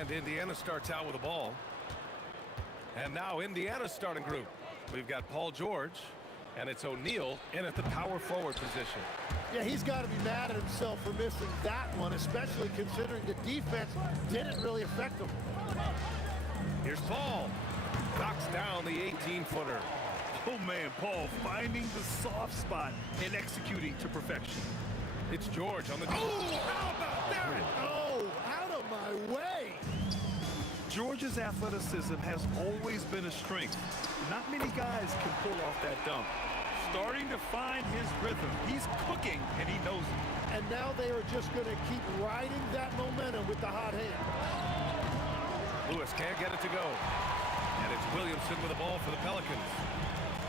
And Indiana starts out with the ball. And now Indiana's starting group. We've got Paul George, and it's O'Neal in at the power forward position. Yeah, he's got to be mad at himself for missing that one, especially considering the defense didn't really affect him. Here's Paul. Knocks down the 18-footer. Oh, man, Paul finding the soft spot and executing to perfection. It's George on the... Oh, how about that? Oh, out of my way. George's athleticism has always been a strength. Not many guys can pull off that dunk. Starting to find his rhythm. He's cooking, and he knows it. And now they are just going to keep riding that momentum with the hot hand. Lewis can't get it to go. And it's Williamson with the ball for the Pelicans.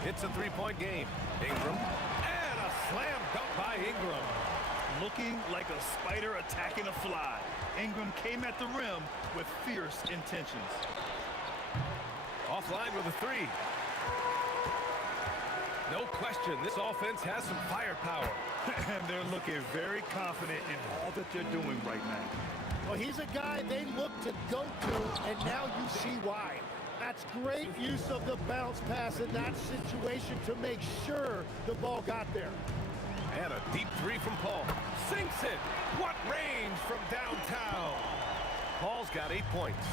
It's a three-point game. Ingram. And a slam dunk by Ingram. Looking like a spider attacking a fly. Ingram came at the rim with fierce intentions. Offline with a three. No question, this offense has some firepower. And they're looking very confident in all that they're doing right now. Well, he's a guy they look to go to, and now you see why. That's great use of the bounce pass in that situation to make sure the ball got there. And a deep three from Paul. Sinks it. What range from downtown. Paul's got 8 points.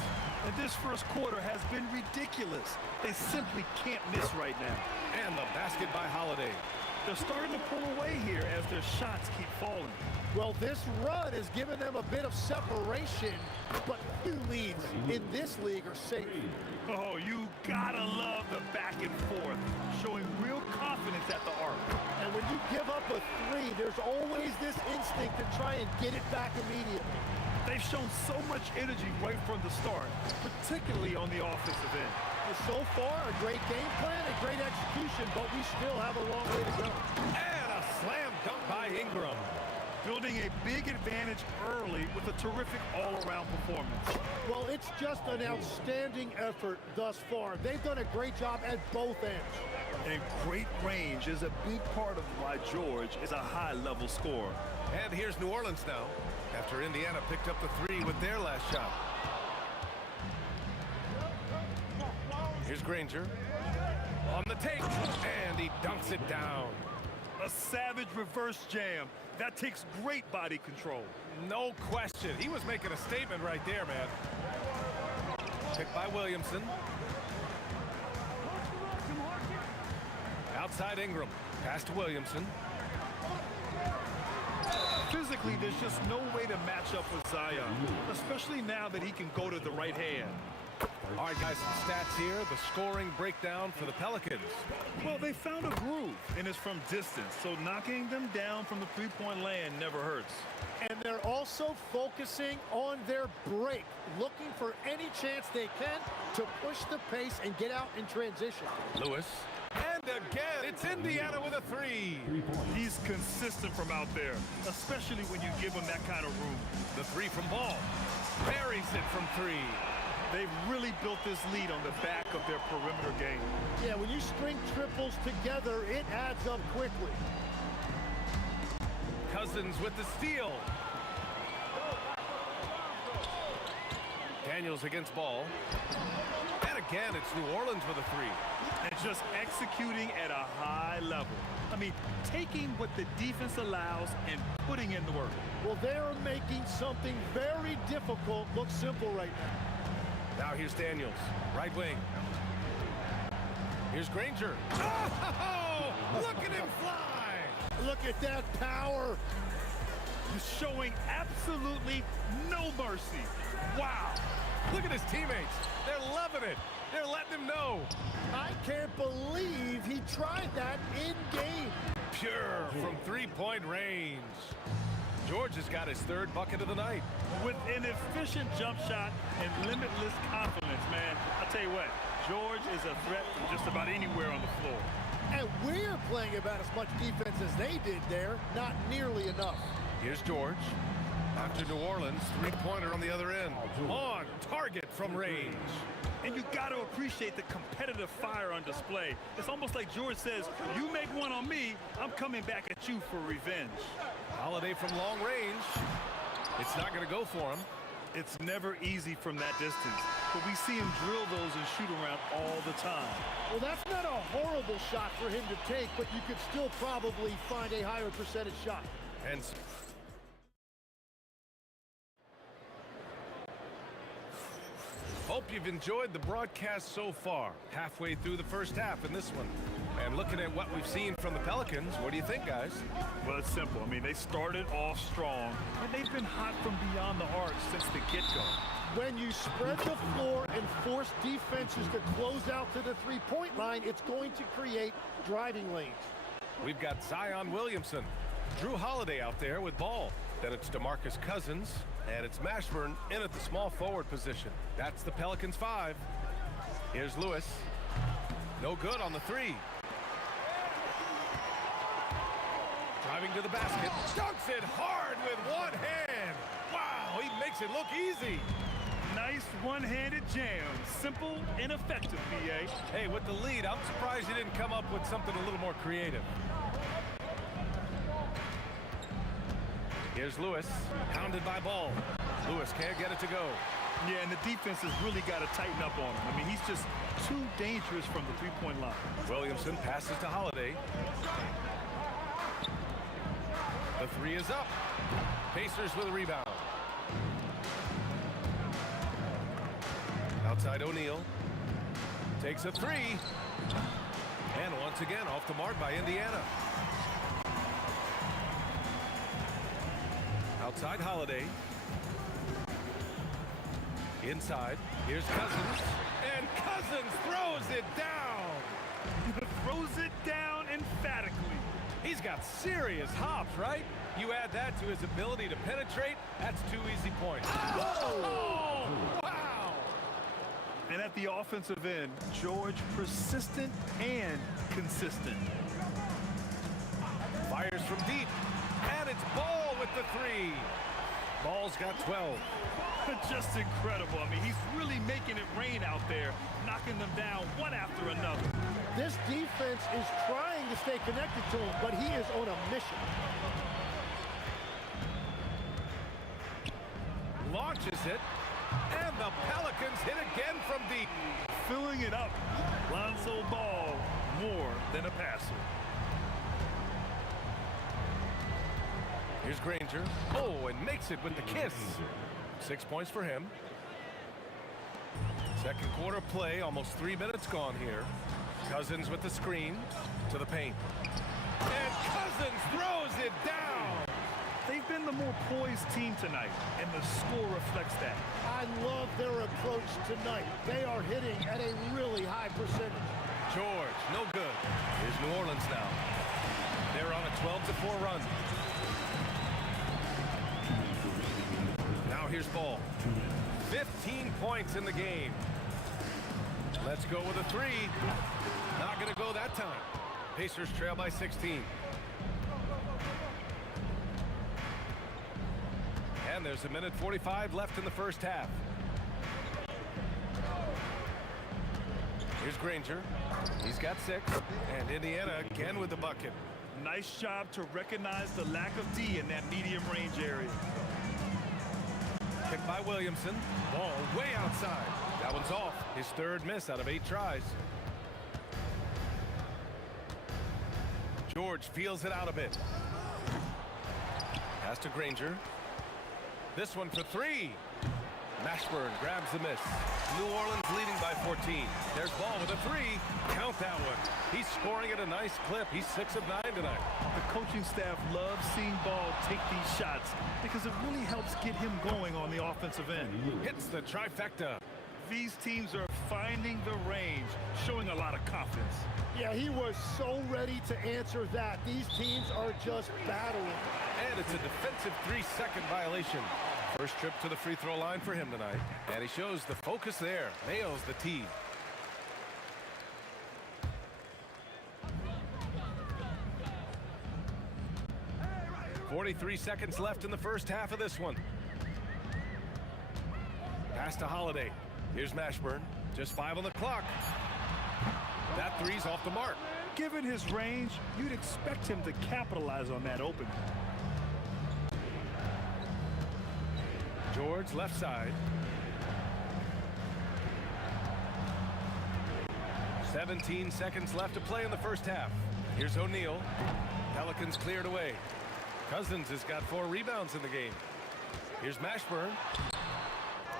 And this first quarter has been ridiculous. They simply can't miss right now. And the basket by Holiday. They're starting to pull away here as their shots keep falling. Well, this run has given them a bit of separation, but few leads in this league are safe. Oh, you gotta love the back and forth, showing real confidence at the arc. And when you give up a three, there's always this instinct to try and get it back immediately. They've shown so much energy right from the start, particularly on the offensive end. So far, a great game plan, a great execution, but we still have a long way to go. And a slam dunk by Ingram. Building a big advantage early with a terrific all-around performance. Well, it's just an outstanding effort thus far. They've done a great job at both ends. And great range is a big part of why George is a high-level scorer. And here's New Orleans now, after Indiana picked up the three with their last shot. Here's Granger on the take, and he dunks it down. A savage reverse jam. That takes great body control. No question. He was making a statement right there, man. Picked by Williamson. Outside Ingram. Pass to Williamson. Physically, there's just no way to match up with Zion, especially now that he can go to the right hand. All right, guys, some stats here. The scoring breakdown for the Pelicans. Well, they found a groove, and it's from distance, so knocking them down from the three-point land never hurts. And they're also focusing on their break, looking for any chance they can to push the pace and get out in transition. Lewis. And again, it's Indiana with a three. He's consistent from out there, especially when you give him that kind of room. The three from Ball. Buries it from three. They've really built this lead on the back of their perimeter game. Yeah, when you string triples together, it adds up quickly. Cousins with the steal. Daniels against Ball. And again, it's New Orleans with a three. And just executing at a high level. I mean, taking what the defense allows and putting in the work. Well, they're making something very difficult look simple right now. Now here's Daniels, right wing. Here's Granger. Oh, look at him fly! Look at that power. He's showing absolutely no mercy. Wow. Look at his teammates. They're loving it. They're letting him know. I can't believe he tried that in game. Pure from three-point range. George has got his third bucket of the night. With an efficient jump shot and limitless confidence, man. I'll tell you what, George is a threat from just about anywhere on the floor. And we're playing about as much defense as they did there. Not nearly enough. Here's George. After New Orleans, three-pointer on the other end. On target from range. And you got to appreciate the competitive fire on display. It's almost like George says, you make one on me, I'm coming back at you for revenge. Holiday from long range. It's not going to go for him. It's never easy from that distance, but we see him drill those and shoot around all the time. Well, that's not a horrible shot for him to take, but you could still probably find a higher percentage shot. And hope you've enjoyed the broadcast so far. Halfway through the first half in this one. And looking at what we've seen from the Pelicans, what do you think, guys? Well, it's simple. I mean, they started off strong, and they've been hot from beyond the arc since the get-go. When you spread the floor and force defenses to close out to the three-point line, it's going to create driving lanes. We've got Zion Williamson, Drew Holiday out there with Ball. Then it's DeMarcus Cousins, and it's Mashburn in at the small forward position. That's the Pelicans 5. Here's Lewis. No good on the three. Driving to the basket. Dunks it hard with one hand. Wow, he makes it look easy. Nice one-handed jam. Simple and effective, BA. Hey, with the lead, I'm surprised he didn't come up with something a little more creative. Here's Lewis, pounded by Ball. Lewis can't get it to go. Yeah, and the defense has really got to tighten up on him. I mean, he's just too dangerous from the three-point line. Williamson passes to Holiday. The three is up. Pacers with a rebound. Outside O'Neal. Takes a three. And once again, off the mark by Indiana. Outside Holiday. Inside. Here's Cousins. And Cousins throws it down. Throws it down emphatically. He's got serious hops, right? You add that to his ability to penetrate, that's 2 easy points. Oh! Wow! And at the offensive end, George persistent and consistent. Fires from deep. And it's Ball with the three. Ball's got 12. Just incredible. I mean, he's really making it rain out there, knocking them down one after another. This defense is trying to stay connected to him, but he is on a mission. Launches it, and the Pelicans hit again from deep. Filling it up. Lonzo Ball, more than a passer. Here's Granger. Oh, and makes it with the kiss. 6 points for him. Second quarter play, almost 3 minutes gone here. Cousins with the screen to the paint. And Cousins throws it down. They've been the more poised team tonight, and the score reflects that. I love their approach tonight. They are hitting at a really high percentage. George, no good. Here's New Orleans now. They're on a 12-4 run. Now here's Ball. 15 points in the game. Let's go with a three. Not going to go that time. Pacers trail by 16. And there's a minute 45 left in the first half. Here's Granger. He's got 6. And Indiana again with the bucket. Nice job to recognize the lack of D in that medium range area. Picked by Williamson. Ball way outside. That one's off. His third miss out of 8 tries. George feels it out a bit. Pass to Granger. This one for 3. Mashburn grabs the miss. New Orleans leading by 14. There's Ball with a 3. Count that one. He's scoring at a nice clip. He's 6 of 9 tonight. The coaching staff loves seeing Ball take these shots because it really helps get him going on the offensive end. Hits the trifecta. These teams are finding the range, showing a lot of confidence. Yeah, he was so ready to answer that. These teams are just battling. And it's a defensive 3-second violation. First trip to the free throw line for him tonight. And he shows the focus there. Nails the tee. "43 seconds left in the first half of this one. Pass to Holiday. Here's Mashburn. Just 5 on the clock. That three's off the mark. Given his range, you'd expect him to capitalize on that opening. George left side. 17 seconds left to play in the first half. Here's O'Neal. Pelicans cleared away. Cousins has got 4 rebounds in the game. Here's Mashburn.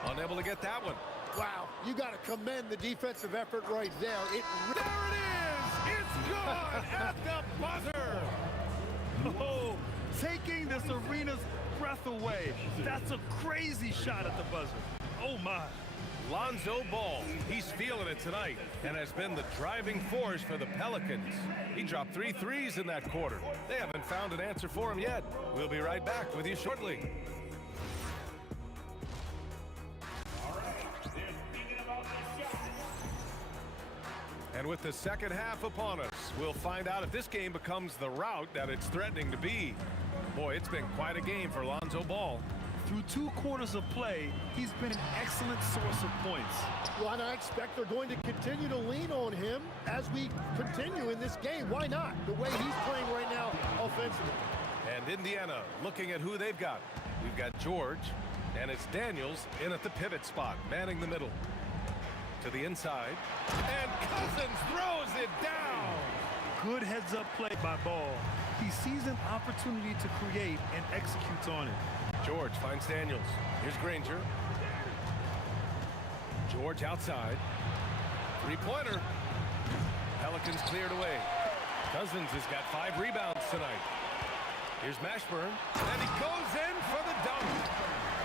Unable to get that one. Wow, you got to commend the defensive effort right there. There it is! It's good at the buzzer! Oh, taking this arena's breath away. That's a crazy shot at the buzzer. Oh, my. Lonzo Ball, he's feeling it tonight and has been the driving force for the Pelicans. He dropped 3 threes in that quarter. They haven't found an answer for him yet. We'll be right back with you shortly. And with the second half upon us, we'll find out if this game becomes the rout that it's threatening to be. Boy, it's been quite a game for Lonzo Ball. Through 2 quarters of play, he's been an excellent source of points. Well, and I expect they're going to continue to lean on him as we continue in this game. Why not? The way he's playing right now offensively. And Indiana looking at who they've got. We've got George, and it's Daniels in at the pivot spot, manning the middle. To the inside, and Cousins throws it down. Good heads-up play by Ball. He sees an opportunity to create and executes on it. George finds Daniels. Here's Granger. George outside. 3-pointer. Pelicans cleared away. Cousins has got 5 rebounds tonight. Here's Mashburn, and he goes in for the dunk.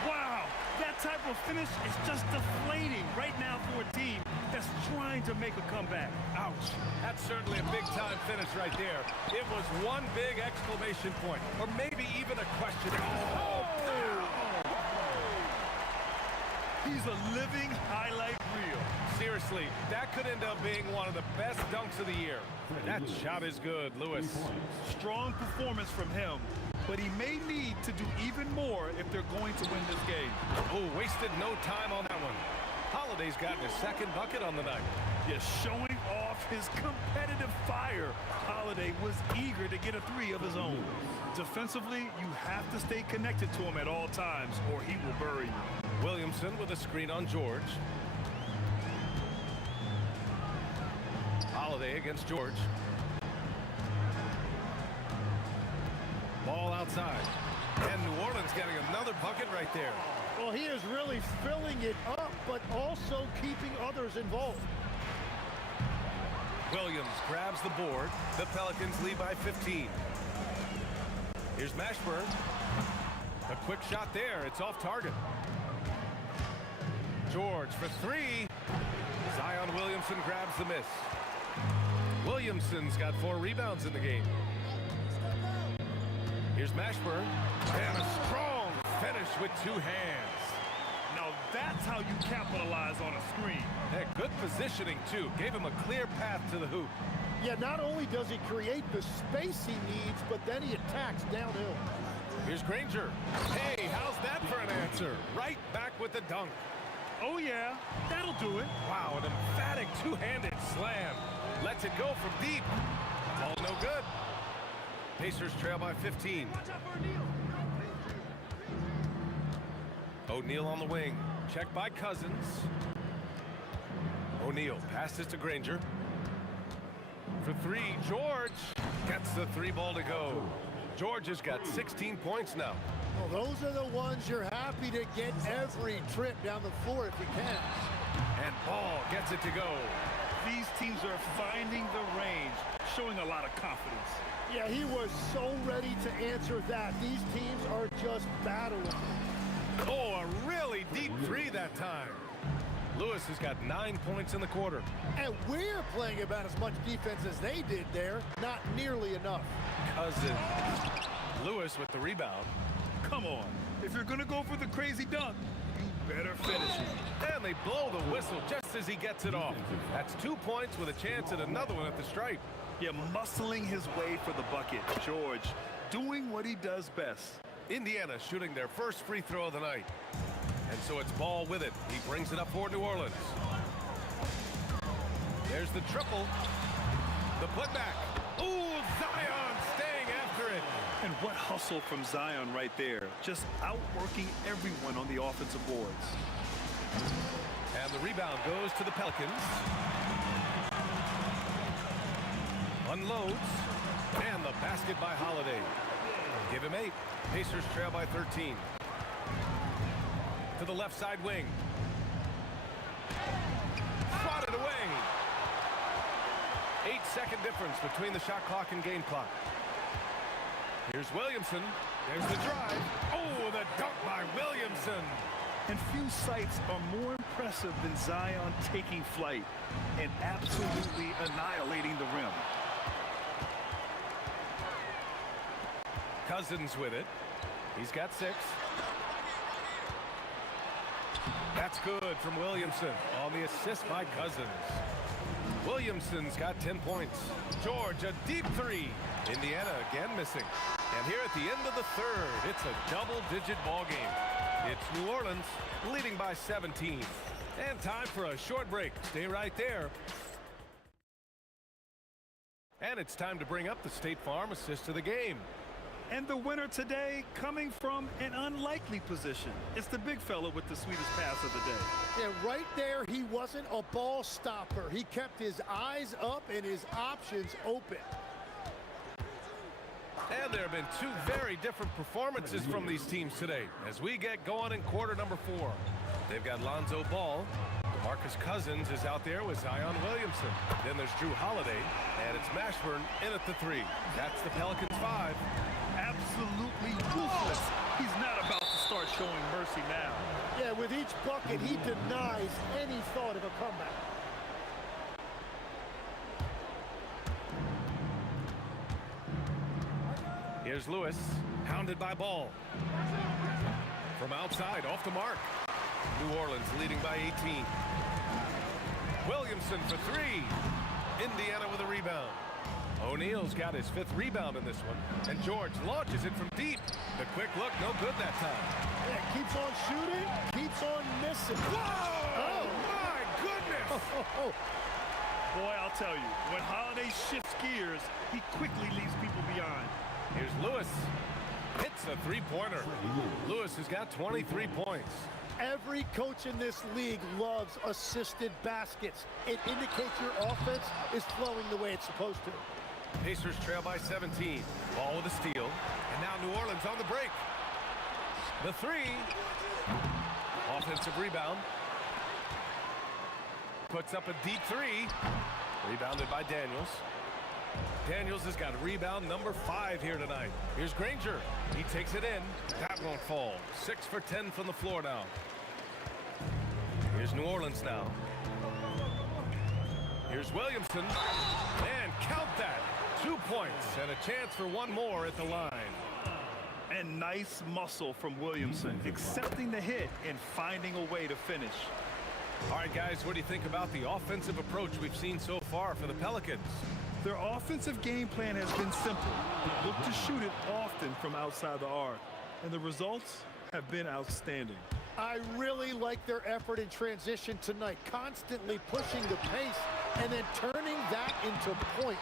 Wow, that type of finish is just deflating right now for a team that's trying to make a comeback. Ouch. That's certainly a big-time finish right there. It was one big exclamation point, or maybe even a question. Oh! He's a living highlight reel. Seriously, that could end up being one of the best dunks of the year. That shot is good, Lewis. Strong performance from him, but he may need to do even more if they're going to win this game. Oh, wasted no time on that one. Holiday's gotten his second bucket on the night. Yeah, showing off his competitive fire. Holiday was eager to get a 3 of his own. Defensively, you have to stay connected to him at all times, or he will bury you. Williamson with a screen on George. Holiday against George. Ball outside. And New Orleans getting another bucket right there. Well, he is really filling it up, but also keeping others involved. Williams grabs the board. The Pelicans lead by 15. Here's Mashburn. A quick shot there. It's off target. George for three. Zion Williamson grabs the miss. Williamson's got 4 rebounds in the game. Here's Mashburn, and a strong finish with 2 hands. Now that's how you capitalize on a screen. Yeah, good positioning, too. Gave him a clear path to the hoop. Yeah, not only does he create the space he needs, but then he attacks downhill. Here's Granger. Hey, how's that for an answer? Right back with the dunk. Oh, yeah, that'll do it. Wow, an emphatic two-handed slam. Lets it go from deep. Ball no good. Pacers trail by 15. O'Neal on the wing. Check by Cousins. O'Neal passes to Granger. For three, George gets the 3 ball to go. George has got 16 points now. Well, those are the ones you're happy to get every trip down the floor if you can. And Ball gets it to go. These teams are finding the range, showing a lot of confidence. Yeah, he was so ready to answer that. These teams are just battling. Oh, a really deep 3 that time. Lewis has got 9 points in the quarter. And we're playing about as much defense as they did there. Not nearly enough. Cousins. Lewis with the rebound. Come on. If you're going to go for the crazy dunk, you better finish it. And they blow the whistle just as he gets it off. That's 2 points with a chance at another one at the stripe. Yeah, muscling his way for the bucket. George doing what he does best. Indiana shooting their first free throw of the night. And so it's Ball with it. He brings it up for New Orleans. There's the triple. The putback. Ooh, Zion staying after it. And what hustle from Zion right there. Just outworking everyone on the offensive boards. And the rebound goes to the Pelicans. Unloads. And the basket by Holiday. Give him 8. Pacers trail by 13. To the left side wing. Swatted away. 8-second difference between the shot clock and game clock. Here's Williamson. There's the drive. Oh, the dunk by Williamson. And few sights are more impressive than Zion taking flight and absolutely annihilating the rim. Cousins with it. He's got 6. That's good from Williamson on the assist by Cousins. Williamson's got 10 points. George, a deep 3. Indiana again missing. And here at the end of the third, it's a double-digit ball game. It's New Orleans leading by 17. And time for a short break. Stay right there. And it's time to bring up the State Farm assist of the game. And the winner today coming from an unlikely position. It's the big fella with the sweetest pass of the day. Yeah, right there, he wasn't a ball stopper. He kept his eyes up and his options open. And there have been 2 very different performances from these teams today as we get going in quarter number 4. They've got Lonzo Ball. Marcus Cousins is out there with Zion Williamson. Then there's Drew Holiday, and it's Mashburn in at the 3. That's the Pelicans 5. Absolutely ruthless. He's not about to start showing mercy now. Yeah, with each bucket, he denies any thought of a comeback. Here's Lewis, hounded by Ball. From outside, off the mark. New Orleans leading by 18. Williamson for 3. Indiana with a rebound. O'Neal's got his 5th rebound in this one. And George launches it from deep. The quick look, no good that time. Yeah, keeps on shooting, keeps on missing. Whoa! Oh, my goodness! Boy, I'll tell you, when Holiday shifts gears, he quickly leaves people behind. Here's Lewis. Hits a 3-pointer. Lewis has got 23 points. Every coach in this league loves assisted baskets. It indicates your offense is flowing the way it's supposed to. Pacers trail by 17. Ball with a steal. And now New Orleans on the break. The 3. Offensive rebound. Puts up a deep 3. Rebounded by Daniels. Daniels has got rebound number 5 here tonight. Here's Granger. He takes it in. That won't fall. 6 for 10 from the floor now. Here's New Orleans now. Here's Williamson. And count that. 2 points and a chance for one more at the line. And nice muscle from Williamson, accepting the hit and finding a way to finish. All right, guys, what do you think about the offensive approach we've seen so far for the Pelicans? Their offensive game plan has been simple. Look to shoot it often from outside the arc, and the results have been outstanding. I really like their effort in transition tonight, constantly pushing the pace and then turning that into points.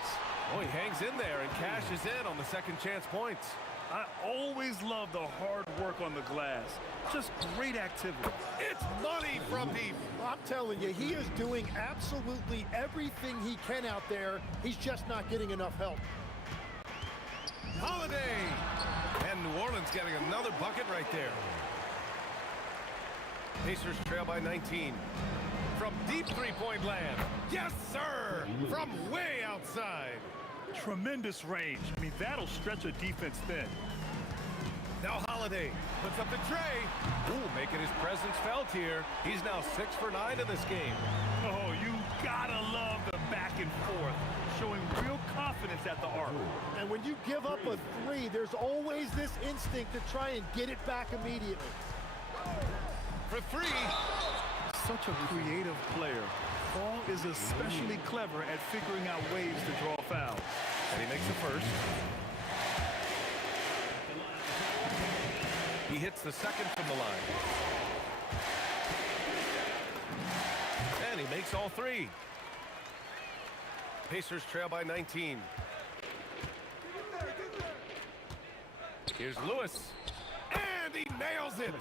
Oh, he hangs in there and cashes in on the second chance points. I always love the hard work on the glass. Just great activity. It's money from deep. I'm telling you, he is doing absolutely everything he can out there. He's just not getting enough help. Holiday! And New Orleans getting another bucket right there. Pacers trail by 19. From deep three-point land. Yes, sir! From way outside. Tremendous range. I mean, that'll stretch a defense thin. Now Holiday puts up the tray. Ooh, making his presence felt here. He's now 6 for 9 in this game. Oh, you gotta love the back and forth, showing real confidence at the arc. And when you give up a three, there's always this instinct to try and get it back immediately. For three. Such a creative player. Paul is especially clever at figuring out ways to draw fouls. And he makes the first. He hits the second from the line. And he makes all three. Pacers trail by 19. Here's Lewis. And he nails it.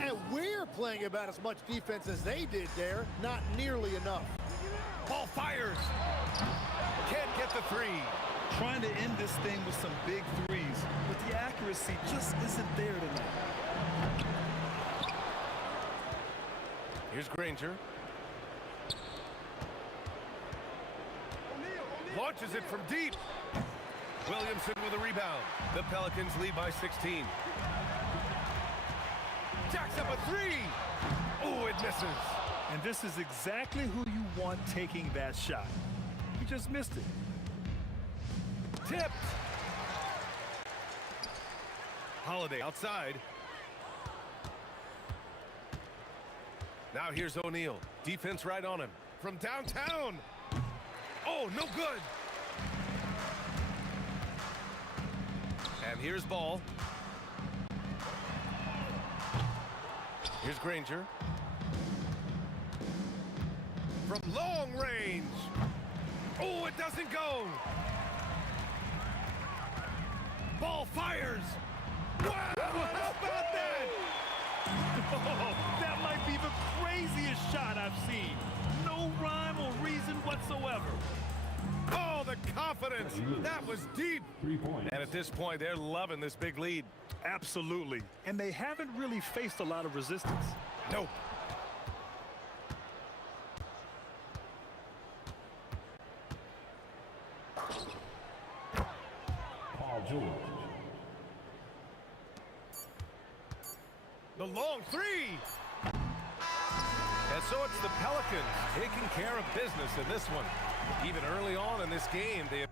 And we're playing about as much defense as they did there. Not nearly enough. Ball fires. Can't get the three. Trying to end this thing with some big threes, but the accuracy just isn't there tonight. Here's Granger. Launches it from deep. Williamson with a rebound. The Pelicans lead by 16. Jacks up a three. Oh, it misses. And this is exactly who you want taking that shot. He just missed it. Tipped. Holiday outside. Now here's O'Neal. Defense right on him. From downtown. Oh, no good. And here's Ball. Here's Granger. From long range. Oh, it doesn't go. Ball fires. Wow, how about that? Oh, that might be the craziest shot I've seen. No rhyme or reason whatsoever. Oh, the confidence. That was deep. 3 points. And at this point, they're loving this big lead. Absolutely. And they haven't really faced a lot of resistance. Nope. Paul George. The long three. And so it's the Pelicans taking care of business in this one. Even early on in this game, they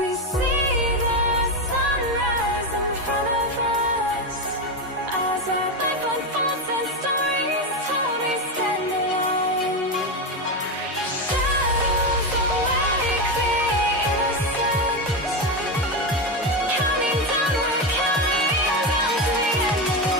We see the sunrise in front of us as our life unfolds and stories told we stand alone. Shadows awake the innocence, counting down, we're counting down to the end of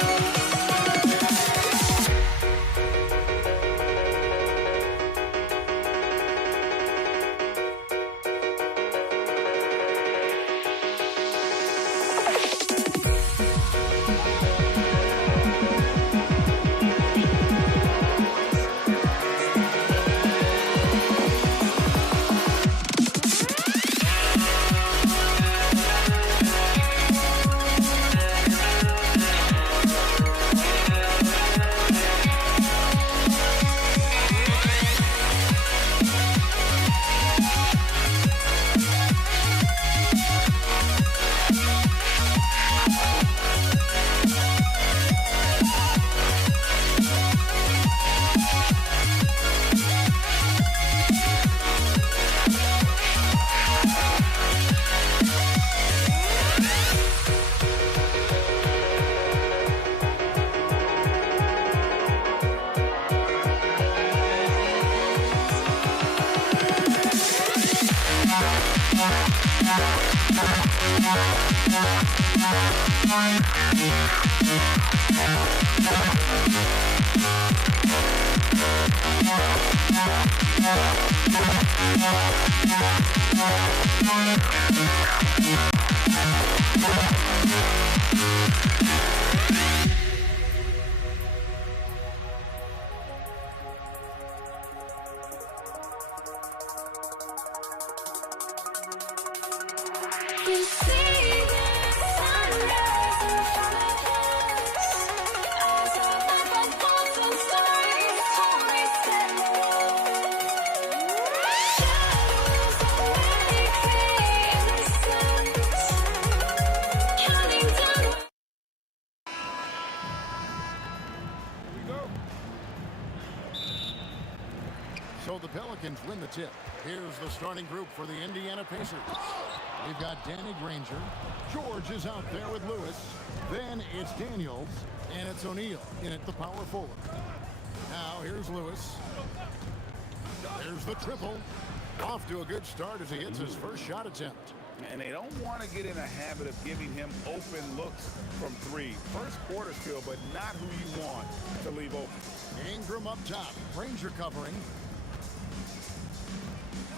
we see the sunrise in front of us as our life unfolds and stories told we stand alone. Shadows awake the innocence, counting down. So the Pelicans win the tip. Here's the starting group for the Indiana Pacers. We've got Danny Granger. George is out there with Lewis. Then it's Daniels. And it's O'Neal in at the power forward. Now here's Lewis. There's the triple. Off to a good start as he hits his first shot attempt. And they don't want to get in a habit of giving him open looks from three. First quarter still, but not who you want to leave open. Ingram up top. Granger covering.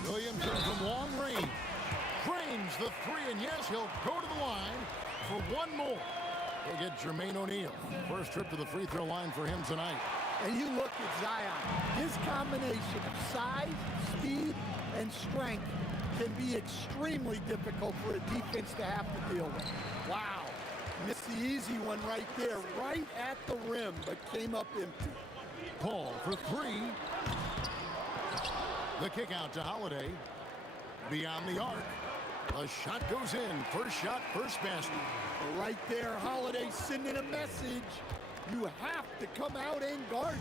Williamson from long range. Drains the three, and yes, he'll go to the line for one more. We'll get Jermaine O'Neal. First trip to the free throw line for him tonight. And you look at Zion. His combination of size, speed, and strength can be extremely difficult for a defense to have to deal with. Wow. Missed the easy one right there, right at the rim, but came up empty. Paul for three. The kick out to Holiday. Beyond the arc. A shot goes in. First shot, first basket. Right there, Holiday sending a message. You have to come out and guard.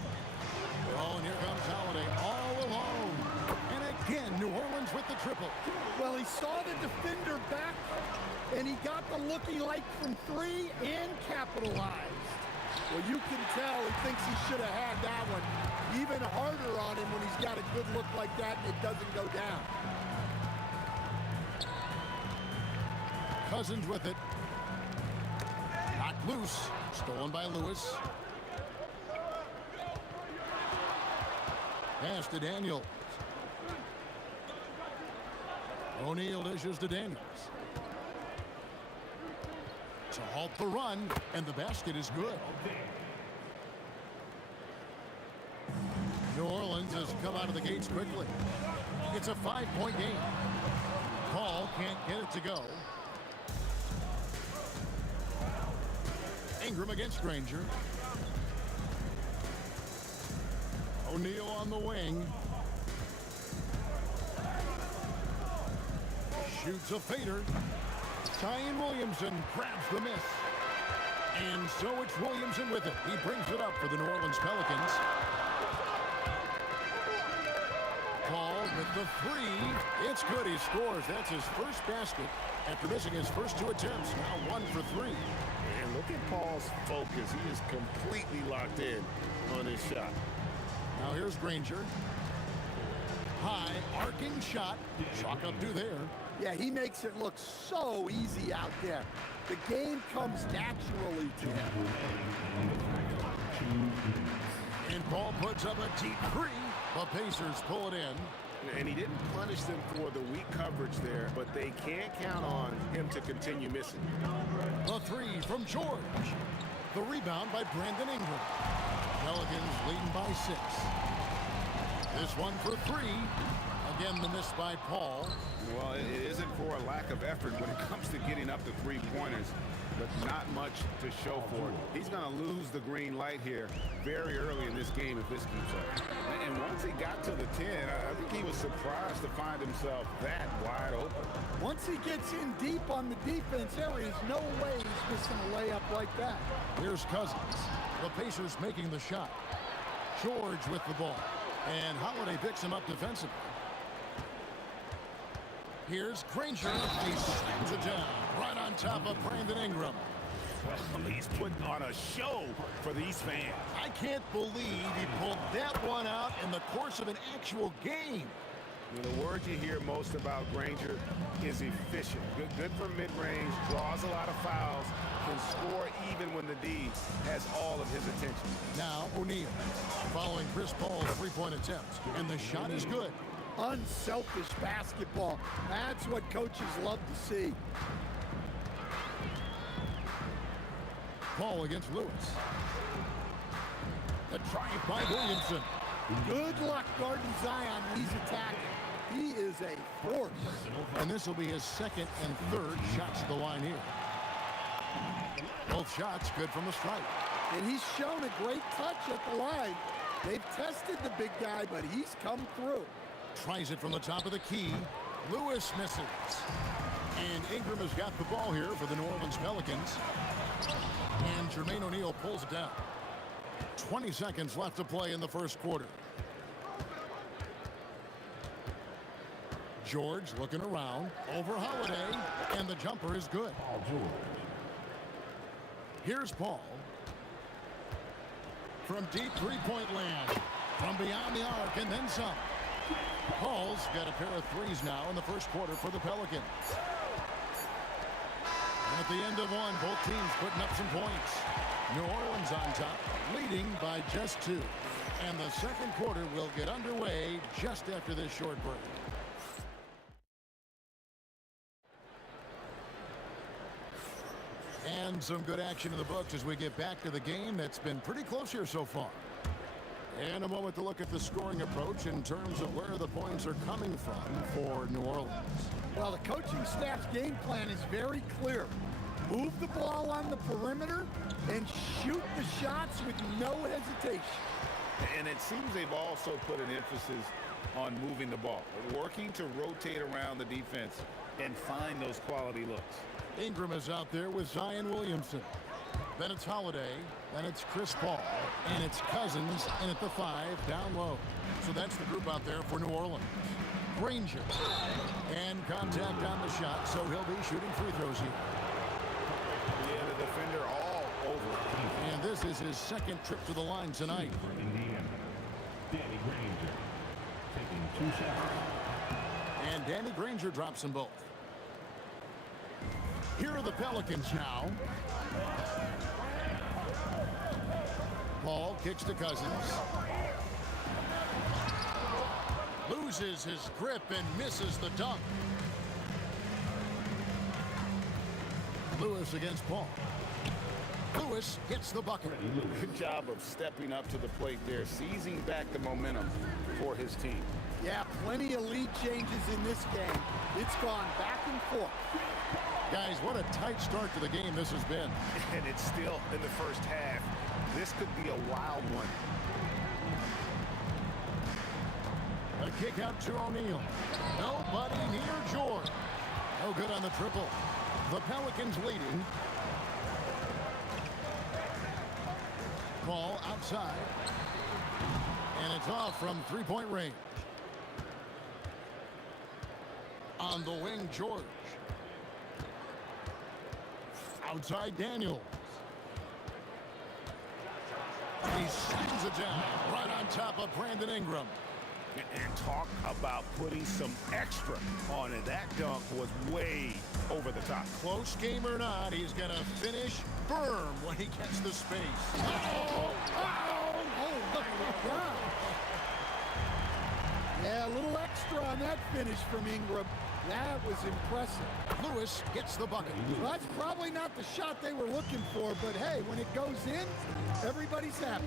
Oh, and here comes Holiday all alone. And again, New Orleans with the triple. Well, he saw the defender back, and he got the looking like from three and capitalized. Well, you can tell he thinks he should have had that one. Even harder on him when he's got a good look like that and it doesn't go down. Cousins with it. Knocked loose. Stolen by Lewis. Pass to Daniels. O'Neal dishes to Daniels. To halt the run, and the basket is good. New Orleans has come out of the gates quickly. It's a 5-point game. Paul can't get it to go. Ingram against Granger. O'Neal on the wing. Shoots a fader. Zion Williamson grabs the miss. And so it's Williamson with it. He brings it up for the New Orleans Pelicans. Paul with the three. It's good. He scores. That's his first basket after missing his first 2 attempts. Now 1 for 3. And look at Paul's focus. He is completely locked in on his shot. Now here's Granger. High, arcing shot. Chalk up to there. Yeah, he makes it look so easy out there. The game comes naturally to him. And Paul puts up a deep three. The Pacers pull it in. And he didn't punish them for the weak coverage there, but they can't count on him to continue missing. The three from George. The rebound by Brandon Ingram. Pelicans leading by 6. This one for 3. Again, the miss by Paul. Well, it isn't for a lack of effort when it comes to getting up to 3-pointers, but not much to show for it. He's going to lose the green light here very early in this game if this keeps up. And once he got to the 10, I think he was surprised to find himself that wide open. Once he gets in deep on the defense, there is no way he's missing a layup like that. Here's Cousins. The Pacers making the shot. George with the ball. And Holiday picks him up defensively. Here's Granger. He slams it down right on top of Brandon Ingram. Well, he's putting on a show for these fans. I can't believe he pulled that one out in the course of an actual game. The word you hear most about Granger is efficient. Good from mid-range, draws a lot of fouls, can score even when the D has all of his attention. Now O'Neal following Chris Paul's 3-point attempt, and the shot is good. Unselfish basketball. That's what coaches love to see. Paul against Lewis. The drive by Williamson. Good luck guarding Zion when he's attacking. He is a force. And this will be his second and third shots at the line here. Both shots good from the stripe. And he's shown a great touch at the line. They've tested the big guy, but he's come through. Tries it from the top of the key. Lewis misses. And Ingram has got the ball here for the New Orleans Pelicans. And Jermaine O'Neal pulls it down. 20 seconds left to play in the first quarter. George looking around. Over Holiday. And the jumper is good. Here's Paul. From deep 3-point land. From beyond the arc and then some. Paul's got a pair of threes now in the first quarter for the Pelicans. And at the end of one, both teams putting up some points. New Orleans on top, leading by just 2. And the second quarter will get underway just after this short break. And some good action in the books as we get back to the game that's been pretty close here so far. And a moment to look at the scoring approach in terms of where the points are coming from for New Orleans. Well, the coaching staff's game plan is very clear. Move the ball on the perimeter and shoot the shots with no hesitation. And it seems they've also put an emphasis on moving the ball, working to rotate around the defense and find those quality looks. Ingram is out there with Zion Williamson. Then it's Holiday, then it's Chris Paul, and it's Cousins in at the 5 down low. So that's the group out there for New Orleans. Granger, and contact on the shot, so he'll be shooting free throws here. Yeah, the defender all over. And this is his second trip to the line tonight. Danny Granger taking 2 shots. And Danny Granger drops them both. Here are the Pelicans now. Paul kicks to Cousins. Loses his grip and misses the dunk. Lewis against Paul. Lewis gets the bucket. Good job of stepping up to the plate there, seizing back the momentum for his team. Yeah, plenty of lead changes in this game. It's gone back and forth. Guys, what a tight start to the game this has been. And it's still in the first half. This could be a wild one. A kick out to O'Neal. Nobody near George. No good on the triple. The Pelicans leading. Ball outside. And it's off from 3-point range. On the wing, George. Outside, Daniels. He slams it down right on top of Brandon Ingram. And talk about putting some extra on it. That dunk was way over the top. Close game or not, he's going to finish firm when he gets the space. Oh, look at that. Yeah, a little extra on that finish from Ingram. That was impressive. Lewis gets the bucket. Well, that's probably not the shot they were looking for, but hey, when it goes in, everybody's happy.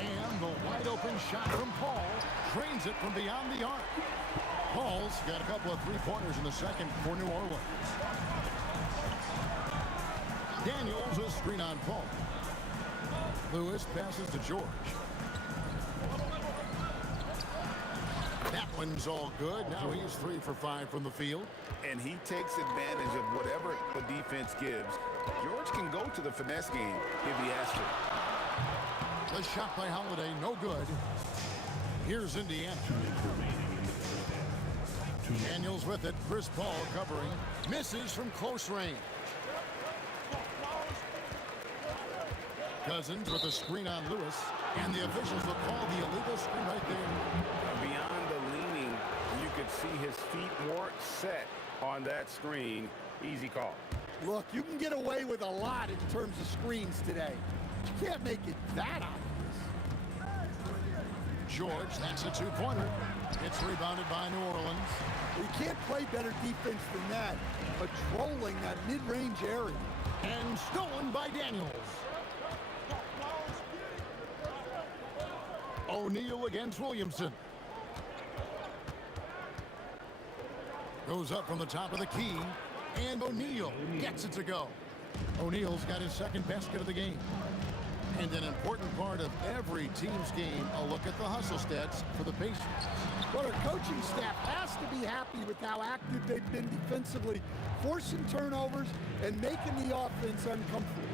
And the wide open shot from Paul drains it from beyond the arc. Paul's got a couple of three-pointers in the second for New Orleans. Daniels a screen on Paul. Lewis passes to George. That one's all good. Now he's 3 for 5 from the field. And he takes advantage of whatever the defense gives. George can go to the finesse game if he has to. The shot by Holiday, no good. Here's Indiana. Daniels with it. Chris Paul covering. Misses from close range. Cousins with a screen on Lewis. And the officials will call the illegal screen right there. Beyond the leaning, you could see his feet weren't set on that screen. Easy call. Look, you can get away with a lot in terms of screens today. You can't make it that obvious. George, that's a two-pointer. It's rebounded by New Orleans. You can't play better defense than that, patrolling that mid-range area. And stolen by Daniels. O'Neal against Williamson. Goes up from the top of the key. And O'Neal gets it to go. O'Neal's got his second basket of the game. And an important part of every team's game, a look at the hustle stats for the Pacers. Well, their coaching staff has to be happy with how active they've been defensively, forcing turnovers and making the offense uncomfortable.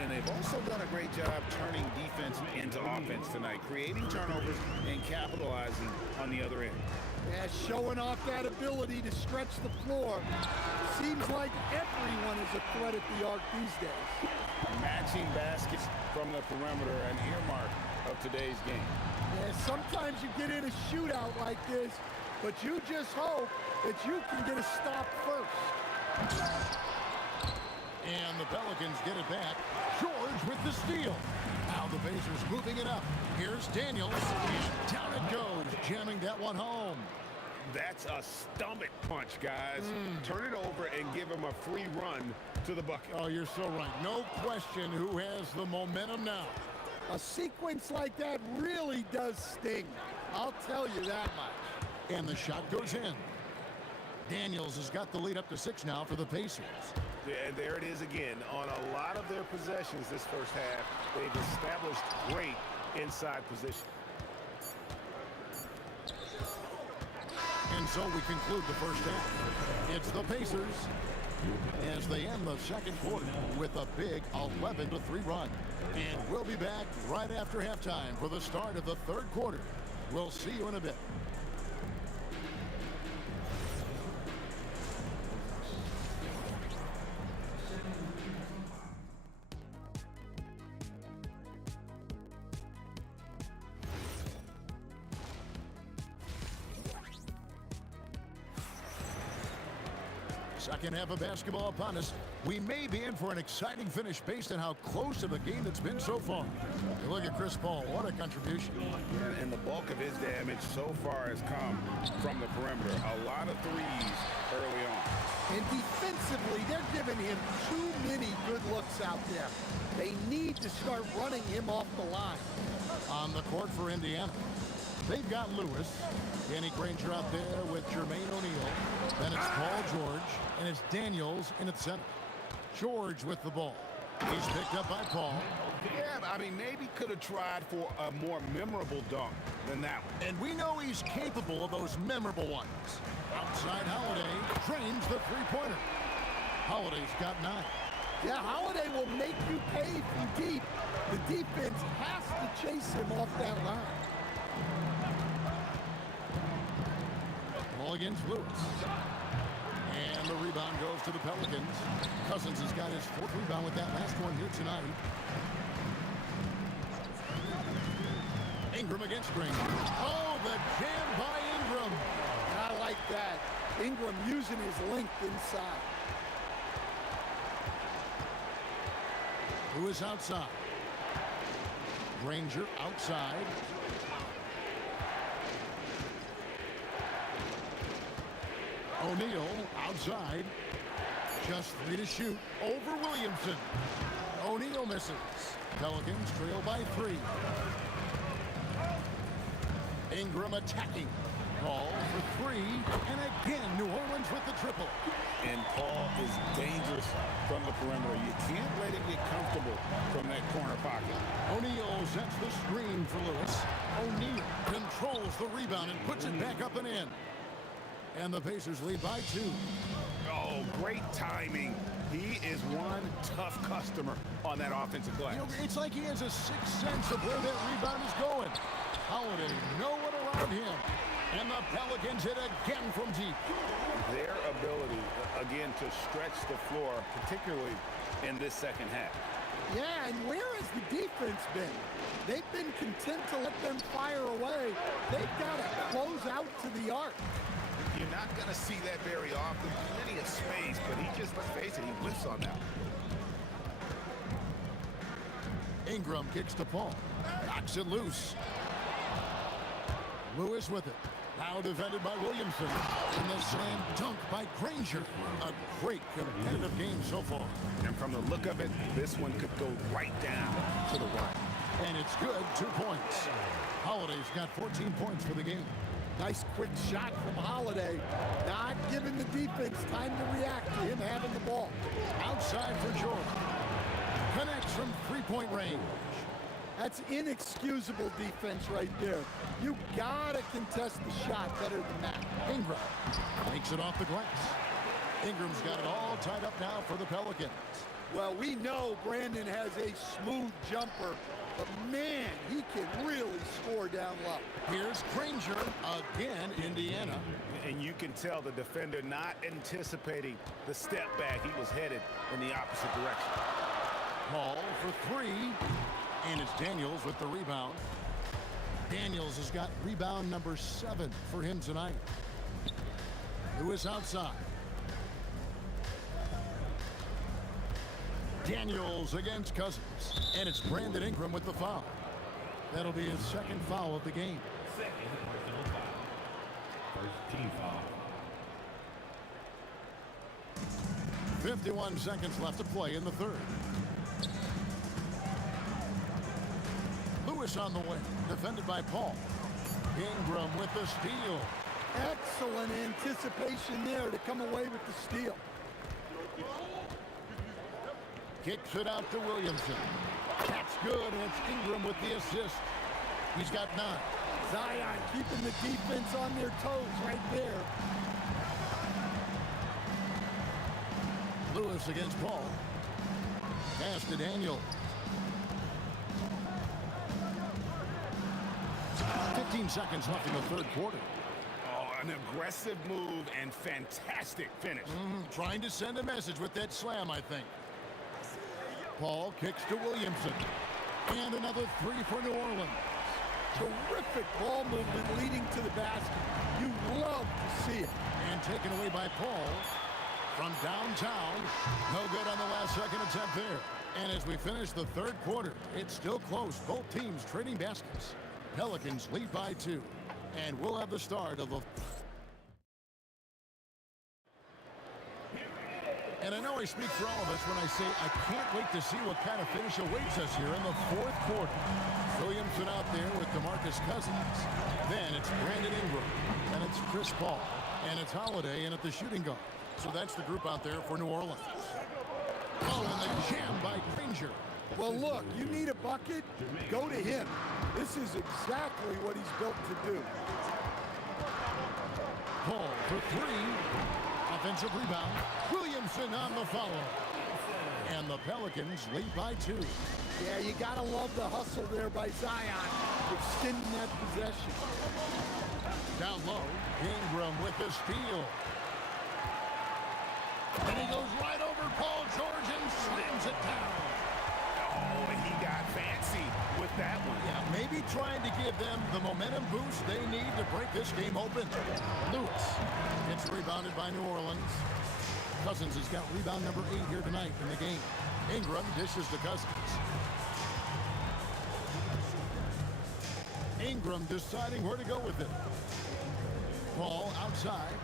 And they've also done a great job turning defense into offense tonight, creating turnovers and capitalizing on the other end. Yeah, showing off that ability to stretch the floor. Seems like everyone is a threat at the arc these days. Matching baskets from the perimeter, an earmark of today's game. Yeah, sometimes you get in a shootout like this, but you just hope that you can get a stop first. And the Pelicans get it back. George with the steal. Now the Pacers moving it up. Here's Daniels. And down it goes, jamming that one home. That's a stomach punch, guys. Turn it over and give him a free run to the bucket. Oh, you're so right. No question who has the momentum now. A sequence like that really does sting. I'll tell you that much. And the shot goes in. Daniels has got the lead up to 6 now for the Pacers. And there it is again. On a lot of their possessions this first half, they've established great inside position. And so we conclude the first half. It's the Pacers as they end the second quarter with a big 11-3 run. And we'll be back right after halftime for the start of the third quarter. We'll see you in a bit. Second half of basketball upon us. We may be in for an exciting finish based on how close of a game it's been so far. You look at Chris Paul, what a contribution. And the bulk of his damage so far has come from the perimeter. A lot of threes early on. And defensively, they're giving him too many good looks out there. They need to start running him off the line. On the court for Indiana, they've got Lewis. Danny Granger out there with Jermaine O'Neal. Then it's Paul George, and it's Daniels in its center. George with the ball. He's picked up by Paul. Yeah, I mean, maybe could have tried for a more memorable dunk than that one. And we know he's capable of those memorable ones. Outside Holiday drains the three-pointer. Holiday's got 9. Yeah, Holiday will make you pay from deep. The defense has to chase him off that line. Ball against Lewis. And the rebound goes to the Pelicans. Cousins has got his 4th rebound with that last one here tonight. Ingram against Green. Oh, the jam by Ingram. I like that. Ingram using his length inside. Who is outside? Granger outside. O'Neal outside. Just 3 to shoot. Over Williamson. O'Neal misses. Pelicans trail by 3. Ingram attacking. Paul for 3. And again, New Orleans with the triple. And Paul is dangerous from the perimeter. You can't let him get comfortable from that corner pocket. O'Neal sets the screen for Lewis. O'Neal controls the rebound and puts it back up and in. And the Pacers lead by 2. Oh, great timing. He is one tough customer on that offensive glass. You know, it's like he has a sixth sense of where that rebound is going. Holiday, no one around him. And the Pelicans hit again from deep. Their ability, again, to stretch the floor, particularly in this second half. Yeah, and where has the defense been? They've been content to let them fire away. They've got to close out to the arc. You're not going to see that very often. Plenty of space, but he just, let's face it, he whiffs on that. Ingram kicks to Paul. Knocks it loose. Lewis with it. Now defended by Williamson. And the slam dunk by Granger. A great competitive game so far. And from the look of it, this one could go right down to the right. And it's good, 2 points. Holiday's got 14 points for the game. Nice quick shot from Holiday. Not giving the defense time to react to him having the ball. Outside for Jordan. Connects from 3-point range. That's inexcusable defense right there. You gotta contest the shot better than that. Ingram makes it off the glass. Ingram's got it all tied up now for the Pelicans. Well, we know Brandon has a smooth jumper, but man, he can really score down low. Here's Granger again, Indiana. And you can tell the defender not anticipating the step back. He was headed in the opposite direction. Paul for 3. And it's Daniels with the rebound. Daniels has got rebound number 7 for him tonight. Lewis outside. Daniels against Cousins. And it's Brandon Ingram with the foul. That'll be his second foul of the game. Second personal foul. First team foul. 51 seconds left to play in the third. Lewis on the way, defended by Paul. Ingram with the steal. Excellent anticipation there to come away with the steal. Kicks it out to Williamson. That's good, and it's Ingram with the assist. He's got 9. Zion keeping the defense on their toes right there. Lewis against Paul. Pass to Daniel. 15 seconds left in the third quarter. Oh, an aggressive move and fantastic finish. Trying to send a message with that slam, I think. Paul kicks to Williamson. And another 3 for New Orleans. Terrific ball movement leading to the basket. You love to see it. And taken away by Paul from downtown. No good on the last second attempt there. And as we finish the third quarter, it's still close. Both teams trading baskets. Pelicans lead by 2. And we'll have the start of the... And I know I speak for all of us when I say I can't wait to see what kind of finish awaits us here in the fourth quarter. Williamson out there with DeMarcus Cousins. Then it's Brandon Ingram. And it's Chris Paul. And it's Holiday in at the shooting guard. So that's the group out there for New Orleans. Oh, and the jam by Granger. Well, look, you need a bucket, go to him. This is exactly what he's built to do. Paul for 3. Offensive rebound. Williamson on the follow. And the Pelicans lead by 2. Yeah, you got to love the hustle there by Zion, extending that possession. Down low, Ingram with the steal. And he goes right over Paul George and slams it down. Oh, and he got fancy with that one. Yeah, maybe trying to give them the momentum boost they need to break this game open. Lewis gets rebounded by New Orleans. Cousins has got rebound number 8 here tonight in the game. Ingram dishes to Cousins. Ingram deciding where to go with it. Ball outside.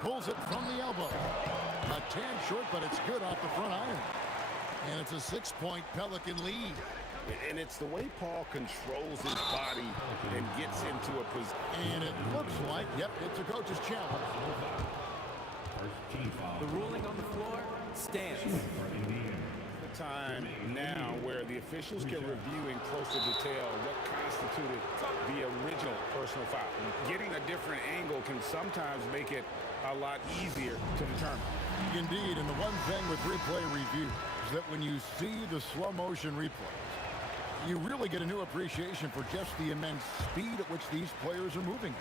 Pulls it from the elbow. A tad short, but it's good off the front iron. And it's a 6-point Pelican lead. And it's the way Paul controls his body and gets into a position. And it looks like, yep, it's a coach's challenge. The ruling on the floor stands. The time now where the officials can review in closer detail what constituted the original personal foul. Getting a different angle can sometimes make it a lot easier to determine. Indeed, and the one thing with replay review is that when you see the slow motion replays, you really get a new appreciation for just the immense speed at which these players are moving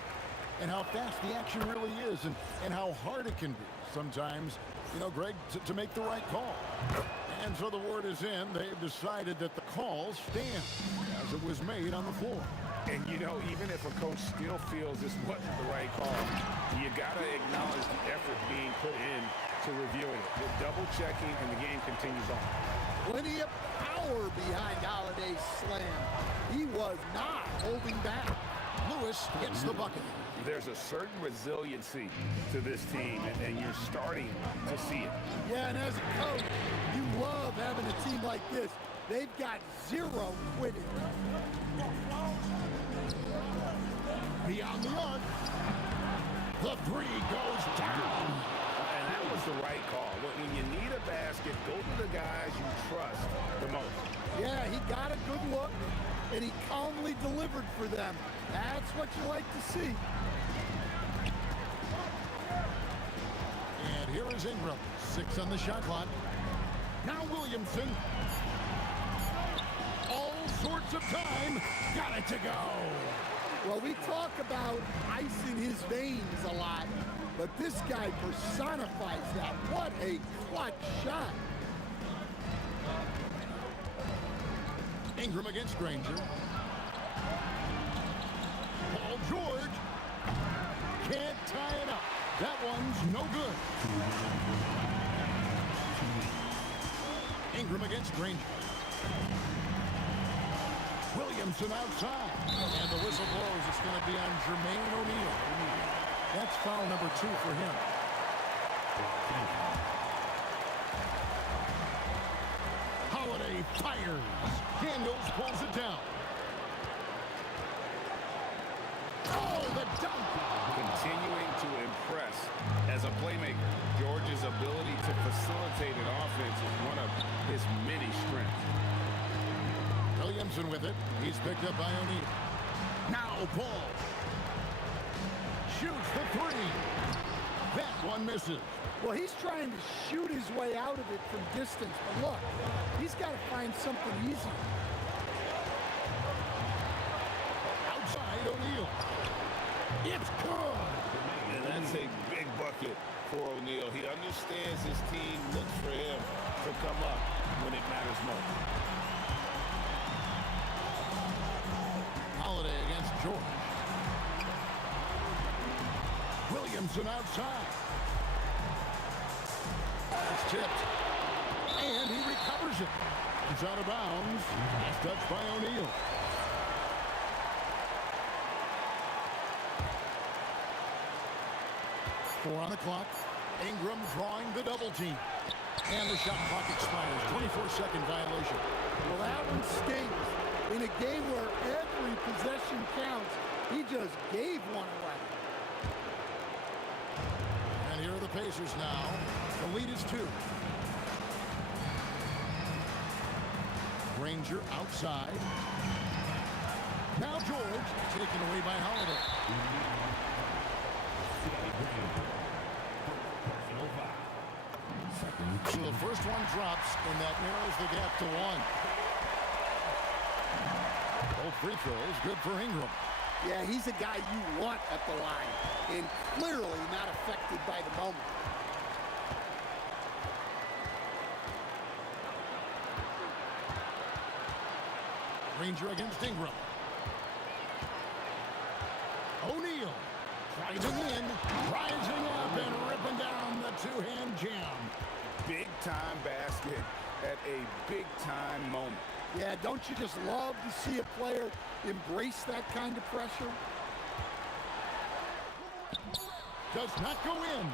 and how fast the action really is and how hard it can be sometimes, you know, Greg, to make the right call. And so the word is in. They've decided that the call stands as it was made on the floor. And, you know, even if a coach still feels this wasn't the right call, you got to acknowledge the effort being put in to reviewing it. The double checking, and the game continues on. Plenty of power behind Holiday's slam. He was not holding back. Lewis hits the bucket. There's a certain resiliency to this team, and you're starting to see it. Yeah, and as a coach, you love having a team like this. They've got zero quitting. Beyond the arc. The three goes down. And that was the right call. When you need a basket, go to the guys you trust the most. Yeah, he got a good look, and he calmly delivered for them. That's what you like to see. And here is Ingram. 6 on the shot clock. Now Williamson. All sorts of time. Got it to go. Well, we talk about ice in his veins a lot, but this guy personifies that. What a clutch shot. Ingram against Granger. Paul George can't tie it up. That one's no good. Ingram against Granger. Williamson outside. And the whistle blows. It's going to be on Jermaine O'Neal. That's foul number 2 for him. Holiday fires. Daniels pulls it down. Oh, the dunk. Continuing to impress as a playmaker. George's ability to facilitate an offense is one of his many strengths. Williamson with it. He's picked up by O'Neal. Now Paul. Shoots the 3. That one misses. Well, he's trying to shoot his way out of it from distance, but look, he's got to find something easy. Outside O'Neal. It's good. And that's a big bucket for O'Neal. He understands his team looks for him to come up when it matters most. Holiday against George. Williamson outside. It's tipped. And he recovers it. It's out of bounds. It's touched by O'Neal. Four on the clock. Ingram drawing the double team. And the shot clock expires. 24-second violation. Well, that one stings. In a game where every possession counts, he just gave one away. And here are the Pacers now. The lead is 2. Granger outside. Now George taken away by Holiday. So the first one drops, and that narrows the gap to 1. Both free throws, good for Ingram. Yeah, he's a guy you want at the line, and clearly not affected by the moment. Ranger against Ingram. O'Neal driving in, rising up and ripping down the two-hand jam. Big-time basket at a big-time moment. Yeah, don't you just love to see a player embrace that kind of pressure? Does not go in.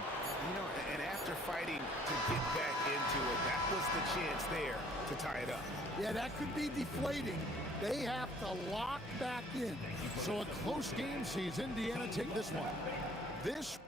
You know, and after fighting to get back into it, that was the chance there to tie it up. Yeah, that could be deflating. They have to lock back in. So a close game sees Indiana take this one. This